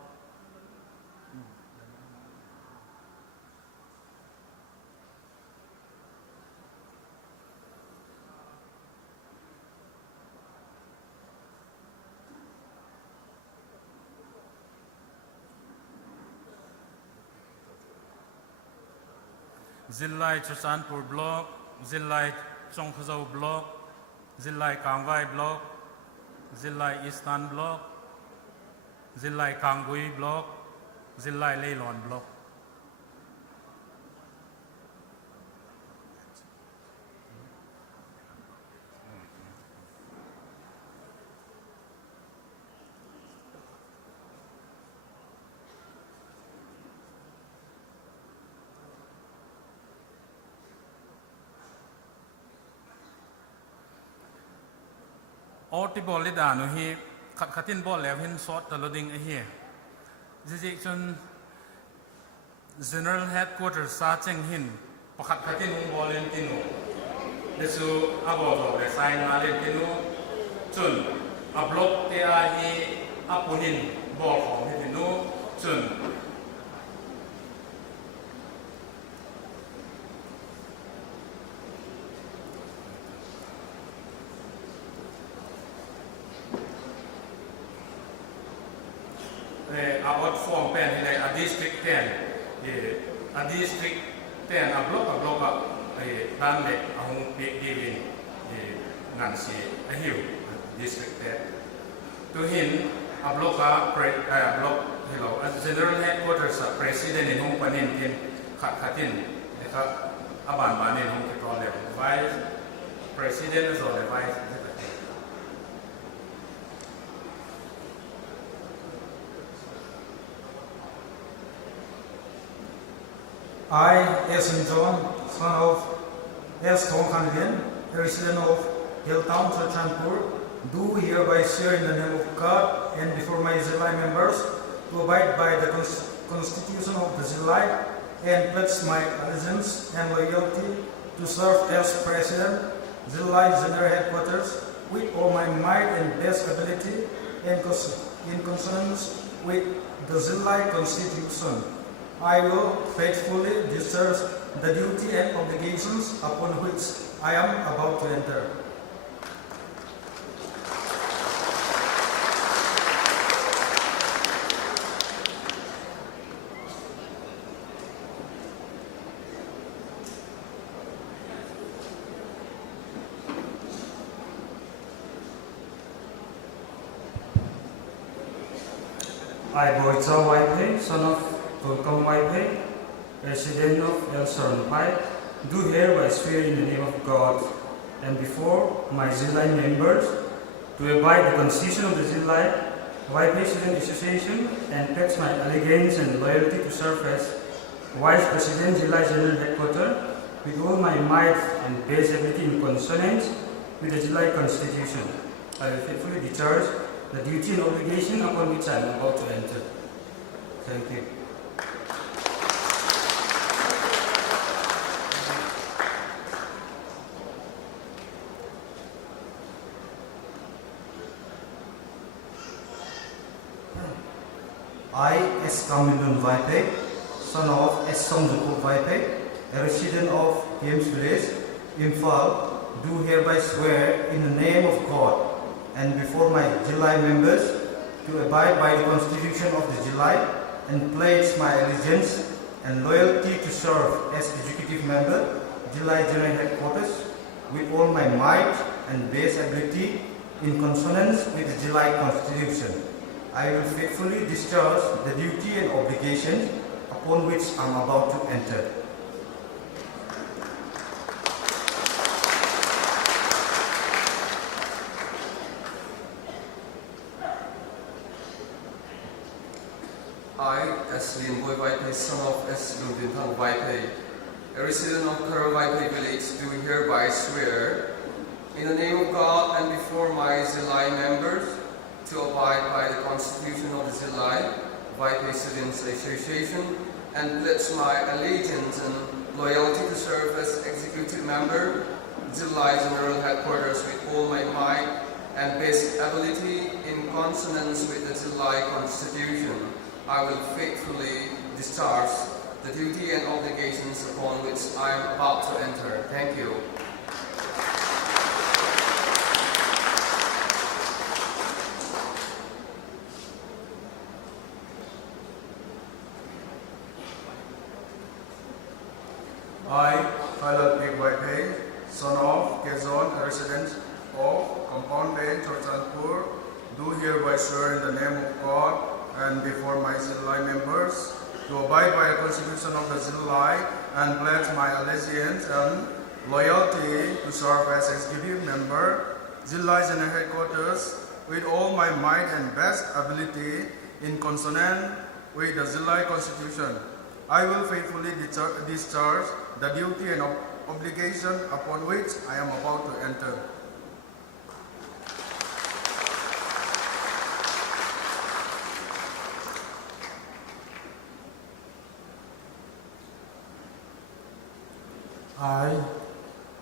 Zillai Chusanpur block Zillai Chongkhazau block Zillai Kangwai block Zillai Eastern block Zillai Kangui block Zillai Leilon block Oti bolli danu hi khatin bol lew hin sort the loading hi jiji chun general headquarters sa cheng hin pakhat khatin bolin tinu lesu abo le sign ma le tinu chun a block te a hi apunin bol khom hi nu chun about form pen in a district 10 a district 10 a block a dan le a hung pe divin nan si a hiu district 10 to him a block a block hello a general headquarters a president in hung panin tin khatin ka aban banin hung ke to le vice president as well vice I, S. John, son of S. Thong Khan Lien, a resident of Hilltown, Churchandpur, do hereby swear in the name of God and before my Zilai members to abide by the Constitution of the Zilai and pledge my allegiance and loyalty to serve as President, Zilai General Headquarters, with all my might and best ability in consonance with the Zilai Constitution. I will faithfully discharge the duty and obligations upon which I am about to enter. I, Boitza Waipe, son of Tolkam Waipe, resident of El Saranpai, do hereby swear in the name of God and before my Zilai members to abide the Constitution of the Zilai Waipe Student Association and pledge my allegiance and loyalty to serve as Vice President Zilai General Headquarters with all my might and best ability in consonance with the Zilai Constitution. I will faithfully discharge the duty and obligation upon which I am about to enter. Thank you. I, S. Kamindun Vaipe, son of S. Somjukul Vaipe, a resident of Games Village, Imphal, do hereby swear in the name of God and before my Zilai members to abide by the Constitution of the Zilai and pledge my allegiance and loyalty to serve as Executive Member, Zilai General Headquarters, with all my might and best ability in consonance with the Zilai Constitution. I will faithfully discharge the duty and obligations upon which I am about to enter. I, S. Lin Boy Vaipe, son of S. Lundintang Vaipe, a resident of Kara Vaipe village, do hereby swear in the name of God and before my Zilai members to abide by the Constitution of the Zilai Vaipe Students Association and pledge my allegiance and loyalty to serve as Executive Member, Zilai General Headquarters with all my might and best ability in consonance with the Zilai Constitution. I will faithfully discharge the duty and obligations upon which I am about to enter. Thank you. I, Khalal Pig Whitehead, son of Quezon, a resident of Compound Lane, Churchandpur, do hereby swear in the name of God and before my Zilai members to abide by the Constitution of the Zilai and pledge my allegiance and loyalty to serve as Executive Member, Zilai General Headquarters, with all my might and best ability in consonance with the Zilai Constitution. I will faithfully discharge the duty and obligation upon which I am about to enter. I,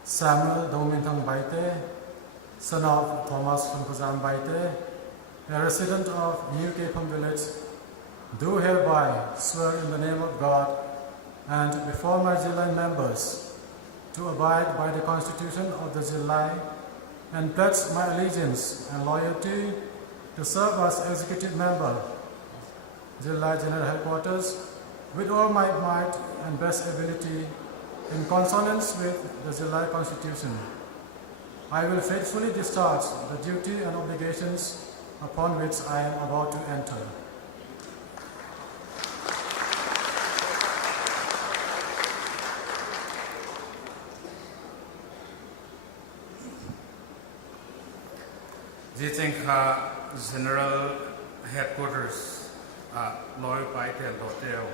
Samuel Domintang Baite, son of Thomas Funkuzan Baite, a resident of New Capeham Village, do hereby swear in the name of God and before my Zillai members to abide by the Constitution of the Zillai and pledge my allegiance and loyalty to serve as executive member, Zillai General Headquarters, with all my might and best ability in consonance with the Zillai Constitution. I will faithfully discharge the duty and obligations upon which I am about to enter. Jitengha General Headquarters, Loy Paite Hotel,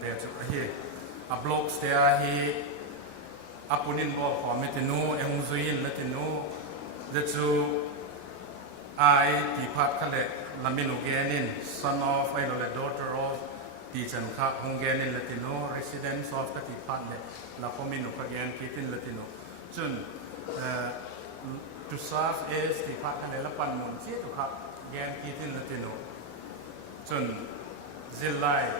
Te Ahi, a block stay Apunin Bo, Metinu, Emuzuin, Metinu, the two I, Tipat Kale, Laminu Ganin, son of a daughter of Tijan Kap Hunganin Latino, residents of the Tipat, Lapomino again, Kitin Latino. Soon, to serve as the partner Lapan Munchi to have Gan Kitin Latino. Soon, Zillai,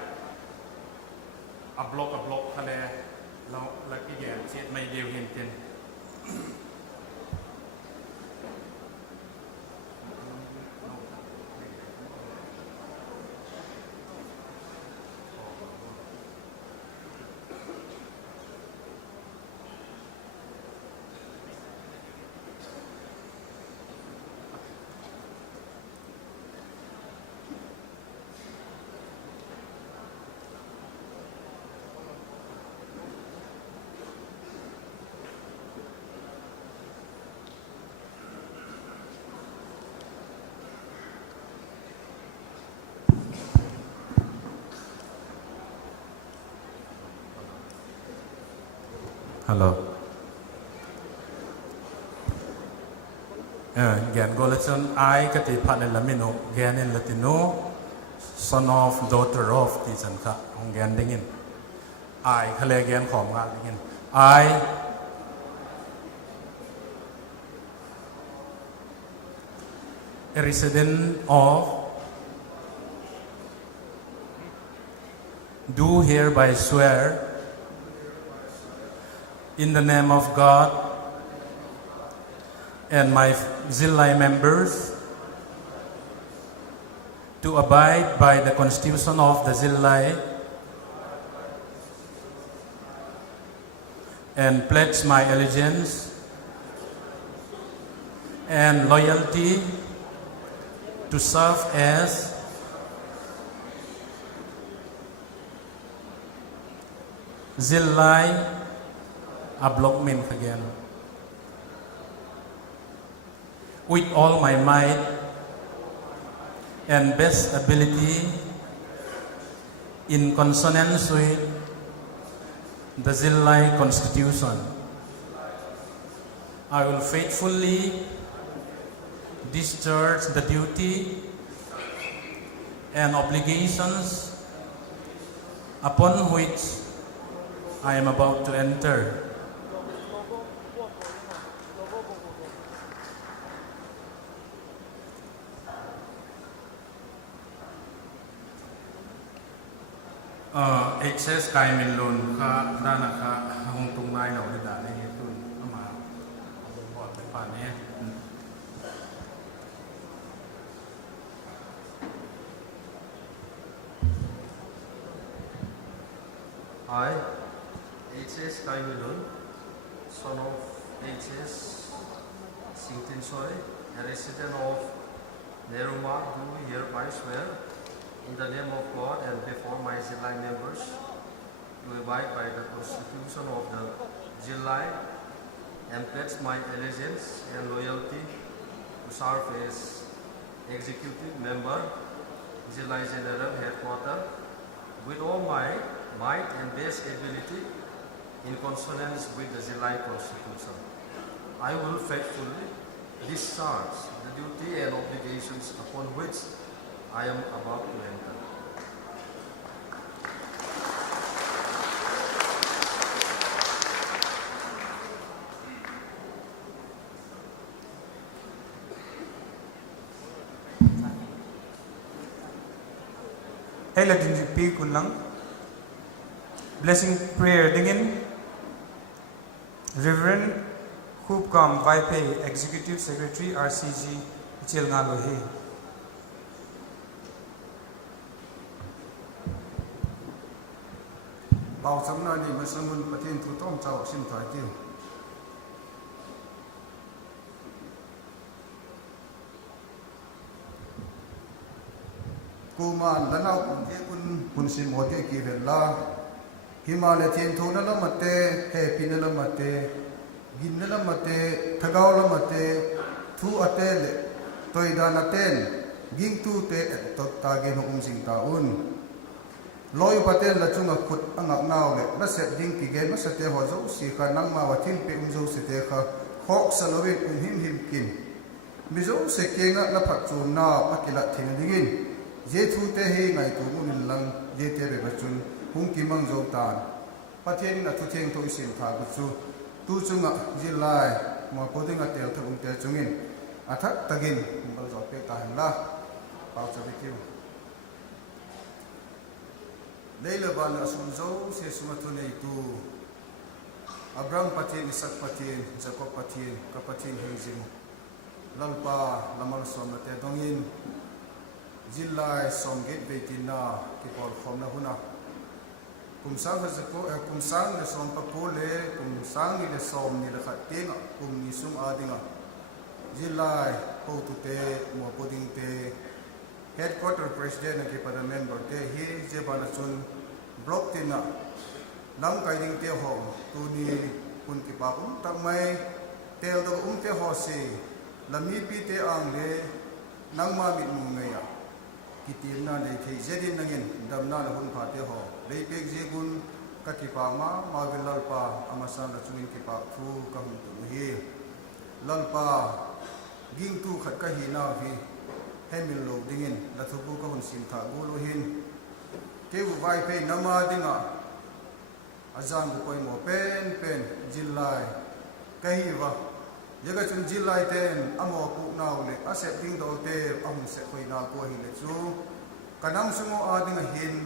a block, Kale, like again, it may give him. Hello. Gan Golison, I Kati Lamino, Gan in Latino, son of daughter of Tizanka, Gan Dingin. I Kalegan Honga Dingin. I a resident of do hereby swear in the name of God and my Zillai members to abide by the Constitution of the Zillai and pledge my allegiance and loyalty to serve as Zillai Ablokmin again. With all my might and best ability in consonance with the Zillai Constitution, I will faithfully discharge the duty and obligations upon which I am about to enter. HS Kaimin Lun Ka Dana Ka Hong Tung Nai No Da Nei Tun Ama Bo Te Pa Ne. I, HS Kaimilun, son of HS Singtin Soy, a resident of Neruma, do hereby swear in the name of God and before my Zillai members to abide by the Constitution of the Zillai and pledge my allegiance and loyalty to serve as executive member, Zillai General Headquarters, with all my might and best ability in consonance with the Zillai Constitution. I will faithfully discharge the duty and obligations upon which I am about to enter. ai la din pi kun lang blessing prayer dingin Reverend Hupkam Vaipe, Executive Secretary RCG Chilngalohe. Bảo chấm na đi mà sang mun patin thu tom chào xin thoại tiêu. Kuman lanau pun dia pun sim hote ki vela. Himalaya thiên thu na lamate, happy na lamate, gin na lamate, thagaw lamate, thu ate le, toy dan aten, ging tu te tot tage no sing taun. Loy patel la chunga khut angak naw le, na set ding ki gen na sete ho zo si kha nang ma watin pe zo sete kha hok salawin him kin. Mizo se kenga na phat chu na akila thing dingin. Je thu te he ngai tu mun lang je te be bachun hung ki mang zo tan. Pathen na thu theng to isin tha bu chu tu chunga jilai ma ko dinga tel thung te chungin. Athak tagin bal zo pe ta la. Pau cha be kiu. Leila ban asunzo se sumatune itu Abraham patin Isak patin Jacob patin kapatin hezim lalpa lamal somate dongin jillai somget betina kipol khomna huna kumsang hazako kumsang le som papole kumsang ni le som ni le khatenga kum ni sum adinga jillai ho tu te mo poding te headquarter president ke pada member te hi je bana chun block tina lam kai ding te ho tu ni kun ki pa tak mai tel do te ho se lami pi te ang le nang ma mit mu ngai ya ki tin na le thei je din nangin dam na la hun pha te ho le pek je gun ka ki pa ma vil lal pa amasan la chuin ki pa thu ka hu tu hi lal pa ging tu khat ka hi na hi hemil lo dingin la thupu ka hun sim tha gulu hin ke u vai pe nama dinga azan bu koi mo pen jillai kai wa yaga chun jillai ten amo pu naw le asep ding do te am se koi na ko hi le chu kanam sumo a dinga hin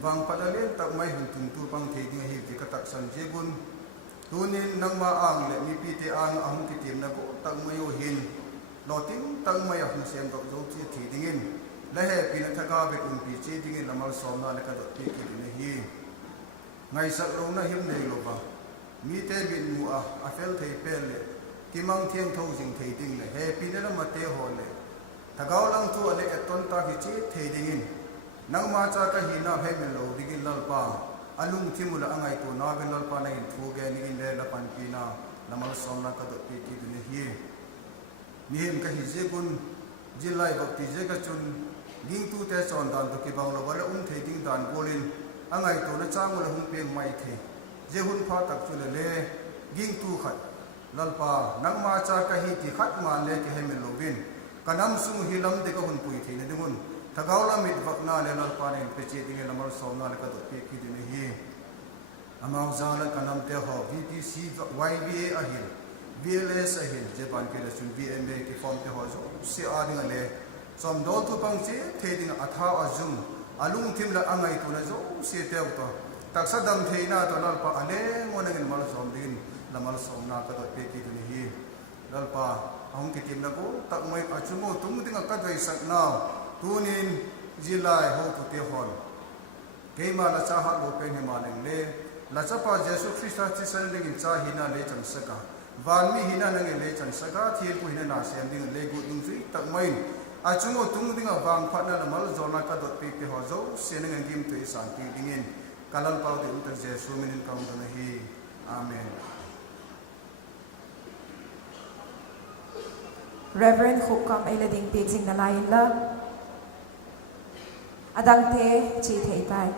wang padalen tak mai hun tung tu pang the dinga hi ti ka tak san je gun tunin nang ma ang le mi pi te ang ahum ki tim na ko tak mayo hin loting tang maya hung sem do zo chi thi dingin la he pi na thaga be kum pi chi dingin lamal som na le ka do pi ki ne hi ngai sak ro na him nei lo ba mi te bin mu a fel thei pel le ki mang thiang tho jing thei ding le he pi na ma te ho le thagaw lang tu ale eton ta ki chi thei dingin nang ma cha ka hi na he me lo dingin lal pa alung thimula angai tu na ben lal pa na in thu ge ni in le la pan pi na lamal som na ka do pi ki ne hi nihin ka hije kun jilai bakti je ka chun ging tu te chon dan to ki bang lo wala thei ding dan bolin angai to na chang la hung pe mai the je hun pha tak chu le ging tu khat lalpa nang ma cha ka hi ti khat ma le ke hemel lo bin kanam sung hilam de ka hun pui the ne dingun thagaw la mit vak na le lalpa ne pe che ding la mar so na le ka do pe ki din hi amang zala kanam te ho VPC YBA ahil VLS ahil Japan ke rasun BMA ke form te ho zo se ading ale som do tu pang che theding atha azum alung thim la angai tu na zo se te to taksa dam theina to lal pa ale monangin mal som din la mal som na ka to pe ki tu ni hi lal pa ahung ki tim na ko tak mai achumo tum ding ka dai sak na tunin jilai ho tu te hon ke ma la cha ha lo pe ni ma le la cha pa jesu christa chi san ding cha hina le cham saka van mi hina nang le chan saka thil pu hina na sem ding le gu ding zui tak mai achungo tung ding awang phatna na mal zona ka dot pe pe ho zo se nang ngim tu isan ti dingin kalal pau de utar jesu minin kaum na hi amen. Reverend Hukam ay lading paging na lain la adang te chi thei tai.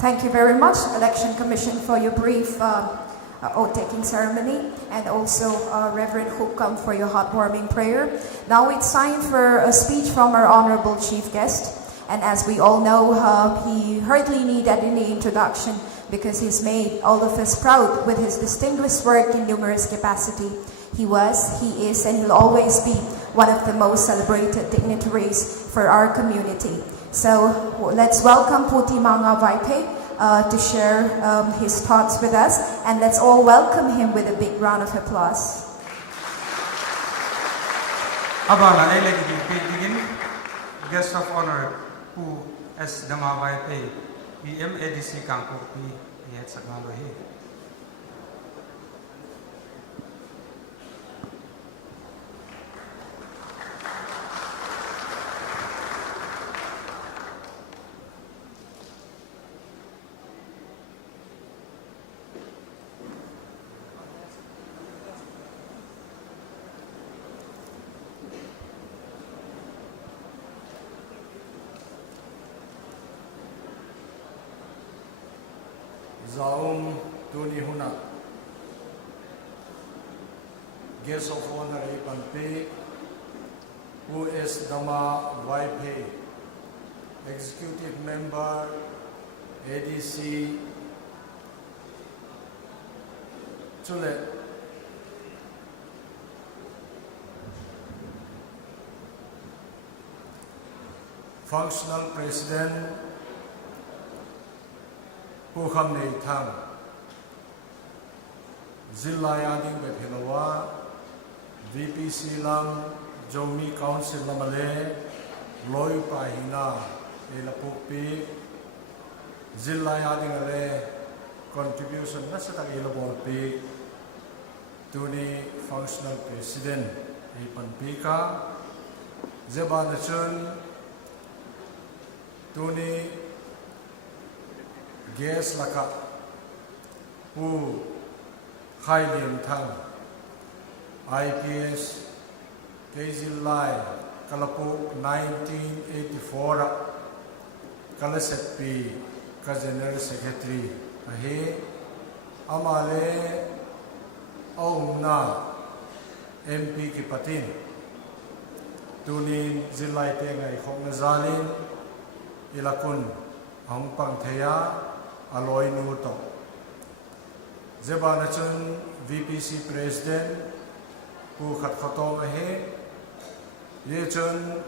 Thank you very much, Election Commission, for your brief oath-taking ceremony, and also Reverend Hukam for your heartwarming prayer. Now it's time for a speech from our Honorable Chief Guest, And as we all know, he hardly needed any introduction because he's made all of us proud with his distinguished work in numerous capacity. He was, he is, and he'll always be one of the most celebrated dignitaries for our community. So let's welcome Puti Manga Vaipe to share his thoughts with us, and let's all welcome him with a big round of applause. Abala ay lagi guest of honor Pu S Dama Vaipe PM ADC Kangkopi Yet Sagmalohi. Zaum Tuni Huna, guest of honor Ipanpe, who is Dama Vaipe, executive member ADC Chule, functional president Pu Kham Nei Tham, Zilla Yading Bephilawa, VPC Lam, Jomi Council Lamale, Loy Pahina, Elapupi, Zilla Yading Ale, contribution Nasatag Elabolpi, Tuni functional president, Ipan Pika, Zebanachun, Tuni Gas Laka, Pu Khai Lien Thang, IPS, KZ Lai, Kalapu 1984, Kalaset P, General Secretary, Ahe, Amale, Aumna, MP Kipatin, Tunin Zilai Tengai Khong Nazalin, Ilakun, Hong Pang Thea, Aloy Nuto. Zebanachun VPC President, Pu Khat Khatong Ahe, Yechun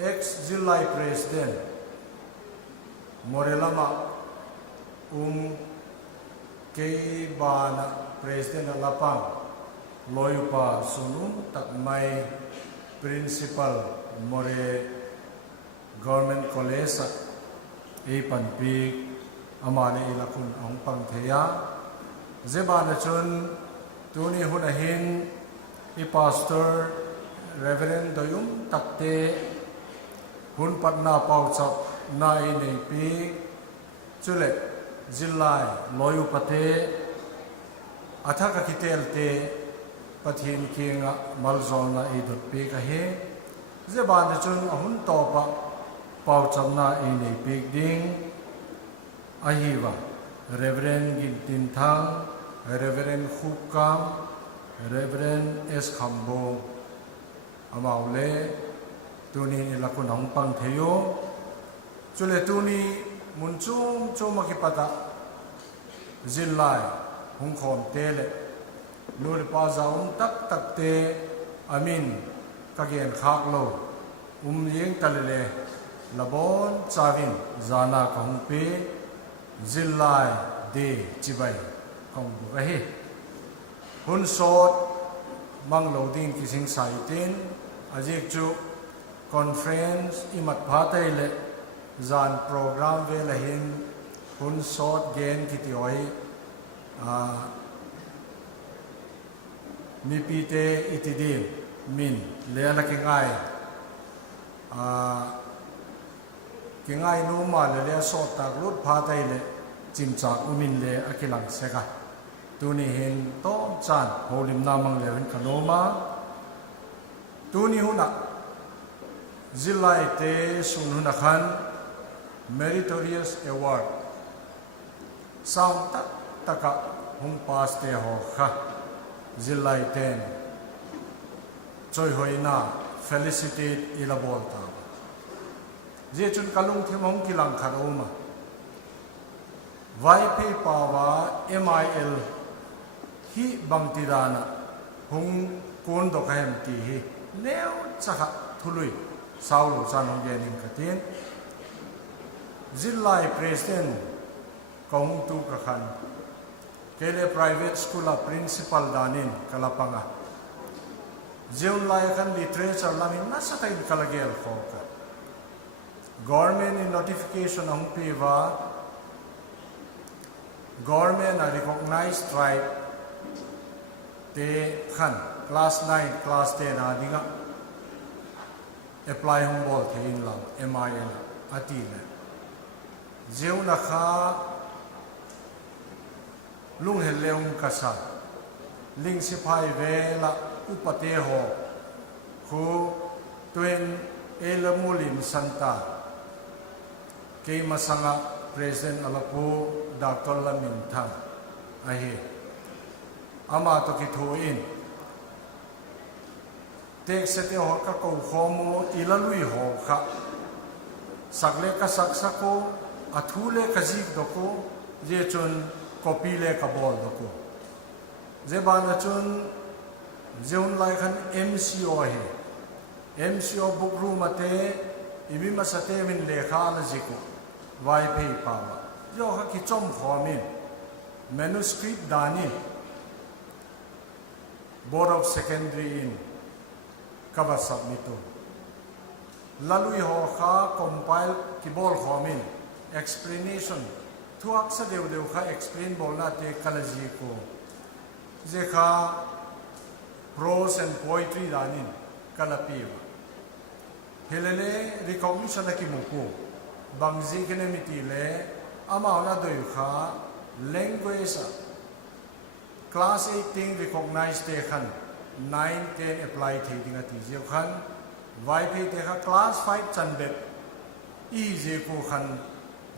ex-Zilai President, Morelama, Kay Bana President Alapang, Loyupa Sunum, Takmay Principal More Government College, Ipan Pig, Amani Ilakun Ang Pangthea, Zebanachun, Tuni Hunahin, Pastor Reverend Doyum Takte, Hun Patna Pauchap, Na Inepi, Chule, Zilai, Loyu Pate, Ataka Kitelte, Pathin King Malzona Idut Pikahe, Zebanachun Ahun Topa, Pauchap Na Inepi Ding, Ahiva, Reverend Gintin Thang, Reverend Hukam, Reverend S. Khambo, Amaule, Tuni Ilakun Hong Pang Theo, Chule Tuni Munchum Chomakipata, Zilai, Hong Kong Tele, Nur Paza Tak Tak Te, Amin, Kagen Khaklo, Ying Talele, Labon Chavin, Zana Kahumpe, Zilai De Chibai, Kong Bukahe. Hun sot mang loading kising saitin ajik chu conference imat phatai le zan program ve lahin hun sot gen kitioi nipite itidil min le la kingai kingai no ma le sot tak lut phatai le chimchak umin le akilang seka Tuni hin to chan holim namang levin kanoma Tuni huna Zilai te sun huna khan Meritorious Award Sam tak taka hung pas te ho kha Zilai ten Choi hoina felicitate ilabol ta je chun kalung thimong kilang kharoma vai pe pawa MIL hi bangtirana hung kon do kahem ti hi neu chakha thului saulu chanong genin katin zillai president kong tu ka khan kele private school a principal danin kalapanga jeun lai khan literature lamin nasatai kalagel khoka government in notification ang piwa government a recognized tribe te khan class 9 class 10 adinga apply hong bol thein lang MIN ati le jeuna kha lung hel leung kasa ling sipai vela upate ho khu tuen elamulim santa ke masanga president alapu Dr. Lamin Thang ahi ama to ki thuin tek sete ho ka ko khomo ilalui ho kha sakle ka saksako athule ka jik doko je chun copy le ka bol doko je bana chun jeun lai khan MCO he MCO book room ate imi masate min lekha la jiko vai pei pawa yo ha ki chom khomin manuscript dani board of secondary in cover submito lalui ho kha compile ki bol khomin explanation thuak sa deu kha explain bolna te kalaji ko je kha prose and poetry danin kalapiwa helele recognition ki muko bangji kenemiti le amauna doi kha language class 18 recognized te khan 9 10 apply thidinga ti je khan YP te kha class 5 chandet e je ko khan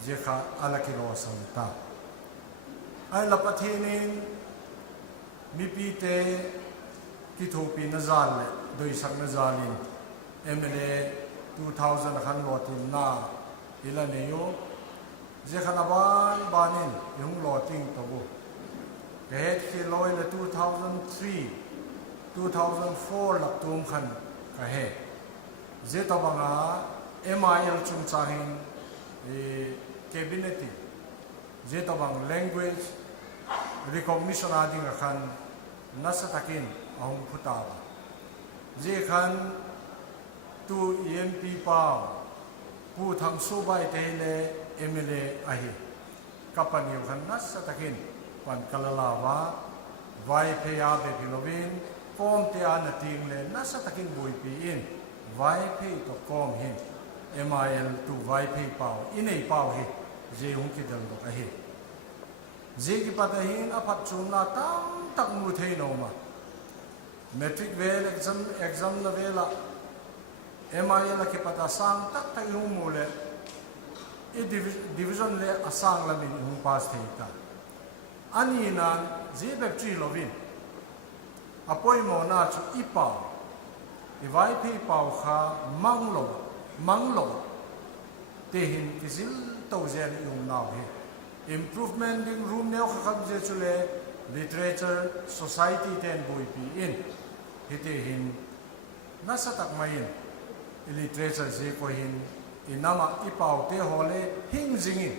je kha alaki ro samta ai lapathinin mipi te ki thopi nazal le doi sak nazalin MLA 2000 khan lotin na ila neyo je khanaban banin yung loting tobo het ki loi le 2003 2004 laktum khan ka he je tabanga MIL chung chahin cabinet je tabang language recognition ading khan nasatakin ahum phutawa je khan tu EMP pa pu tham subai tele MLA ahi kapani khan nasatakin pan kalalawa vai pe ya be pilovin kom te an ting le nasatakin bui pi in vai pe to kom hin MIL tu vai pe pau inei pau hi je hung ki dal do ahi je ki patahin apat chumna tam tak mu thei no ma metric vel exam la vela MIL ki pata sang tak tak hu mu le e division le asang la min hu pass thei ta ani na je bek tri lovin apoi mo na chu ipa i vai pe pau kha manglo te hin kizil to zen yung naw he improvement ding room neo kha je chule literature society ten boy pi in hite hin nasa tak main literature je ko hin inama ipau te hole hing jingin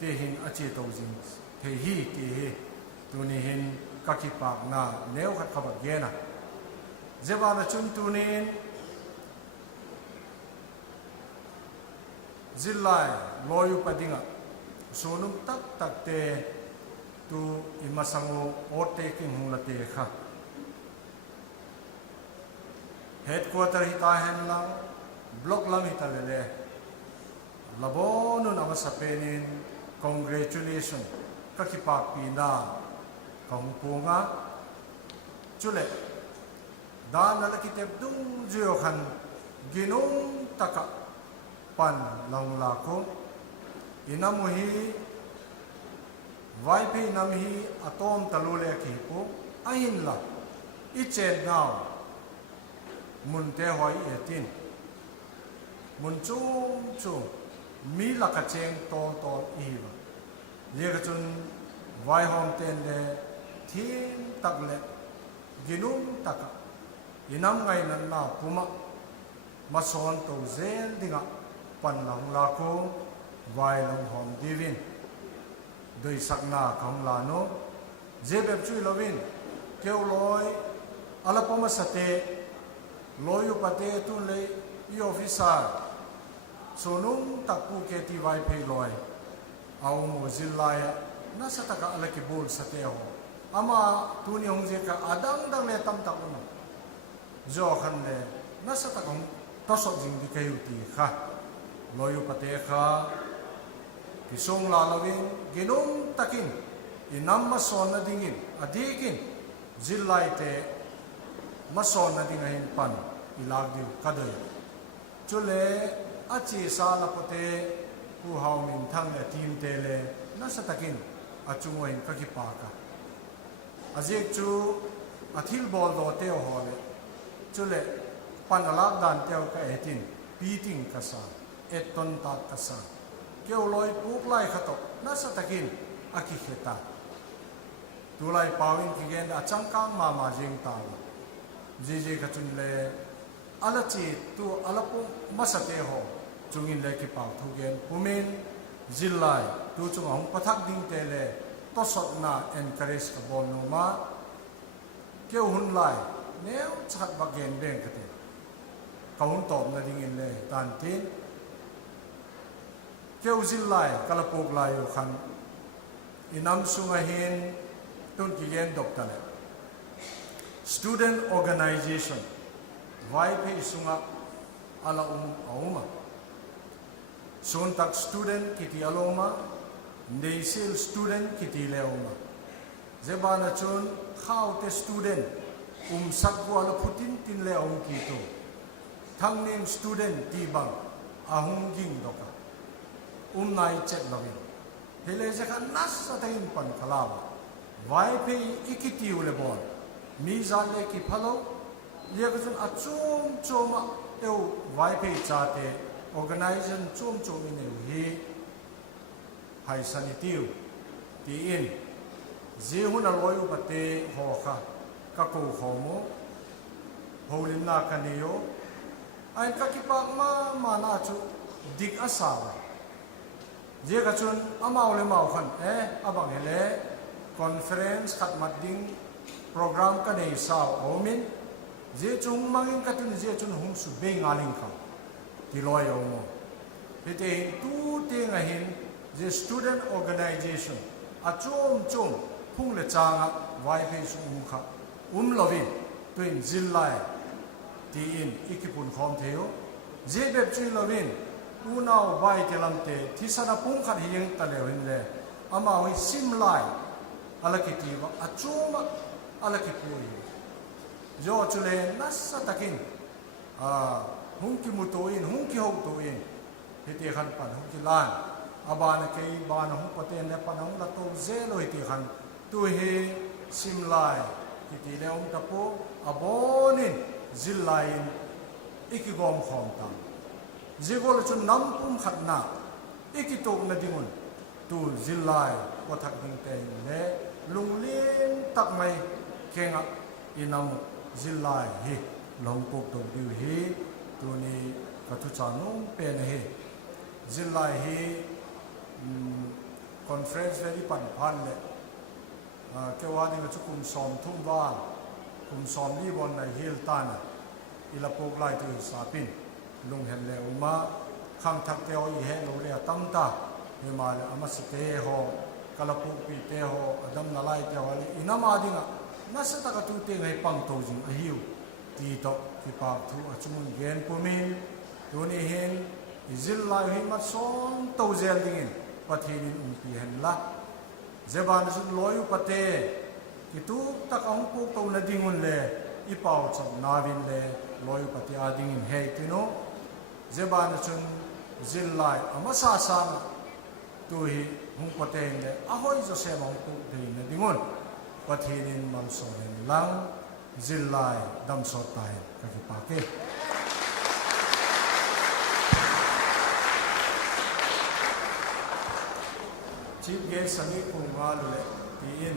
te hin achi to jing te hi ti he tuni hin kakipak na neo khat khabat gena jeba na chun tunin zillai loyu padinga sonum tak tak te tu imasango ote king hulate kha headquarter hita hen lang block lam hita lele labonu namasapenin congratulation kakipak pina kahungpunga chule dan lalakitep dung jio khan ginong taka pan lang lako inamuhi vaipi namhi atom talule ki po ahin la ichen now munte hoi etin มุนจุงมีหลักเจงโตอีวเรียกจนไวหอมเต็นเดทีมตักเล็กินุมตักอินำไงนั่นนาปุมะมาสอนตัวเซลดิงะปันหลังลาโคไวลงหอมดีวินโดยสักนาคำลาโนเจเบบช่วยลวินเกี่ยวลอยอาลปมาสเตลอยอุปเตตุเลยอีออฟฟิศาส่วนนุ่มตักปูเกติไวเพย์ลอยเอาโมซิลไลน่าสตักอะไรกิบูลสเตโออามาตุนิองเจกะอาดังดังเลตัมตักอุนจอคันเลน่าสตักองทศจิงดิเคยุตีค่ะลอยอุปเตค่ะกิสงลาลวินกินุมตักินอินัมมาสอนนาดิ่งอดีกินจิลไลเตมาสอนนาดิ่งหินปันอิลากดิวกัดยจุเลอาชีสาลปเตผู้หามินทั้งทีมเตเลน่าสตักินอาจุงวินกักิปากะอาเจกจูอาทิลบอลโดเตโอฮอเลจุเลปันอลากดันเตโอกะเอตินปีติงกัสาเอตอนตากกัสาเกี่ยวลอยปุกไล่ขตกน่าสตักินอากิเขตาตุไลปาวินกิเกนอาจังกังมาเจงตาวเจกจุนเลอาลจีตัวอาลปุมาสเตโฮจุงินเลกิปาวทุเกนปุมินจิลไลตัวจุงองปะทักดิงเตเลตสดนาเอ็นคาริสกับบอลโนมาเกี่ยวหุ่นไลเนี้ยชัดบักเกนเบงกติเขาหุ่นตอบนาดิ่งเลตันตินเกี่ยวจิลไลกะลปุกไลอยู่ขันอินำสุงหินตุนกิเกนดอกตันเล Student Organizationไว้เพย์สุงะอาลาอามาส่วนตัก student คิดอาลมาเนซิล student คิดเลวมาเจ้าบ้านชนข้าวเต student สักวัวละพุทินตินเลวคิดโตทั้งนี้ student ตีบังอาหุงยิงดอกนายเจ็ดลวินเฮเลเจกันนัสสะเตอินปันคลาบไว้เพย์อิกิติวเลบอนมีจานเลกิพะโลเรียกจนอาจุมเอวไว้เพย์จ่าเต organization จุมอินเอวฮีไฮซันิติวตีอินเจ้าหุ่นลอยอุปเตหอค่ะกักูขโมโฮลินนาคันโยไอ้กักิปักมานาจุดิกอาสาวเจ้าจุนอามาเลมาขันอาบังเฮเลคอนเฟอเรนซ์ขัดมัดดิ้งโปรแกรมกันในสาวโอมินเจ้าจุงมังอินกัตุนเจ้าจุนหุ่นสุเบงอาลิงค่ะที่ลอยโอโมเหตุเองตู้เตียงหินเจ้ student organization อาจุมพุ่งเลจางไว้เพย์สุงค่ะลวินตัวอินจิลไลตีอินอิกิปุนคอมเทโอเจ้แบบจุยลวินนาวไว้เทลัมเตที่สนาพุ่งขัดเฮียงตะเลวินเลอามาวิซิมไลอะไรกิตีวะอาจุมอะไรกิปุยโยจุเลนัสตะกินหุ่นกิมุโตอินหุ่นกิฮกโตอินเหตุขันปันหุ่นกิลานอาบานเกย์บานหุ่นปะเตนเลปันหุ่นละโตเซโลเหตุขันตัวเฮซิมไลกิตีเลตะโปอาบอนินจิลไลน์อิกิกอมขอมตังเจโกลจุนน้ำปุ่มขัดนาอิกิโตกนาดิมุนตูจิลไลวัทักดิงเตนเลลุงเลี้ยงตักไม่เข่งอินามจิลไลฮีลงปกตบิวฮีตัวนี้กัตุจานุเป็นฮีจิลไลฮีคอนเฟรนซ์เวรีปันพันเลเกี่ยวกับที่จะคุมสอมทุ่มว่างคุมสอมลีบอนในฮิลตันอิลาปกไลตัวสาปินลุงเห็นเลวมาข้างทักเตออีเฮโลเรียตั้มตาเฮมาเลอามาสเตโฮกาลปุกปีเตโฮอดัมนาไลเตโฮอินามาดิงะนัสตะกตุเตงให้ปังโตจิงอหิวตีโตที่ปากทูอาจุมุนเกนปุมินตัวนี้เห็นอิจิลไลหิมัดซอนโตเซลดิงินปัทหินินปีเห็นละเจบานสุดลอยอุปเตกิตุตักองปุกโตนาดิงุนเลอีปาวจับนาวินเลลอยอุปเตอาดิงินเฮติโนเจบานสุดจิลไลอามาซาซามตัวฮีหุ่นปะเตงเลอาหอยจะเสมองปุกเดินนาดิงุนปัทหินินมันโซเรนลังจิลไลดัมโซตายกักิปาเก chief guest sangi kunga lule ti in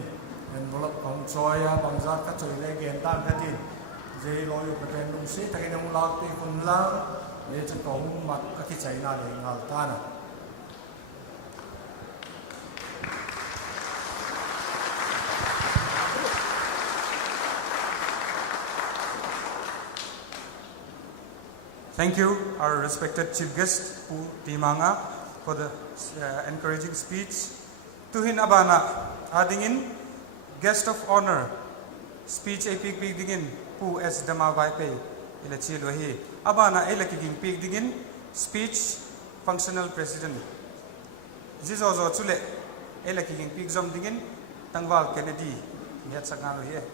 en bolak kong choya bangzat ka choi le gen tan khatin je loyu paten nung si takin ang lak ti kun lang le cha kong mat ka ki chai na le ngal ta na. Thank you, our respected chief guest, Pu Timanga, for the encouraging speech. Tuhin abana, adingin, guest of honor, speech ay pigdingin, Pu S. Damavaipe, ila chilwahi. Abana ay lakiging pigdingin, speech, functional president. Zizozo chule, ay lakiging pigzom dingin, Tangval Kennedy, ihat sa ngalo hiye.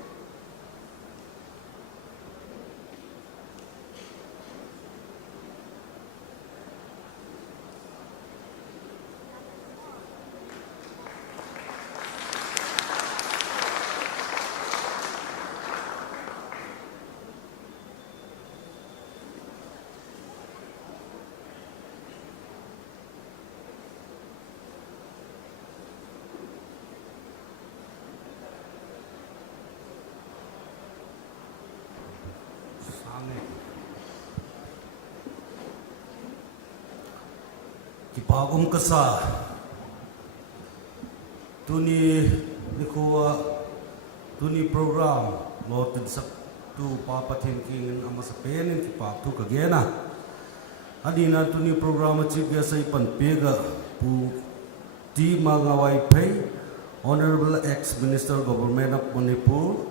Kipagum kasa tuni nikuwa tuni program loted sa tu papatin king ama sa penin kipag tu kagena adina tuni program chief guest ay panpega pu di mangawai pay Honorable ex-Minister Government of Manipur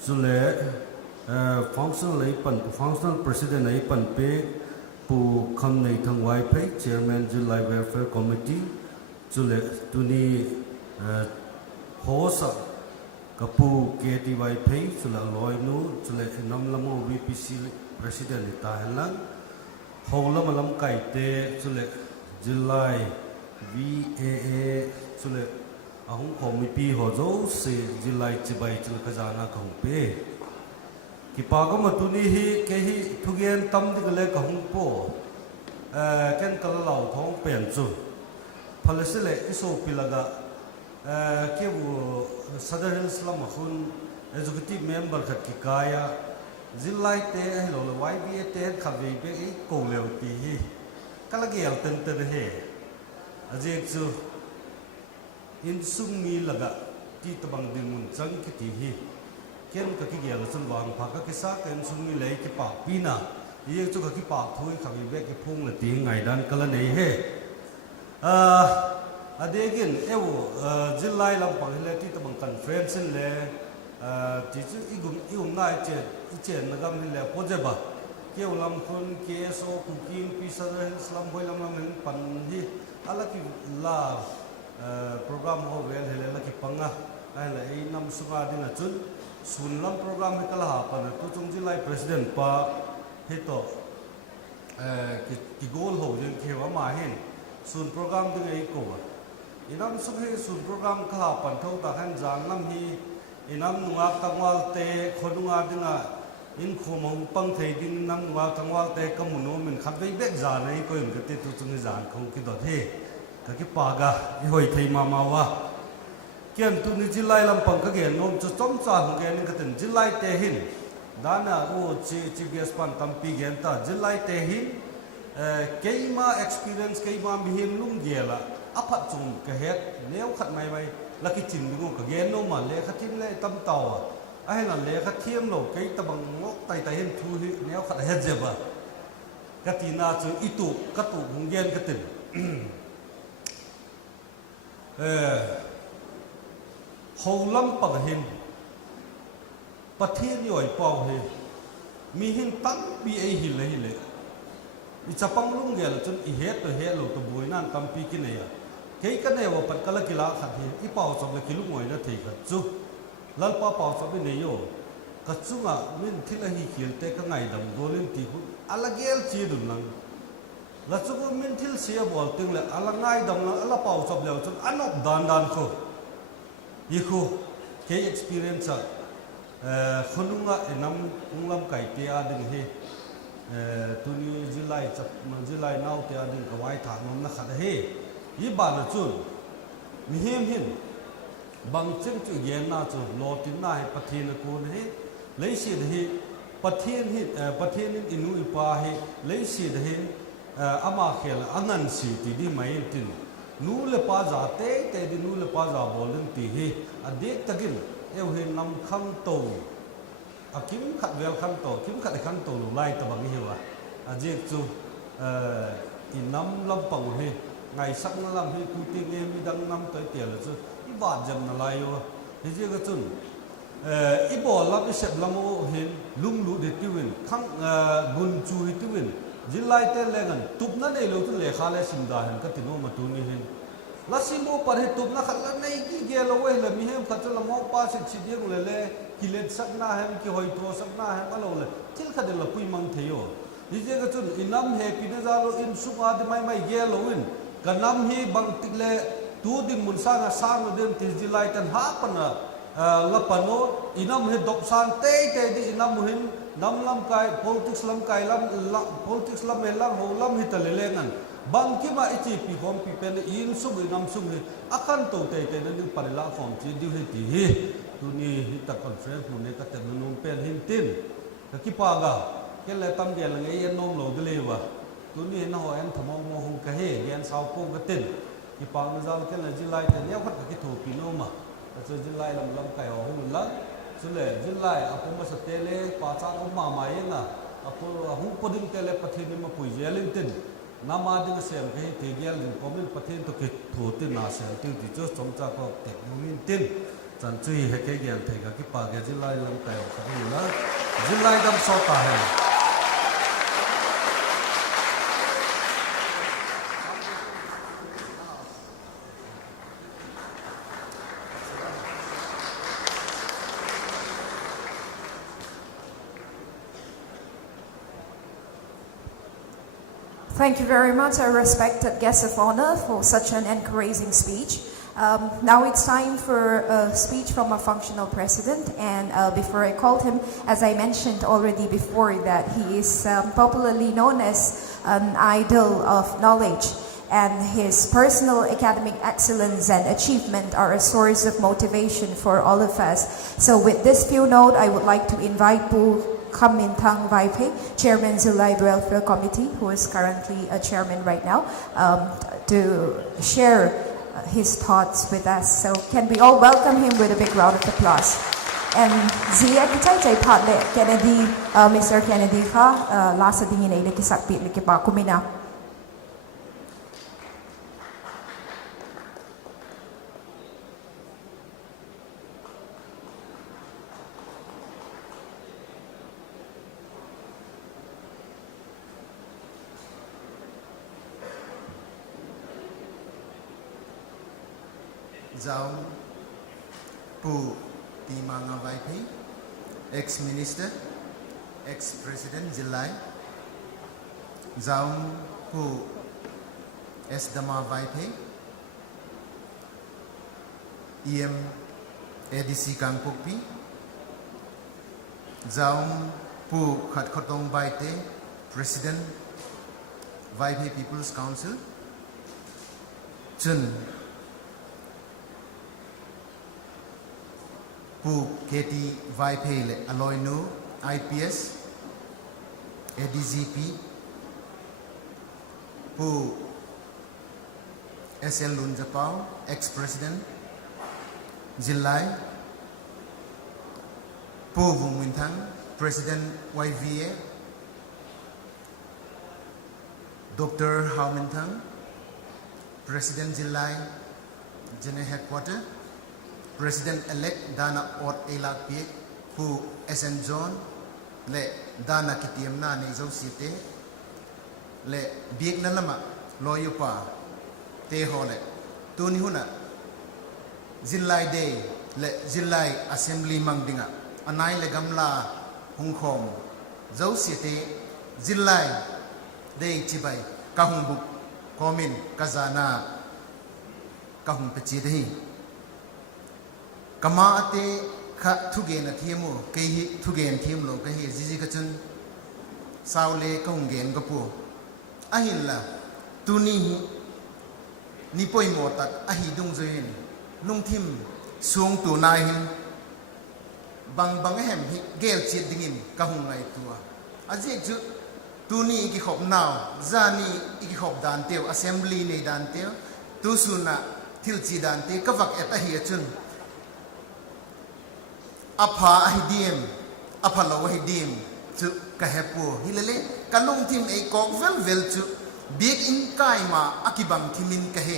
sule functional president ay panpeg pu kham nei thang wai phei chairman July welfare committee chule tuni hosa kapu kty phei chule loi nu chule nam lamu vpc president ta halang hola malam kai te chule July VAA chule ahung committee ho zo se July chibai chule khazana khong pe Kipago matuni hi kehi thugen tam di gale kahung po ken kala lau thong pen chu phalesele iso pilaga ke bu Southern Islam khun executive member khat ki kaya zilai te lo lo YBA te khabe be i ko lew ti hi kala gel ten ten he aje chu in sung mi laga ti tabang din mun chang ki ti hi Ken ka ki gel sun wang pha ka ki sa ken sun mi lei ki pa pina ye chu ka ki pa thui khabi be ki phung la ti ngai dan kala nei he adegin ewo jilai lam pang le ti tabang conference le ti chu igum ngai che na gam le po je ba ke ulam khun ke so cooking pisa islam hoi lam pan hi ala ki la program ho vel hele la ki panga ai la ei nam sunga dina chun Sunlam program hikala hapan tu chung July president pa hito ki goal ho jeng khewa ma hin sun program ding ei ko inam sung he sun program kha pan thau ta han jang lam hi inam nuwa tangwal te khonunga dinga in khomong pang thei din nam nuwa tangwal te kamuno min khat bei bek za nei ko im te tu chung jan khong ki dot he ka ki pa ga i hoi thei ma ma wa Kian tu ni July lampang kagen nom chu chom cha hu gen ka ten July te hin dana o chi gs pan tampi gen ta July te hin keima experience keima bihim lung gela apa chung ka het neu khat mai mai la ki chin du ka gen no ma le khatim le tam taw a hen le khathiam lo ke tabang ngok tai tai hin thu hi neu khat het je ba ka ti na chu itu ka tu hung gen ka ten Hầu lâm bằng hình Bật thiên nhồi bào hình Mi hình tăng bi ấy hình lệ I chapang lung gel chun I het to het lo to bui nan tam pi ki ne ya Kei ka ne wa pat kala kila khat hi I pau chom le kilu ngoi na thei khat chu Lal pa pau chom ne yo ka chunga min thila hi khil te ka ngai dam golin ti hu ala gel chi dun nang La chu min thil sia bol ting le ala ngai dam la ala pau chom le chun anok dan kho Iku ke experience khununga enam unglam kai te ading he tuni July now te ading kawai tha nom na khat he I ba na chun mi hem hin bang chen chu yen na chu lo tin na he pathin ko he lei si hi pathin inu ipa he lei si he ama khel angan si ti di mai tin nu le pa za te di nu le pa za bolin ti hi adek tagin eu he nam kham to akim khat vel kham to kim khat kham to lu lai ta bang hi wa ajek chu in nam lam pang he ngày sắc nó làm hi ku ti nge mi dang nam tới tiền là chu i ba jam na lai yo he je ga chun i bo lam i sep lam o hin lung lu de tiwin khang gun chu hi tiwin jilai te lengan tup na nei lo tu le kha le sim da han ka tino ma tu ni hin la simo par he tup na khat la nei ki ge lo we la mi hem khat la mo pa se chi ding le le kilet sak na hem ki hoi to sak na hem alo le til kha de la pui mang the yo hi je ga chun inam he pi na za lo in su ma de mai ge lo win kanam hi bang tikle tu ding mun sa nga sang no dem tis jilai tan ha pana la pano inam he dok san te di inam hin nam lam kai politics lam kai lam politics lam me lam ho lam hi ta le lengan bang ki ma ichi pi hom pi pen in su bi nam su ni akan to te na ning parila form chi di he ti hi tu ni hi ta conference mun ne ka te num pen hin tin ka ki pa ga ke le tam de la ngai nom lo de le wa tu ni na ho en thamo mo hung ka he gen sao ko ka tin ki pang na zal ke la jilai te ne khat ka ki thu pi no ma ka chu jilai lam kai ho hung la chu le jilai apu ma sa te le pa cha ko ma ma ye na apu hu podin te le pathin ni ma pui je lin tin na ma ding sem ke te gel din komin pathin to ki thu tin na se ti ti chu chom cha ko te min tin chan chui he ke gel the ka ki pa ge jilai lam kai ho ka ni la jilai dam so ta hai Thank you very much, our respected guest of honor, for such an encouraging speech. Now it's time for a speech from our functional president. And before I called him, as I mentioned already before, that he is popularly known as an idol of knowledge. And his personal academic excellence and achievement are a source of motivation for all of us. So with this few note, I would like to invite Pu Kham Min Thang Vaipe, Chairman Zilai Welfare Committee, who is currently a chairman right now, to share his thoughts with us. So can we all welcome him with a big round of applause? And Zia Kitai Jai Padle Kennedy, Mr. Kennedy Ka, last ding in a kisak pit likipa kumina. Zau Pu Timanga Vaipe, ex-minister, ex-president Jilai. Zau Pu Esdama Vaipe, EM ADC Kangpokpi. Zau Pu Khatkotong Baite, president Vaipe People's Council. Chun Pu KT Vaipe Aloinu IPS ADGP Pu SL Lunjapao ex-president Jilai Pu Vumwinthang president YVA Dr. Hao Minthang president Jilai General Headquarter President-elect Dana Ot Elak Piek, who SN John, le Dana Kitiam na ni Zau Site, le Biek na lama, loyo pa, te hole, tuni huna, Zilai Day, le Zilai Assembly Mangdinga, anay le gamla Hong Kong, Zau Site, Zilai Day Chibay, Kahungbuk, Komin, Kazana, Kahung Pechidahi. Kama ate kha thugen na thiemu ke hi thugen thiem lo ke hi jiji ka chun saule ka ungen ka pu ahin la tuni hi นี่ป่วยหมดตักอหิดุงเจนนุ่งทิมสวงตัวนายหินบางแห่งเกลจิตดิ่งกะหงไงตัวอาเจจุตัวนี้อีกขอบนาวจานี่อีกขอบดันเตียว assembly ในดันเตียวตัวสุนัขทิลจีดันเตียวก็วักเอตเฮียจุนอภาอหิดีมอภาลาวหิดีมจุกะเฮปูฮิเลเลกันนุ่งทิมไอกอกเวลจุเบียกอินกายมาอากิบังทิมินกะเฮ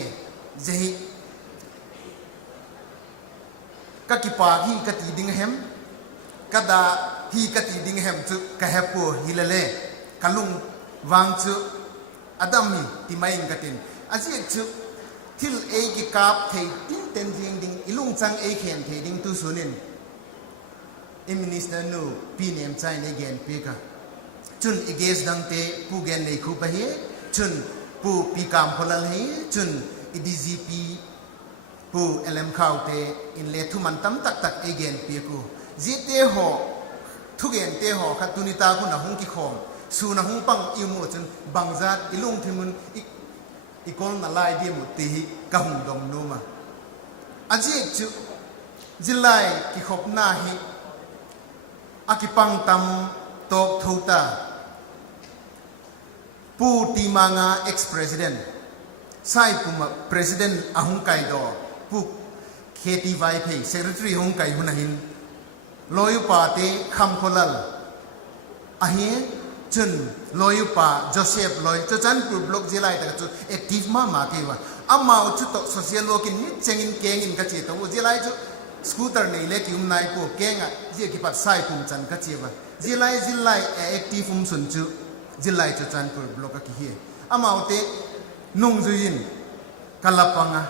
เจฮิกะกิปาฮีกะตีดิงเฮมกะดาฮีกะตีดิงเฮมจุกะเฮปูฮิเลเลกันลุงวางจุอดัมมีติมาอิงกะตินอาเจจุทิลเอกิกาบเทตินเต็นดิงดิงอิลุงจังเอเข็นเทดิงตุสุนินMinister nu pinem chai ne gen peka chun iges dang te pu gen nei khu pa he chun pu pi kam pholal he chun idgp pu lm khau te in le thu man tam tak tak e gen pe ku ji te ho thu gen te ho kha tunita ku na hung ki khom su na hung pang i mu chun bangjat ilung thimun ikol na lai di mu te hi ka hung dong nu ma aji chu jilai ki khop na hi akipang tam tok thuta pu timanga ex president sai kuma president ahung kai do pu kheti vai phe secretary hung kai hunahin loyu pa te kham kholal ahe chun loyu pa joseph loy cho chan pu block jilai ta chu active ma ke wa amao chu to social work in chengin kengin ka che to jilai chu scooter nei le ki nai po kenga ji ki pat sai kum chan ka chewa zilai active sun chu zilai chu chan pur block ki hi amaute nung zuin kalapanga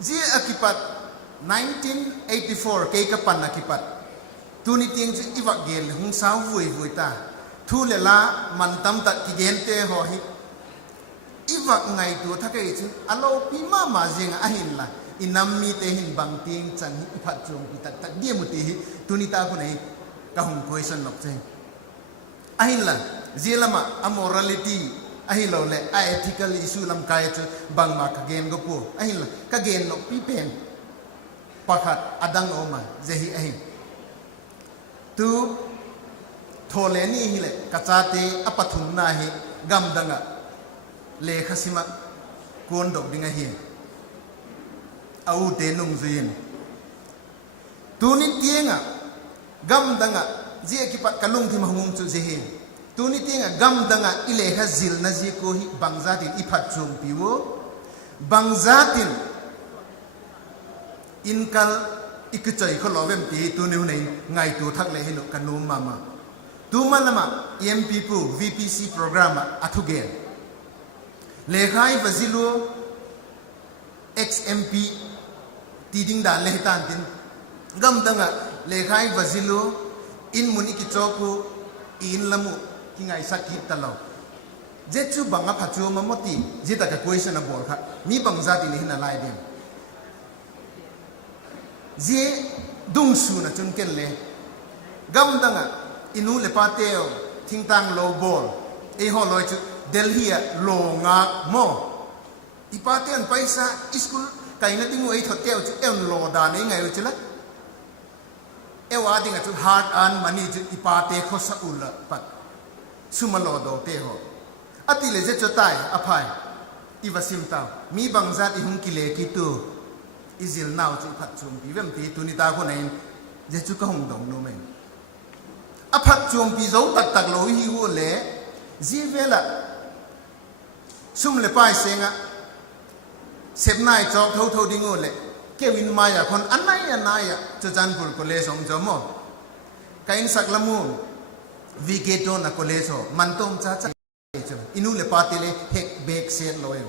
ji akipat 1984 ke ka pan akipat tuni ting ji iwa gel hung sau vui ta thu le la man tam ta ki gen te ho hi iwa ngai tu thakai chu alo pi ma jinga ahin la inam mi te hin bang ting chan hi phat chung pi tak tak dia mu te hi tunita ku nei ka hung question lok che ahin la zilama amorality ahin lo le ethical issue lam kai chu bang ma ka gen go pu ahin la ka gen no pi pen pakhat adang oma je hi ahin tu thole ni hi le ka cha te apathum na hi gam danga le khasima kon dok dinga hi au te nung zuin tuni tienga gam danga je ki pat kalung thi mahung chu je he tuni tienga gam danga ile kha zil na je ko hi bangzatin iphat chung piwo bangzatin inkal ikchai kho lovem ti tuni nei ngai tu thak le hinu kanu mama tu malama emp pu vpc program athugen lekhai vazilu xmp tiding da le tan tin gam danga lekhai vazilu in muni ki choku in lamu ki ngai sakit talo je chu banga phachu mamoti je ta ka question a bol kha mi bangza ti ni na lai dem je dung su na chun ken le gam danga inu le pateo thing tang low ball e ho loi chu delhi lo nga mo ipaten paisa school kai na tingu ei thotel chu em lo da nei ngai chu la ewa ding chu hard earn money chu ipate kho sa ul pat sumalo do te ho atile je chotai aphai iwasim ta mi bangjat i hung kile ki tu izil naw chu phat chum pi vem ti tu ni ta ko nei je chu ka hung dong no men aphat chum pi zo tak tak lo hi wo le ji vela sum le pai senga sep nai chok thau ding o le kewin maya khon anai chu janpur college ong jomo kain saklamu viketo na college ho mantom cha cha inu le patile hek bek set loyo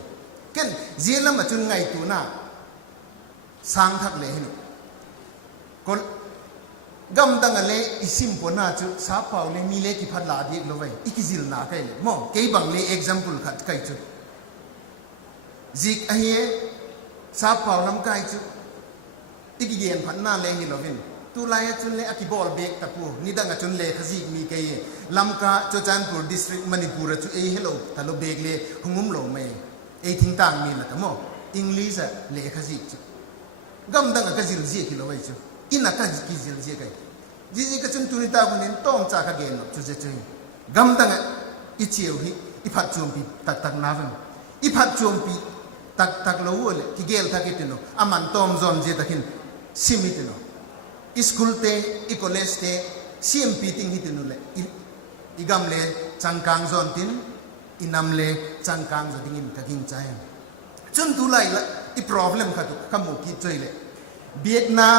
ken jelam achun ngai tu na sang thak le hin kol gam dang le isim pona chu sa paw le mi le ki phat la di lo vai ikizil na kai le mo ke bang le example khat kai chu zik ahe sa paw lam kai chu ikigen phat na le hi lovin tu lai chun le akibol bek tapu nidanga chun le khazi mi kai lamka chochanpur district manipur chu e hello talo bek le hungum lo me ทิ้งต่างมีละแต่โมอังกฤษเละขจิกกำดังก็จิลเจียกิโลไว้จูอินักก็จิจิลเจียกันจิก็จนตุนิตาคนนี้ต้องจากกันเกณฑ์จุดเจริญกำดังอิเชียวฮิอิพัดจวมปีตักนาฟังอิพัดจวมปีตักโลว์เลยที่เกลทักกิติโนอามันตอมซอมเจตักินซิมิติโนอิสคูลเตอิคอเลสเตซิมปีติงฮิติโนเลยอีกำเลยจังกังซอนตินอินำเลยจังกังซอนติงทักินใจจนตุไลละอี problem ขัดขมุกิจใจเลยเบียดนา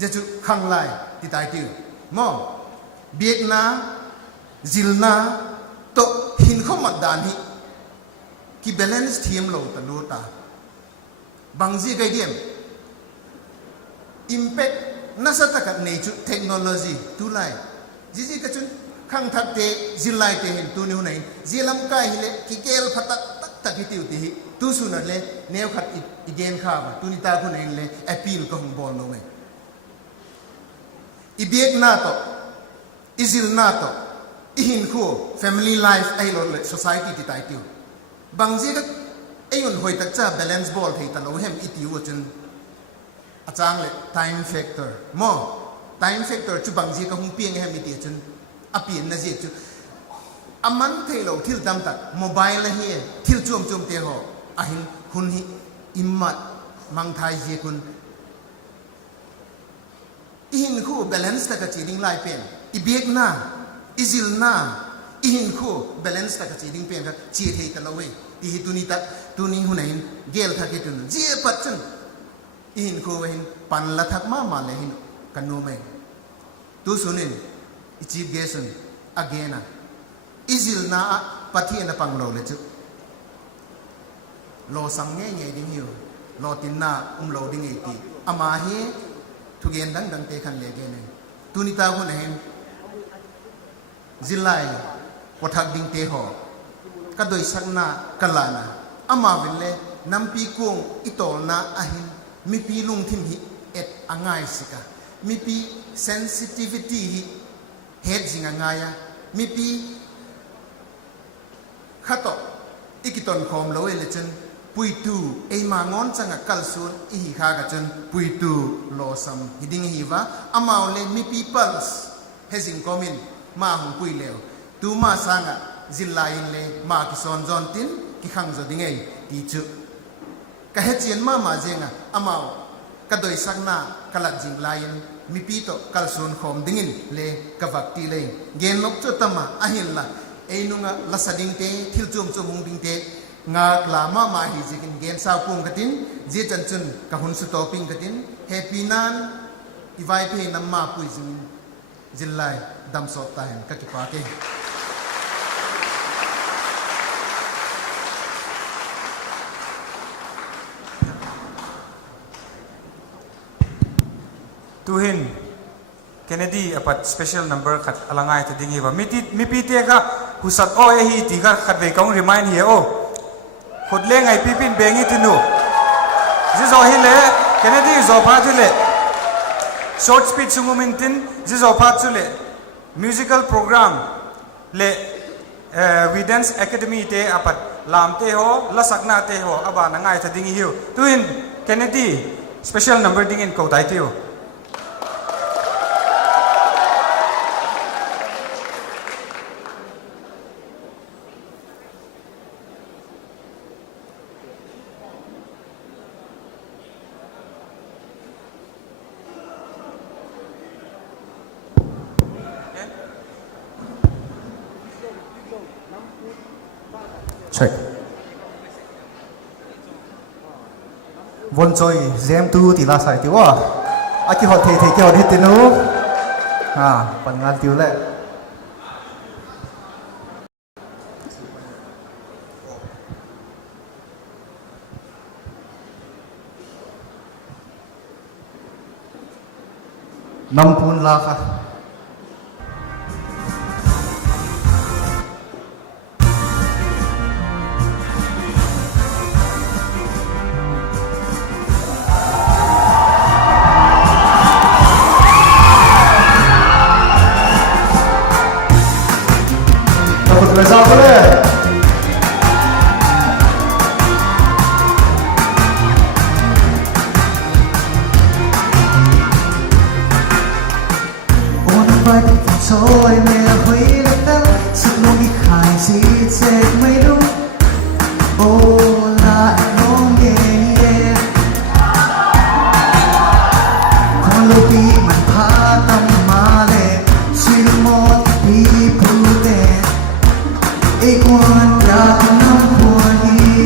จะจุขังไลที่ตายติวมอเบียดนาจิลนาโตหินข้อมัดดานฮีकि balance theme लो तलुता बंगजी के दियम impact नसता का nature technology तुलाई जिजी का चुन खंग थकते जिलाई ते हिल तुनिउ नहीं जिलम का हिले कि केल फतक तक तक हिती उती ही तू सुनर ले नेव खत इगेन खावा तुनिता को नहीं ले अपील को हम बोल लो में इबेक ना तो इजिल ना तो इहिन को family life I low society ती ताइतियो बंगजी का ऐन होई तक चा बैलेंस बॉल थे तलो हम इतियो चुन अचांग ले टाइम फैक्टर मो टाइम फैक्टर चु बंगजी का हम पियंग हम इतियो चुन अपियन न जे चु अमन थे लो थिल दम तक मोबाइल ही है थिल चुम चुम ते हो अहिन हुन ही इम्मत मंगथाई जे कुन इहिन को बैलेंस तक चीरिंग लाई पेन इबेक ना इजिल ना इहिन को बैलेंस तक चीरिंग पेन का चीर है तलो वे ती तुनी हुनैन गेल थके तुन जे पचन इहिन को वहिन पन लथक मा लेहिन कन्नु में तू सुनिन चीफ गेसन अगेना इजिल ना पथि न पंगलो ले चु लो संगे ये दिं हियो लो तिन्ना लो दिं एती अमा हे थुगेन दंग ते खन ले गेने तुनिता हुनैन जिलाई पथक दिं ते हो कदोई सकना कलाना अमा विले नंपी कोंग इतोलना अहिन मिपी लुंग थिम ही एट अंगाई सिका मिपी सेंसिटिविटी ही हेड जिंग अंगाया मिपी खतो इकितोन खोम लोए लेचन पुइतु ए मांगोन चंगा कलसुन इहि खागा चन पुइतु लोसम हिदिंग हिवा अमावले मिपी पल्स हेजिंग कोमिन मा हुं पुइलेव तू मा सांगा जिल्लाइन ले मा की सोन जोन तिन की खंग जो दिंगे टीचु कहे चियन मा जेंगा अमाव कदोई सकना कलक जिंग लाइन मिपी तो कल सुन खोम दिंगिन ले कवक्ति ले गेन लोक चो तमा अहिन ला एनुंगा लसदिंग ते थिल चुम चुम हुं दिंग ते nga lama ma hi jikin gen sa pung katin je chan chun ka hun su topping katin happy nan ivai pe nam ma pui jin jillai dam sot ta hen ka ki pa ke Tuhin Kennedy apat special number khat alangai ta dingi ba mi pi te ka husat o e hi ti ka khat ve kong remind hi o khod le ngai pipin bengi tinu ji zo hi le Kennedy zo pha thi le short speech sungumin tin ji zo pha chu le musical program le we dance academy te apat lam te ho la sakna te ho aba na ngai ta dingi hiu tuin Kennedy special number dingin ko dai tiu Check. Vốn chơi gem tu thì là sai tiêu à? Ai kia họ thề thề kia họ hết tiền đâu? À, phần ngàn tiêu lệ. Năm pun la kha. Let's go. 回了灯，是梦里开始这美路。哦，那梦耶耶，狂路比มันพาตำมาเลยชิลมอที่พูดเด่อีกวันอยากนำหัวนี้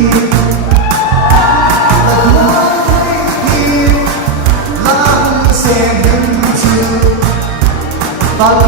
และหัวที่ลำเสียงเดินชื่อปาก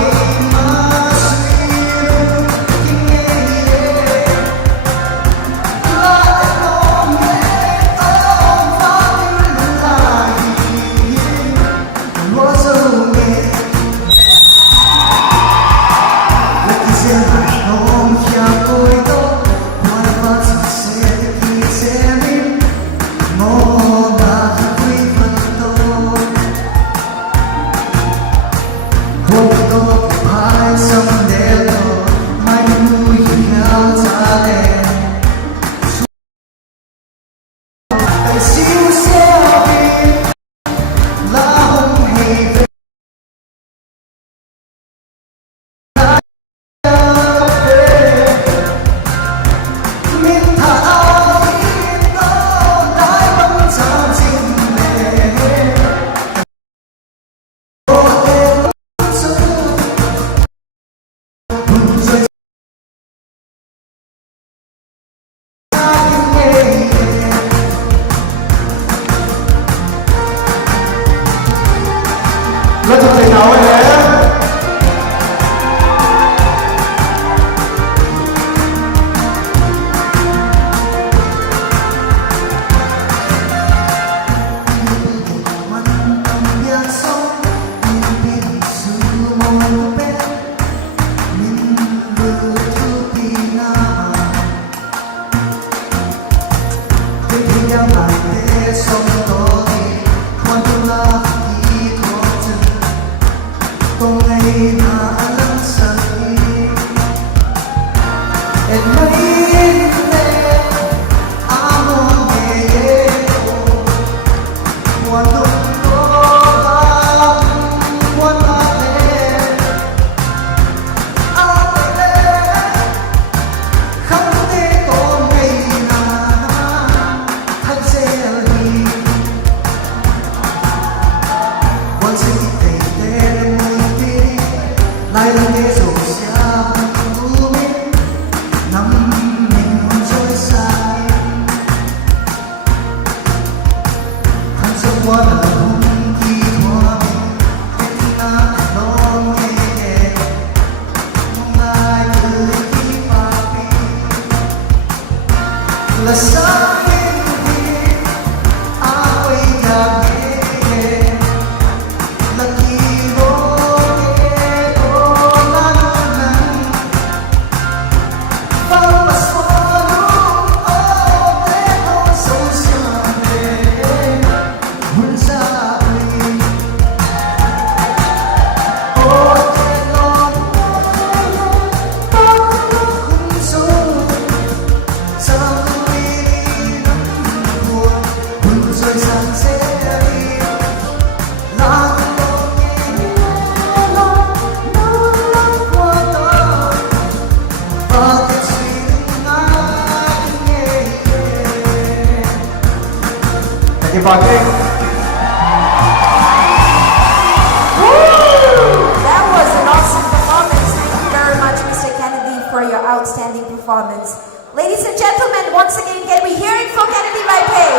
That was an awesome performance. Thank you very much, Mr. Kennedy, for your outstanding performance. Ladies and gentlemen, once again, can we hear it for Kennedy Vaipay?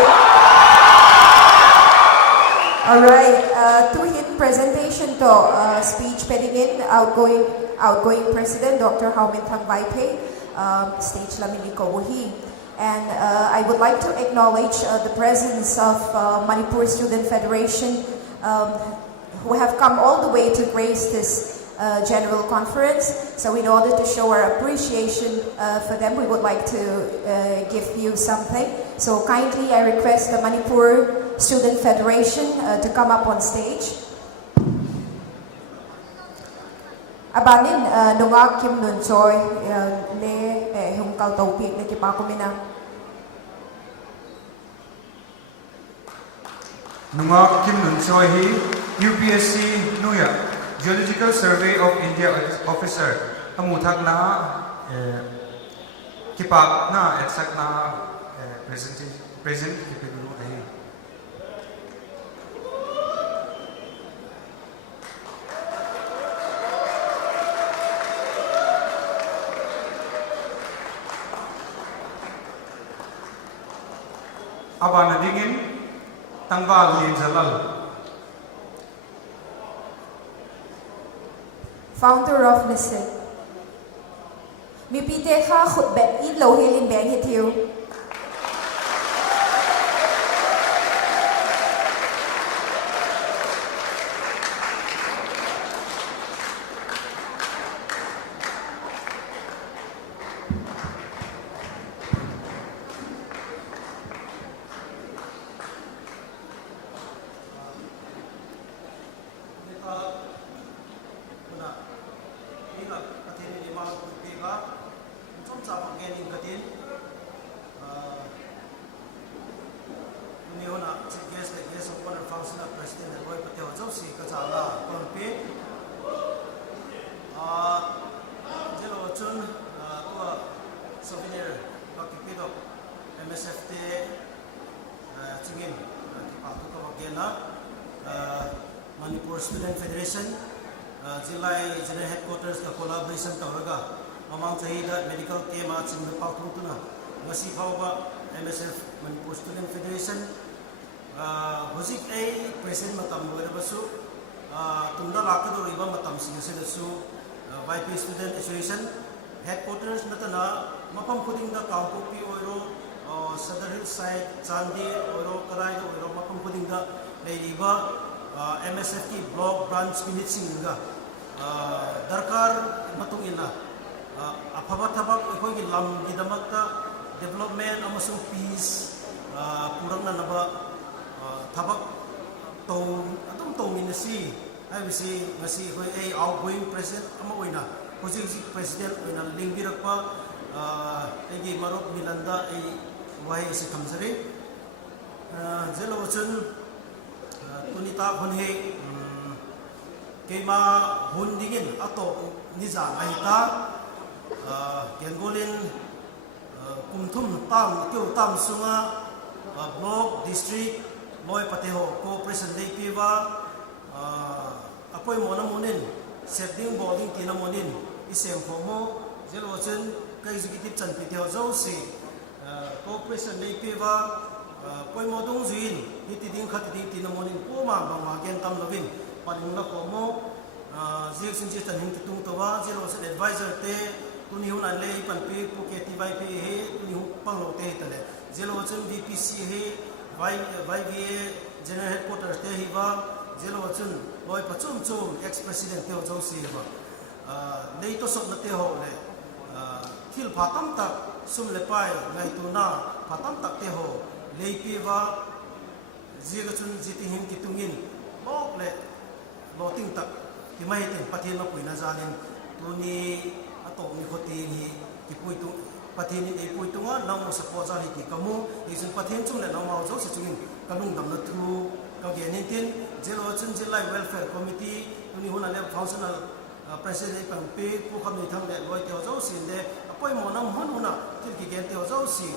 Alright, tuhin presentation to speech pedingin outgoing President Dr. Hauminthang Vaipay, stage lamini ko buhi. And I would like to acknowledge the presence of Manipur Student Federation who have come all the way to grace this general conference. So in order to show our appreciation for them, we would like to give you something. So kindly I request the Manipur Student Federation to come up on stage. Abanin nunga Kim Nun Choi le hungkal tawpik le kipakumina. Nunga Kim Nun Choi hi UPSC Nuya Geological Survey of India Officer amu thak na kipak na exact na present kipinu ai abana dingin tangwal lin jalal Founder of Nisik. Mi pite kha khut bet in lo hilin bang hitiu. Manipur Student Federation Jilai General Headquarters ka collaboration tawraga mamang chahida medical camp at singda pautuna ngasi phawba MSF Manipur Student Federation hojik ai present matam werabasu tunda lakadoriba matam singasedasu YP Student Association Headquarters natana mapam khudingda Kangpopi oiro Sadar Hillside Chandi oiro Karai oiro mapam khudingda leiriba MSF ki block branch unit singa darkar matung ina afaba thabak ekoi ki lam gi damakta development amasung peace purang na naba thabak to atum to minasi ai bisi ngasi ekoi ai outgoing president ama oina hojik president oina lingbirakpa egi marok milanda ai wai se thamsari jelo chun Tunita Hunhe Kema Hundingin Ato Niza Aita Gengolin Kumtum Tam Kyo Tam Sunga Block District Loy Pateho Cooperation Day Piva Apoy Mona Monin Setting Boarding Tina Monin Isem Komo Zelochen Kay Executive Chan Piteo Zosi Cooperation Day Piva Poi modong zuin hitiding khatiding tinamonin ko ma bangwagen tam lovin paningla ko mo zig sinji tan hin titung towa zero set advisor te tuni hun anle pan pe puketi vai pe he tuni hu panglo te tale zero chen VPC he vai general headquarters te hi ba zero chen loi pachum chum ex president te jo si ba nei to sok na te ho le khil phatam tak sum le pai ngai tu na phatam tak te ho leipiwa zigachun jitihin kitungin bok le loting tak timai tin pathin ma puina zanin tuni atok ni khoti ni kipuitu pathin ni puitunga nang sa poza ni ki kamu isun pathin chung le nang mau zo sa chungin kanung dam na thru ka genin tin zero chun jilai welfare committee tuni huna le functional president pang pe pu kham ni thang le loi te zo sin le apoi mo nam hun huna til ki gen te zo si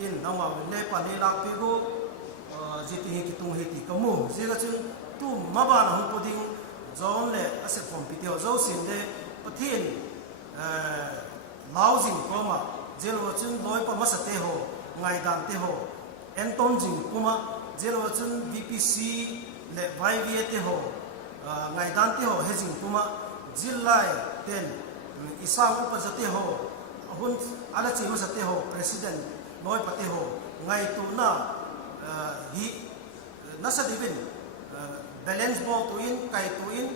in nama le pani lak pe go jiti hi kitung hi ti kamu zega chun tu maba na hum poding zon le ase kompiteo zo sin de pathin lauzing koma zelo chun loi pa masate ho ngai dan te ho enton jing kuma zelo chun VPC le YVA te ho ngai dan te ho hejing kuma jillai ten isang upajate ho hun ala chi masate ho president Noi pateho ngai tu na hi nasa divin balance ball to in kai to in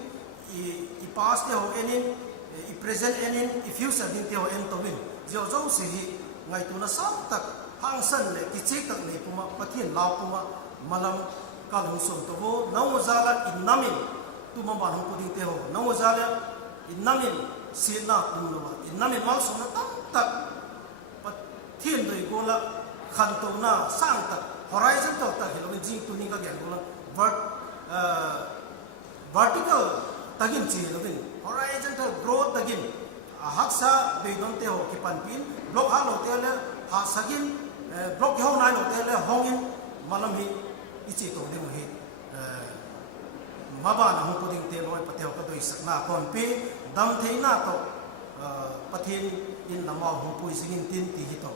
I pass te ho enin I present enin I future din te ho en to win jo jo si hi ngai tu na sam tak hang san le ki che tak ne puma pathin law puma malam kal hu som to ho nau zala inamin tu ma ban hu puding te ho nau zala inamin sina tu no inamin mal so na tak thiên đời cô là khăn tàu na sang tập horizon tàu tập hiểu bên gì tu ni các dạng cô là vertical tagin chi là bên horizontal growth tagin haksa be don te ho ki pan pin block ha lo te le ha sagin block ho nai lo te le hongin malam hi ichi to ding hi maba na hu puding te loi pateo ka doi sakna kon pe dam theina to pathin in lamau hu pui singin tin ti hi to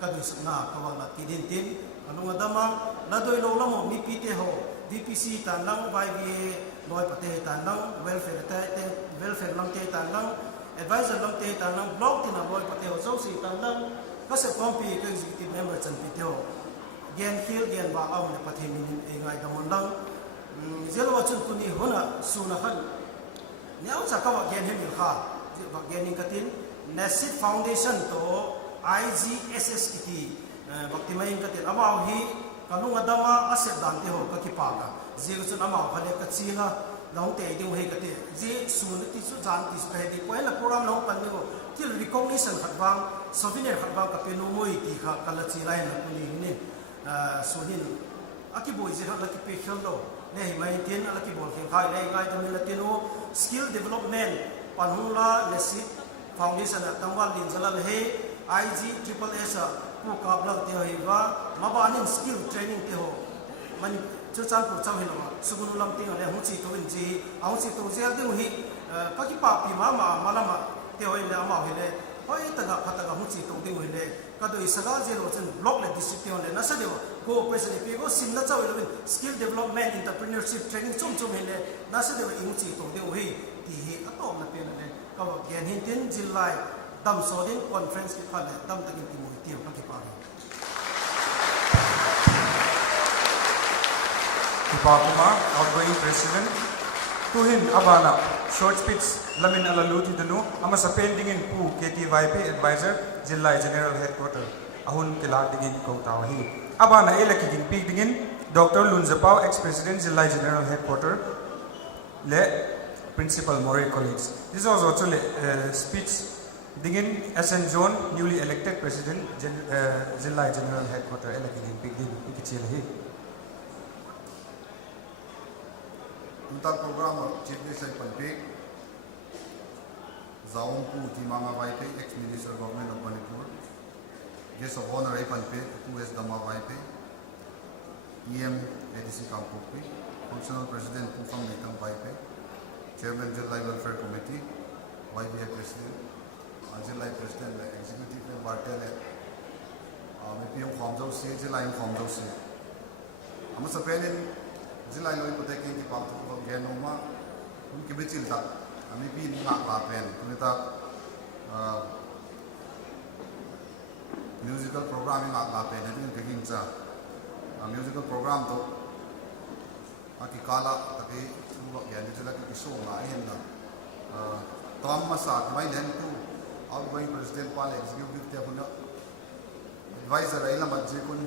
ka doi sakna ka wala ti din tin anung adama la doi lo lamo mi pi te ho DPC tan lang vai vi loi pate tan lang welfare te welfare lang te tan lang advisor lang te tan lang block tin loi pate ho so si tan lang ka se kompi ka executive member chan pi te ho gen khil gen ba au ne pathin min e ngai damon lang zelo chun kuni hona suna khan nyau cha ka wa gen he mil kha ba gen ning katin Nasit Foundation to IGSSET bakti mai katin amau hi kanung adama asset dan te ho ka ki pa ka je chun amau khale ka china long te ding he kate je sun ti su jan ti spe di ko la program no pan ni go til recognition khatwang souvenir khatwang ka penu moi ti kha kala chi lai na kuni ni sunin aki boy je ha ki pe khel do nei mai tin ala ki bol khen khai nei ngai to mi la tinu skill development panhula Nasit Foundation tangwal din zalal he IGSSET pu ka blog te hi wa mabanin skill training te ho mani chu chan pu chau hin ma sugun lam ting ale hu chi to in ji au chi to zel ding hi ka ki pa pi ma malama te hoi le ama hi le hoi ta ga phata ga hu chi to ding hi le ka do isaga je ro chen blog le district te le na sa de ko president pe go sim na chau le skill development entrepreneurship training chum chum hi le na sa de ing chi to ding hi ti hi atom na pe le ka wa gen hin tin jilai dam so din conference ki phale dam takin ti mo ti ka ki pa Kumar, outgoing president. Tuhin Abana, short speech Lamin Alaluti Danu, Amasa pending in Pu KTYP advisor, Jillai General Headquarter, Ahun Kilardingin Kotawahi. Abana Elakikin Pigdingin, Dr. Lunzapau, ex-president, Jillai General Headquarter, Le Principal Moray College. This was also speech Dingin SN John, newly elected president, Jillai General Headquarter, Elakikin Pigding, Ikichilahi. Unta program chief minister panpe Zaum Pu Timanga Vaipe, ex-minister government of Manipur, guest of honor panpe Pu.S. Dama Vaipe, EM ADC Kampupi, functional president Pufang Nekam Vaipe, chairman Jillai Welfare Committee, YBA president, Jillai president executive Bartele, maybe yung Khomjau Si, Jillai yung Khomjau Si. Amo sa penin Jillai loi protecting the part of Genoma, Kibichil, maybe not Lapen, Punita musical programming at Lapen, I think taking a musical program to Akikala, Taki, Yanitila Kisoma, and Tom Masat, my then too, outgoing president Pal, executive Tabuna, advisor Ayla Majikun,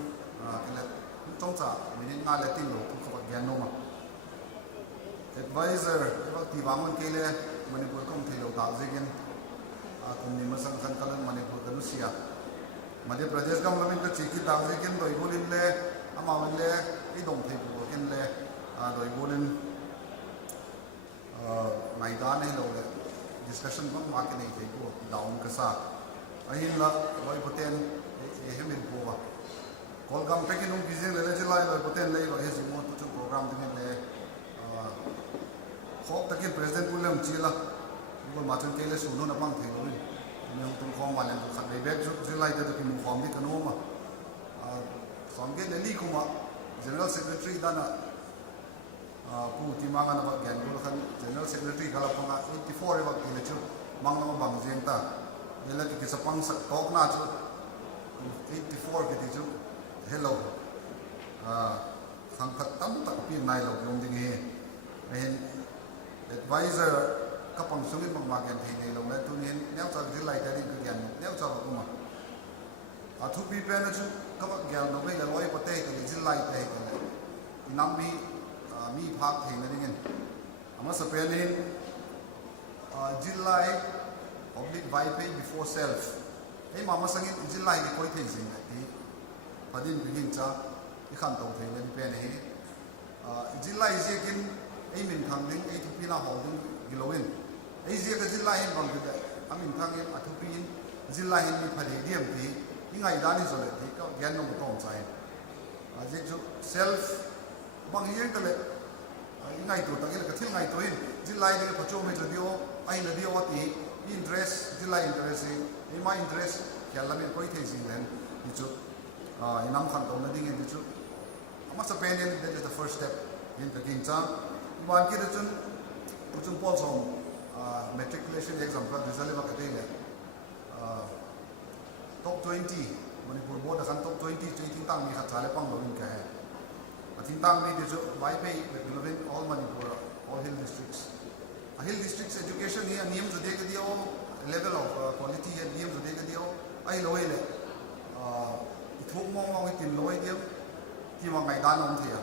Tonsa, we didn't not let him know. Genoma advisor Tiwangan Kele Manipur Kom Thilo Tazigin Kumni Masang Kankalan Manipur Danusia Madhya Pradesh government Chiki Tazigin Doibulin Le Amawin Le Idong Thipu in Le Doibulin Maidan Hello discussion from marketing Thipu down Kasa Ahin La Loipoten Ehemin Pova Kolgam Pekinum Gizing Lejilai Loipoten Lay or his remote program dengan le, kok takin President William Chila, bukan macam kele sunu nampak thelo ni, ni untuk kau malam tu sampai beg July tu kita mukam di kanoma, sampai Nelly kuma General Secretary dana, pu timangan nampak gan, kalau kan General Secretary kalau pengat 84 evak kele tu, mang nama bang jenta, jelas kita sepang tok na tu, 84 kita tu, hello. Sangkat tam tak pin nai lo yung ding he and advisor kapang sungin pagmagan thini lo na tunin nyaw sa Jillai tadi kyan nyaw sa kuma atu pi pen chu kapak gyal no mai loi pate ka Jillai te ka inam mi phak thina dingin ama sa penin Jillai public Vaipe before self ei mama sangin Jillai ni koi thei sing ti padin begin cha ikan tau thei ni pen he Jillai jekin ei min thang ding ei tu pina holding giloin ei je ka Jillai hin bang amin thangin athupin zilla hin mi phali diam ti ingai dani zole ti ka gyan no tong chai ajek ju self bang yen tale ingai to tangil ka thil ngai to in zilla ni ka pacho me dio ai la dio ti interest zilla interest e ma interest kyalamin koi thei sing len ni chu inam khan to na ding ni chu ama sa pen that is the first step in the king chang wan ki chun chun pol song matriculation exam ka result ma ka te le top 20 manipur board kan top 20 chaiting tang mi kha chale pang lo in ka hai atin tang mi de jo bai pe relevant all manipur all hill districts hill districts education here niyam jo de ka dio level of quality here niyam jo de ka dio ai loi le thuk mong mong tin loi dio ti ma ngai dan ong thia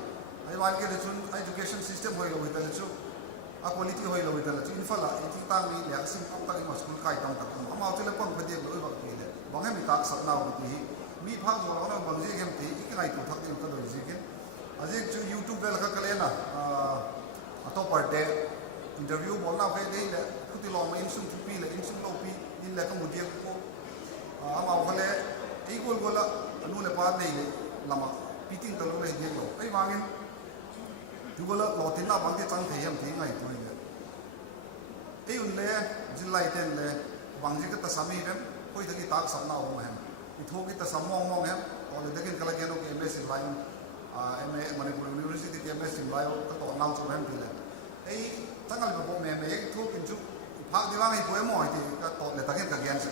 ai wan ke de chun education system hoi lo ta chu a quality hoi lo ta chu infala ti tang mi le sim pang ta ma school kai tang ta ama te le pang phe de lo ba ki le bang he mi tak sat na u ti mi phang zo na bang je gem ti ik ngai tu thak ti ta do ji ke aje chu youtube vel kha kale na ato par de interview bol na phe de le kuti lo ma in sum tu pi le in sum lo pi in le ka mu dia ko ama khale ei gol gola anu le pa nei le lama piting ta lo le dia lo ai wangin tu gola lo tin na bang de chang thei yam thi ngai tu le ei un le jilai ten le bang ji ka ta sami rem koi ta ki tak sam na o hem i tho ki ta sam mong mong hem o le dekin kala geno ke ms in line ma manipur university ke ms in line ka to nang chu hem ti le ei tangal ba bo me me ek thu kin chu phak diwang ai poe mo ai ti ka to le ta ke ka gyan se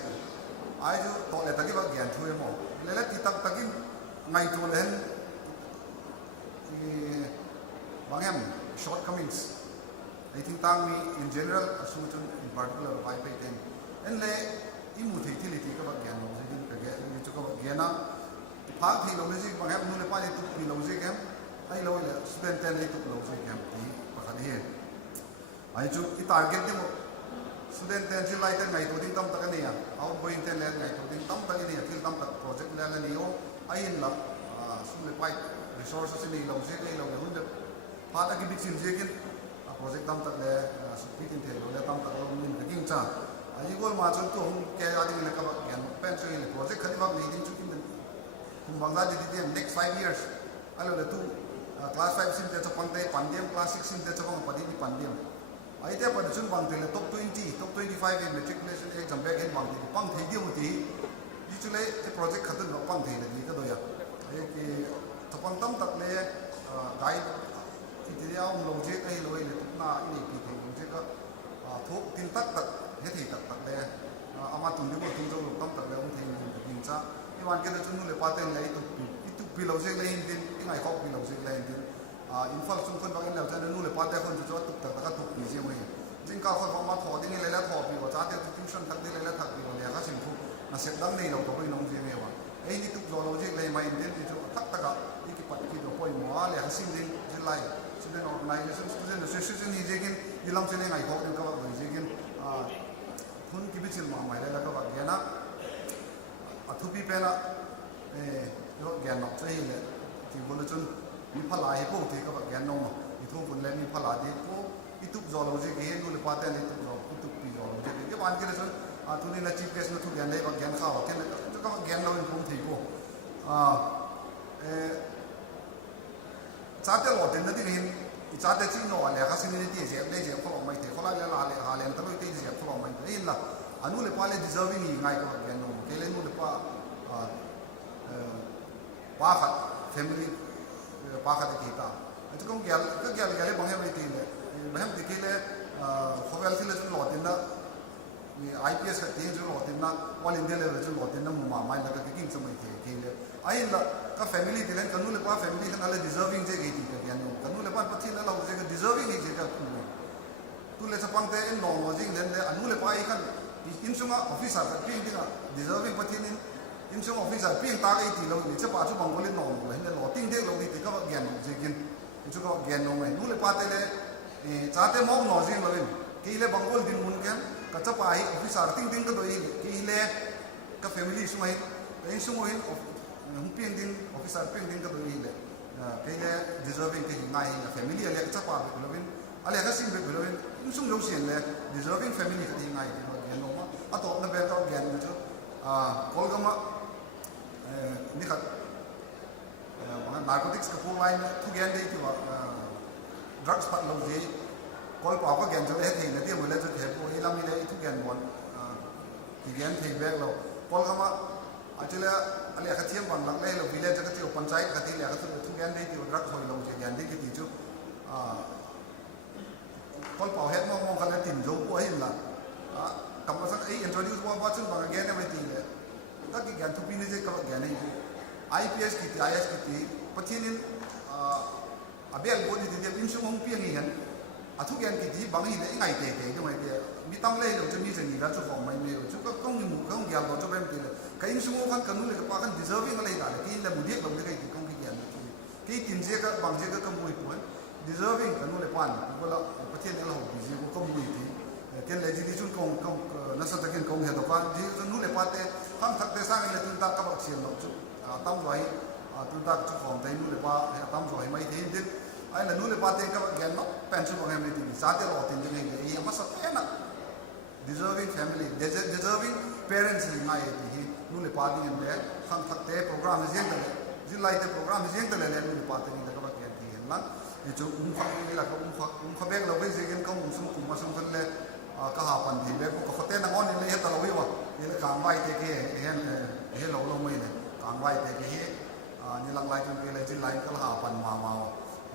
ai ju to le ta ke ba gyan thu mo le le ti tak takin ngai tu len bang hem shortcomings I think tang mi in general asutun in particular by pay ten en le imu thei thili ti ka ba gyan lo jin ka ge ni chu ka ba gyana phak thi lo me ji bang hem nu le pa le tu pi lo ji kem ai lo le student ten le tu lo ji kem ti pa kha ni ai chu I target ti mo student ten ji lai ten ngai tu ding tam ta ka ni ya outgoing ten le ngai tu ding tam ta ni ya thil tam ta project le la ni yo ai in la su le pai resources ni lo ji ke lo le hun de pa ta ki big sim ji ken project tam tak le supit in the le tam tak lo min ka king cha ai gol ma chon to hum ke adi le ka ba yan pen so in project khani ba nei din chu kin kum bangla di di next 5 years alo le tu class 5 sim te chapang te pandem class 6 sim te chapang padi ni pandem ai te pa chun bang te le top 20 top 25 in matriculation exam back in bang te pang thei di mu ti ji chu le e project khatun lo pang thei le ni ka do ya ai ki chapang tam tak le guide ti dia om lo je ai lo le na ini pi thei lo je ka thok tin tak tak he thei tak tak le ama tum de ko tum jo lo tam tak le om thei ni kin cha I wan ke le chun le pa ten le tu pi lo je le in din ngai khok pi lo je le in din in fal chung khon bang in le cha nu le pa te khon jo tu tak ka tu pi je mo jing ka khon ma tho ding le la tho pi wa cha te tuition tak de le thak pi wa le ka sim thu na sek dang nei lo to oi nong je me wa ai ni tu jo lo je le mai in din jo tak tak ka ki pat ki do poi mo le ha sim din je lai student organization student association hi jegin ilam chene ngai khok ka ba jegin khun ki bichil ma mai la ka ba gena athupi pela yo gyan nok chei le ti bol chun mi phala hi ko ti ka ba gyan no I thu bun le mi phala de ko I tup zo lo je ge nu le pa te le tup zo I tup pi zo lo je ge ban ke chun tu ni la chief guest no thu gyan le ba gyan kha wa ken to ka gyan lo in pum thi ko chate lo den na di hin I chate chi no le kha sin ni ti je le je ko mai te ko la la le ha le ta lo ti je ko mai te in la anu le pa le deserving ni ngai ko gyan no ke le nu le pa pa kha family pa kha de kita atu kong gyal ka gyal gale bang he mai ti le bang ti ke le khogal ti le chu lo tin na ni IPS ka ti chu lo tin na all India level chu lo tin na ma mai la ka king samai the ke le ai la ka family ti len kanu le pa family kan ala deserving je ge ti ka gyan no kanu le pa pathi na lo je ka deserving je ka tu le sapang te en long lodging len le anu le pa I kan in sunga officer ka ping dinga deserving pathi nin in sunga officer ping ta ge ti lo ni che pa chu bang golin no le le lo ting de lo ni ti ka gyan je gin chu ka gyan no mai nu le pa te le cha te mok no jing lo len ki le bang gol din mun kem ka cha pa hi officer ting ting ka do I ki le ka family sunga in sunga in hum ping din officer ping din ka do I le ke le deserving ke ngai na family le cha pa be lo len ale ka sim be lo len in sung lo sien le deserving family ka di ngai ke no ma a to na be ka gen na chu kol ga ma ni khat narcotics ka pu line thu gen dei ti wa drugs pat lo je kol pa ka gen jo he thei na ti mo le chu the pu hi lam ni le thu gen bon ti gen thei be lo kol ga ma achile ale ka thiam bang lang le lo village ka ti panchayat ka ti le ka thu gen dei ti drugs hoi lo je gen dei ki ti chu kol pa het mo mo ka le tin jo pu hi la kam sa ai introduce wa ba chun bang gen ne ti le ta ki gen thu pi ni je ka gen nei IPS ki ti IS ki ti pathinin abel bo ni ti in sung hong piang hi han athu gen ki ti bang hi le ngai te te de mai te mi tam le lo chu mi jeng ni la chu khom mai me chu ka kong ni mu kong gyal lo chu bem ti le ka in sung khan kanu le ka pa khan deserving le da le ki le mu dik lo le kai ti kong ki gen ki tin je ka bang je ka kam bui pu deserving kanu le pan ko la pathin le ho bi je ko kam bui ti ken le ji ni chun kong na sa ta ken kong he to pa ji nu le pa te kham thak te sang le tun ta ka ba chiam lo chu tam roi tu ta chu khom tai nu le pa tam roi mai te din ai la nu le pa te ka gen no pen chu bang me ti sa te lo tin de nge i ma sa te na deserving family deserving parents ni mai ti hi nu le pa di en de kham thak te program je de ji lai te program je de le nu le pa te ni da ka ba ken ti la ni chu kha ni la ko kha bek lo be je gen ko sum kum ma sum kan le ka ha pan thi be ko khote na ngon ni le he ta lo wi wa ni le ka mai te ke he lo lo mai ne ang vai te ke ni lang lai chung ke le jin lai ka ha pan ma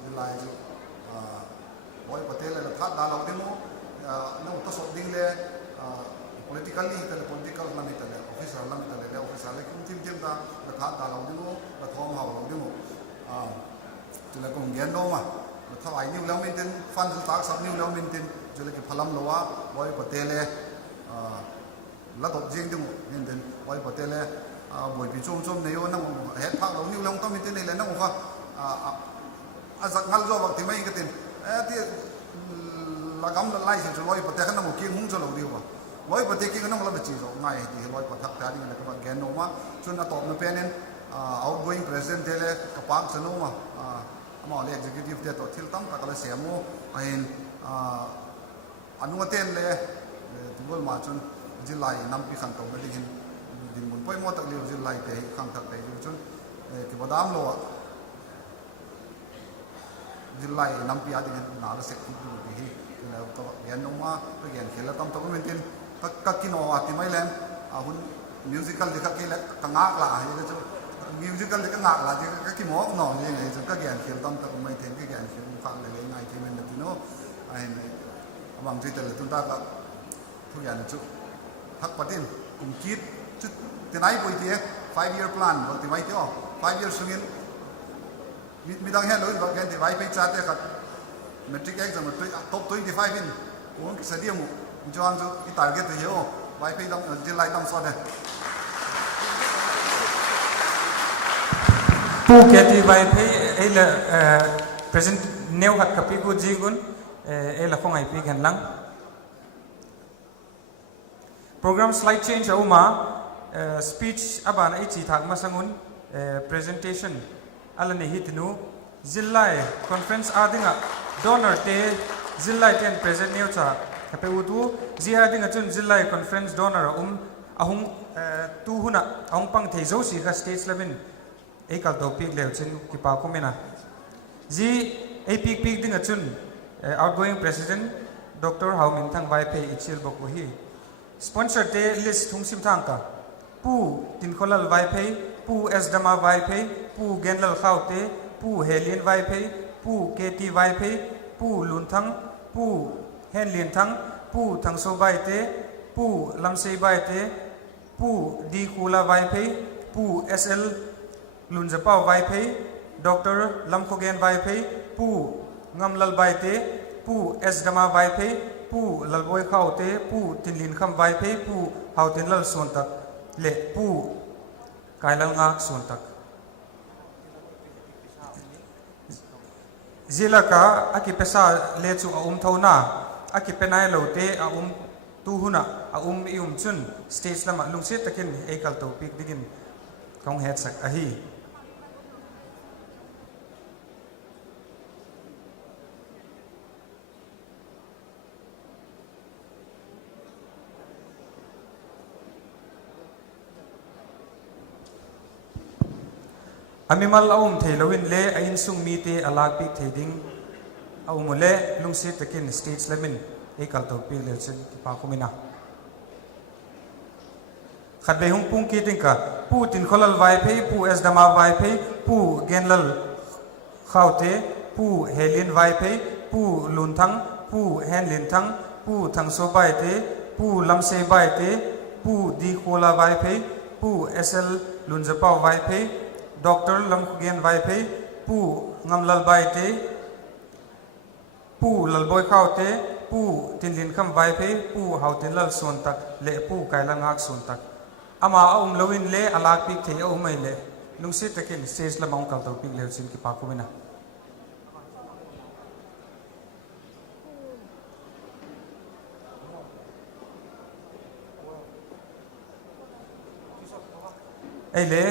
jin lai ju boy patel le tha da lo de mo no to so ding le politically ta political la ni ta le official la ni ta le official le kum tim da la tha da lo de mo la thom ha lo de mo tu la kong gen no ma la tha ai new long maintain fan su tak sab new long maintain ju le ke phalam lo wa boy patel le la dok jing de mo nin den boy patel le buổi bị chôm này nó hết phao đấu nhiều lòng tao mình tên này là nó không à giặc ngal do bằng thì mấy cái tiền thì là gắm là lai thì lôi bật cái nó một kia hung cho lâu điều mà lôi bật cái nó là bật chỉ rồi ngày thì lôi bật thắc cái này là các bạn ghen nó mà cho nên tụi nó pen nên outgoing president thế là các bạn sẽ nó mà là executive thế tụi thiếu tâm các là xem mua hay anh mua tên là tụi tôi mà cho chỉ lại năm cái khăn tàu cái gì din mun poi mo tak liu zil lai te khang thak te ju chun ki badam lo zil lai nam pi ading na la sek ki bi hi na to yan no ma to yan khela tam to men tin ka kino ati mai len hun musical de ka ke la ka ngak la hi chu musical de ka ngak la de ka ki mo no ni ne chu ka yan khel tam to mai ten ki yan khel khang le le ngai te men na no ai amang ji te le tun ta ka thu yan chu thak patin kum kit then I put here 5-year plan but the might 5 years sungin mi dang hello but again the vai pe chat ka metric exam top 25 in ko ki sadia mu joang jo ki target to yo vai pe dang jin lai dam so de pu ke ti vai pe ele present new hat ka pi ko jingun ele khong ai pi gan lang program slide change uma speech aban ai chi thak masangun presentation alani hitnu zillai conference adinga donor te zillai ten present new cha kape utu ji adinga chun zillai conference donor ahung tu huna ahung pang theizo si ka stage level ei kal topic le chin ki pa ko mena ji ei pik dinga chun outgoing president dr haumin thang vai pe ichil boku hi sponsor te list thungsim thang ka pu tin kholal vai phei pu esdama vai phei pu genlal khaute pu helien vai phei pu kt vai phei pu lunthang pu henlien thang pu thangso vai te pu lamsei vai te pu di khula vai phei pu sl lunjapau vai phei dr lamkhogen vai phei pu ngamlal vai te pu esdama vai phei pu lalboi khaute pu tinlin kham vai phei pu hautin lal son tak le pu kailal nga son tak zila ka aki pesa le chu a thona aki penai lote a tu huna a ium chun stage lama lungse takin ekal topic digin kong het sak a hi Hamimal aum theilowin le ain sung mi te alak pi theding aumule lungsit takin stage lemin e kalto pi le chen pa kumina khatbe hung pung ki tingka pu tin kholal vai phei pu esdama vai phei pu genlal khaute pu helin vai phei pu lunthang pu henlin thang pu thangso bai te pu lamse bai te pu di khola vai phei pu sl lunjapau vai phei Dr. Lamkhugen vai phei pu ngamlal bai te pu lalboi khau te pu tinlin kham vai phei pu hautin lal son tak le pu kaila ngak son tak ama aum lowin le alak pik the au mai le lungsi takin stage la maung kal to pik le chin ki pa kumina ai le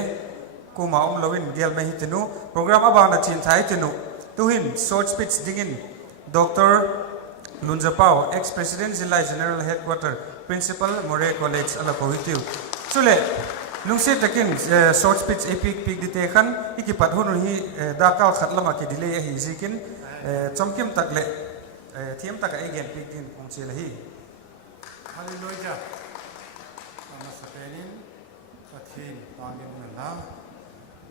kuma om lowin gel mai hitinu program aba na chin thai tinu tuhin short speech dingin Dr. Lunjapau ex-president Zilai General Headquarter Principal Moray College ala pohitiu chule lungse takin short speech epic pik dite khan ikipat honu hi dakal khatlama ki delay hi zikin chomkim takle thiam tak ai gen pik din pongchela hi Hallelujah. Namaskanin Kathin Pangin Nala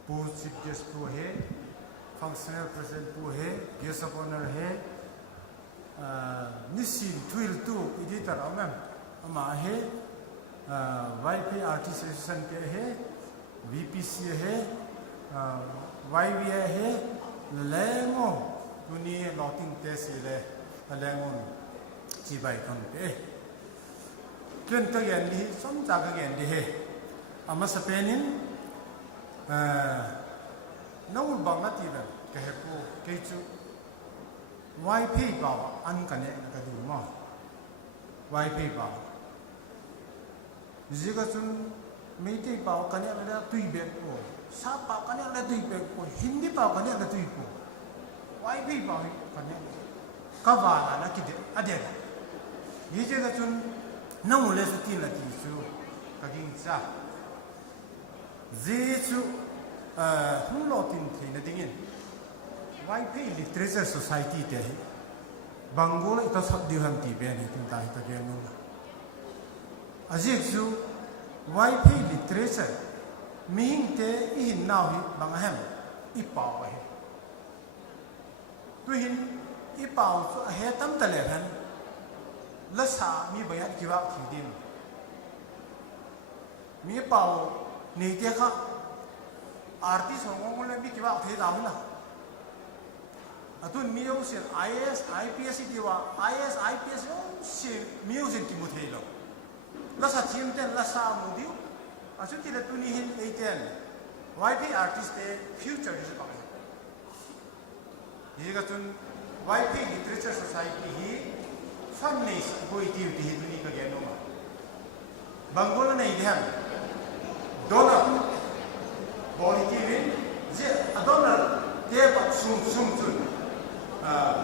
Pu Chief Guest Pu He Functional President Pu He Guest of Honor He Nisin Twil Tu Editor Amam Ama He YP Artist Association Ke He VPC He YVA He Lemo Tuni Lotting Test Ile Lemon Chibai Kon Ke Ken ta gen di som ta ka gen di he ama sapenin no bang na ti ben ka he ko ke chu YP ba an ka ne ka du ma YP ba ji ga chun me ti ba ka ne la tui be ko sa pa ka ne la tui be ko hindi pa ka ne la tui ko YP ba ka ne ka ba la ki de ade ji ga chun nang le su tin la ti su ka ging sa ji su hu lo tin thi na dingin YP Literature Society te Bangol ita sab di han ti ben tin ta ta ge no ajik su YP Literature ming te I hin naw hi bang hem I pa wa he tu hin I pa su he tam ta le han la sa mi bayat kiwa khidin mi pau ni te kha artist hong le mi kiwa the da na atun mi yo se IAS IPS kiwa IAS IPS yo se music ki mu the lo la sa chim ten la sa mu diu asu ti le tuni hin 18 YP artist te future is ba ye ga tun YP Literature Society hi Families go iti uti hituni ka geno ma Bangola na idhan dollar boli tivin je dollar te pa sum chun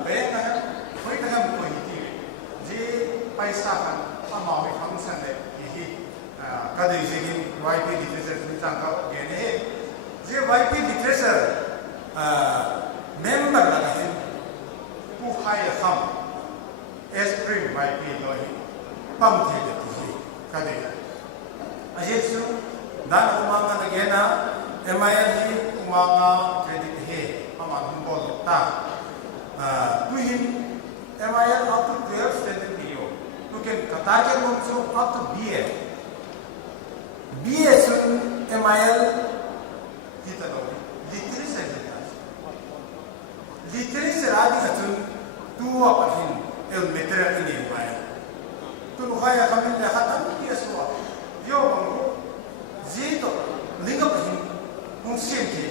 be ka koi ka ham ko iti je paisa kan pa ma ho function le hi ka de je hin YP Literature ni tang ka gene je YP Literature member la hin pu hai ham Esprit YP loi pam the de ti ka de ajesu dan umanga na gena MIL hi umanga credit he ama bol ta tu hin MIL up to 12 standard dio tu ken kata ke mum so up to BA sun MIL kita lo literature adi atun tu apa hin el meter ini mai tu luhaya kami dah khatam dia semua yo bangu zito lingap hin mungkin ke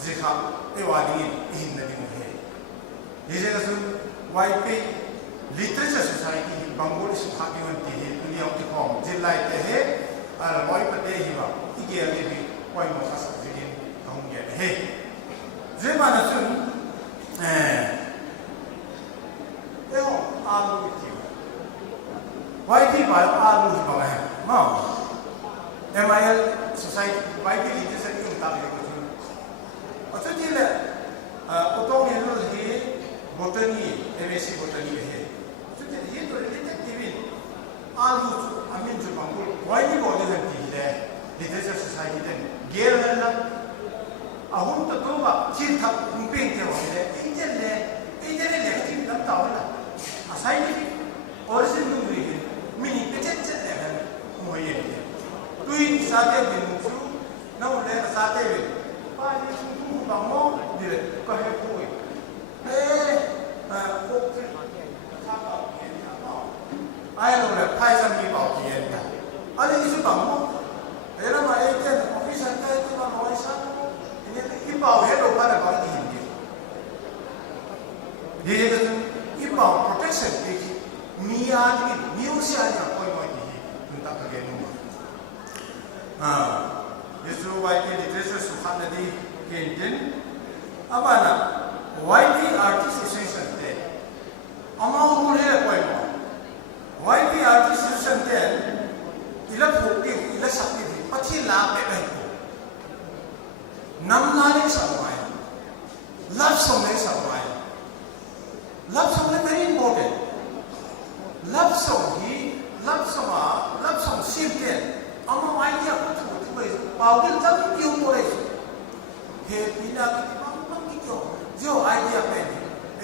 zikha ewadi in nadi muhe ye je sun YP Literature Society Bangol Sukhabi wanti he dunia uti kom jilai te he al boy pate hi ba ige age bi koi mo khas jigin kahung ge he je mana sun Eo alu itu, YP baru alu di bawah hem, mau MIL Society YP Literature itu tak boleh 어떤 일에 어떤 일을 해 botany MSc botany 해 어떤 일을 detective 아루 아민주 방불 와이니 어디든 비래 리더스 소사이티 된 게르나 아혼도 또가 질탑 공평대 와이래 이제는 내가 지금 남다오라 아 사이언티픽 어르신 분들이 미니 빼쨌쨌네 뭐예 tuin sate bin su na ule na sate bin pa ni su ba mo dire ko he ko ko sa ba ye na ma ai lo le pai sa mi ba ye ta ale ni su ba mo era ma e ten official kai to ba mo sa ni i ba he lo pa na ba ni hindi ye ye i ba protection ki mi admi mi usia na ko mo ni ta ka ge no Yesu YT literature Sukhanadi Kentin Abana YT Artist Association Day Among Mule Poimo YT Artist Association Day Ila Pukti Ila Sakti Pati La Pepe Namnani Samai Love Song Samai Love Song is very important Love Song Love Song Simple Ama idea tu is power jam piu pore he pina ki pam ki jo idea pen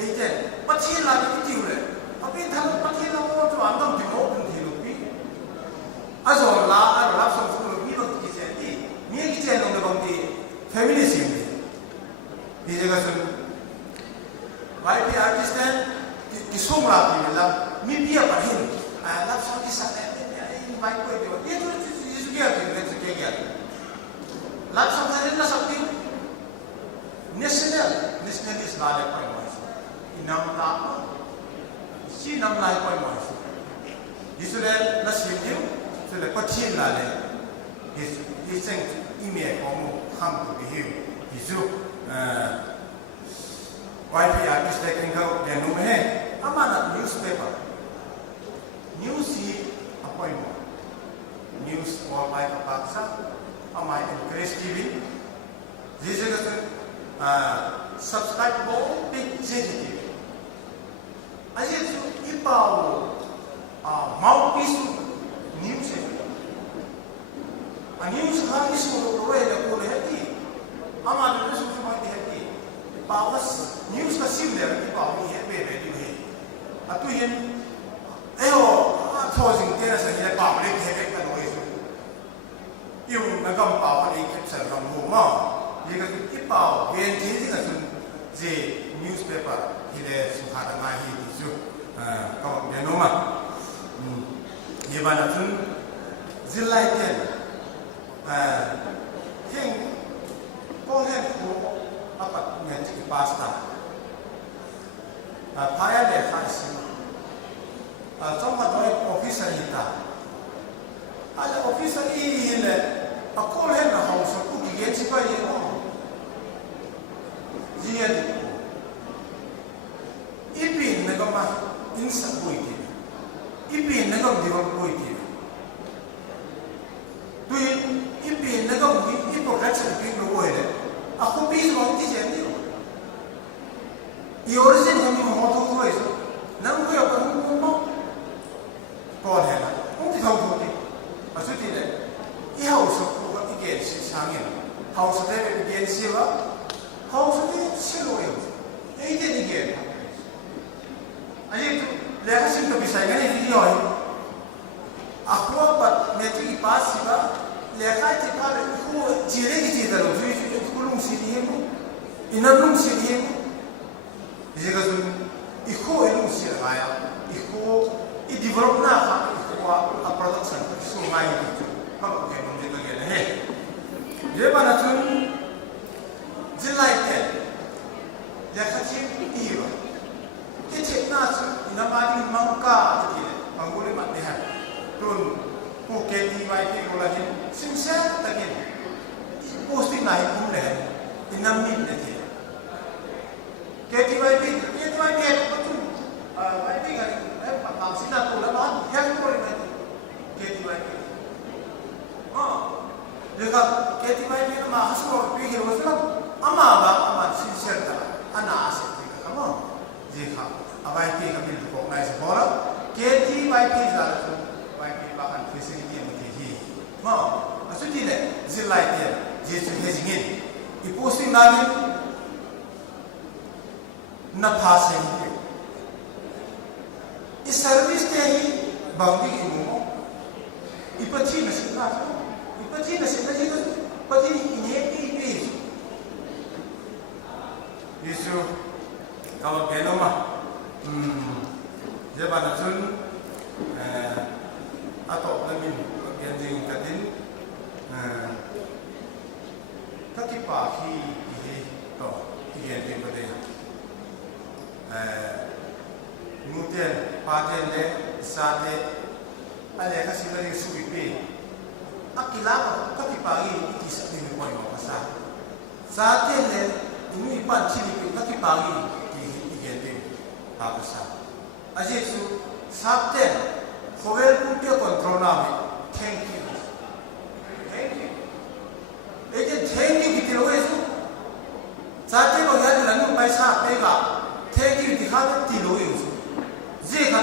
eje pachi la ki tiu le api thal pachi la mo to andam ti mo kun thi lu pi aso la som su mi no ki se ti mi ki che no de bang ti feminism ni je ga sun YP artist ki som la ki la mi pia pa hin la som ki sa ne mai ko de ye tu क्या क्या क्या लाभ संसार ना सकती nationalist लाले कोई माइस इनाम लाभ सी नाम लाए कोई माइस इसलिए नस्लियों इसलिए पच्चीन लाले इस इमेज को हम तो बिहेव इजो YP आर्टिस्ट लेकिन का डेनु में है हमारा newspaper news he appointment News all by Paksa, my encourage TV. This is subscribe all big JTV. I said, if our mouthpiece news, a news is the way the whole happy. I'm not the reason why they happy. Power news the similar to our happy. A to him, causing tears and yet public headache. Yung nagambao ni kapsal ng bunga, yung ipaw, yan hindi ka sun si newspaper hile suhara nga hindi su kawag yan numa. Iba na sun zilay ten, yung kohen ko apat ngayon si pasta. Paya de kasi, somewhat like officer hita. Ada officer ini aku lihat na house aku digen siapa ye oh dia ipin negama insa boiti ipin negam diwan boiti tu ipin negam hypocrite ipin lo boile aku bis monti jendi i origin kami moto ko es nang ko apa mo ko hai na monti thau thau Maksudnya ini, ia harus buat agensi sangin, harus ada agensi lah, harus ada seluruh. Ini jadi agen. Aja itu, lihat sih tu bisa kan ini video. Aku apa nanti ipas sih lah, lihat aja kalau aku ciri loh, jadi aku lung sini ni, ina lung sini ni. Jadi kalau aku lung sini raya, aku develop nak. A production so mai itu kalau kita mungkin lagi ada je mana tu jelai ten ya kacim tiba kecil nas ina mati mangka jadi pangguli mat deh tun Phuket di mai ke lagi sincere tadi posting naik pun deh ina min deh KTY betul mai kan maksudnya tu lah yang boleh KTY jika KTY ni nama hasil pikir waslah ama ba ama sincere ta ana ase ti ka mo je kha abai ti ka bil ko nai se bora ke ti bai ti za la bai ti ba kan facility mo ti hi ma asu ti le zilai ti je su he jingin I posting na ni na phase ni I service te hi bangdi ki mo I pati na sin na I pati na sin na ji pati ni ni ni Yesu kalau genoma je ba na chun atau lamin genjing katin katipa hi to genjing katin mutian paten le sate ale ka sinari suipe akila katipa hi ikisa ni mo yo pasa sate le ini ipan cili kaki pagi di gente apa sah. Aje su sabten kowel punya kontrol nami. Thank you. Ejen thank you gitu loh itu. Saatnya bagian lalu paisa pega. Thank you dikhamat tilo itu. Jika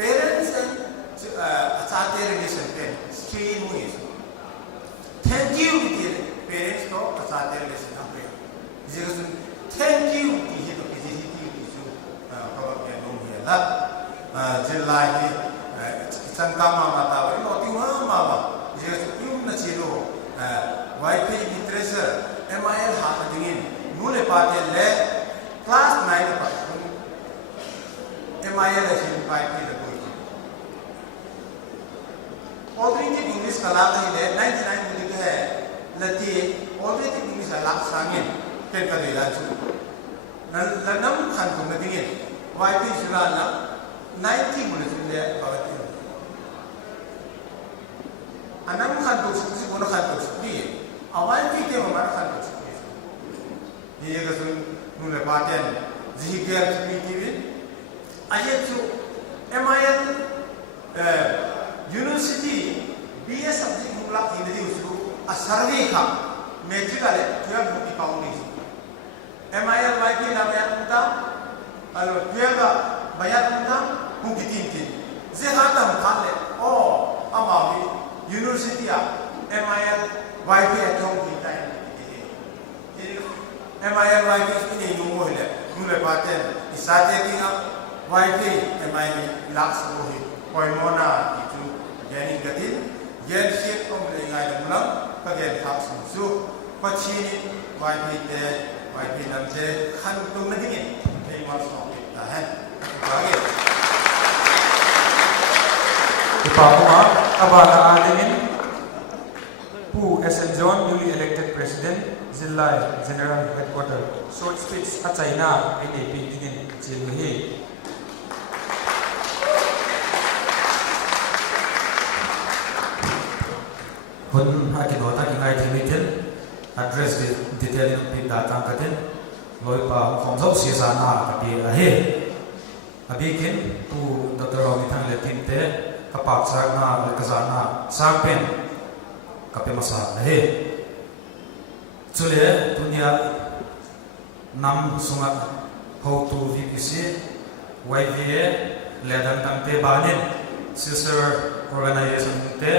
parents and saatnya relation pen stream itu. Thank you gitu parents to saatnya relation apa ya? Jika thank you di hidup itu kalau yang nomor lah jelai ni cangkama mata ini orang tua mama jika itu nasi lo wifi di treasure MIL hak dingin nule paten le class 9 apa MIL asin wifi le boleh alternative English kalau ni le 99 begitu है लती alternative English अलग सांगेंเป็นกระดิ่งlanjut. Dan namun kan kemudian wifi sudah nak 90 boleh sudah bawa tu. Anak kan tu sih boleh kan tu sih. Awal wifi dia mana kan tu sih. Ia kesun nule paten zikir TV. Ayat tu MIL University BS subject mulak ini usul survey kah metric ada 12 bukti pound MIL wifi namanya kita, kalau dia bayar kita, mungkin tinggi. Zihatan mukhalle, oh, amawi university MIL wifi account kita ini. Jadi MIL wifi ini nunggu le, nunggu paten. Isate kita wifi MIL laks bohi, koi mona itu jadi gatin, jadi siap pemerintah mulang, bagian hak susu, pacini wifi te. Wifi nanti kan tu mendingin, ini masuk kita kan, bagi. Ipakuma abana adingin Pu SN John newly elected president Zillai General Headquarter short speech at China NAP dingin Jilhi. Hun akinota kingai timitin address detail pin datang katin loi pa khom zau si sana kapi ahe abikin tu Dr. Romi thang le tim te kapak sakna le kazana sakpen kapi masa ahe chule dunia nam sunga how to VPC YVA le dan tang te banin sister organization te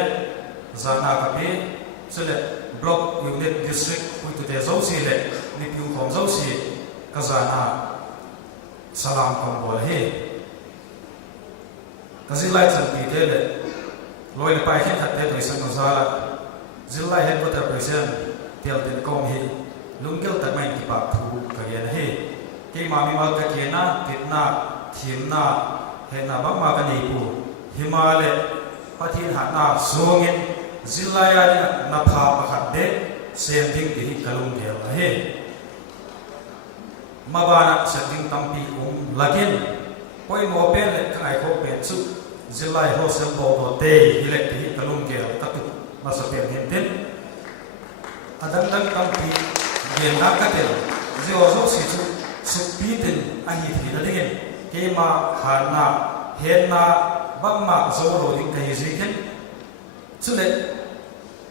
zana kapi chule block unit district puitu te zausi le nipiu kom zausi kazana salam kom bol he kazilai chan pi te le loi le pai khen khat te to isan zala zilai head water president tel den kom he lungkel ta mai ki pa thu ka yen he ke ma mi ma ka ke na kitna thimna he na ba ma ka nei pu himale pathin hat na songin Zilaya ni napha pakhat de sending di kalung gel he mabana setting tampi lagin poi mo pen le kai ko pen su zilai ho sel bo te electric kalung gel tatu masa pen henten adang dang tampi gen na ka tel zio zo si su supitin ahi thina dingen ke ma hana henna bamma zo ro ding kai ziken Sule,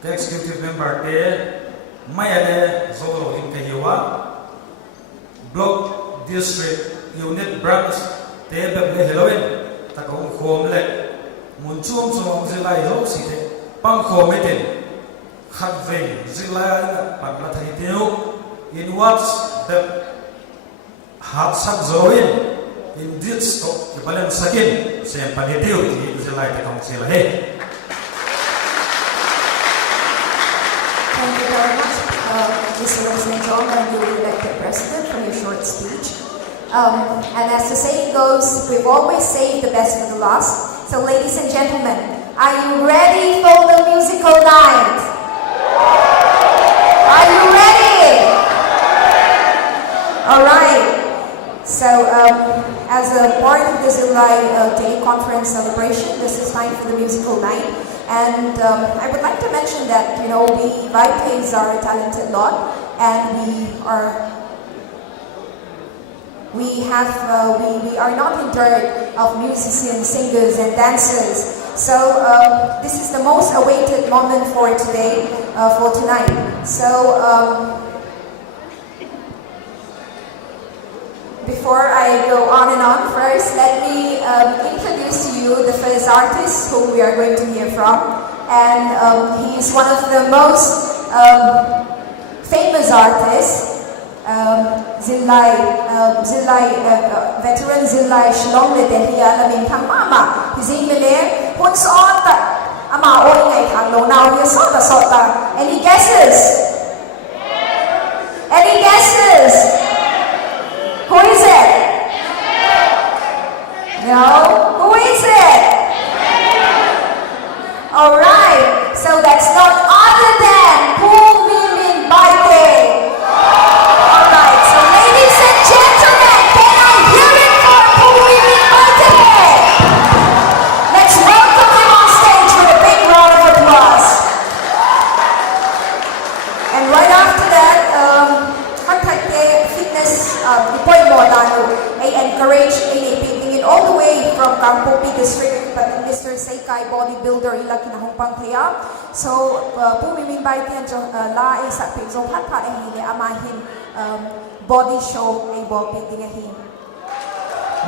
the executive member there, Mayane Zoro in Kahiwa, Block District Unit Branch, Tebe Heloin, Takong Homele, Munchum Song Zilai Rosite, Pang Hometin, Hadving, Zilai, Panglatahitio, in what's the Hatsak Zoin, in this stop, the balance again, Sam Panitio, Zilai Takong Silahe. Thank you very much, Mr. President John, and newly elected president, for your short speech. And as the saying goes, we've always saved the best for the last. So, ladies and gentlemen, are you ready for the musical night? Are you ready? All right. So, as a part of the Zilai Day Conference celebration, this is time for the musical night. And I would like to mention that, we Vipes are a talented lot, and we are not in dearth of musicians, singers, and dancers. So this is the most awaited moment for today, for tonight. So before I go on and on, first let me introduce to you the first artist who we are going to hear from. And he is one of the most famous artists, veteran Zilai Shlong le Delhi alamin thang mama. Zimele hun sota ama oi ngai thang lo now he sota. Any guesses? Any guesses? Who is it? No? Who is it? Alright, so that's not other than Pu Mimin Baite. Alright, so ladies and gentlemen, can I hear it for Pu Mimin Baite? Let's welcome him on stage with a big round of applause. And right after that, fitness I encourage all the way from Kangpopi district, but Mr. Seikai bodybuilder ila kinahong pangthaya. So po mimimbay tiyan la sa pizong pat hili amahin body show ay bo pintingahin.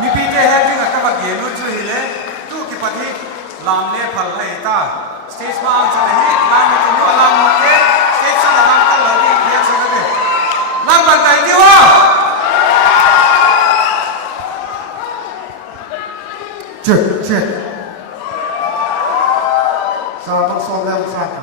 Mi pite having a kabagye no chu hile tu ki pagi lamle phal hai ta stage ma ang chana hi lam ni tu alam ke stage sa lam ka lagi dia sa de lam ban tai diwa. Check. Sahabat soleh usaha.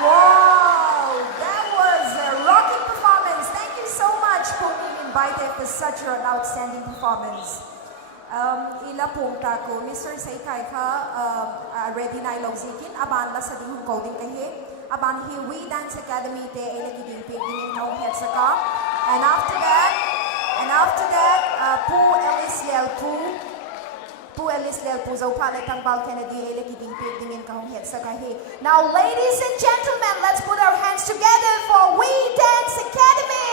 Wow, that was a rocking performance. Thank you so much for being invited for such an outstanding performance. Ila punta ko, Mr. Saykay ka, ready na ilaw zikin, aban la sa ding coding kahi, aban Hiwi Dance Academy te ay nagiging pigingin na uhet sa ka. And after that, Pu Ellis Lel Pu Zau Palet ang Bal Kennedy ay nagiging pigingin ka uhet sa kahi. Now, ladies and gentlemen, let's put our hands together for We Dance Academy!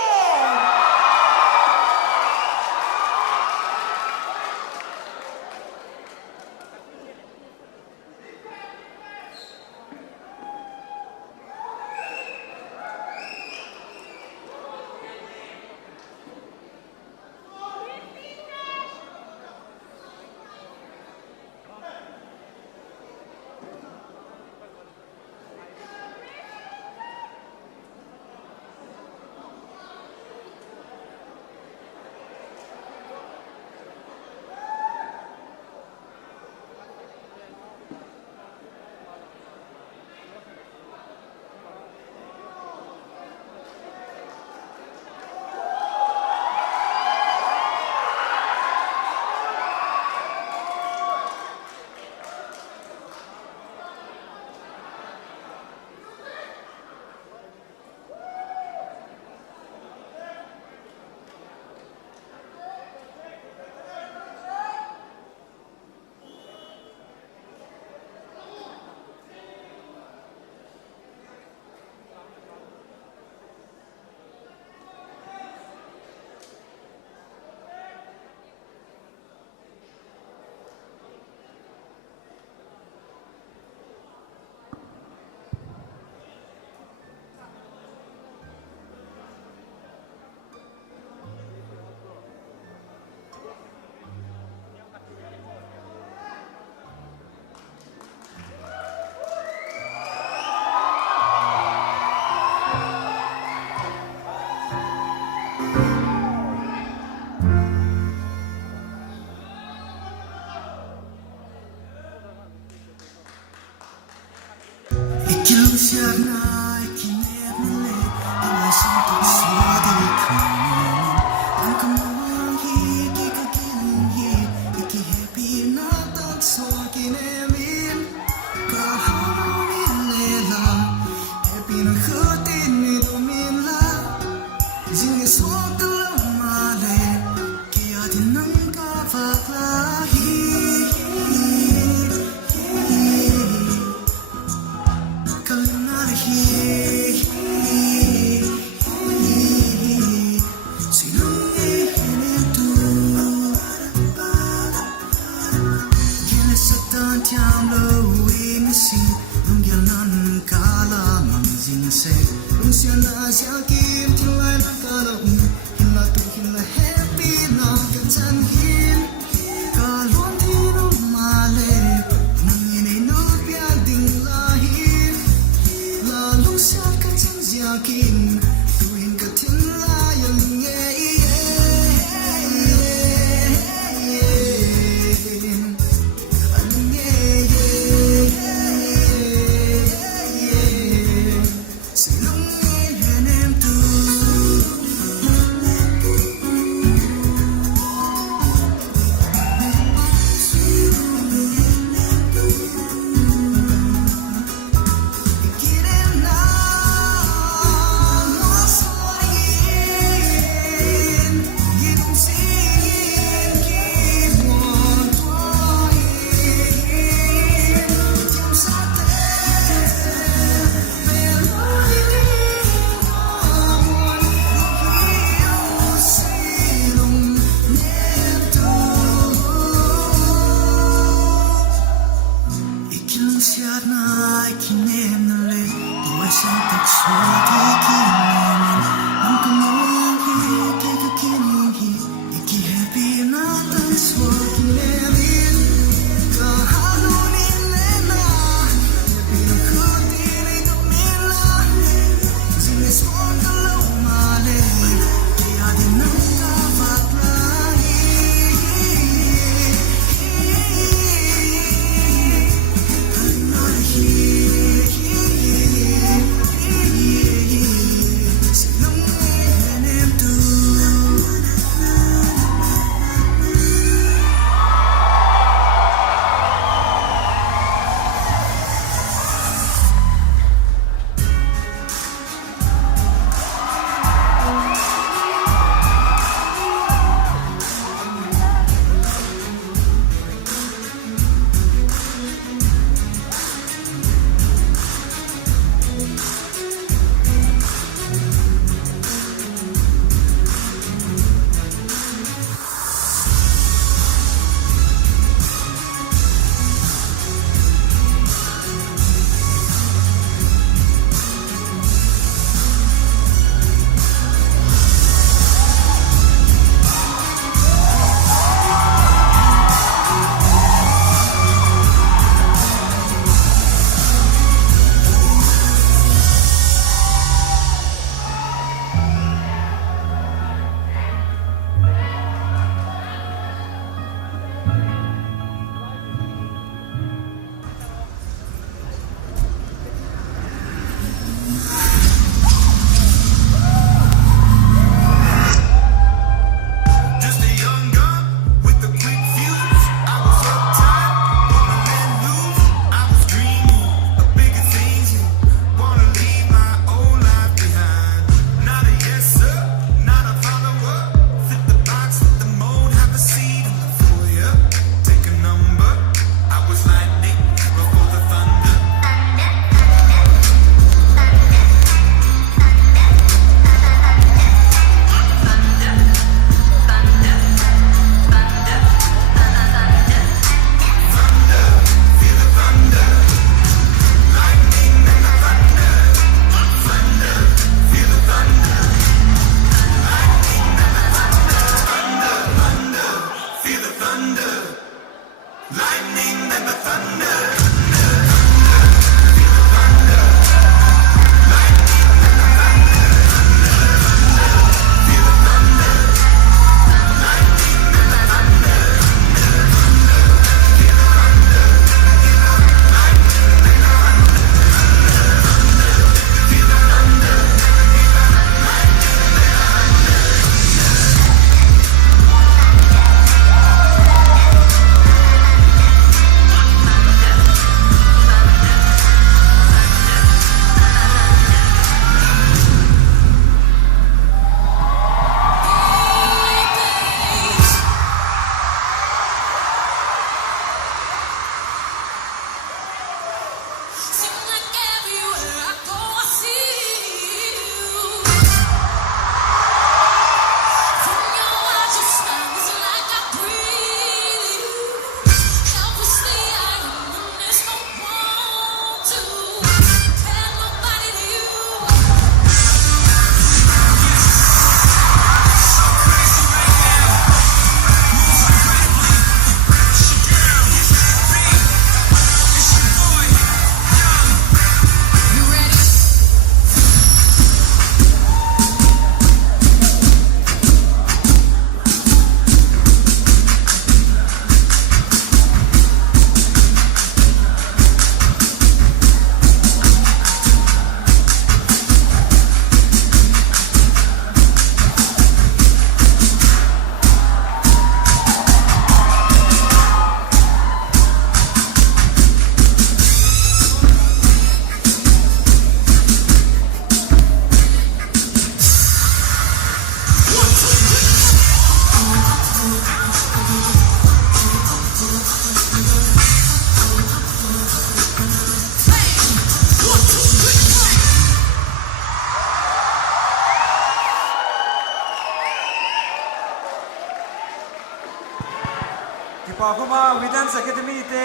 pa kuma Widens Academy te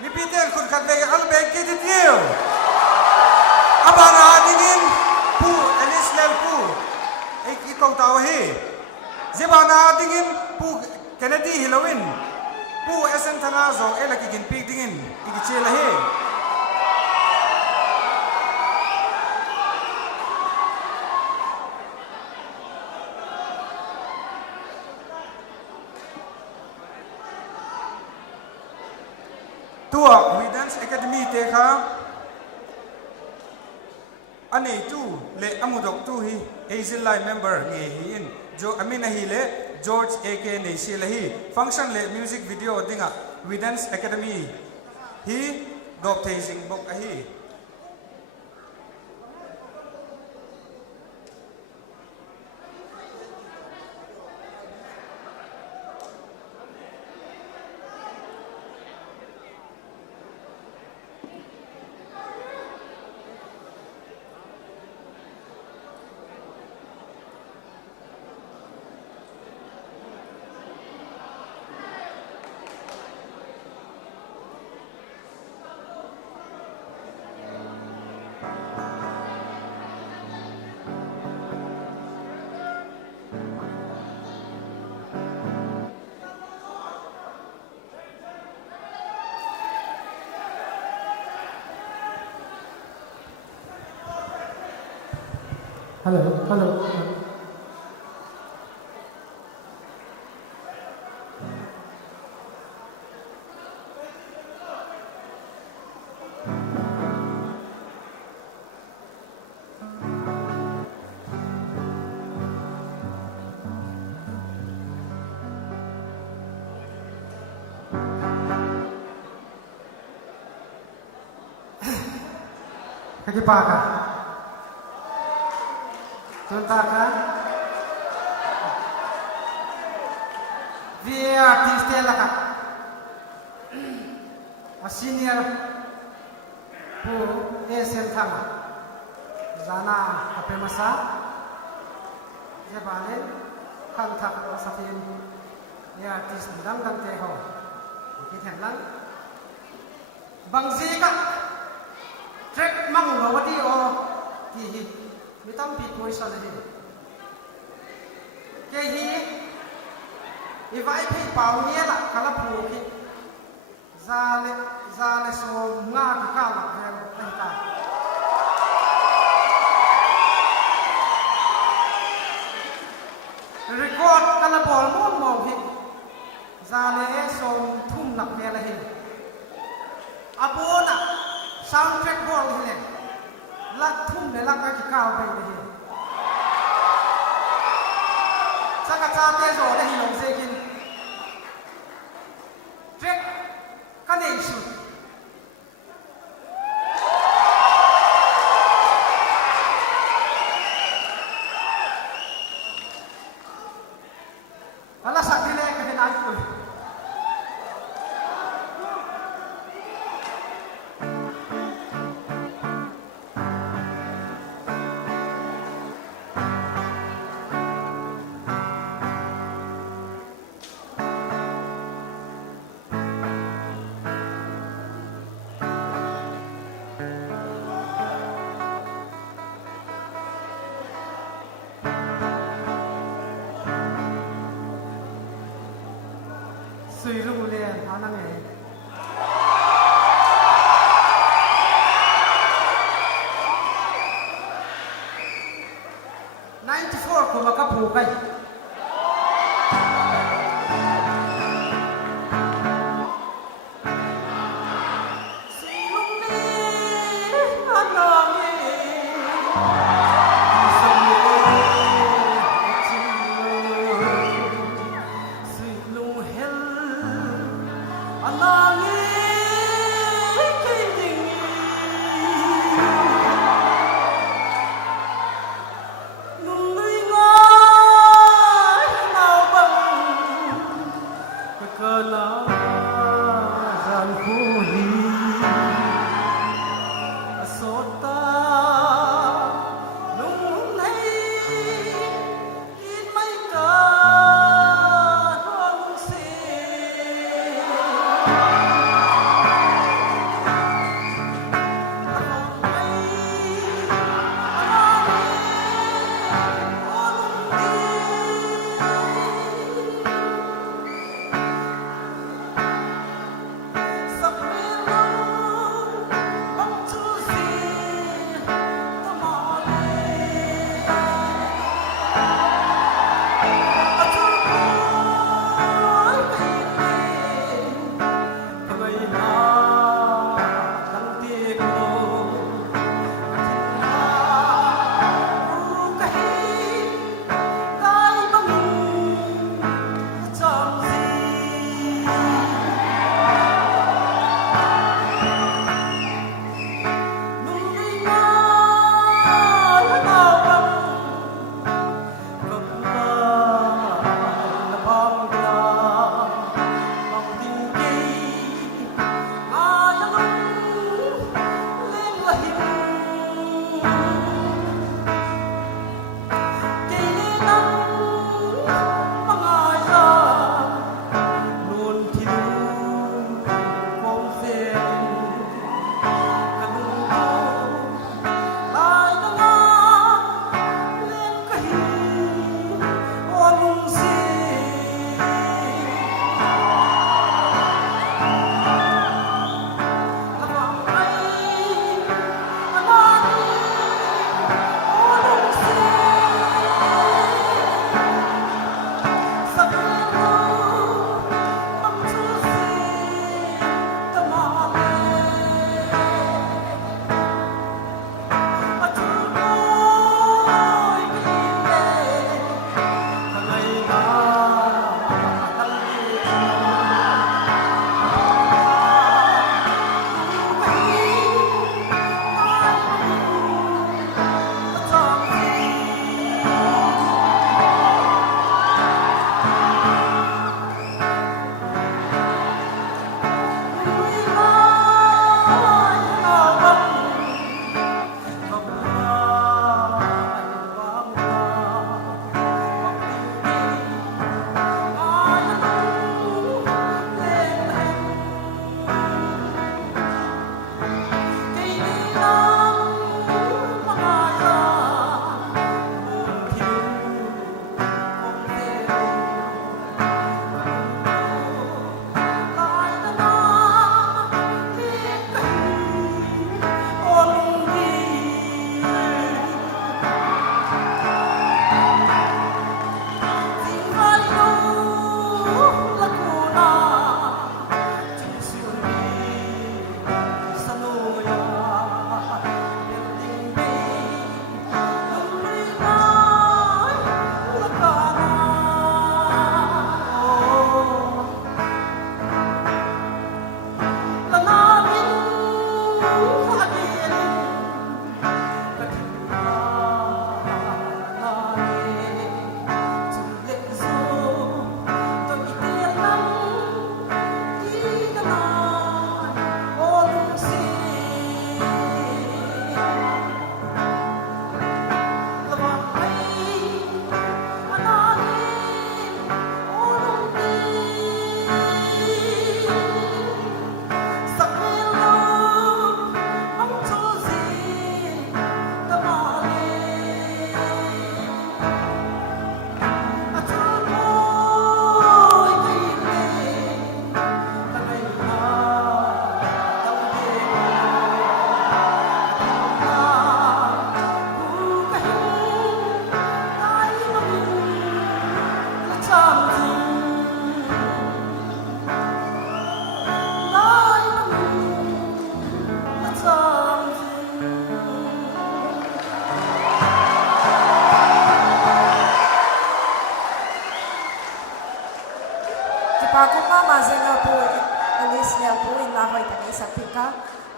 mi pite khut khat le albe ke ti tiu abana dingin pu elis lel pu ek ikong taw hi zebana dingin pu Kennedy Halloween pu esen thana zo ela ki gin pik dingin ki chela hi tua Widens Academy te kha ane tu le amudok tu hi Azilai member nge hi in jo amina hi le George AK nei sila hi function le music video dinga Widens Academy hi dok thesing bok a hi Hello. Kaki-paka. Tuntaka. Via artiste laka. A senior pu esen thama. Zana apemasa. Jebale khang thak safin. Ya artiste dang dang te ho. Kithen lang. Bangzi ka. Trek mang ngawati o ki mitam pi koi sa lehi ke hi ivai phei pau nia la kala pu ki zale so nga ka ka la vel pen ta record kala bol mo hi zale so thum nak me la hi abona soundtrack bol hi lắc thum để lắc cái cao về đây sao cả cha tê rồi đây hiểu gì kinh trek cái này sự ala sa kile cái này ai cũng suy rung lên tháo năng này 94 của mà các phụ cây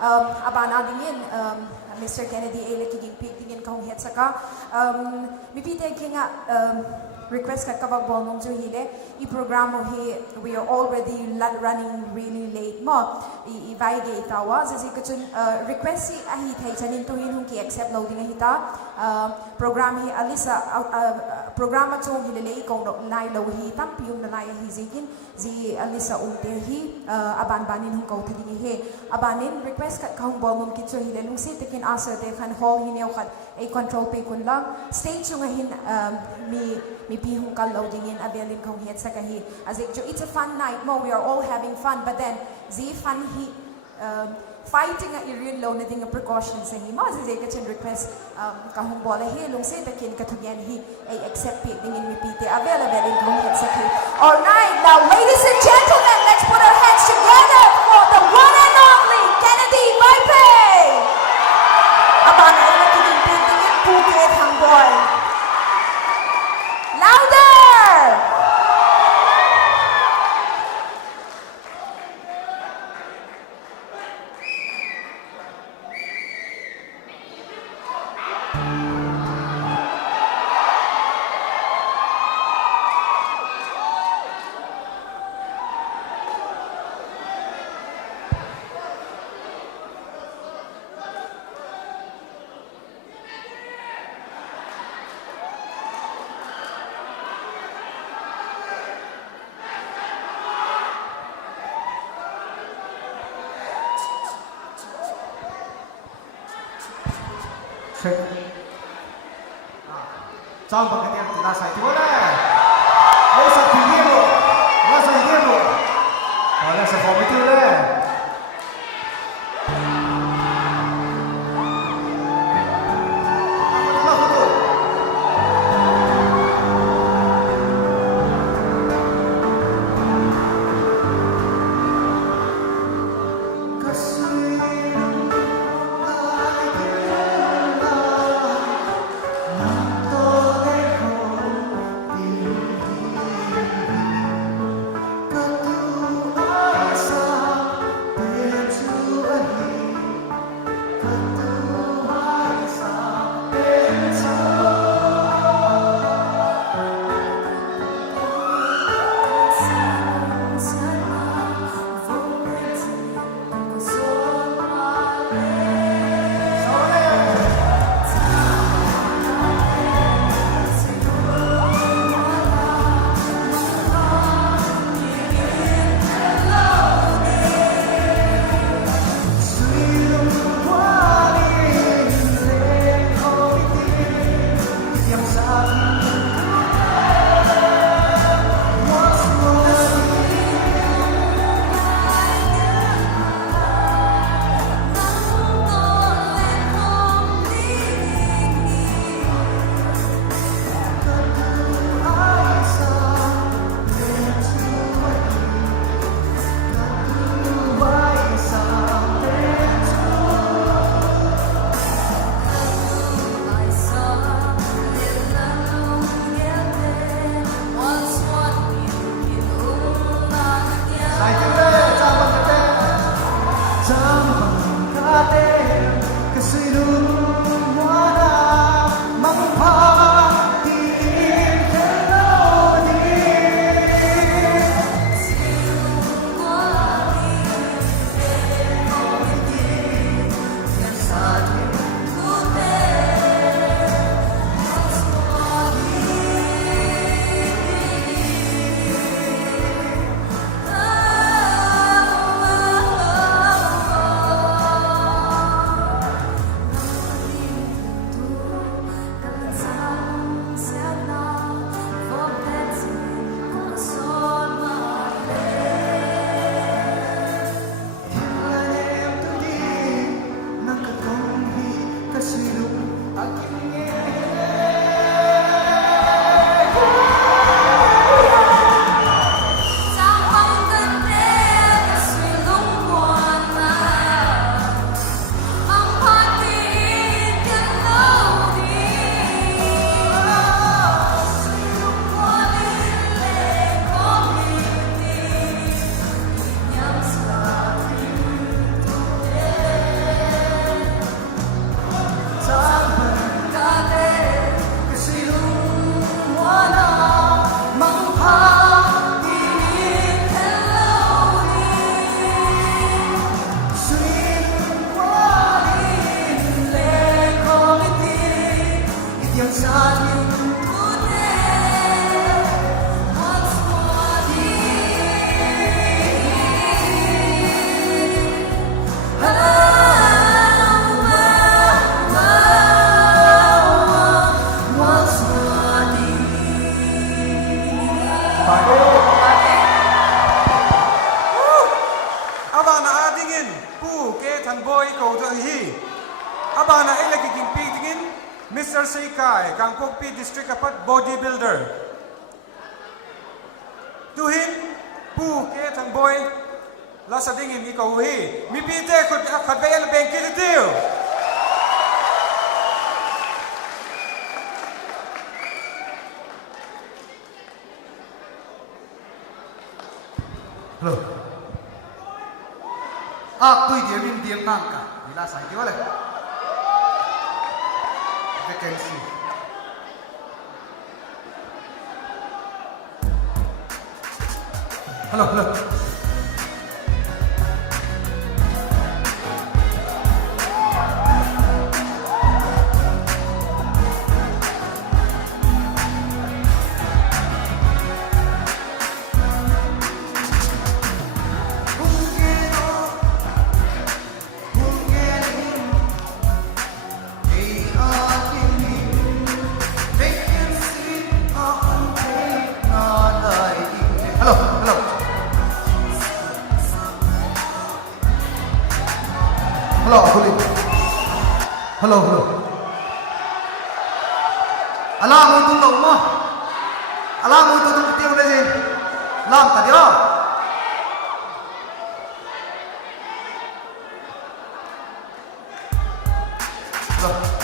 abana dingin Mr. Kennedy ele kiging pig dingin kahong het saka mipite kinga request ka kabag bonong jo hile I programo hi we are already running really late mo I vai ge tawa zasi kachun request si ahi thai chanin to hin hung ki accept loading hita program hi alisa programa chong hilele ko nai lo hi tam pium na nai hi zikin zi alisa umte hi aban banin hung ko thadi he abanin request ka kahong bonong ki cho hile lung si tekin asa te khan hall hi neu khat a control pe kun lang stage chung hin mi pi hung kal loading in avelin kong het sakahi as it's a fun night mo we are all having fun but then zi fun hi fighting at your low na ding precautions sa hi mo zi ka chen request kahong bola hi lung se takin katugyan hi ay accept pi ding in mi pite avelin kong het sakahi all right now ladies and gentlemen let's put our hands together for the one and only Kennedy Vipe abana ila kiging pi ding in Phuket hang boy louder trong bằng cái tiền ta xài chúa đấy lấy sạch thì điên rồi nó sạch điên rồi đó là sạch phổ mới tiêu đấy abana ay lagi gimpi dingin Mr. Seikai Kangpokpi District Apat Bodybuilder. Tuhin pu ke thang boy la sa dingin ikaw hi mi pite khut khatbel benki ditiu. Hello. Tôi điểm in điểm nang cả. Đi la sai tiêuเลย. Vacancy. Hello, hello. Hello, hello. Hello, Akuli. Hello, hello. Alam mo itong loob mo. Alam mo itong tiyo na din. Lam, tadyo. Hello.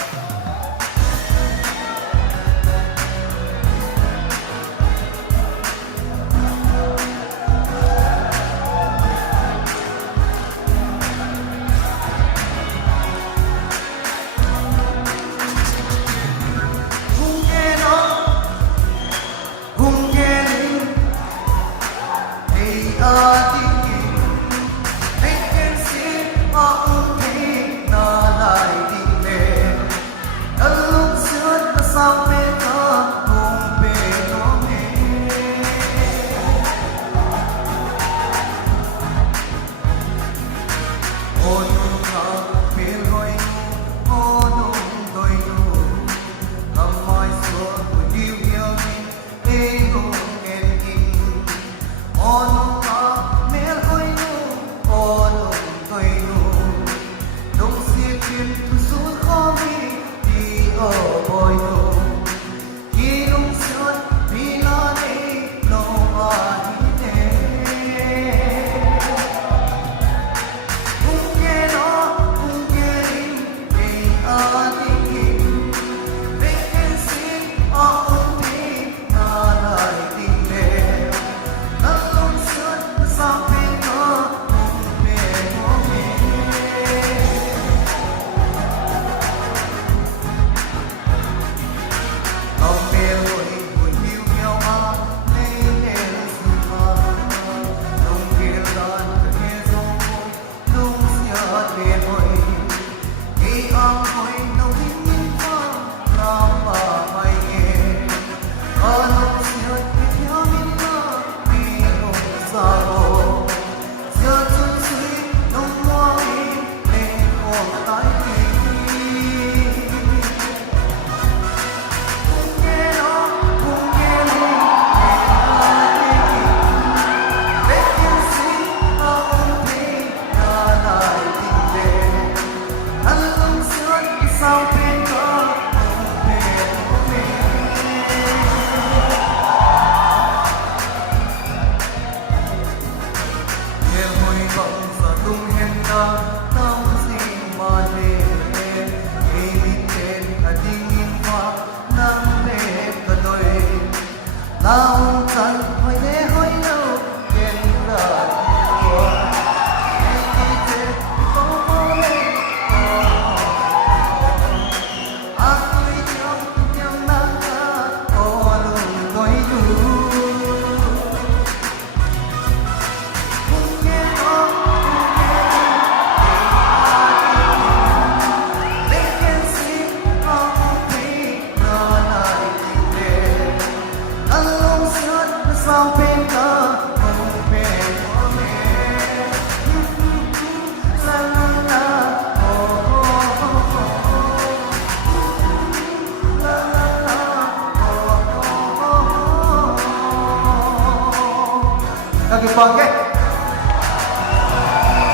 Lagi pakai. Thank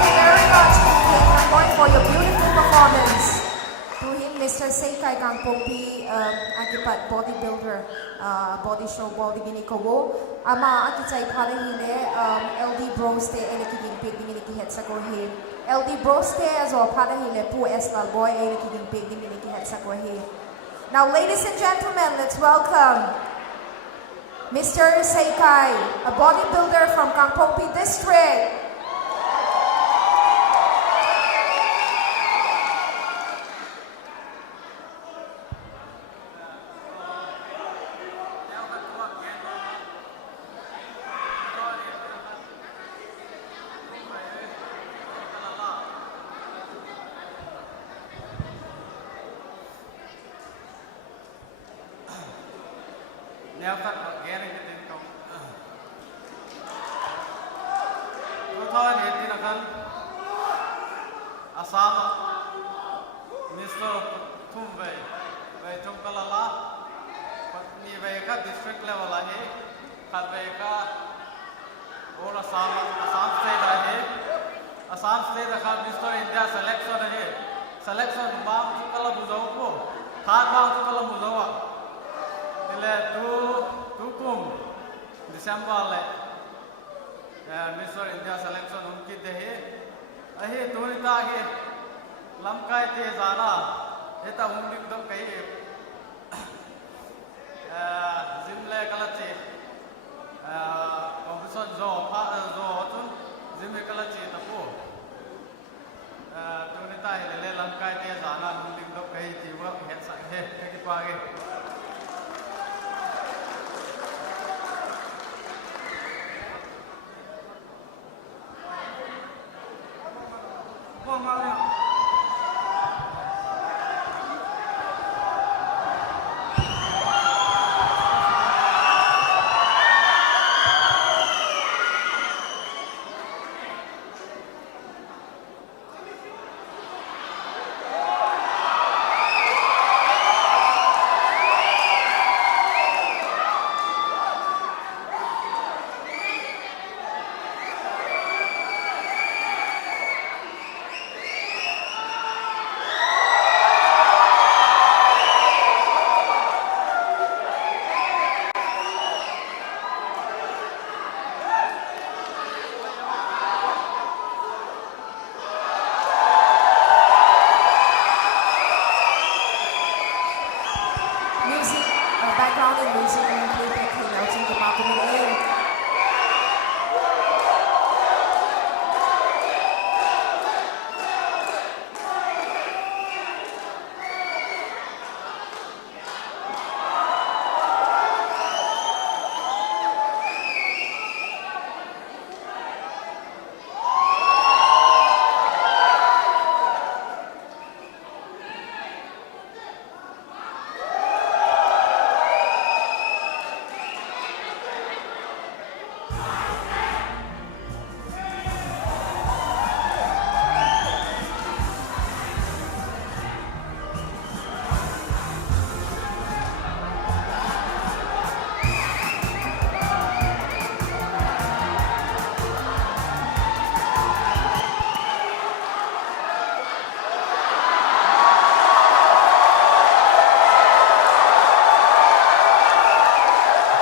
you very much, for your beautiful performance. Mr. Seikai Kangpongpi akipat bodybuilder body show body gini kobo ama akichai phare hile LD Broste elekigin pig dingini ki het sakor he LD Broste azo phare hile pu estal boy elekigin pig dingini ki het sakor he. Now ladies and gentlemen, let's welcome Mr. Seikai, a bodybuilder from Kangpongpi district.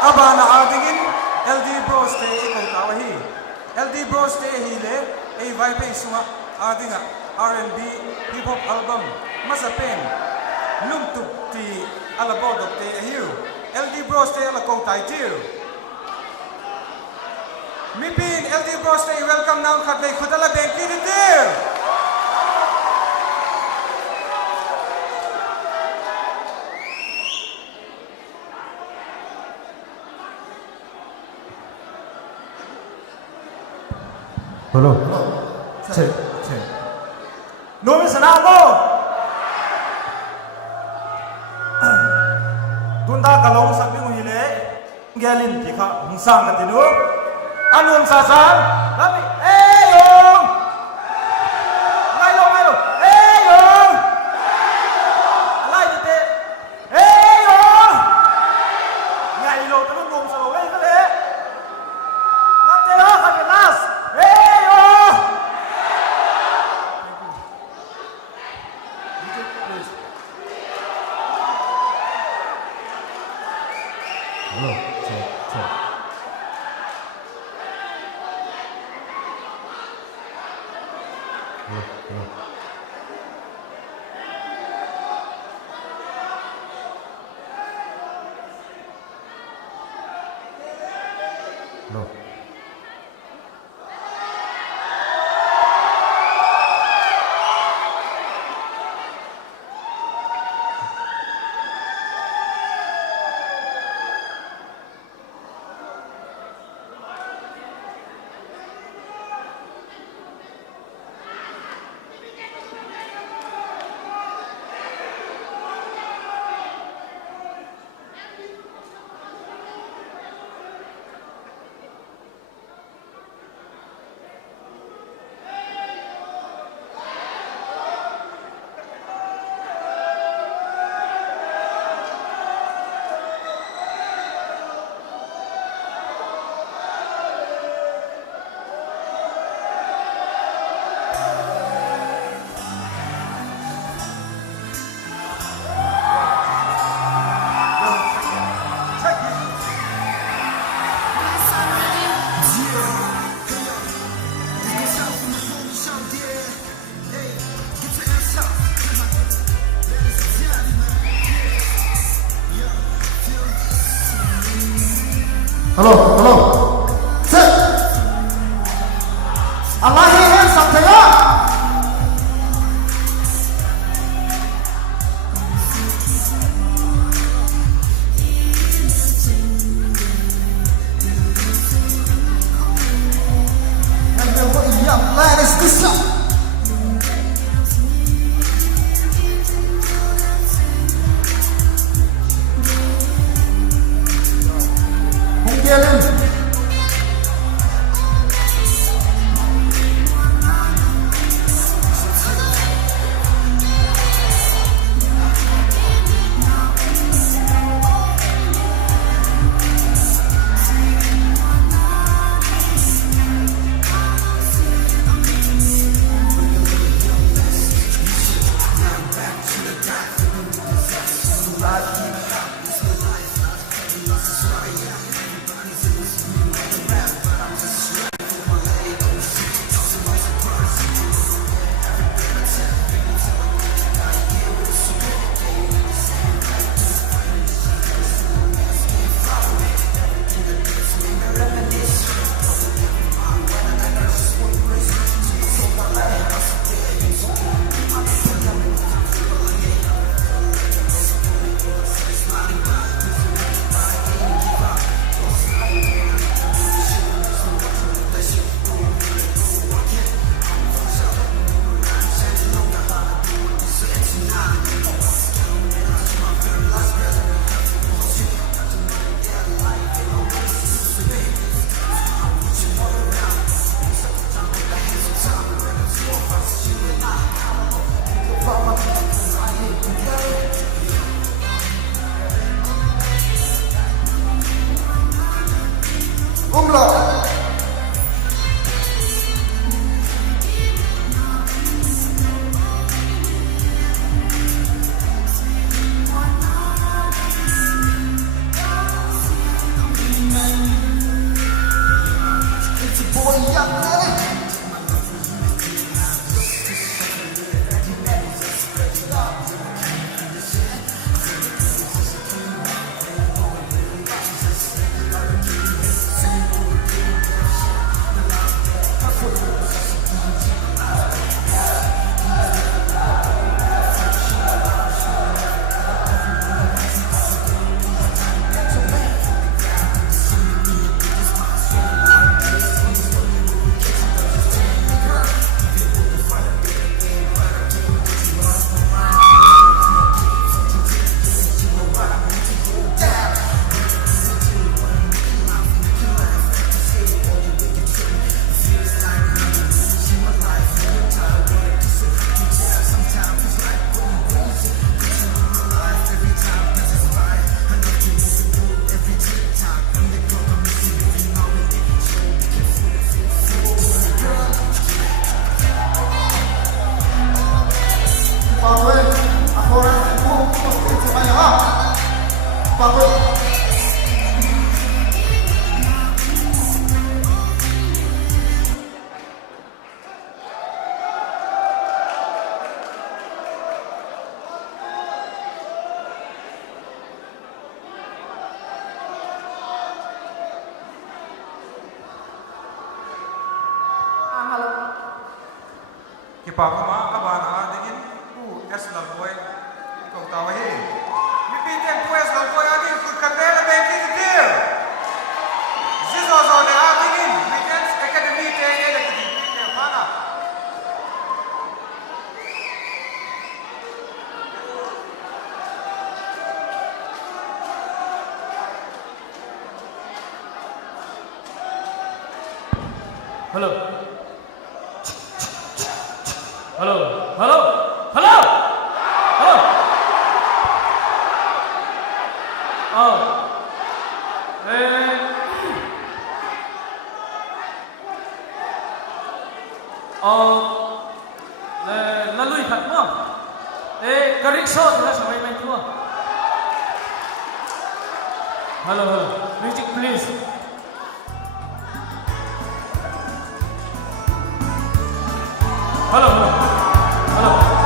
Abana adingin LD Broste ikong tawahi. LD Broste hile ay vibe sunga adinga R&B hip hop album masapen lumtuk ti alabodok te hiu. LD Broste alakong title. Mipin LD Broste welcome now kadlay kudala benki ditir. Hello. Check. Nomi Sanabo. Tunda kalong sabi mo hile. Ngelin tika hungsang katinu. Anun sasan. Kami. Eyong. Ngayo. Eyong. Alay dite. Eyong. Ngayo tanong nom sa way kale. Nante ha kapilas. Hello. Sit. Allah hands up to you. And then what the young lad is this up? Hùng kia lên. pa kama aban a dingin pu es la boy ko tawa he mi pi ten pu es la boy a ding ku katel be ki dir zizo zo le a dingin mi ten academy te ele ki dir ke mana Hello. Hello. Hello. Hello. Hello. Oh. La lui thật mà. Cái rickshaw thì là sao mày thua? Hello. Hello. Music please. Hello, hello, hello.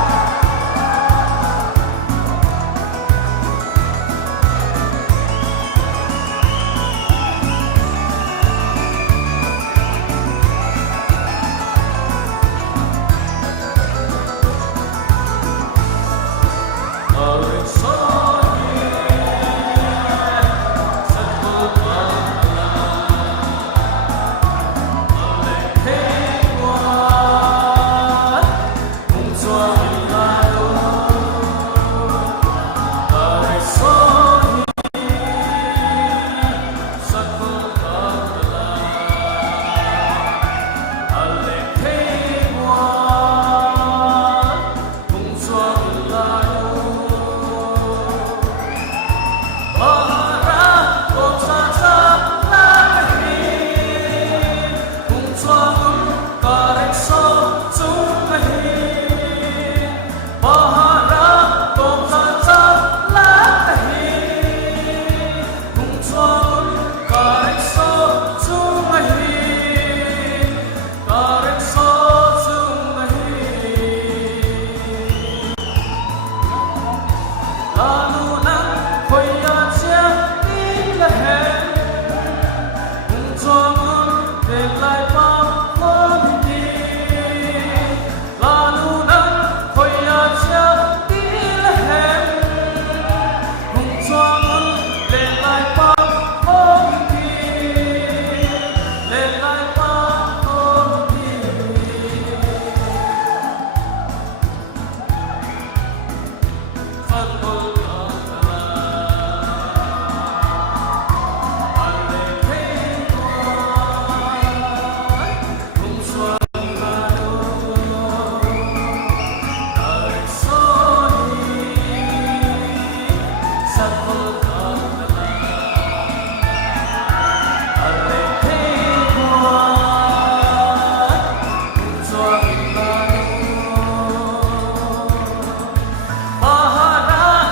Mahara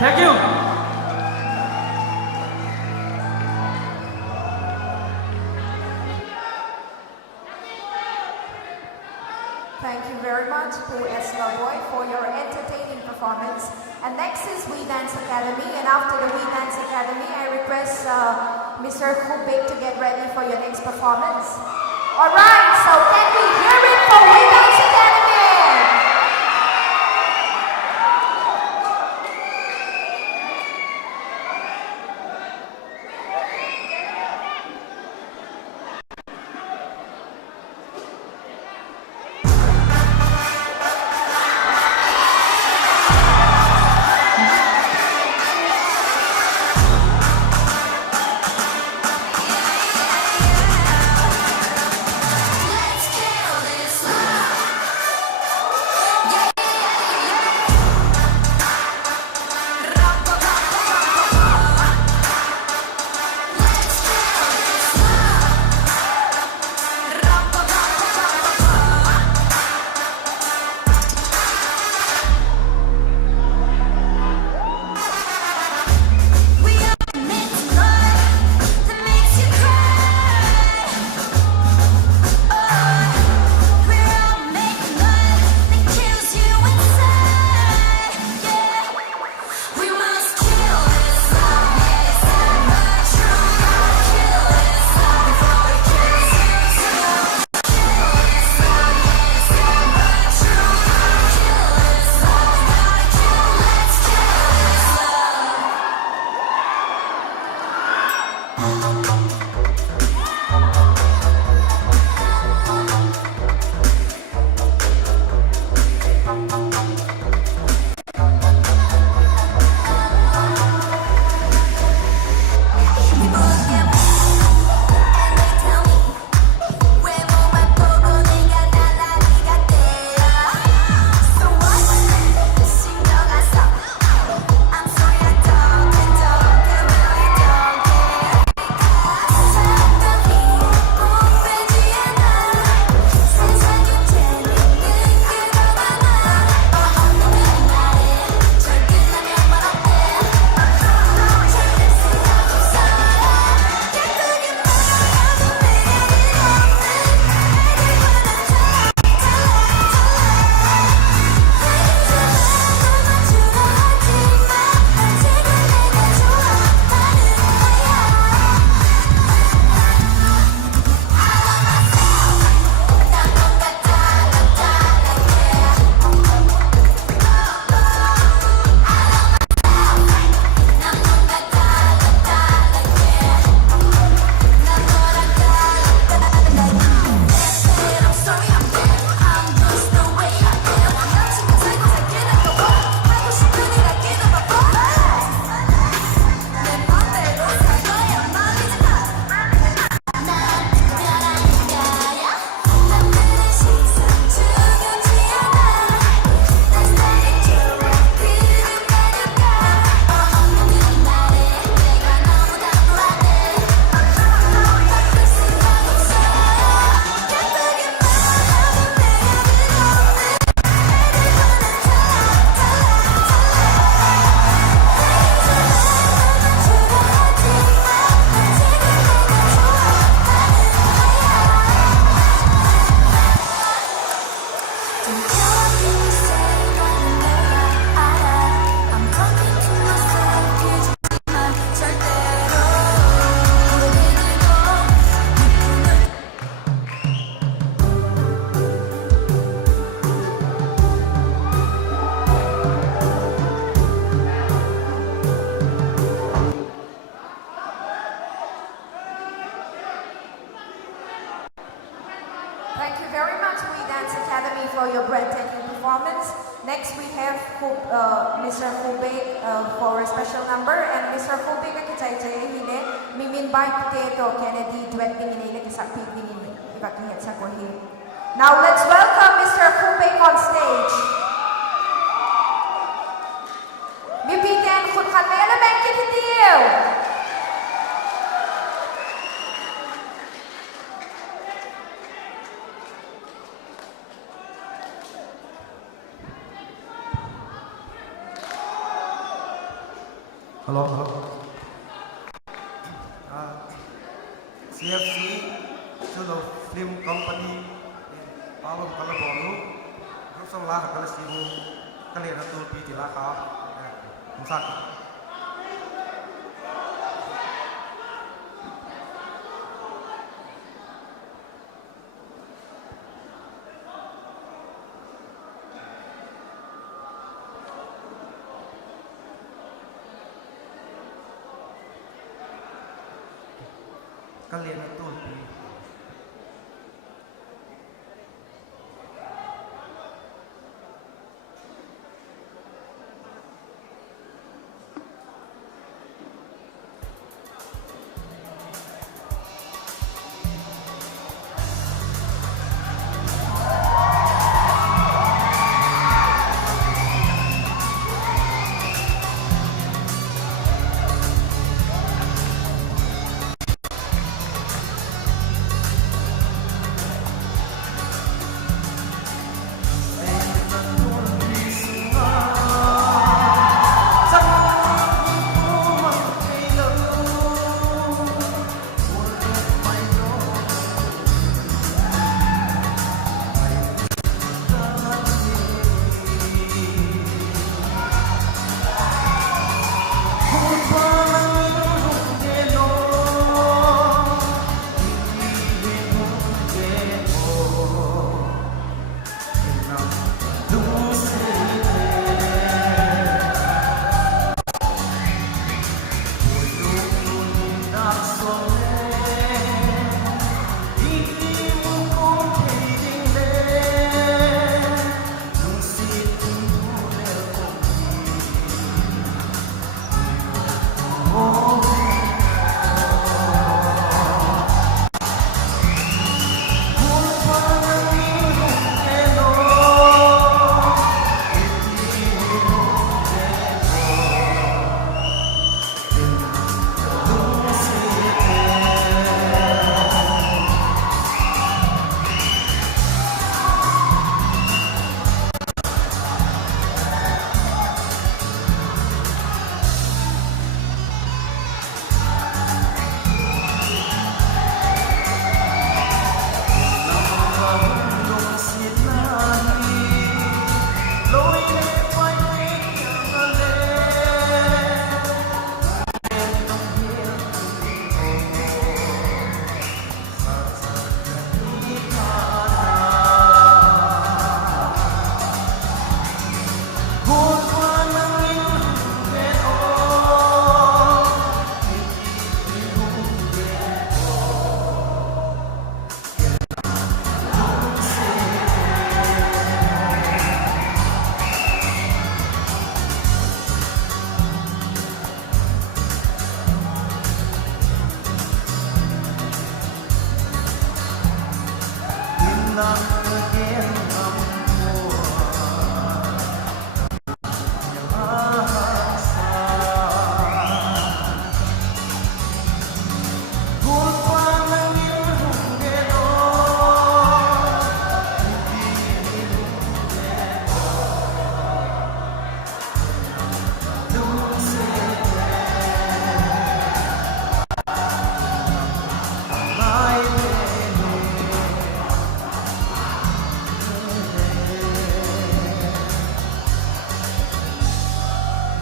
Thank you. Thank you very much, Pu S. Lavoy, for your entertaining performance. And next is We Dance Academy. And after the We Dance Academy, I request Mr. Kubik to get ready for your next performance. All right, so can we hear it for We Dance Academy? Let's kill this love. Thank you very much, We Dance Academy, for your breathtaking performance. Next, we have Mr. Khubei for a special number, and Mr. Khubei ka kitay hile mimin bay potato Kennedy duet binile kisakpi binile ibakihet sa kohi. Now let's welcome Mr. Khubei on stage. Mipiten khud khat mele mek kitiyo. Hello. CFC, Chulo Film Company, Palam Kalabonu, Group of Laha Kalasibu, Kalera Tulpi Tilaka, Musaki. Kalera Tulpi.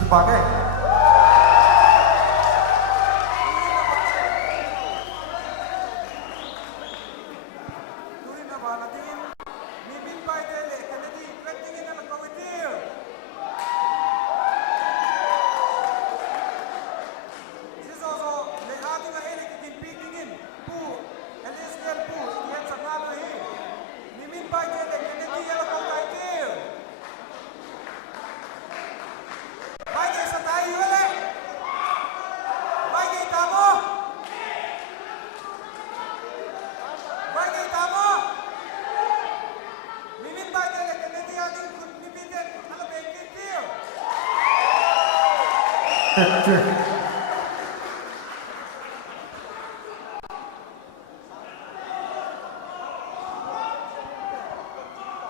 Dipakai.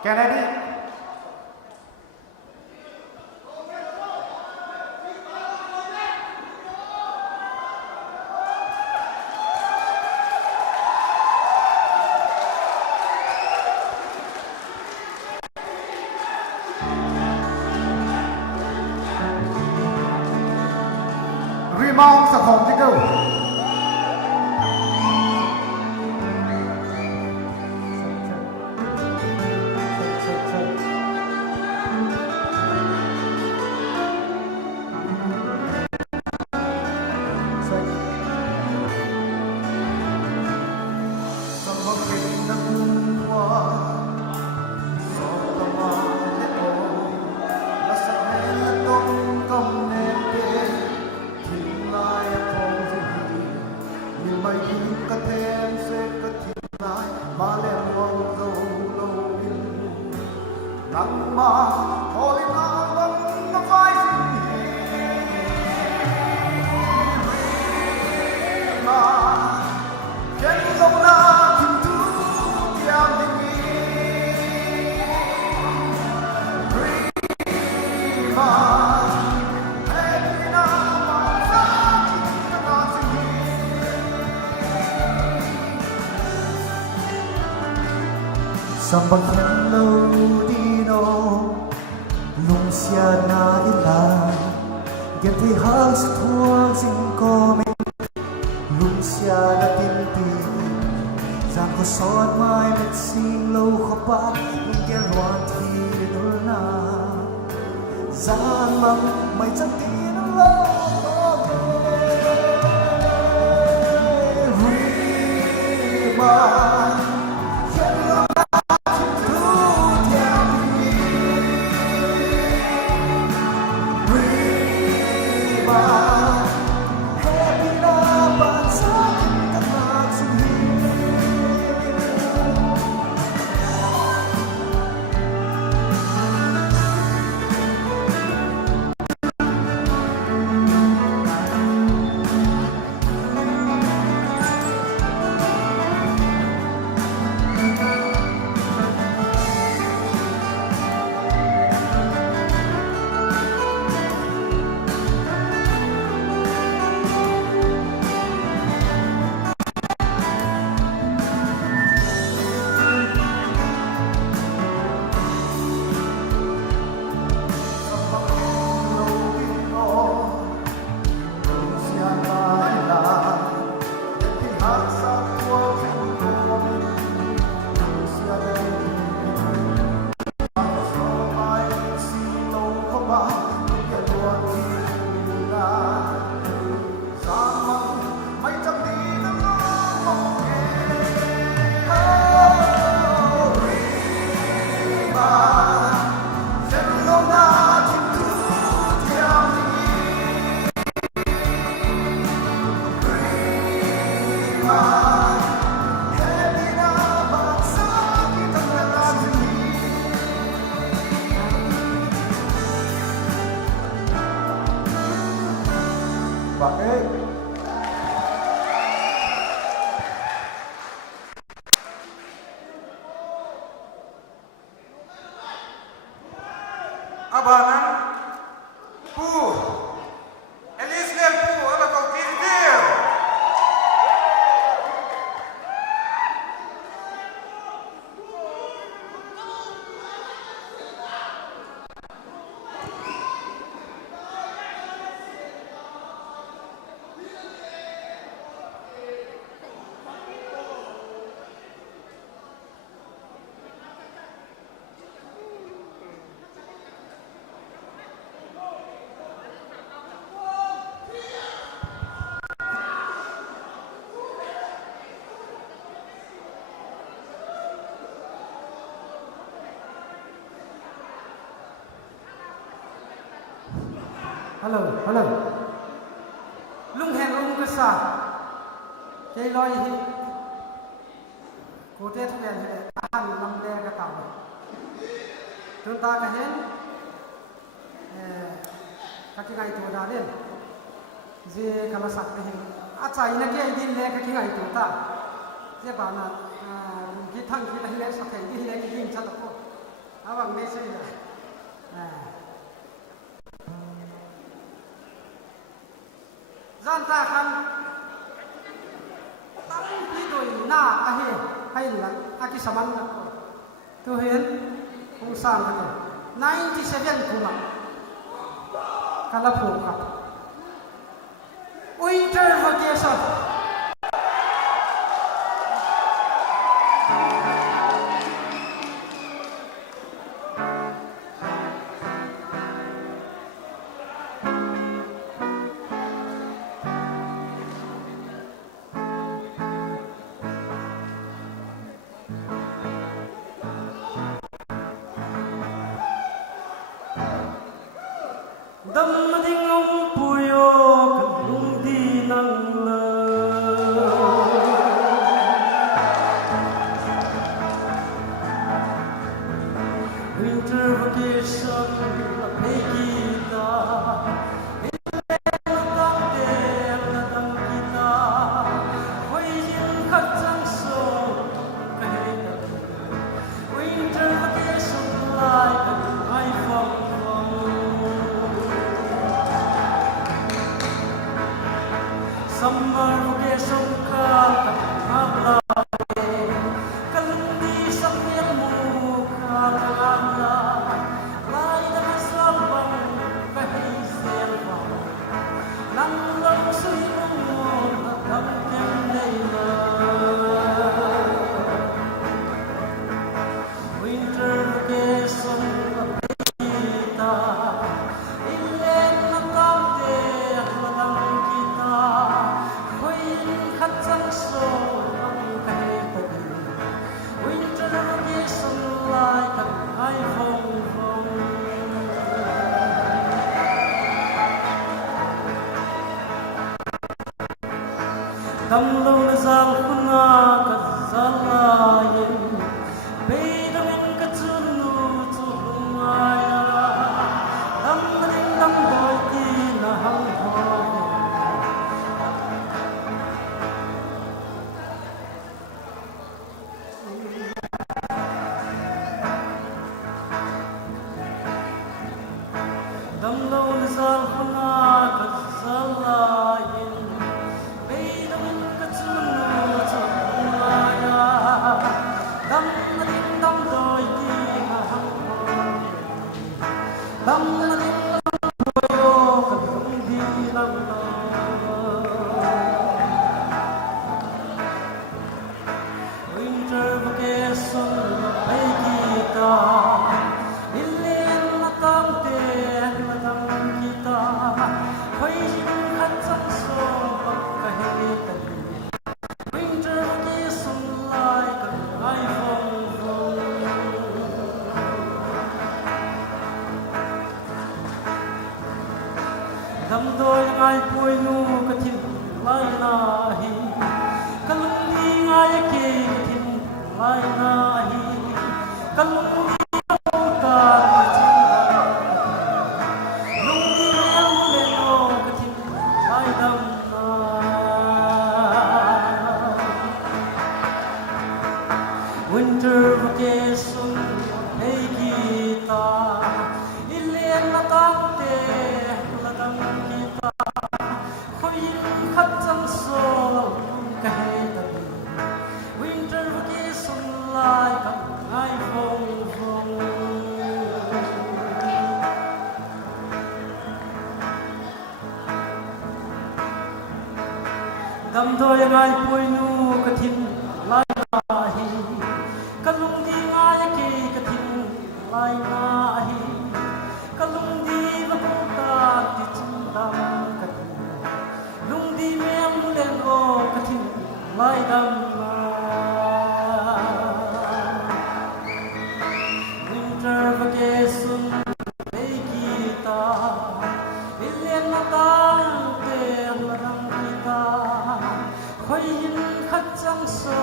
Kennedy. Rebound sa home to go. Sambang hello dino lung sia na ilan gen thi hang sa thuang sing ko me lung sia na tinti giang ko sot mai met sing lo kho pa lung gen loan thi dul na gian mang mai chân tin lo Rima Abanan pu Elisnel pu ala kau kirdir Hello, hello. Lung hen lung ka sa. Kay loy hi. Ko te thlen he han lam le ka ta. Tun ta ka hen ka ti ngai tu da len. je kala sak te hin a chai na ke din le ka ki ngai tu ta je ba na ki thang ki le sak te din le ki din cha ta ko awang ne se ya zan ta khan tang pi doi na a he hai lan a ki saman na ko tu hen kung sang ka 97 kuma kala phu ka winter vacation dam ding om puyo kung di nang la winter vacation la pegita ile la de la dang kita hui yin khat chang so kai da winter vacation like I found summer vacation ka kabla kalindi sa mu ka kabla lai da salbang kahi selva nang lang sui mo na kam kem leila winter vacation kita ile na kamte akladang kita khát trăng sâu âm cây tật winter vacation lại thật ai vòng vòng tâm lâu na giang khuna cất zalayin bây giờ mình cất chun nu chun ai tâm mình tâm đôi tin na hăng hoa dam lâu na zal khuna ka zalayin bây giờ mình cất chun nu chun ya dam ding dam đôi đi ha hang dam ding dam yo ka dum đi lam winter vacation bay kita ilin na tamte na tam kita khoi jin khat sang so pak kahe ta winter vacation like I home dam doi ngai pui nu ka thin lai na hi kalung ni ngai ke ka thin lai na hi kalung ni ta winter vacation hey kita ilien na tamte la dang kita khoi khat chang so kahe ta winter vacation like I home dam doi ngai pui nu ka thin lai na hi kalung di ngai ke ka thin lai na hi kalung di va ko ta ti chin dam ka lung di mem le go ka thin lai dam na winter vacation hey kita ilien na ta te la dam kita khoi yin khat chang so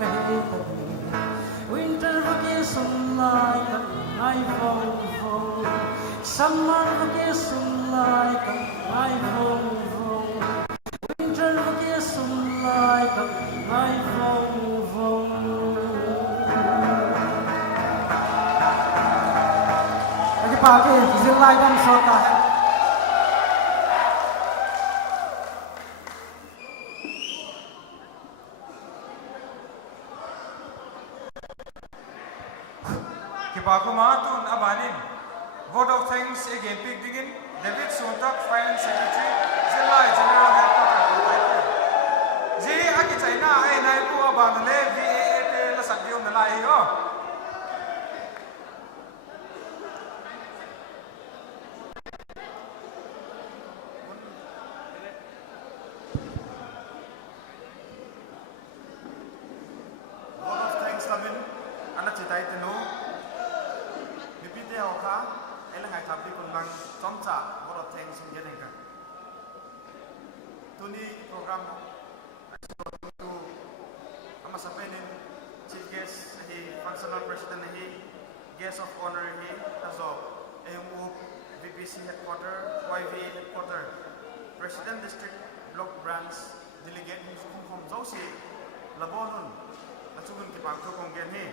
kahe ta winter vacation like I home summer vacation like I home pagi zilai dan sota. Kibago matun abanin. Vote of thanks again pigdigin David Sontak, Finance Secretary, Zilai General Headquarters. Ji aki China ai nai ku aban le VAT la sakdium na lai ho. Vote of thanks lamin ana chitai tenu bipite oka elangai thapi kunlang chomcha vote of thanks ngenengka tuni program to ama sapenin chief guest hi functional president hi guest of honor hi azo AMU VPC headquarter YVA headquarter president district block branch delegate hum zosi labonun achungun ki pangto konggen hi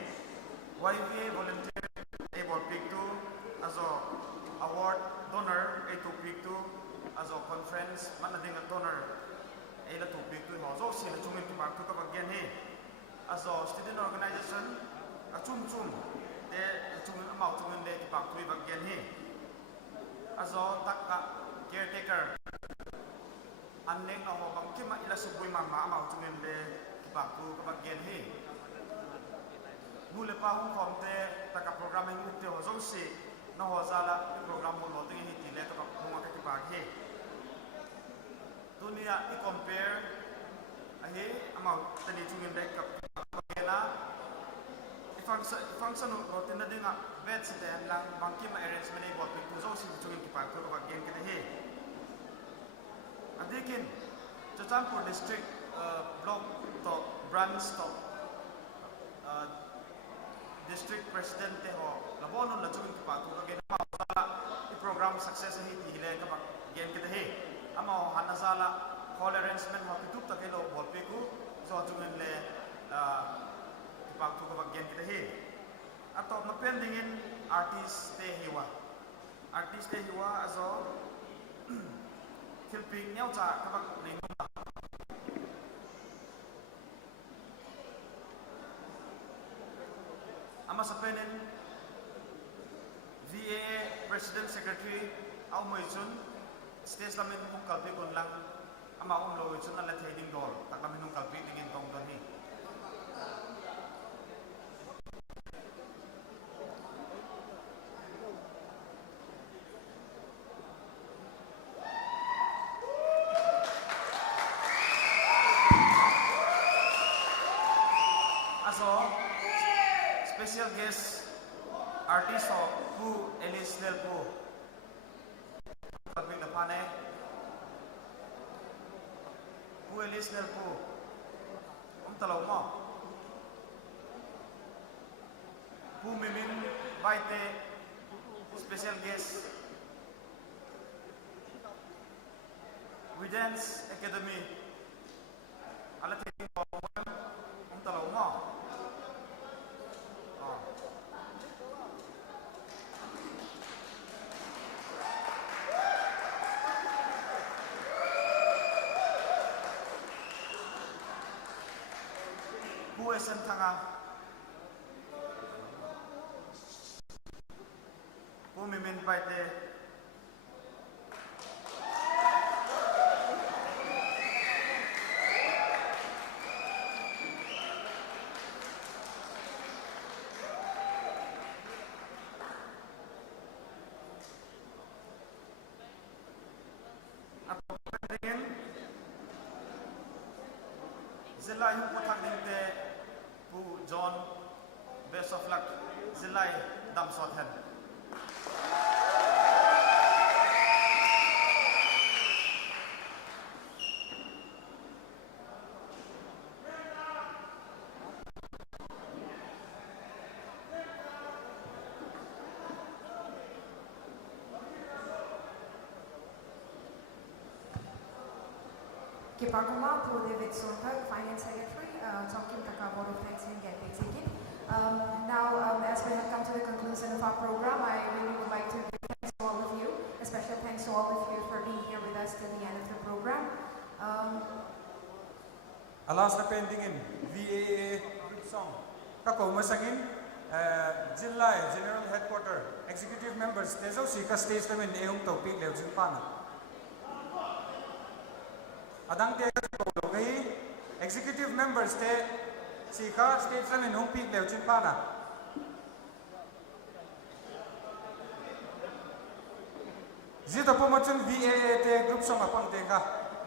YVA volunteer able pick to azo award donor a to pick to azo conference manading donor a la to pick to hozo si achungun ki pangto ka baggen hi azo student organization achum te achungun amau chungun le ki pangto baggen hi azo takka caretaker aneng na ho bang kima ila subui mama amau chungun le ki pangto ka baggen hi mule pa hong kom te taka program hi mukte ho zong si no ho zala program mo lo ting hi ti le to ka hong ka ti pa he dunia I compare ahe amau tani chungin dai ka na function ro tin na dinga vet si den lang bangki ma arrangement ei bot pi zo si chungin ki pa ko ka gen ke he adikin Chachanpur district block to branch to district president te ho labonon la chungin ki pa ko gen ma I program success hi ti le ka gen ke he ama hanazala call arrangement ho pituk ta ke lo bol pe ku so chungin le ki pa ko gen ke he ato ma pending in artist te hiwa azo kilping nyau cha ka bak ring ama sa penin VA President Secretary au moichun stage lamin mung kalpi kun lang ama lo chun ala thading dol tak lamin mung kalpi dingin tong don hi aso special guest artist of Pu Elis Nelpo kalpi na pane Pu Elis Nelpo talaw mo Pu Mimin Baite special guest Widens Academy alatin mo talaw mo Puesen tanga Pumimin baite Zilai putak dingte Pu John best of luck Zilai dam sot hen Kipaguma Pu David Sontak, Finance Secretary, talking to Board of Thanks and get Now, as we have come to the conclusion of our program, I really would like to give alas na pending in VAA song. Kako masangin Jillai General Headquarter Executive Members teso si ka stage namin ehong topic leo jin pana. Adang te ko kay Executive Members te si ka stage namin hong peak leo jin pana. Zito po macun VAA te group song apang te ka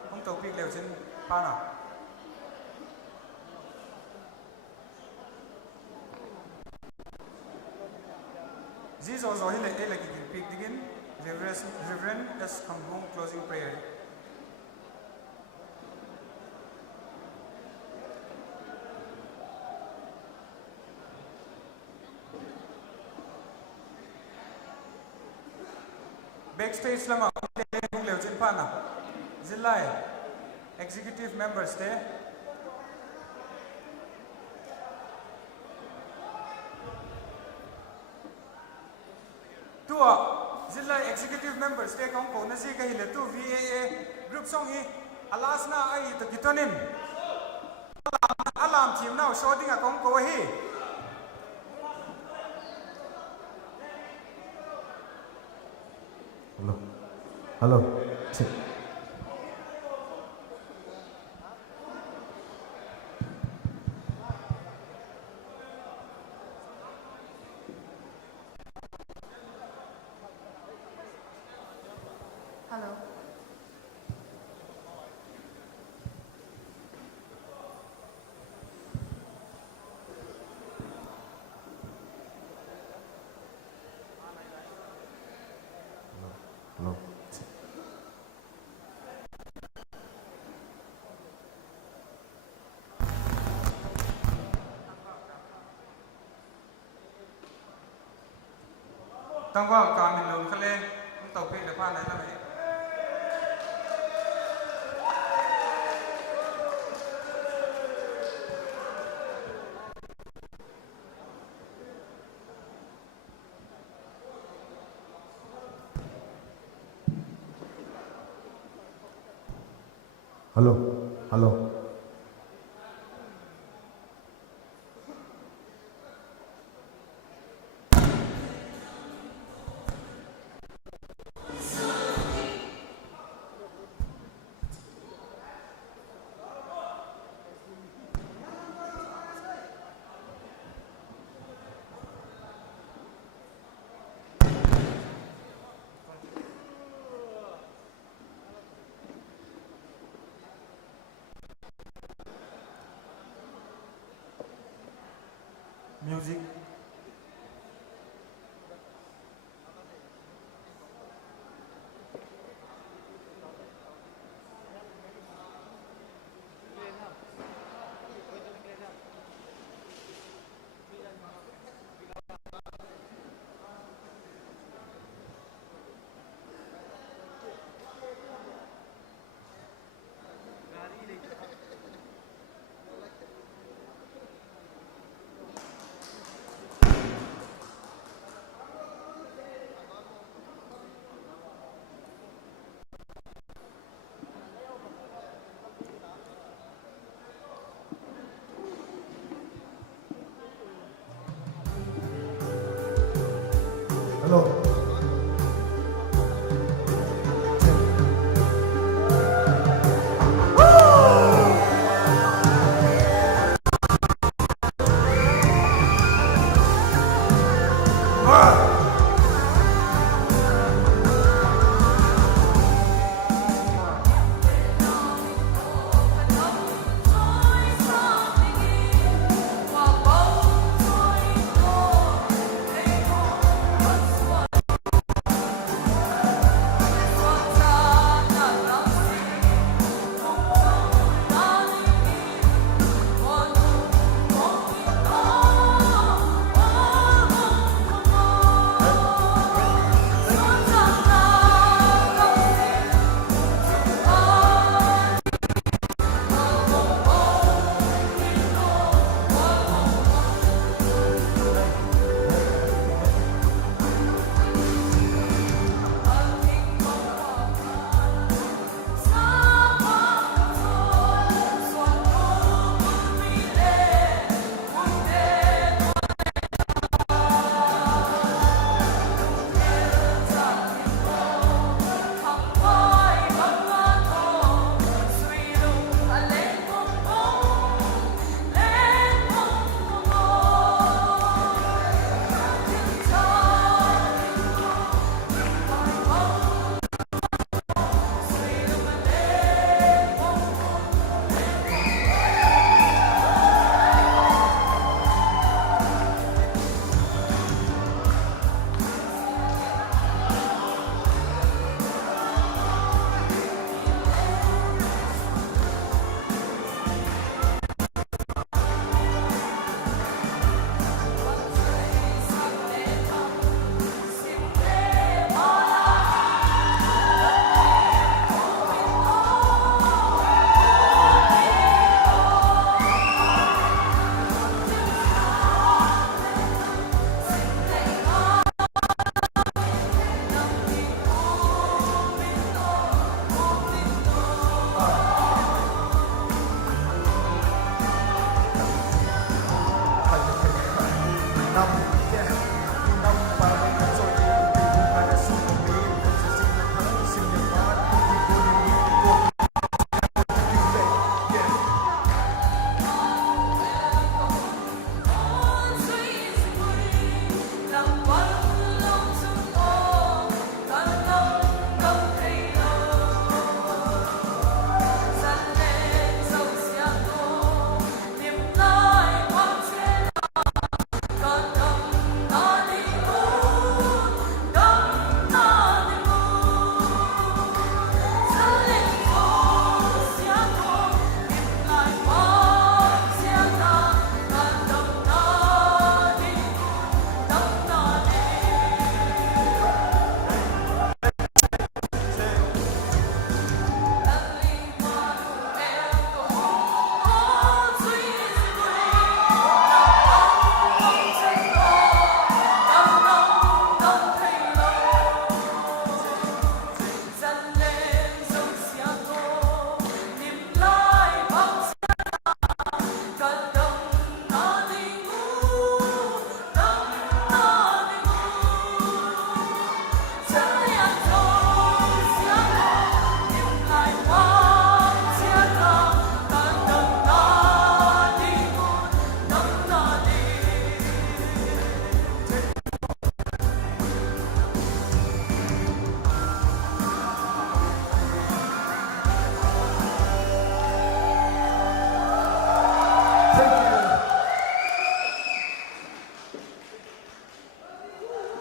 hong topic leo jin pana. These also like big begin. Reverend S. Kambung closing prayer. Backstage lama kung leo jin pana. Zilay executive members te. Tua Zilla executive members te kong ko na si kahila tu VAA group song hi alas na ai to kitonin alam team now shooting a kong ko hi Hello. Check. Hello. Hello. Tangwa kamin lun kale kung tawpi le pa na mai. Hello. Hello. Music. Hello. Oh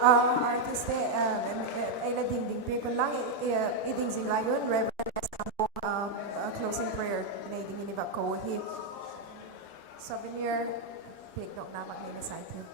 artist ay la ding pe kun lang iding sing layon Reverend Escambong closing prayer na iding ni ko hi souvenir pig dok na mag ni side him.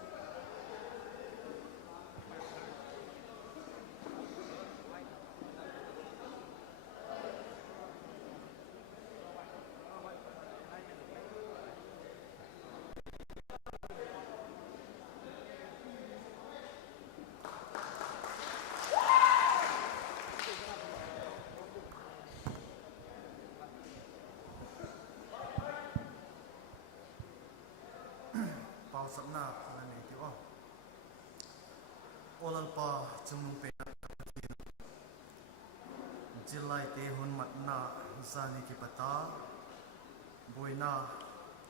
Sapna na ni tiwa olal pa chumung pe jilai te hun mat na zani ki pata boina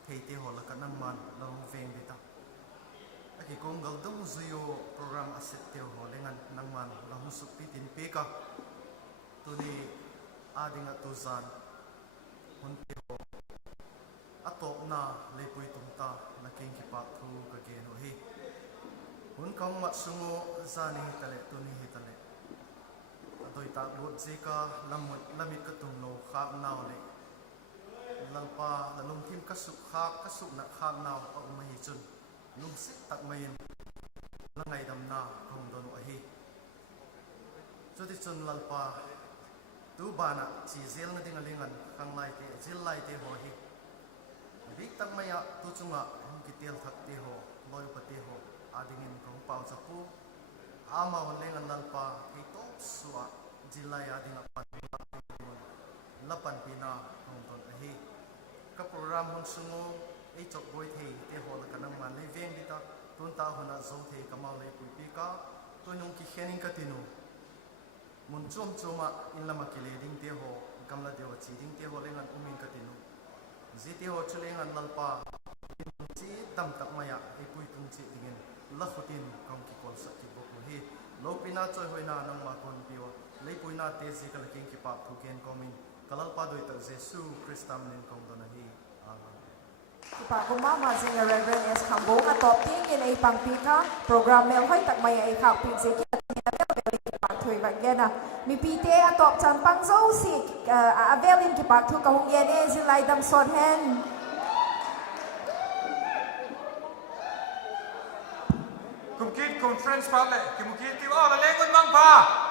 theite hola kanang man long veng bita aki kong galdong zuyo program aset te ho lengan nang man lang sup pitin peka tuni adinga tuzan hun te ho atop na lepui tumta na king kipak thu ka geno hi hun kang mat sungo zani hitale tuni hitale adoi ta lot zeka lamit ka tum lo khak naw le lalpa lalum thim ka suk khak na khak naw pa mahi chun lum sik tak mayin langai dam na khong don a hi choti chun lalpa tu bana chi zel na dinga lingan khang lai te zil lai te ho hi big tak maya tu chunga hum kitel thak te ho loi pate ho adingin kong pau chapu ama lengan lalpa hi to suwa jilai adinga pan lapan pina kong ton ahi ka program hon sungo ei chok boy thei te ho la kanang man le veng bita tun ta hona zo thei kamal le pi ka to nong ki khening ka tinu mun chom choma in lama kile ding te ho gamla dewa chi ding te ho lengan umin ka tinu ziti ho chulengan lalpa chi tam tak maya ei pui tung chi dingin la khutin kong ki kol sa ki bok hi lo pina choi hoina nang ma kon piwa le puina te zi kal king ki pa thu ken komin kalal pa doi tak jesu kristam nin kong dona hi amen Kipa kumama sing Reverend Escambong atop ting in ay pangpika program mel hoy tak maya ay khak pin se ki thôi bạn nghe nè mi pite atop chan pang zo si avelin ki pak thu ka hong ye ne zin lai dam son hen kum kit kum friends pa le ki mu kit ti wa la le kun mang pa